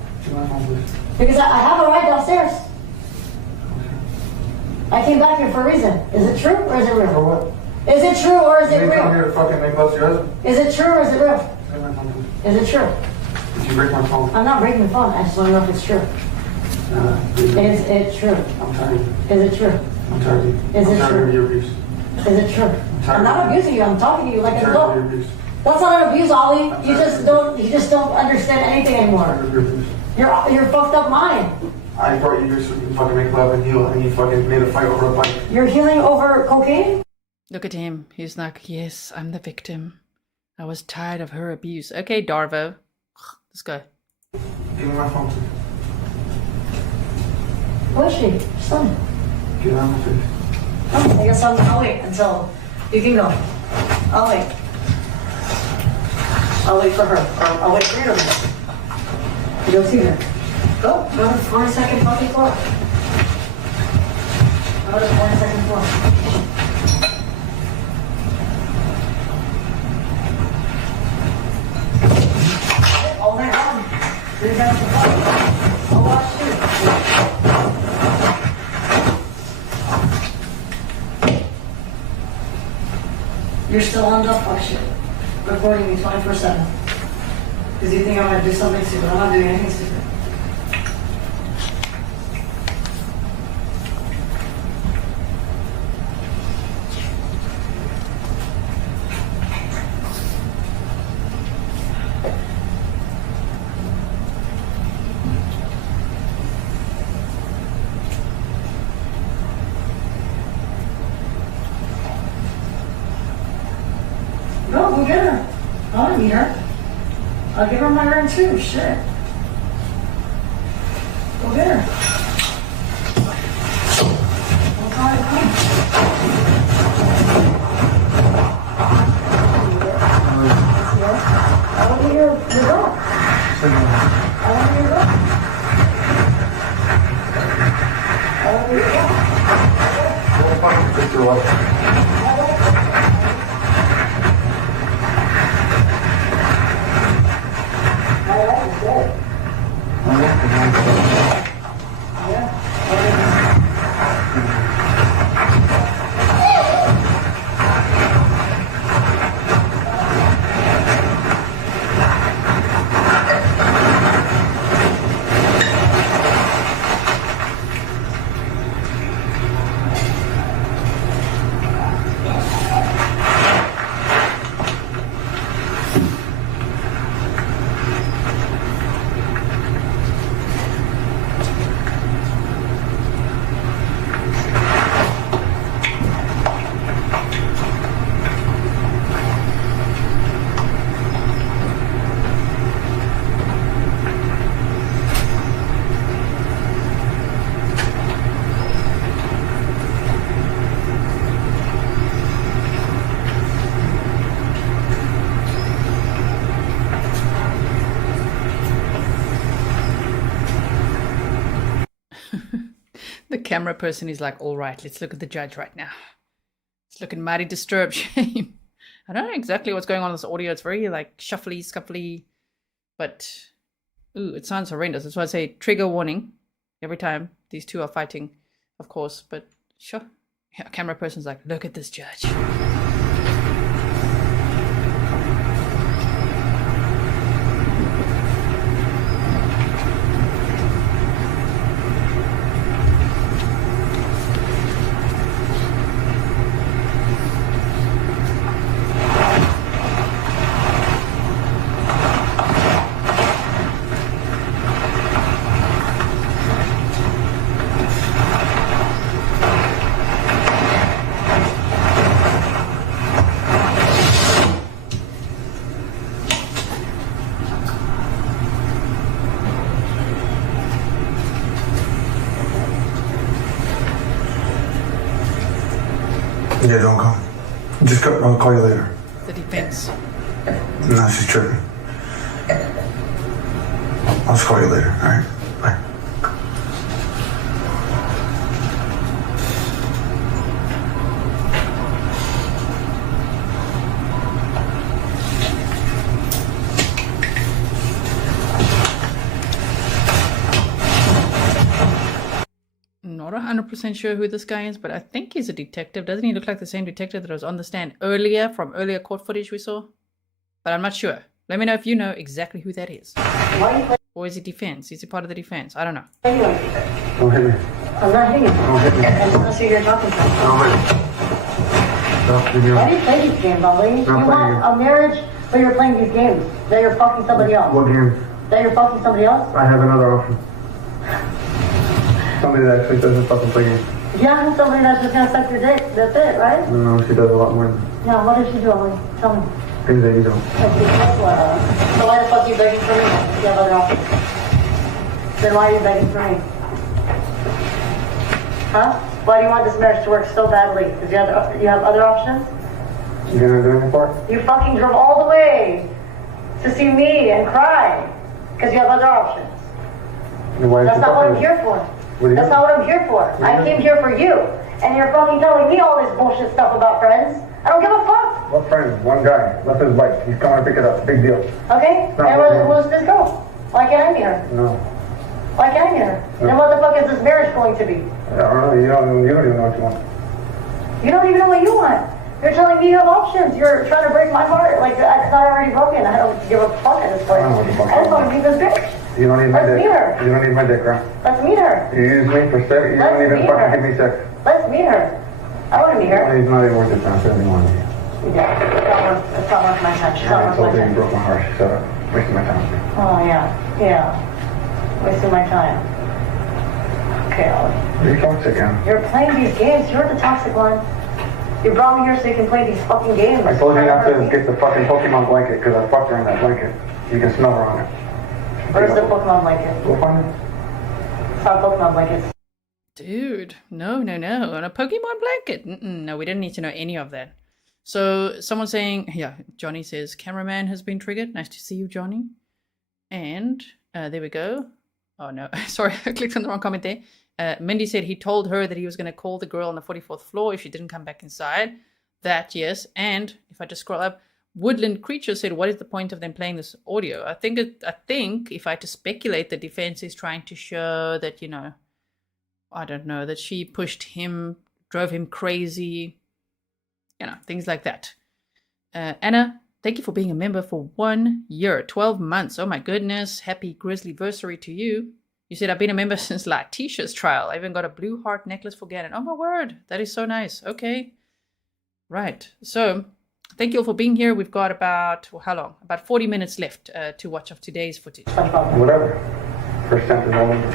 Because I have a ride downstairs. I came back here for a reason. Is it true, or is it real? For what? Is it true, or is it You real? come here to fucking make love to your husband? Is it true, or is it real? Is it true? Did you break my phone? I'm not breaking the phone. I just want to know if it's true. Is it true? I'm tired. Is it true? I'm tired. Is it I'm tired true? of your abuse. Is it true? I'm not abusing you. I'm talking to you like I'm an tired of adult. your abuse. That's not an abuse, Ollie. You just don't understand anything anymore. You're fucked up mind. I brought you here so you can fucking make love and heal, and you fucking made a fight over a bike. You're healing over cocaine? Look at him. He's like, yes, I'm the victim. I was tired of her abuse. Okay, Darvo. Let's go. Give me my phone, please. Where is she? Son. Get out of my face. Oh, I guess I'll wait until you can go. I'll wait. I'll wait for her. Or I'll wait for you to leave. You go see her. Go to the 42nd fucking floor. Go to the 42nd floor. All night long. You're down to the fucking. I'll watch you. You're still on the fuck shit. Recording me 24/7. Because you think I'm gonna do something stupid. I'm not doing anything stupid. No, go get her. I want to meet her. I'll give her my ring too. Shit. Go get her. I'll try to come. I want to be your dog. I want to be your dog. I want to be your dog. Don't fucking pick her up. The camera person is like, all right, let's look at the judge right now. It's looking mighty disturbed. Shame. I don't know exactly what's going on in this audio. It's very like shuffly, scuffly, but ooh, it sounds horrendous. That's why I say trigger warning every time these two are fighting, of course. But sure, yeah, camera person's like, look at this judge. Yeah, don't come. I'll call you later. The defense. No, she's tripping. I'll just call you later, all right? Bye. Not 100% sure who this guy is, but I think he's a detective. Doesn't he look like the same detective that was on the stand earlier from earlier court footage we saw? But I'm not sure. Let me know if you know exactly who that is. Or is he defense? Is he part of the defense? I don't know. Don't hit me. I'm not hitting you. Don't hit me. Unless you're talking to me. Don't hit me. Stop video. Why do you play these games, Ali? You want a marriage, but you're playing these games. That you're fucking somebody else. What game? That you're fucking somebody else? I have another option. Somebody that actually doesn't fucking play games. Yeah, somebody that's just gonna suck your dick. That's it, right? No, she does a lot more than Yeah, what does she do, Ali? Tell me. things that you don't. So why the fuck are you begging for me? You have other options. Then why are you begging for me? Huh? Why do you want this marriage to work so badly? Because you have other options? You gonna do anything for it? You fucking drove all the way to see me and cry because you have other options. That's not what I'm here for. That's not what I'm here for. I came here for you. And you're fucking telling me all this bullshit stuff about friends. I don't give a fuck. What friend? One guy left his bike. He's coming to pick it up. Big deal. Okay? And where's this go? Why can't I meet her? No. Why can't I meet her? Then what the fuck is this marriage going to be? I don't know. You don't even know what you want. You don't even know what you want. You're telling me you have options. You're trying to break my heart. Like, it's not already broken. I don't give a fuck at this point. I just want to meet this bitch. You don't need my Let's dick. meet her. You don't need my dick, right? Let's meet her. You use me for sex. You don't even fucking give me sex. Let's meet her. I want to meet her. He's not even worth your time. Says he wanted you. Yeah. It's not worth my time. She's not I worth told my you you time. broke my heart. Shut up. Wasting my time. Oh, yeah. Yeah. Wasting my time. Okay, Ollie. You're toxic, again. You're playing these games. You're the toxic one. You brought me here so you can play these fucking games. I told you not to get the fucking Pokemon blanket because I fucked her in that blanket. You can smell her on it. Where's the Pokemon blanket? Go find it. It's not Pokemon blankets. Dude, no. On a Pokemon blanket. No, we didn't need to know any of that. So someone's saying, yeah, Johnny says, cameraman has been triggered. Nice to see you, Johnny. And there we go. Oh, no. Sorry, I clicked on the wrong comment there. Mindy said he told her that he was going to call the girl on the 44th floor if she didn't come back inside. That, yes. And if I just scroll up, Woodland Creature said, what is the point of them playing this audio? I think if I had to speculate, the defense is trying to show that, I don't know, that she pushed him, drove him crazy, things like that. Anna, thank you for being a member for 1 year, 12 months. Oh my goodness. Happy Grizzlyversary to you. You said, I've been a member since Letitia's trial. I even got a blue heart necklace for Gannon. Oh my word. That is so nice. Okay. Right. So thank you all for being here. We've got about, how long? About 40 minutes left to watch of today's footage. Whatever. First time is all over.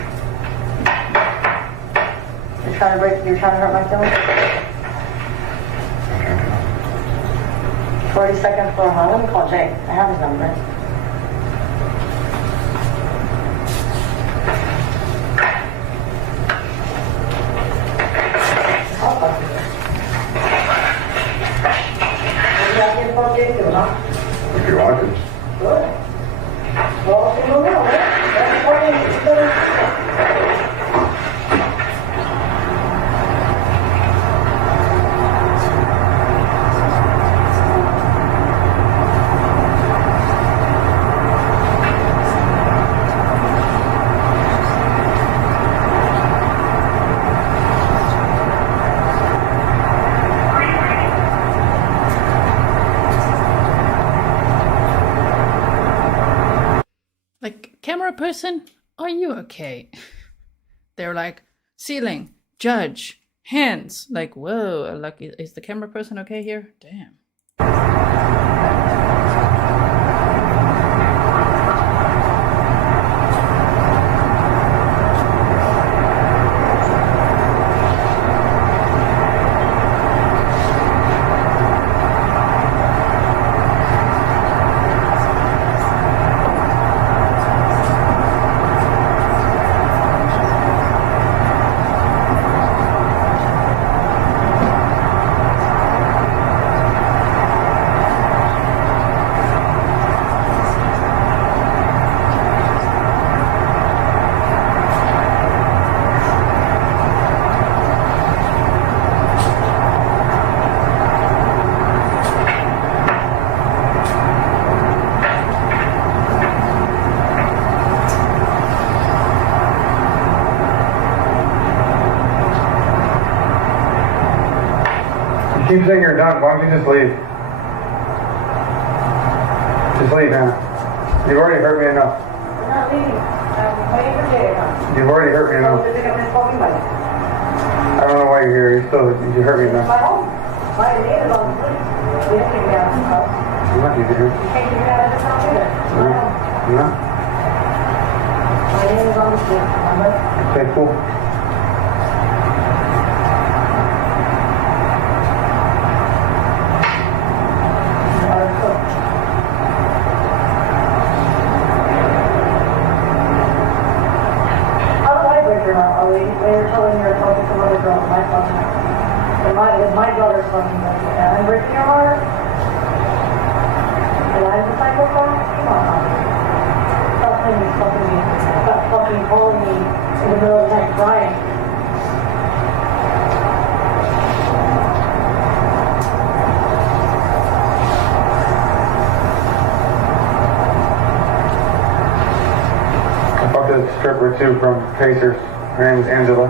You're trying to hurt my feelings? 42nd floor, huh? Let me call Jay. I have his number. If you want to. Good. Well, you don't know, right? That's important. Camera person, are you okay? They're like, ceiling, judge, hands. Like, whoa, like, is the camera person okay here? Damn. keep saying you're done. Why don't you just leave? Just leave, Anna. You've already hurt me enough. I'm not leaving. I'm waiting for Jay to come. You've already hurt me enough. To pick up his fucking bike. I don't know why you're here. You hurt me enough. My home. My name is on the police. You didn't kick me out of this house. I'm not leaving here. You can't kick me out of this house either. It's my home. No? My name is on the street, remember? Okay, cool. My daughter's fucking baby, and I'm breaking your heart. And I'm the psychopath? Come on, honey. Stop playing this fucking me. Stop fucking calling me in the middle of the night crying. I fucked a stripper too from Pacers. Her name was Angela.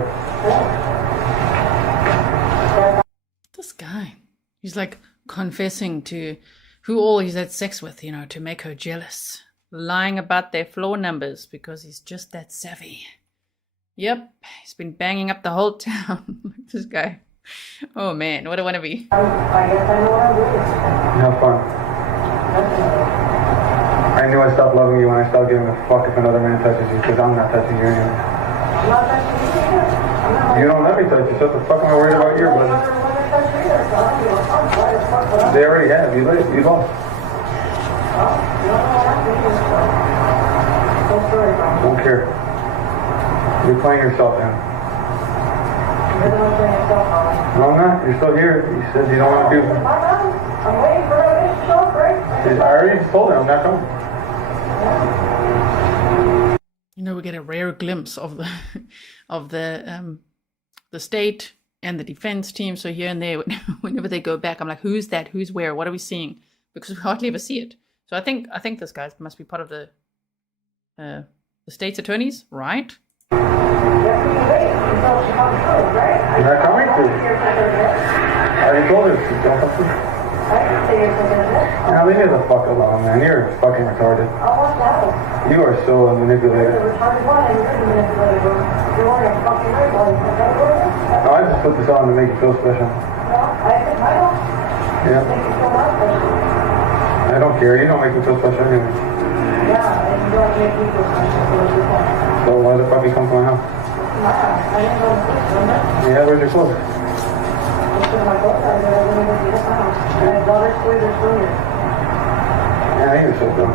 This guy, he's like confessing to who all he's had sex with, you know, to make her jealous. Lying about their floor numbers because he's just that savvy. Yep, he's been banging up the whole town. This guy. Oh man, what a wannabe. I guess I know what I'm doing. Have fun. I knew I stopped loving you when I stopped giving a fuck if another man touches you, because I'm not touching you anyway. I'm not touching you either. You don't let me touch you, so what the fuck am I worried about your blood? They already have. You lost. Don't care. You're playing yourself in. No, I'm not. You're still here. You said you don't want to do it. I'm waiting for that to show up, right? I already told her I'm not coming. You know, we get a rare glimpse of the state and the defense team. So here and there, whenever they go back, I'm like, who's that? Who's where? What are we seeing? Because we hardly ever see it. So I think this guy must be part of the state's attorneys, right? You're not coming to. I already told her she's don't come through. Now leave me the fuck alone, man. You're fucking retarded. You are so manipulated. No, I just put this on to make you feel special. Yeah. I don't care. You don't make me feel special anyway. So why the fuck you come to my house? Yeah, where's your clothes? Yeah, you're so dumb.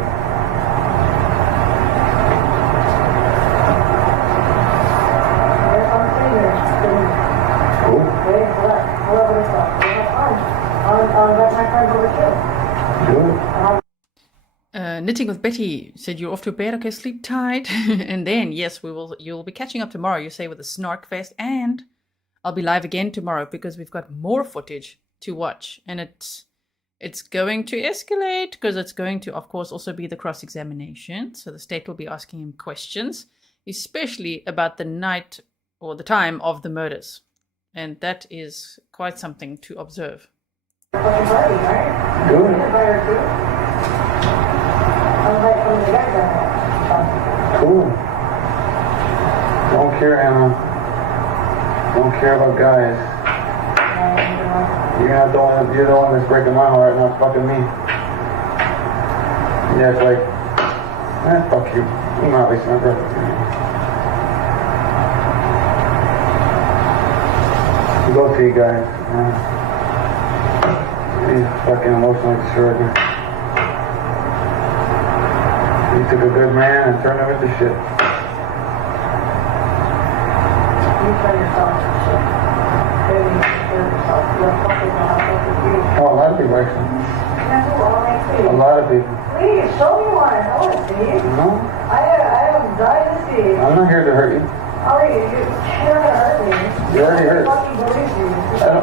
Knitting with Betty said you're off to bed. Okay, sleep tight. And then yes, you'll be catching up tomorrow, you say, with a snark fest, and I'll be live again tomorrow because we've got more footage to watch, and it's going to escalate because it's going to, of course, also be the cross-examination. So the state will be asking him questions, especially about the night or the time of the murders, and that is quite something to observe. Cool. Don't care, Anna. Don't care about guys. You're the one that's breaking my heart, not fucking me. Yeah, it's like, fuck you. I'm not wasting my breath. Go to you guys. He's fucking emotionally destroyed me. You took a good man and turned him into shit. Oh, a lot of people actually. A lot of people. Please, show me one. I want to see. No? I am dying to see. I'm not here to hurt you. Ollie, you're not going to hurt me. You already hurt. I fucking believe you.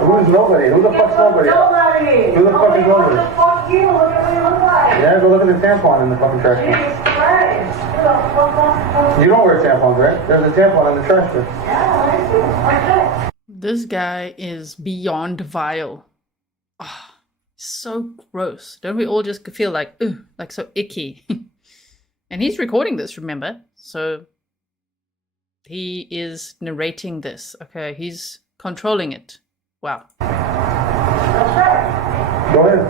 Who's nobody? Who the fuck's nobody? Nobody. Who the fuck is nobody? What the fuck you? Look at what you look like. Yeah, go look at the tampon in the fucking trash can. Jesus Christ. Who the fuck? You don't wear tampons, right? There's a tampon in the trash can. Yeah, I see. Okay. This guy is beyond vile. So gross. Don't we all just feel like, ooh, like so icky? And he's recording this, remember? So he is narrating this. Okay, he's controlling it. Wow. Go ahead.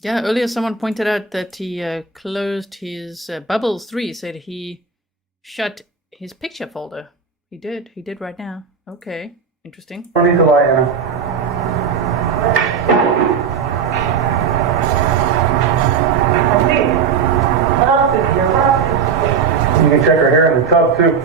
Yeah, earlier someone pointed out that he closed his Bubbles 3, said he shut his picture folder. He did right now. Okay, interesting. Don't need to lie, Anna. You can check her hair in the tub too.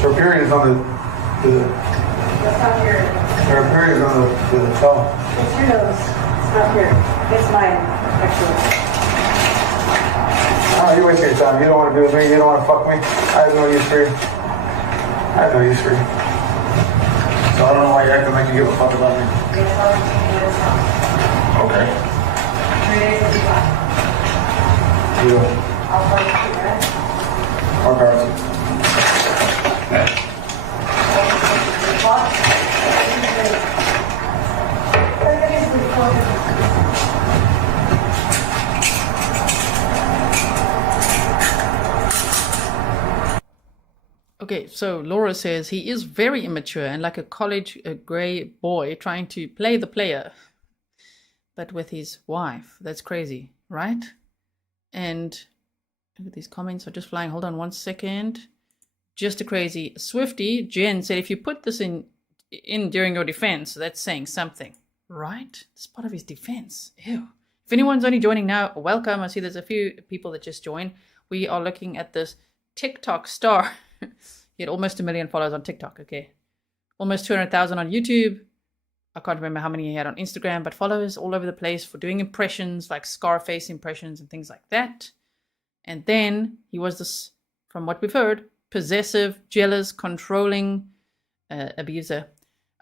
Her period is on the That's not here. her period is on the towel. It's your nose. It's not here. It's mine, actually. Oh, you waste your time. You don't want to be with me. You don't want to fuck me. I have no use for you. I have no use for you. So I don't know why you're acting like you give a fuck about me. Okay. 3 days will be fine. You. I'll fight you, right? More power to you. Okay, so Laura says he is very immature and like a college grey boy trying to play the player, but with his wife. That's crazy, right? And look at these comments are just flying. Hold on 1 second. Just a crazy. Swifty, Jen said, if you put this in during your defense, that's saying something, right? It's part of his defense. Ew. If anyone's only joining now, welcome. I see there's a few people that just joined. We are looking at this TikTok star. He had almost 1 million followers on TikTok, okay. Almost 200,000 on YouTube. I can't remember how many he had on Instagram, but followers all over the place for doing impressions, like Scarface impressions and things like that. And then he was this, from what we've heard, possessive, jealous, controlling abuser,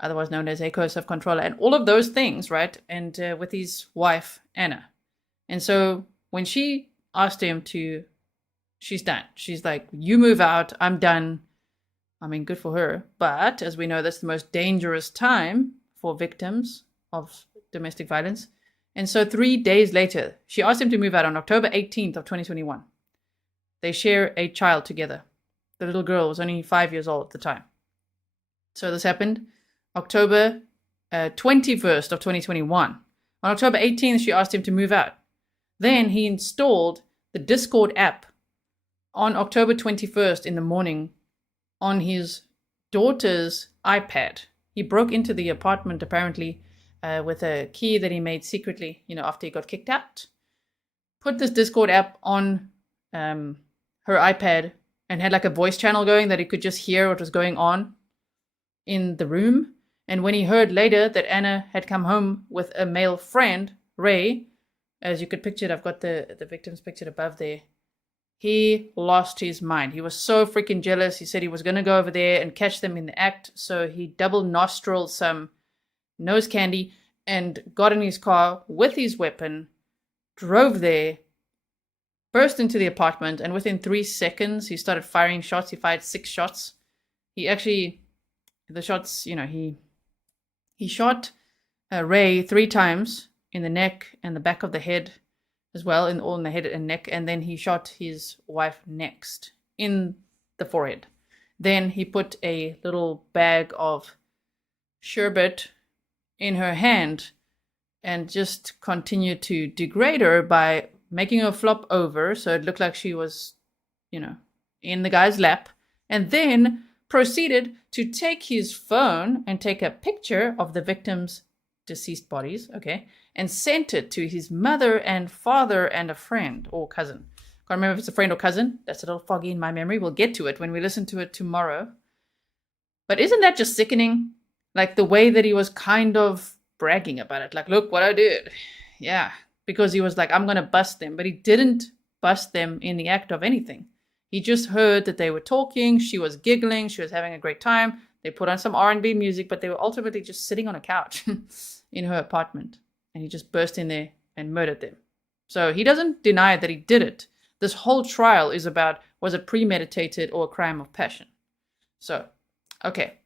otherwise known as a coercive controller, and all of those things, right? And with his wife, Anna. And so when she asked him to, she's done. She's like, you move out, I'm done. I mean, good for her. But as we know, that's the most dangerous time for victims of domestic violence. And so 3 days later, she asked him to move out on October 18th of 2021. They share a child together. The little girl was only 5 years old at the time. So this happened October 21st of 2021. On October 18th, she asked him to move out. Then he installed the Discord app on October 21st in the morning on his daughter's iPad. He broke into the apartment apparently with a key that he made secretly, after he got kicked out. Put this Discord app on her iPad and had like a voice channel going that he could just hear what was going on in the room. And when he heard later that Anna had come home with a male friend, Ray, as you could picture it, I've got the victims pictured above there. he lost his mind. He was so freaking jealous. He said he was going to go over there and catch them in the act. So he double nostriled some nose candy and got in his car with his weapon, drove there, burst into the apartment, and within 3 seconds, he started firing shots. He fired 6 shots. He actually, the shots, you know, he shot Ray 3 times in the neck and the back of the head as well, all in the head and neck, and then he shot his wife next in the forehead. Then he put a little bag of sherbet in her hand and just continued to degrade her by making her flop over so it looked like she was, you know, in the guy's lap, and then proceeded to take his phone and take a picture of the victim's deceased bodies, okay, and sent it to his mother and father and a friend or cousin. Can't remember if it's a friend or cousin. That's a little foggy in my memory. We'll get to it when we listen to it tomorrow. But isn't that just sickening? Like the way that he was kind of bragging about it. Like, look what I did. Yeah, because he was like, I'm going to bust them. But he didn't bust them in the act of anything. He just heard that they were talking. She was giggling. She was having a great time. They put on some R&B music, but they were ultimately just sitting on a couch in her apartment. And he just burst in there and murdered them. So he doesn't deny that he did it. This whole trial is about, was it premeditated or a crime of passion? So, okay.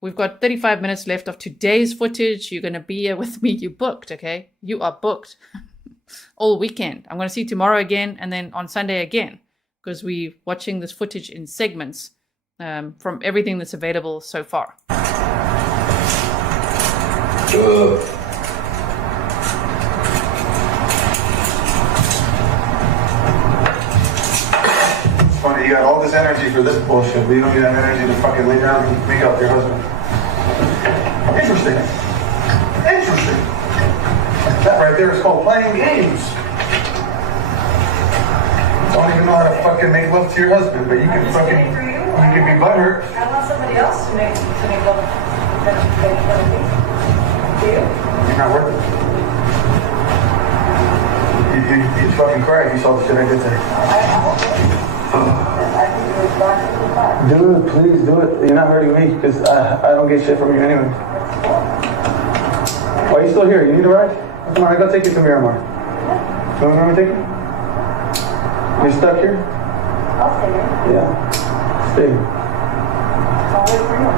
We've got 35 minutes left of today's footage. You're going to be here with me. You booked, okay? You are booked all weekend. I'm going to see you tomorrow again and then on Sunday again because we're watching this footage in segments from everything that's available so far. Funny, you got all this energy for this bullshit, but you don't get that energy to fucking lay down and make up your husband. Interesting. Interesting. That right there is called playing games. Don't even know how to fucking make love to your husband, but you can fucking, you can be butthurt. I want somebody else to make love to me. Do you? You're not worth it. You'd fucking cry if you saw the shit I did today. Do it, please do it. You're not hurting me because I don't get shit from you anyway. Why are you still here? You need a ride? Come on, I gotta take you to Miramar. You want me to take you? You're stuck here? I'll stay here. Yeah. Stay here. I'll wait for you.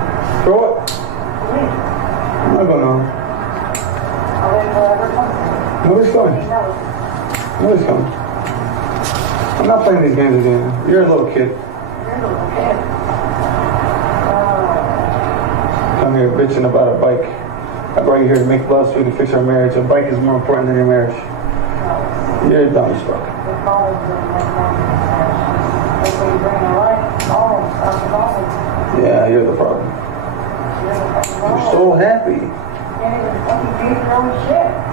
For what? Wait. I'm not going on. I'll wait for whoever comes. Nobody's coming. Nobody's coming. I'm not playing these games again. You're a little kid. You're a little kid. Come here bitching about a bike. I brought you here to make love so we can fix our marriage. A bike is more important than your marriage. You're dumb as fuck. Yeah, you're the problem. You're so happy.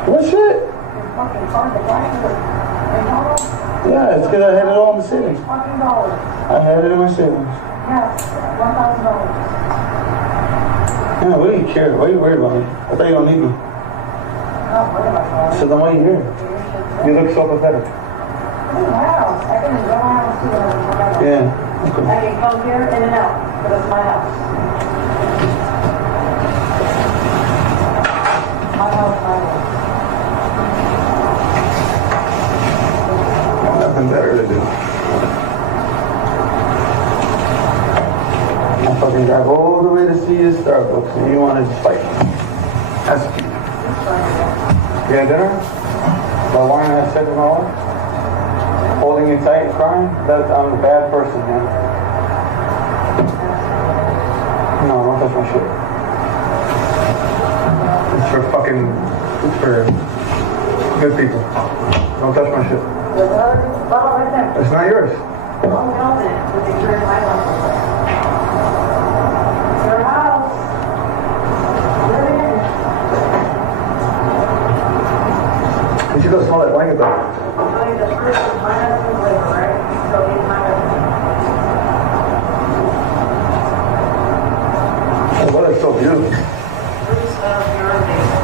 What shit? Yeah, it's because I had it all in the savings. I had it in my savings. Yeah, what do you care? Why are you worried about me? I thought you don't need me. So then why are you here? You look so pathetic. Yeah. Okay. I can come here in and out, but it's my house. My house, my house. Nothing better to do. I fucking drive all the way to see you Starbucks and you want to fight. That's cute. You had dinner? About wanting to have sex with my wife? Holding you tight and crying? I'm a bad person, man. No, don't touch my shit. It's for good people. Don't touch my shit. It's not yours. Your house. Live in. You should go smell that blanket though. The first is my husband's labor, right? So he's my husband. Oh, well, that's so beautiful. Bruce smells your baby.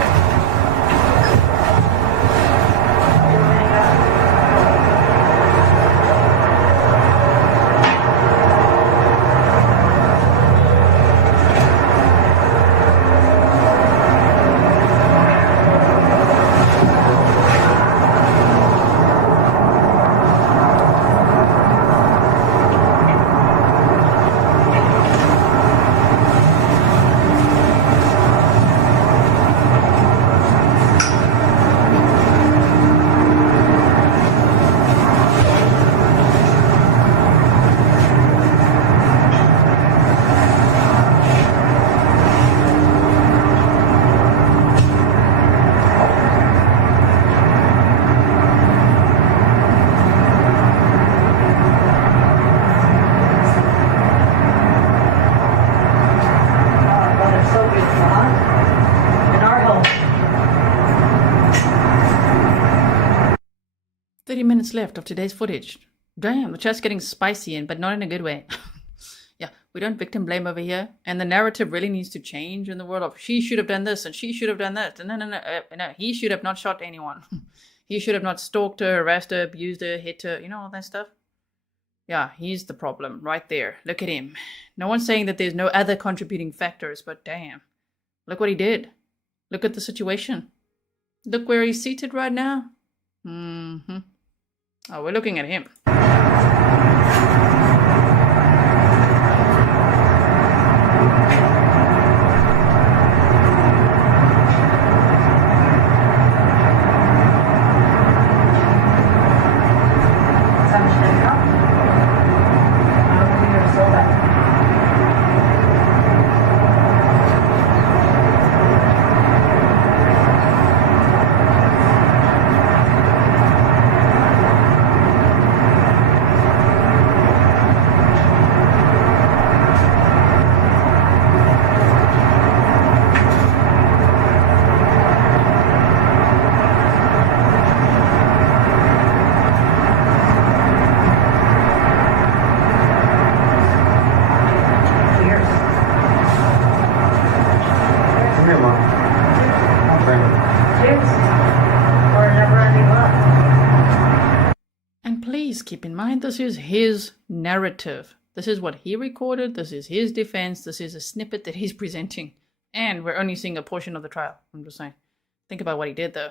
30 minutes left of today's footage. Damn, the chat's getting spicy, but not in a good way. Yeah, we don't victim blame over here. And the narrative really needs to change in the world of she should have done this and she should have done that. No, he should have not shot anyone. He should have not stalked her, harassed her, abused her, hit her, all that stuff. Yeah, he's the problem right there. Look at him. No one's saying that there's no other contributing factors, but damn. Look what he did. Look at the situation. Look where he's seated right now. Mm-hmm. Oh, we're looking at him. Keep in mind, this is his narrative. This is what he recorded. This is his defense. This is a snippet that he's presenting. And we're only seeing a portion of the trial. I'm just saying. Think about what he did, though.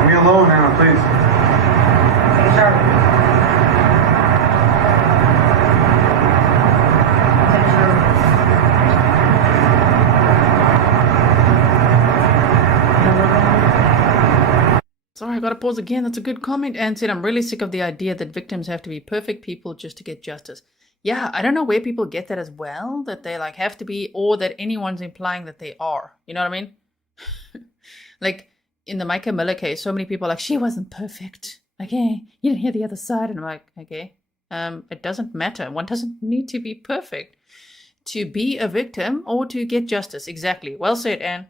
Leave me alone, Anna, please. Sorry, I gotta pause again. That's a good comment. Anne said, I'm really sick of the idea that victims have to be perfect people just to get justice. Yeah, I don't know where people get that as well, that they have to be, or that anyone's implying that they are. You know what I mean? Like in the Micah Miller case, so many people are like, she wasn't perfect. Okay, you didn't hear the other side. And I'm like, okay, it doesn't matter. One doesn't need to be perfect to be a victim or to get justice. Exactly. Well said, Anne.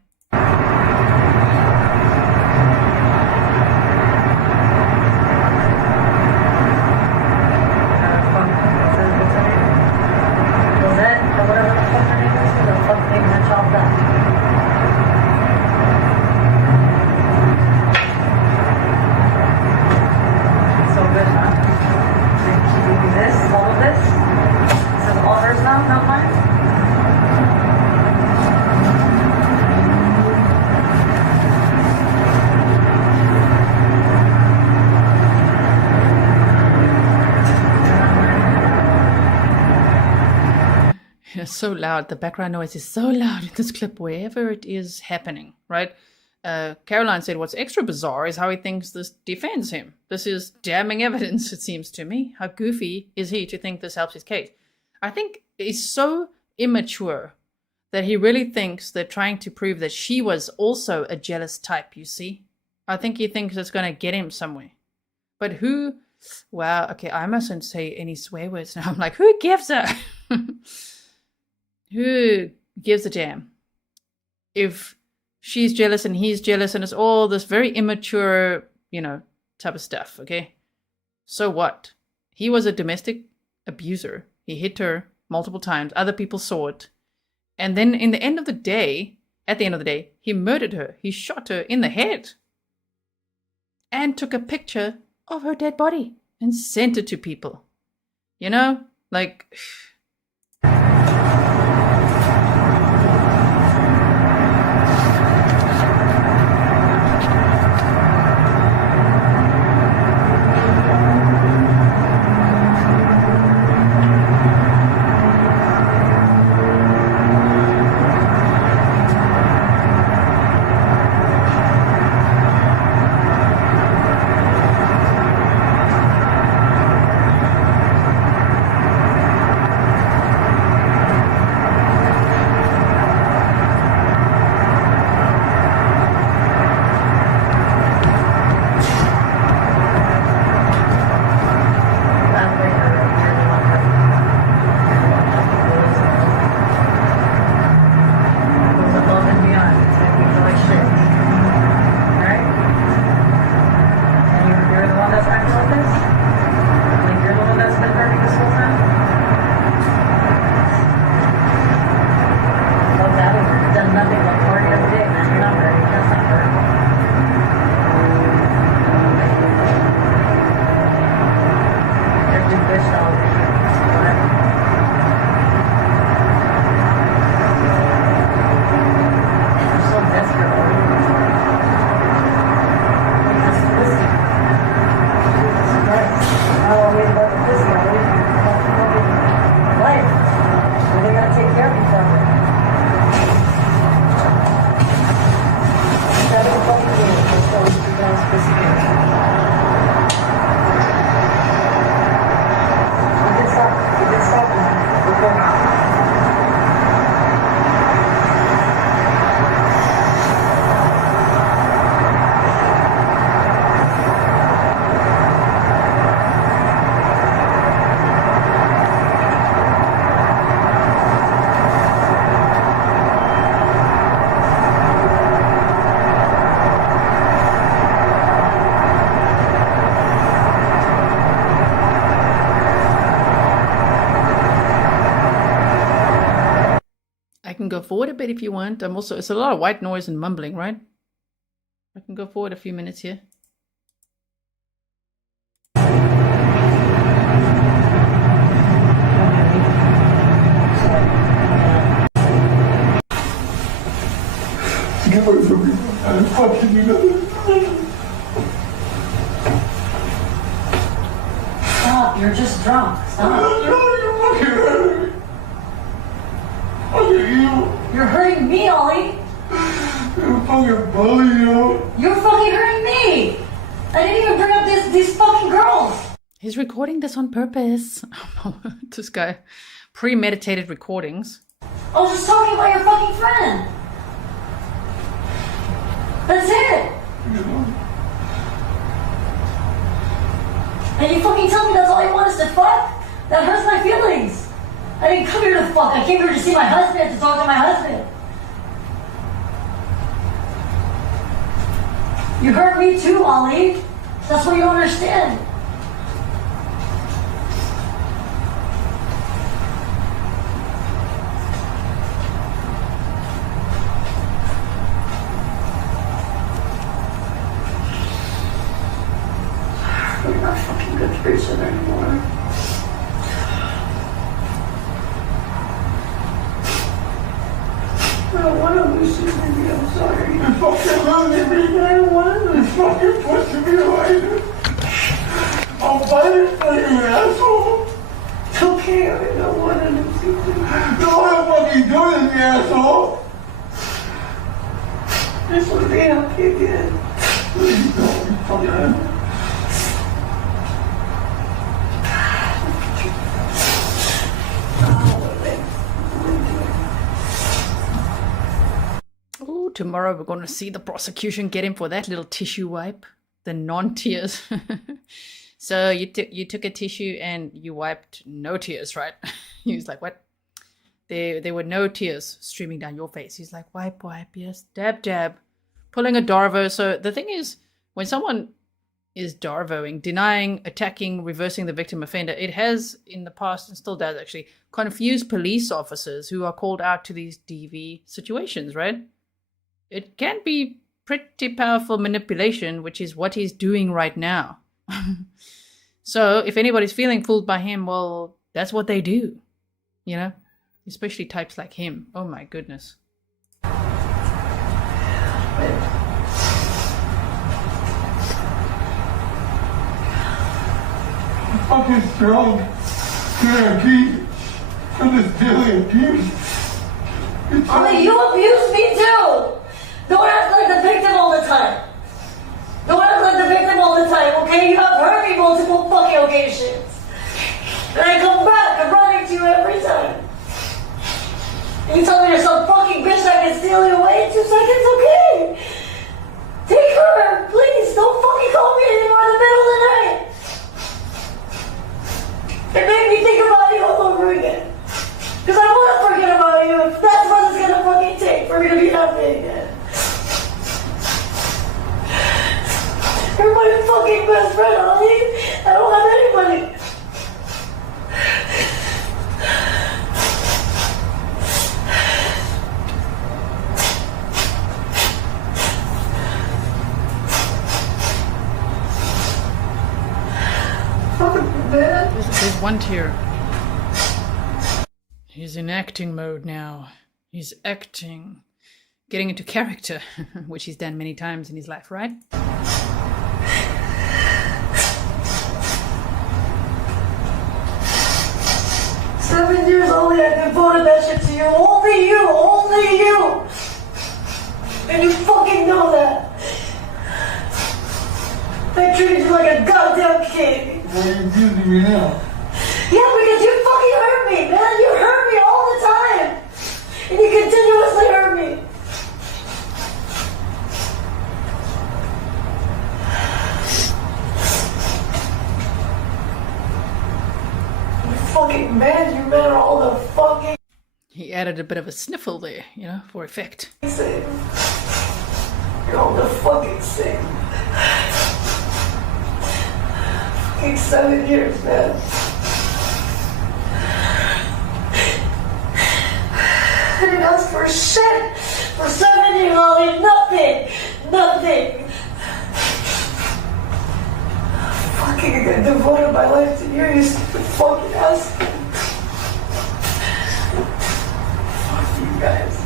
So loud. The background noise is so loud in this clip wherever it is happening, right? Caroline said what's extra bizarre is how he thinks this defends him. This is damning evidence, it seems to me. How goofy is he to think this helps his case? I think he's so immature that he really thinks they're trying to prove that she was also a jealous type, you see? I think he thinks it's going to get him somewhere. But who... Wow, okay, I mustn't say any swear words now. I'm like, who gives a... Who gives a damn if she's jealous and he's jealous and it's all this very immature, type of stuff, okay? So what? He was a domestic abuser. He hit her multiple times. Other people saw it. And then at the end of the day, he murdered her. He shot her in the head and took a picture of her dead body and sent it to people. Like... forward a bit if you want. It's a lot of white noise and mumbling, right? I can go forward a few minutes here. Get away from me. I'm fucking you. Stop, you're just drunk. Stop. You're fucking hurting me. Fucking you. You're hurting me, Ollie. You're a fucking bully, yo. You're fucking hurting me. I didn't even bring up these fucking girls. He's recording this on purpose. This guy. Premeditated recordings. I was just talking about your fucking friend. That's it. And you fucking tell me that's all you want is to fuck? That hurts my feelings. I didn't come here to fuck. I came here to see my husband, to talk to my husband. You hurt me too, Ollie. That's what you don't understand. We're not fucking good for each other anymore. I don't want to lose you, baby. I'm sorry. You're fucking losing me. I don't want to lose you. You're fucking pushing me away. I'll fight it for you, asshole. It's okay. I don't want to lose you. No, I'm fucking doing this, asshole. I just want to be happy again. Please don't. You fucking Oh, tomorrow we're going to see the prosecution get him for that little tissue wipe. The non-tears. So you took a tissue and you wiped no tears, right? He was like, what? There were no tears streaming down your face. He's like, wipe, yes, dab, dab. Pulling a Darvo. So the thing is, when someone is Darvoing, denying, attacking, reversing the victim offender, it has in the past, and still does actually, confused police officers who are called out to these DV situations, right? It can be pretty powerful manipulation, which is what he's doing right now. So if anybody's feeling fooled by him, well, that's what they do, you know? Especially types like him. Oh my goodness. fucking strong guarantee for this daily abuse. Ollie, you abuse me too! Don't act like the victim all the time. Don't act like the victim all the time, okay? You have hurt me multiple fucking occasions. And I come back and run into you every time. And you tell me you're some fucking bitch that can steal you away in 2 seconds, okay? Take her, please. Don't fucking call me anymore in the middle of the night. It made me think about you all over again. Because I want to forget about you if that's what it's going to fucking take for me to be happy again. You're my fucking best friend, Ollie. I don't have anybody. There's one tear. He's in acting mode now. He's acting. Getting into character, which he's done many times in his life, right? 7 years only I devoted that shit to you. Only you. Only you. And you fucking know that. I treated you like a goddamn king. Why are you abusing me now? Yeah, because you fucking hurt me, man. You hurt me all the time. And you continuously hurt me. You fucking man, you man are all the fucking... He added a bit of a sniffle there, you know, for effect. Same. You're all the fucking same. Fucking 7 years, man. I didn't ask for shit. For 17-year-old, nothing. Nothing. Fucking I devoted my life to you, you stupid fucking ass. Fuck you guys.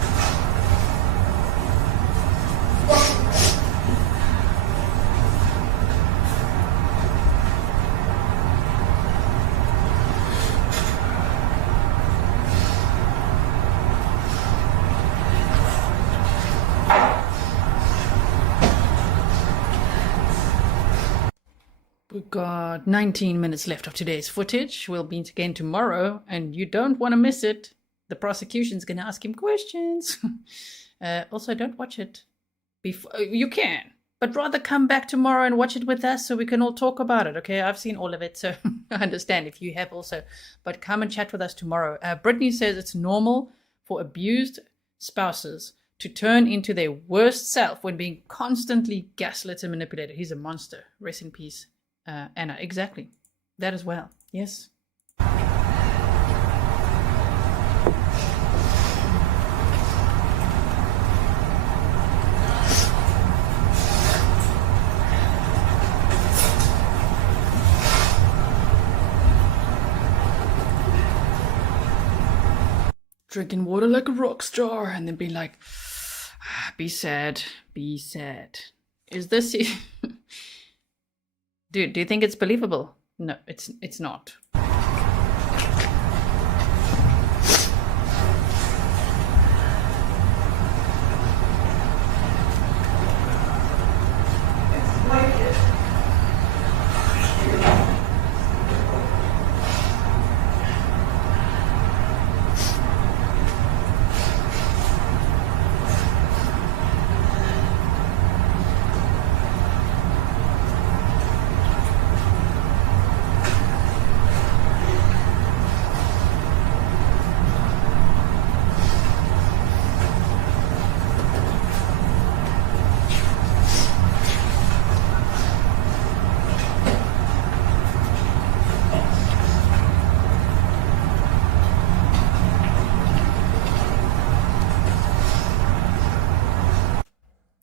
We've got 19 minutes left of today's footage. We'll meet again tomorrow, and you don't want to miss it. The prosecution's going to ask him questions. Also, don't watch it before. You can, but rather come back tomorrow and watch it with us so we can all talk about it, okay? I've seen all of it, so I understand if you have also. But come and chat with us tomorrow. Brittany says it's normal for abused spouses to turn into their worst self when being constantly gaslit and manipulated. He's a monster. Rest in peace. Anna, exactly. That as well. Yes. Drinking water like a rock star and then being like, be sad, be sad. Is this... Dude, do you think it's believable? No, it's not.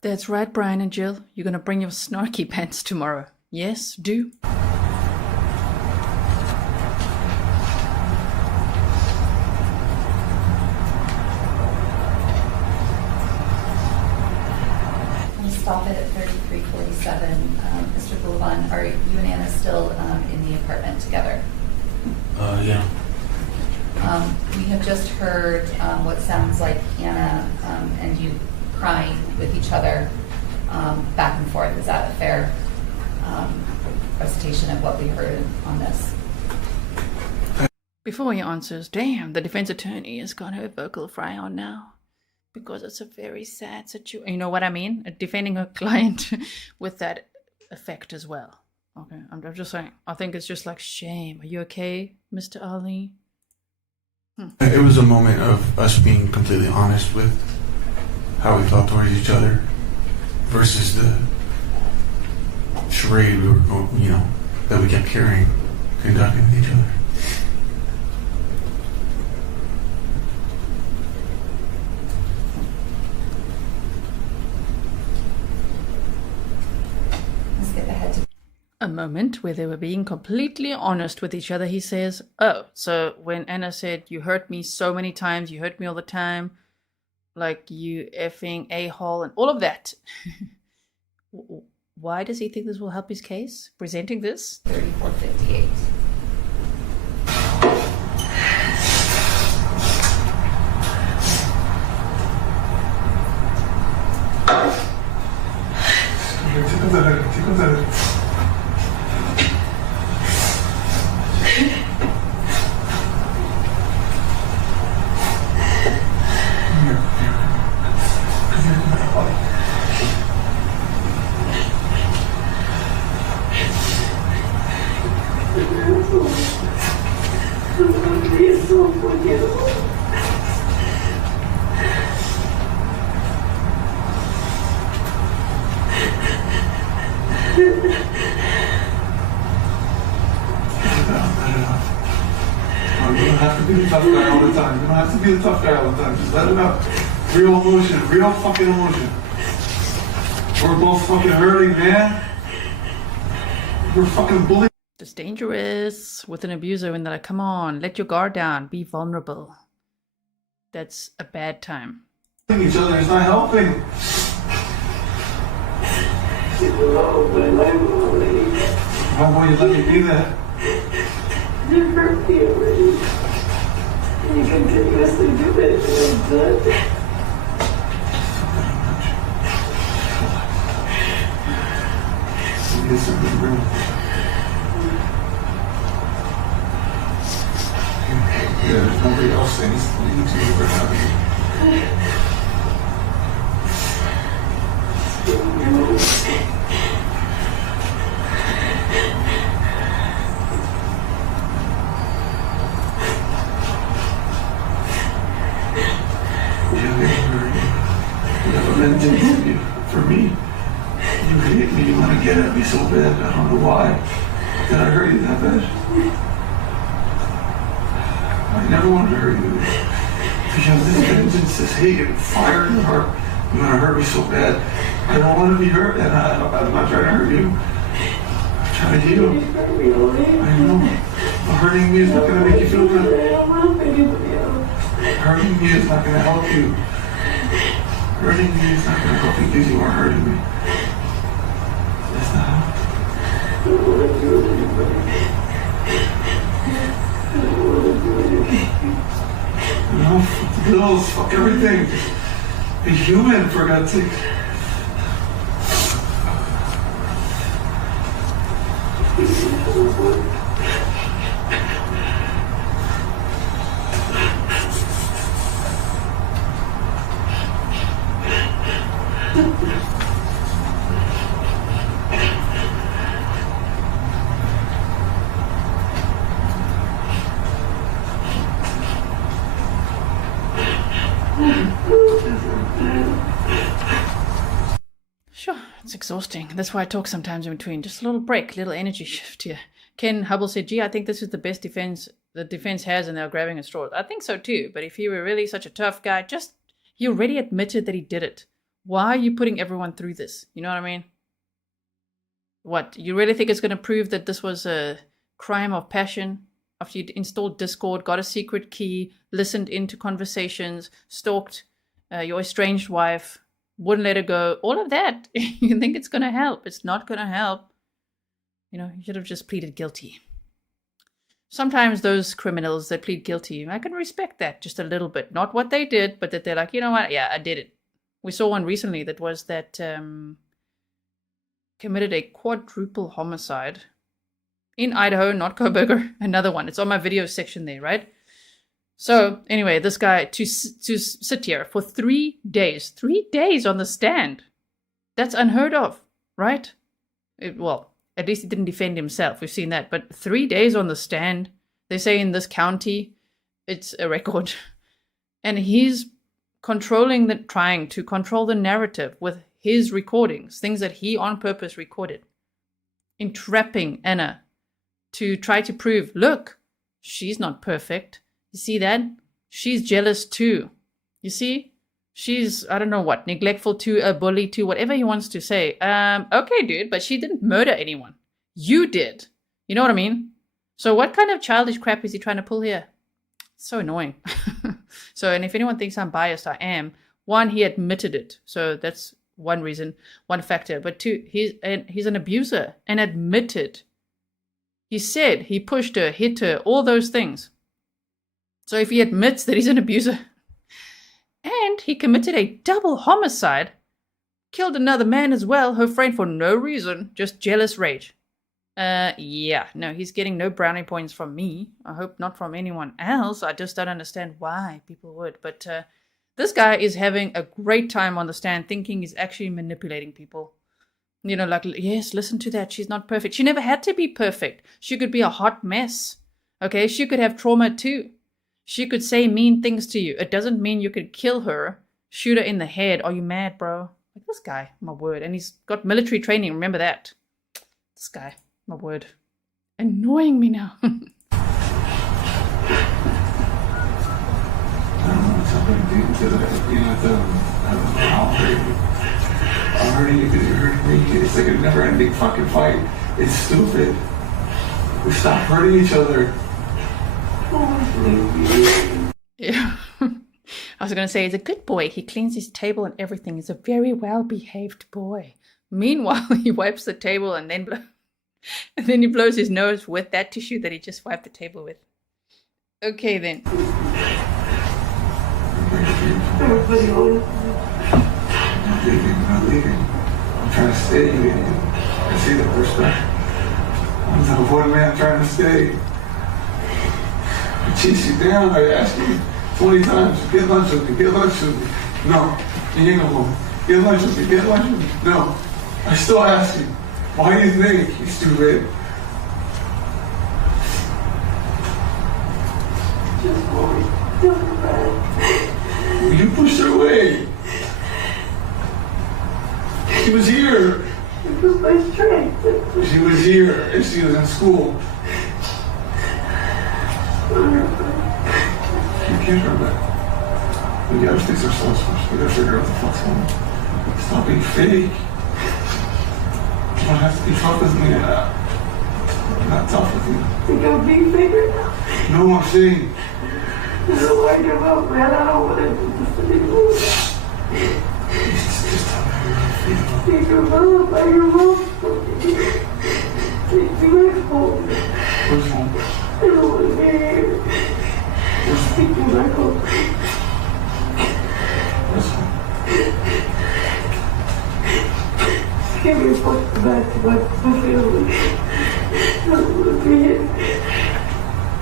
That's right, Brian and Jill. You're gonna bring your snarky pants tomorrow. Yes, do. Stop it at 3347. Mr. Abulaban, are you and Anna still in the apartment together? Yeah. We have just heard what sounds like Anna and you crying with each other back and forth. Is that a fair recitation of what we heard on this? Before he answers, damn, the defense attorney has got her vocal fry on now. Because it's a very sad situation. You know what I mean? Defending her client with that effect as well. Okay, I'm just saying. I think it's just like shame. Are you okay, Mr. Ali? It was a moment of us being completely honest with how we felt towards each other versus the charade we were, that we kept conducting with each other. A moment where they were being completely honest with each other. He says, oh, so when Anna said, you hurt me so many times, you hurt me all the time, like you effing a-hole and all of that. Why does he think this will help his case? Presenting this? 3458. You don't have to be the tough guy all the time. You don't have to be the tough guy all the time. Just let it out. Real emotion, real fucking emotion. We're both fucking hurting, man. We're fucking bullied. It's dangerous with an abuser when they're like, come on, let your guard down, be vulnerable. That's a bad time. Each other is not helping. Why won't you let me be there? You hurt me already. You continuously do it. It's good. Get some good room. Yeah, there's nobody else that needs to leave to you but having for me, you hate me, you want to get at me so bad, I don't know why. Did I hurt you that bad? I never wanted to hurt you. Because you have this vengeance, this hate, and fire in your heart. You want to hurt me so bad. I don't want to be hurt, and I'm not trying to hurt you. I'm trying to heal. I know. But hurting me is not going to make you feel good. Hurting me is not going to help you. Hurting me is not going to help you because you are hurting me. That's not how. No, fuck the bills, fuck everything. Just be human, for God's sake. Sure, it's exhausting. That's why I talk sometimes in between. Just a little break, little energy shift here. Ken Hubble said, gee, I think this is the best defense the defense has, and they're grabbing at straws. I think so too, but if he were really such a tough guy, he already admitted that he did it. Why are you putting everyone through this? You know what I mean? What, you really think it's going to prove that this was a crime of passion? After you installed Discord, got a secret key, listened into conversations, stalked your estranged wife, wouldn't let her go, all of that, you think it's going to help. It's not going to help. You know, you should have just pleaded guilty. Sometimes those criminals that plead guilty, I can respect that just a little bit. Not what they did, but that they're like, you know what, yeah, I did it. We saw one recently that was that committed a quadruple homicide in Idaho, not Coburger. Another one. It's on my video section there, right? So anyway, this guy to sit here for 3 days. 3 days on the stand. That's unheard of, right? Well, at least he didn't defend himself. We've seen that. But 3 days on the stand, they say in this county, it's a record. And he's trying to control the narrative with his recordings, things that he on purpose recorded, entrapping Ana to try to prove, look, she's not perfect. You see that? She's jealous too. You see? She's, I don't know what, neglectful too, a bully too, whatever he wants to say. Okay, dude, but she didn't murder anyone. You did. You know what I mean? So what kind of childish crap is he trying to pull here? It's so annoying. So, and if anyone thinks I'm biased, I am. One, he admitted it. So that's one reason, one factor. But two, he's an abuser and admitted. He said he pushed her, hit her, all those things. So if he admits that he's an abuser, and he committed a double homicide, killed another man as well, her friend for no reason, just jealous rage. Yeah, no, he's getting no brownie points from me. I hope not from anyone else. I just don't understand why people would. But this guy is having a great time on the stand, thinking he's actually manipulating people. You know, like, yes, listen to that. She's not perfect. She never had to be perfect. She could be a hot mess. Okay, she could have trauma too. She could say mean things to you. It doesn't mean you could kill her, shoot her in the head. Are you mad, bro? Like this guy, my word. And he's got military training. Remember that. This guy, my word. Annoying me now. I don't know what I'm hurting you because you're hurting me. It's like a never-ending fucking fight. It's stupid. We stop hurting each other. Yeah. I was going to say, he's a good boy. He cleans his table and everything. He's a very well-behaved boy. Meanwhile, he wipes the table and then he blows his nose with that tissue that he just wiped the table with. Okay, then. I'm trying to stay. I see the perspective. I'm the one man trying to stay. I chase you down. I ask you 20 times, get lunch with me, get lunch with me. No, you ain't no woman. Get lunch with me, get lunch with me. No, I still ask you. Why do you think he's stupid? Just always don't back. You pushed her away. She was here. It was my strength. She was here and she was in school. You can't turn back. We gotta fix ourselves first. We gotta figure out what the fuck's going on. Stop being fake. You don't have to be tough with me. I'm not tough with you. Think I'm being fake right now? No, I'm saying. I don't like your mouth, man. I don't want to do this anymore. Just tell me how you feel. Take your mouth by your mouth. Take me back home. Where's home? I don't want to be here. Take me back home. Where's home? Give me back to my family. I don't want to be here.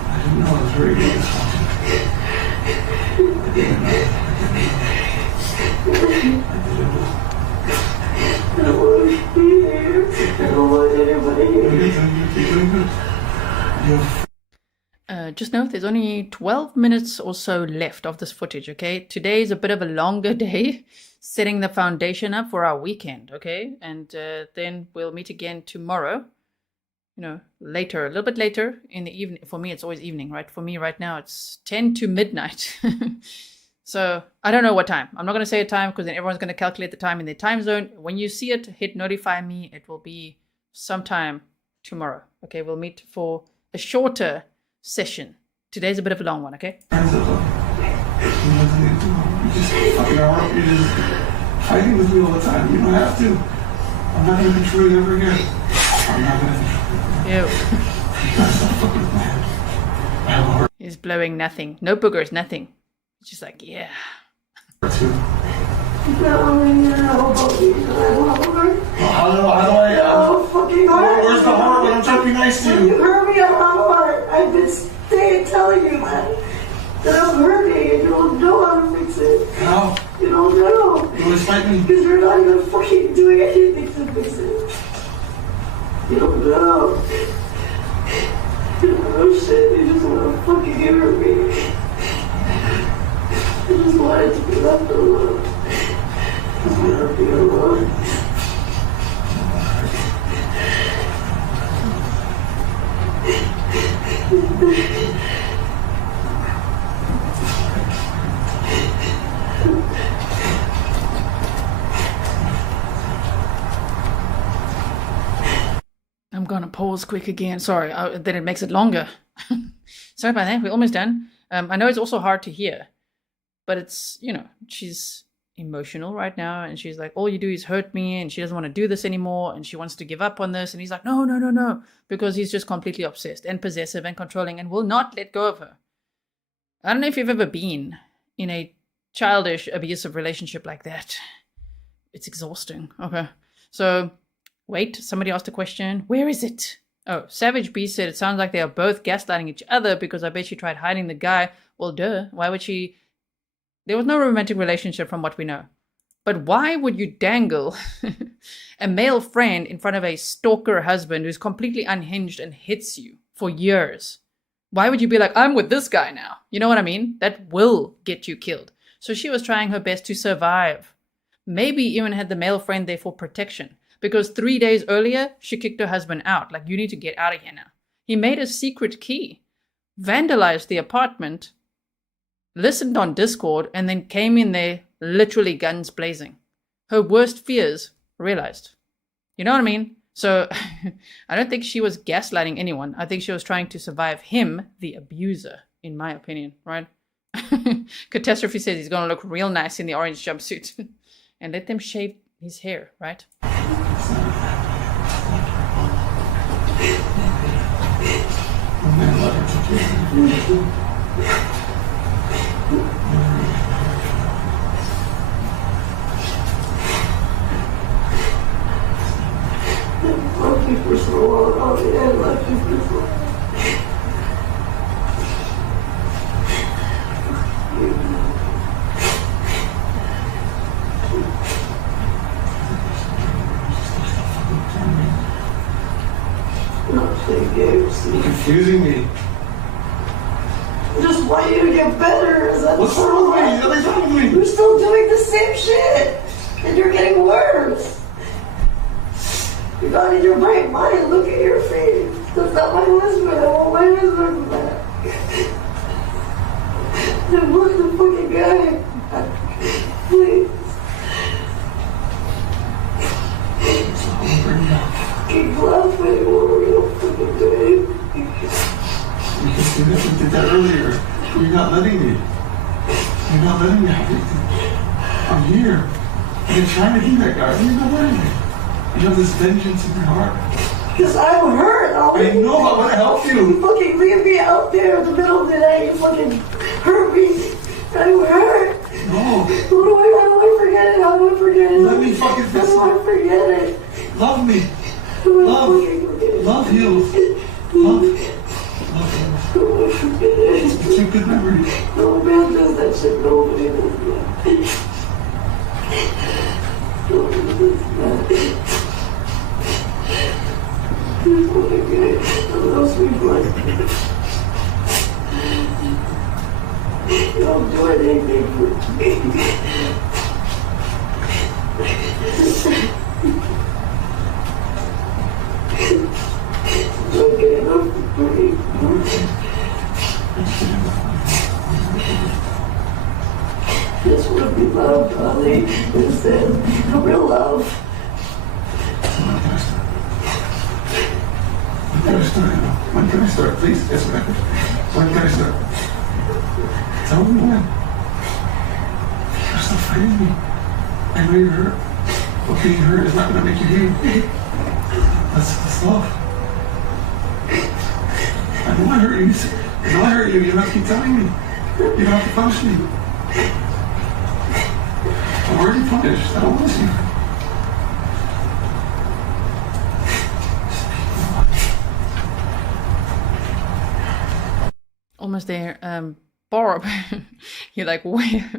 I didn't know I was ready to do this one. I didn't know. I don't want to be here. I don't want anybody here. You're doing good. Just note, there's only 12 minutes or so left of this footage, okay? Today is a bit of a longer day, setting the foundation up for our weekend, okay? And then we'll meet again tomorrow, later, a little bit later in the evening. For me, it's always evening, right? For me right now, it's 10 to midnight. So I don't know what time. I'm not going to say a time because then everyone's going to calculate the time in their time zone. When you see it, hit notify me. It will be sometime tomorrow, okay? We'll meet for a shorter session. Today's a bit of a long one, okay? You just fucking around. You're just fighting with me all the time. You don't have to. I'm not going to control you ever again. I'm not going to control you. Ew. He's blowing nothing. No boogers, nothing. It's just like, yeah. How do I? Oh, fucking hard. Where's the heart when I'm trying to be nice to you? You hurt me a lot hard. I've been telling you that I'm hurting and you don't know how to fix it. How? You don't know. You always fight me. Because you're not even fucking doing anything to fix it. You don't know. You don't know shit. You just want to fucking hurt me. I just wanted to be left alone. I just want to be alone. I'm gonna pause quick again. Sorry, then it makes it longer. Sorry about that. We're almost done. I know it's also hard to hear, but it's, she's emotional right now, and she's like, all you do is hurt me, and she doesn't want to do this anymore, and she wants to give up on this, and he's like, no, because he's just completely obsessed and possessive and controlling and will not let go of her. I don't know if you've ever been in a childish, abusive relationship like that. It's exhausting. Okay. So, wait, somebody asked a question. Where is it? Oh, Savage B said it sounds like they are both gaslighting each other because I bet she tried hiding the guy. Well, duh. Why would she? There was no romantic relationship from what we know. But why would you dangle a male friend in front of a stalker husband who's completely unhinged and hits you for years? Why would you be like, I'm with this guy now? You know what I mean? That will get you killed. So she was trying her best to survive. Maybe even had the male friend there for protection. Because 3 days earlier, she kicked her husband out. Like, you need to get out of here now. He made a secret key, vandalized the apartment, listened on Discord, and then came in there literally guns blazing. Her worst fears realized. You know what I mean? So I don't think she was gaslighting anyone. I think she was trying to survive him, the abuser, in my opinion, right? Catastrophe says he's going to look real nice in the orange jumpsuit. And let them shave his hair, right? Love you for so long, I love you for so long. You're confusing me. I just want you to get better. What's wrong with me? Nothing's wrong with me. You're still doing the same shit. And you're getting worse. You're not in your right mind. Look at your face. That's not my husband. I want my husband back. I want the fucking guy. Please. Keep laughing. What are we gonna fucking do? You did that earlier. You're not letting me. You're not letting me have it. I'm here. You're trying to be that guy. You're not letting me. You have this vengeance in your heart. Because I'm hurt. I know I want to help you. You fucking leave me out there in the middle of the night. You fucking hurt me. I'm hurt. No. How do I forget it? How do I forget it? Let me fucking fix it. How do I forget it? Love me. Love you. Love you. It's a good memory. No man does that shit. Nobody does that. Nobody does that. Don't do anything for me. Okay, I'm free. Just want to be loved, honey. Instead, a real love. When can I start? Please, yes, ma'am. When can I start? Tell me when. You're still fighting me. I know you're hurt. But being hurt is not going to make you hate. That's love. I know I hurt you. I know I hurt you. You don't have to keep telling me. You don't have to punish me. I'm already punished. I don't want you. Almost there. Barb, you're like, where?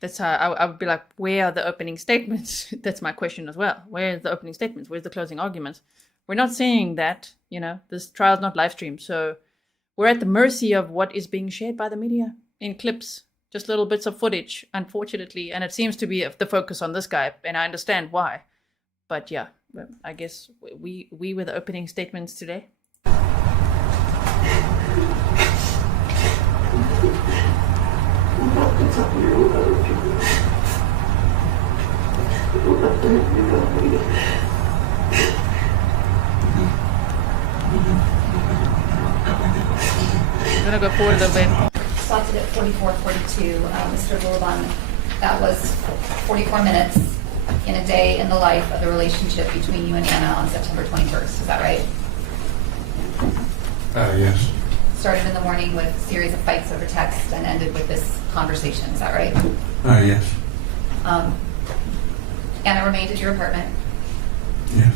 That's how I would be like, where are the opening statements? That's my question as well. Where's the opening statements? Where's the closing arguments? We're not saying that, you know, this trial's not live streamed, so we're at the mercy of what is being shared by the media in clips, just little bits of footage, unfortunately, and it seems to be the focus on this guy, and I understand why. But yeah, I guess we were the opening statements today. I'm gonna go forward a little bit. Stopped it at 44:42, Mr. Abulaban. That was 44 minutes in a day in the life of the relationship between you and Anna on September 21st. Is that right? Yes. Started in the morning with a series of fights over text and ended with this conversation. Is that right? Yes. Anna remained at your apartment. Yes.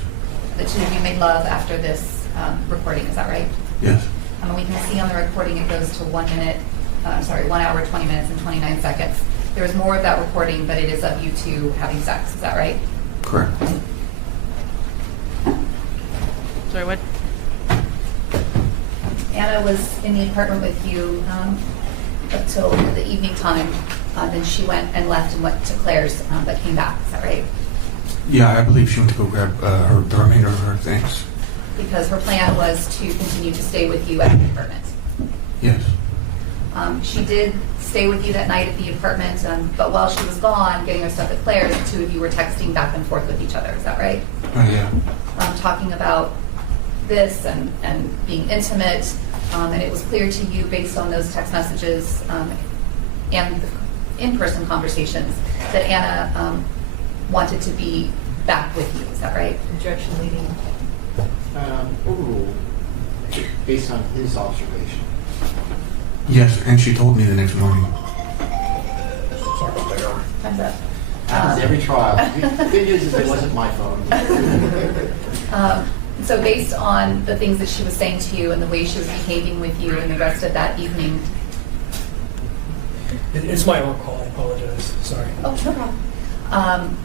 The two of you made love after this recording. Is that right? Yes. We can see on the recording it goes to 1 hour, 20 minutes, and 29 seconds. There is more of that recording, but it is of you two having sex. Is that right? Correct. Sorry, what? Anna was in the apartment with you until the evening time. Then she went and left and went to Claire's, but came back. Is that right? Yeah, I believe she went to go grab the remainder of her things. Because her plan was to continue to stay with you at the apartment. Yes. She did stay with you that night at the apartment, but while she was gone getting her stuff at Claire's, the two of you were texting back and forth with each other. Is that right? Yeah. Talking about this and being intimate, and it was clear to you based on those text messages and the in-person conversations that Anna wanted to be back with you. Is that right? Objection, leading. Overruled, based on his observation. Yes, and she told me the next morning. Time's up. Happens every trial. The good news is it wasn't my phone. So based on the things that she was saying to you and the way she was behaving with you and the rest of that evening. It's my own call, I apologize, sorry. Oh, no problem.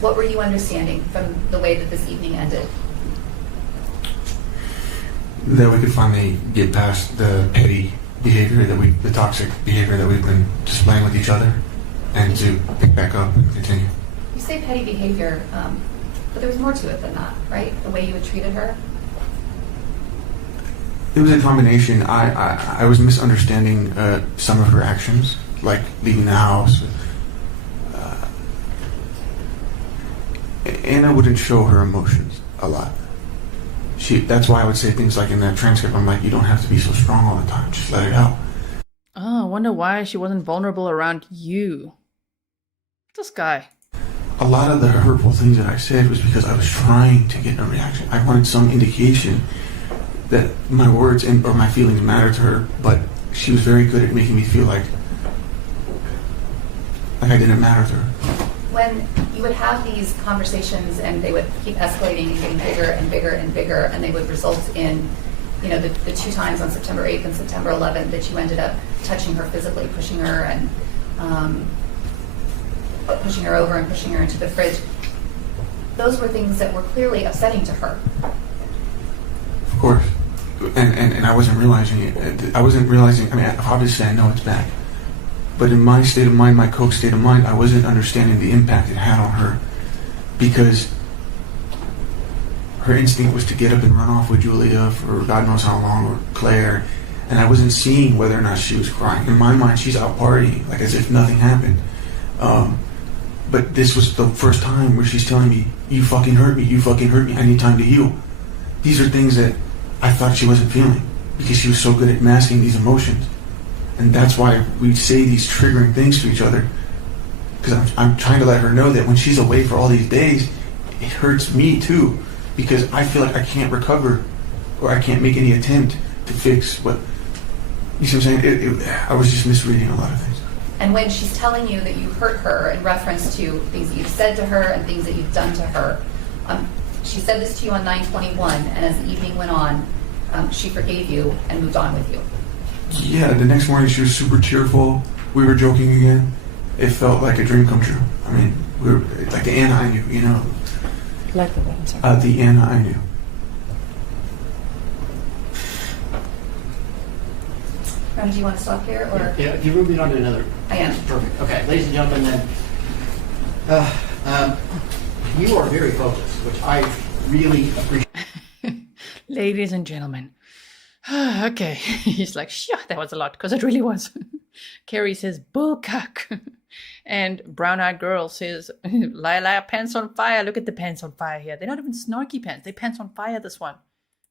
What were you understanding from the way that this evening ended? That we could finally get past the petty behavior the toxic behavior that we've been displaying with each other, and to pick back up and continue. You say petty behavior, but there was more to it than that, right? The way you had treated her? It was a combination. I was misunderstanding some of her actions, like leaving the house. Anna wouldn't show her emotions a lot. That's why I would say things like in that transcript, I'm like, you don't have to be so strong all the time. Just let it out. Oh, I wonder why she wasn't vulnerable around you. This guy. A lot of the hurtful things that I said was because I was trying to get a reaction. I wanted some indication that my words or my feelings mattered to her, but she was very good at making me feel like I didn't matter to her. When you would have these conversations and they would keep escalating and getting bigger and bigger and bigger, and they would result in, the 2 times on September 8th and September 11th that you ended up touching her physically, pushing her and pushing her over and pushing her into the fridge. Those were things that were clearly upsetting to her. Of course. And I wasn't realizing it. I mean, obviously I know it's bad. But in my state of mind, my coke state of mind, I wasn't understanding the impact it had on her, because her instinct was to get up and run off with Julia for God knows how long, or Claire, and I wasn't seeing whether or not she was crying. In my mind, she's out partying, like as if nothing happened. But this was the first time where she's telling me, you fucking hurt me, I need time to heal. These are things that I thought she wasn't feeling, because she was so good at masking these emotions. And that's why we say these triggering things to each other, because I'm trying to let her know that when she's away for all these days, it hurts me too, because I feel like I can't recover, or I can't make any attempt to fix what, you see what I'm saying? I was just misreading a lot of things. And when she's telling you that you hurt her in reference to things that you've said to her and things that you've done to her, she said this to you on 9/21, and as the evening went on, she forgave you and moved on with you. Yeah, the next morning she was super cheerful. We were joking again. It felt like a dream come true. I mean, we were like the Anna I knew, Like the one, sorry. The Anna I knew. Do you want to stop here, or? Yeah, if you're moving on to another. I am. Perfect. Okay, ladies and gentlemen, then you are very focused, which I really appreciate. Ladies and gentlemen. Okay. He's like, sure, that was a lot, because it really was. Carrie says, bullcock. And brown-eyed girl says, Lila, pants on fire. Look at the pants on fire here. They're not even snarky pants. They're pants on fire, this one.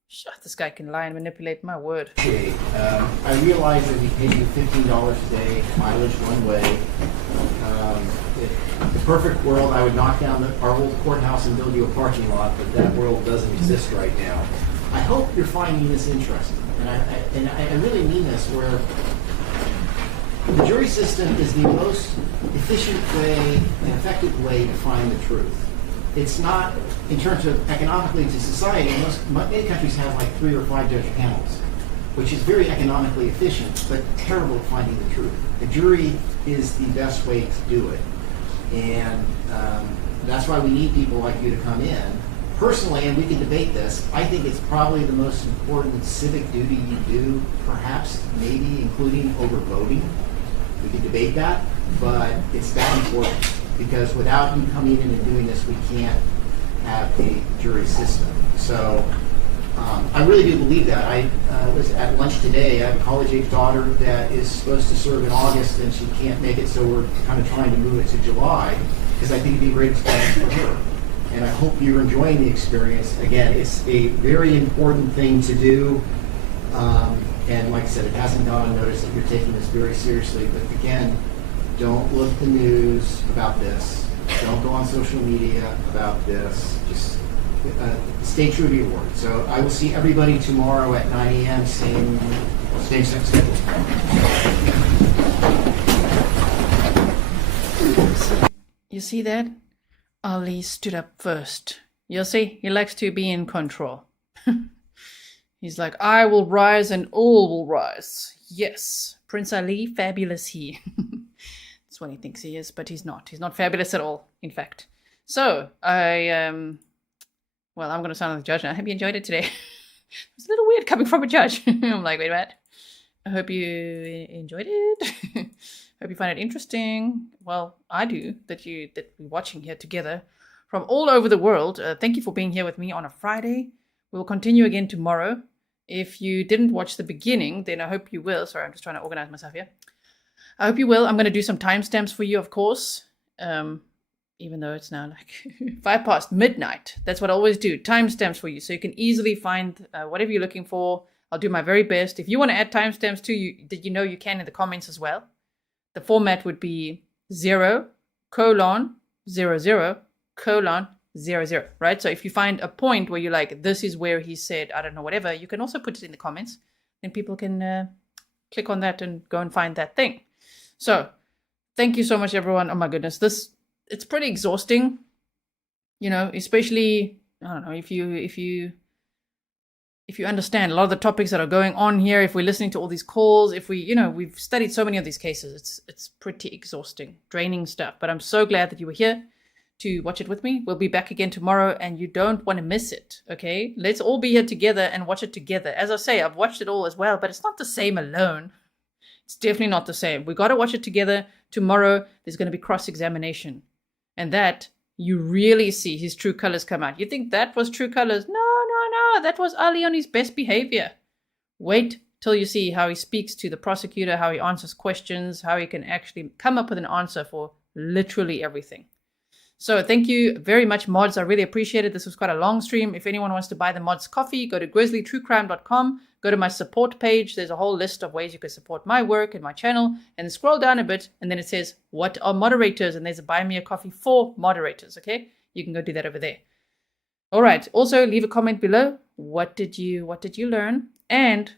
Sure, this guy can lie and manipulate my word. Okay, I realize that we pay you $15 a day, mileage one way. In the perfect world, I would knock down our old courthouse and build you a parking lot, but that world doesn't exist right now. I hope you're finding this interesting, and I really mean this, where the jury system is the most efficient way and effective way to find the truth. It's not, in terms of economically to society, many countries have like 3 or 5 judge panels, which is very economically efficient, but terrible at finding the truth. The jury is the best way to do it. And that's why we need people like you to come in. Personally, and we can debate this, I think it's probably the most important civic duty you do, perhaps, maybe including over voting. We can debate that, but it's that important, because without you coming in and doing this, we can't have a jury system. So I really do believe that. I was at lunch today. I have a college-age daughter that is supposed to serve in August, and she can't make it, so we're kind of trying to move it to July, because I think it'd be a great experience for her. And I hope you're enjoying the experience. Again, it's a very important thing to do. And like I said, it hasn't gone unnoticed that you're taking this very seriously. But again, don't look at the news about this. Don't go on social media about this. Just stay true to your word. So I will see everybody tomorrow at 9 a.m. Same schedule. You see that? Ali stood up first. You'll see, he likes to be in control. He's like, I will rise and all will rise. Yes, Prince Ali, fabulous he. That's what he thinks he is, but he's not. He's not fabulous at all, in fact. So, I'm going to sound like the judge now. I hope you enjoyed it today. It's a little weird coming from a judge. I'm like, wait a minute. I hope you enjoyed it. Hope you find it interesting. Well, I do, that we're watching here together from all over the world. Thank you for being here with me on a Friday. We will continue again tomorrow. If you didn't watch the beginning, then I hope you will. Sorry, I'm just trying to organize myself here. I hope you will. I'm going to do some timestamps for you, of course. Even though it's now like 5 past midnight. That's what I always do. Timestamps for you. So you can easily find whatever you're looking for. I'll do my very best. If you want to add timestamps too, you can in the comments as well. The format would be 0:00:00, right? So if you find a point where you're like, this is where he said, I don't know, whatever, you can also put it in the comments. Then people can click on that and go and find that thing. So thank you so much, everyone. Oh my goodness, it's pretty exhausting, especially, I don't know, if you understand a lot of the topics that are going on here, if we're listening to all these calls, if we've studied so many of these cases, it's pretty exhausting, draining stuff. But I'm so glad that you were here to watch it with me. We'll be back again tomorrow, and you don't want to miss it, okay? Let's all be here together and watch it together. As I say, I've watched it all as well, but it's not the same alone. It's definitely not the same. We got to watch it together. Tomorrow, there's going to be cross-examination. And that, you really see his true colors come out. You think that was true colors? No. That was Ali on his best behavior. Wait till you see how he speaks to the prosecutor, how he answers questions, how he can actually come up with an answer for literally everything. So thank you very much, mods. I really appreciate it. This was quite a long stream. If anyone wants to buy the mods coffee, go to grizzlytruecrime.com. Go to my support page. There's a whole list of ways you can support my work and my channel. And scroll down a bit, and then it says, what are moderators? And there's a buy me a coffee for moderators, okay? You can go do that over there. All right. Also, leave a comment below. What did you learn? And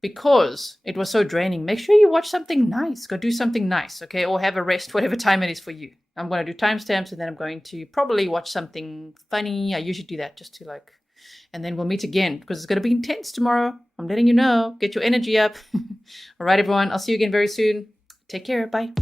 because it was so draining, make sure you watch something nice. Go do something nice, okay? Or have a rest, whatever time it is for you. I'm going to do timestamps, and then I'm going to probably watch something funny. I usually do that just to and then we'll meet again because it's going to be intense tomorrow. I'm letting you know. Get your energy up. All right, everyone. I'll see you again very soon. Take care. Bye.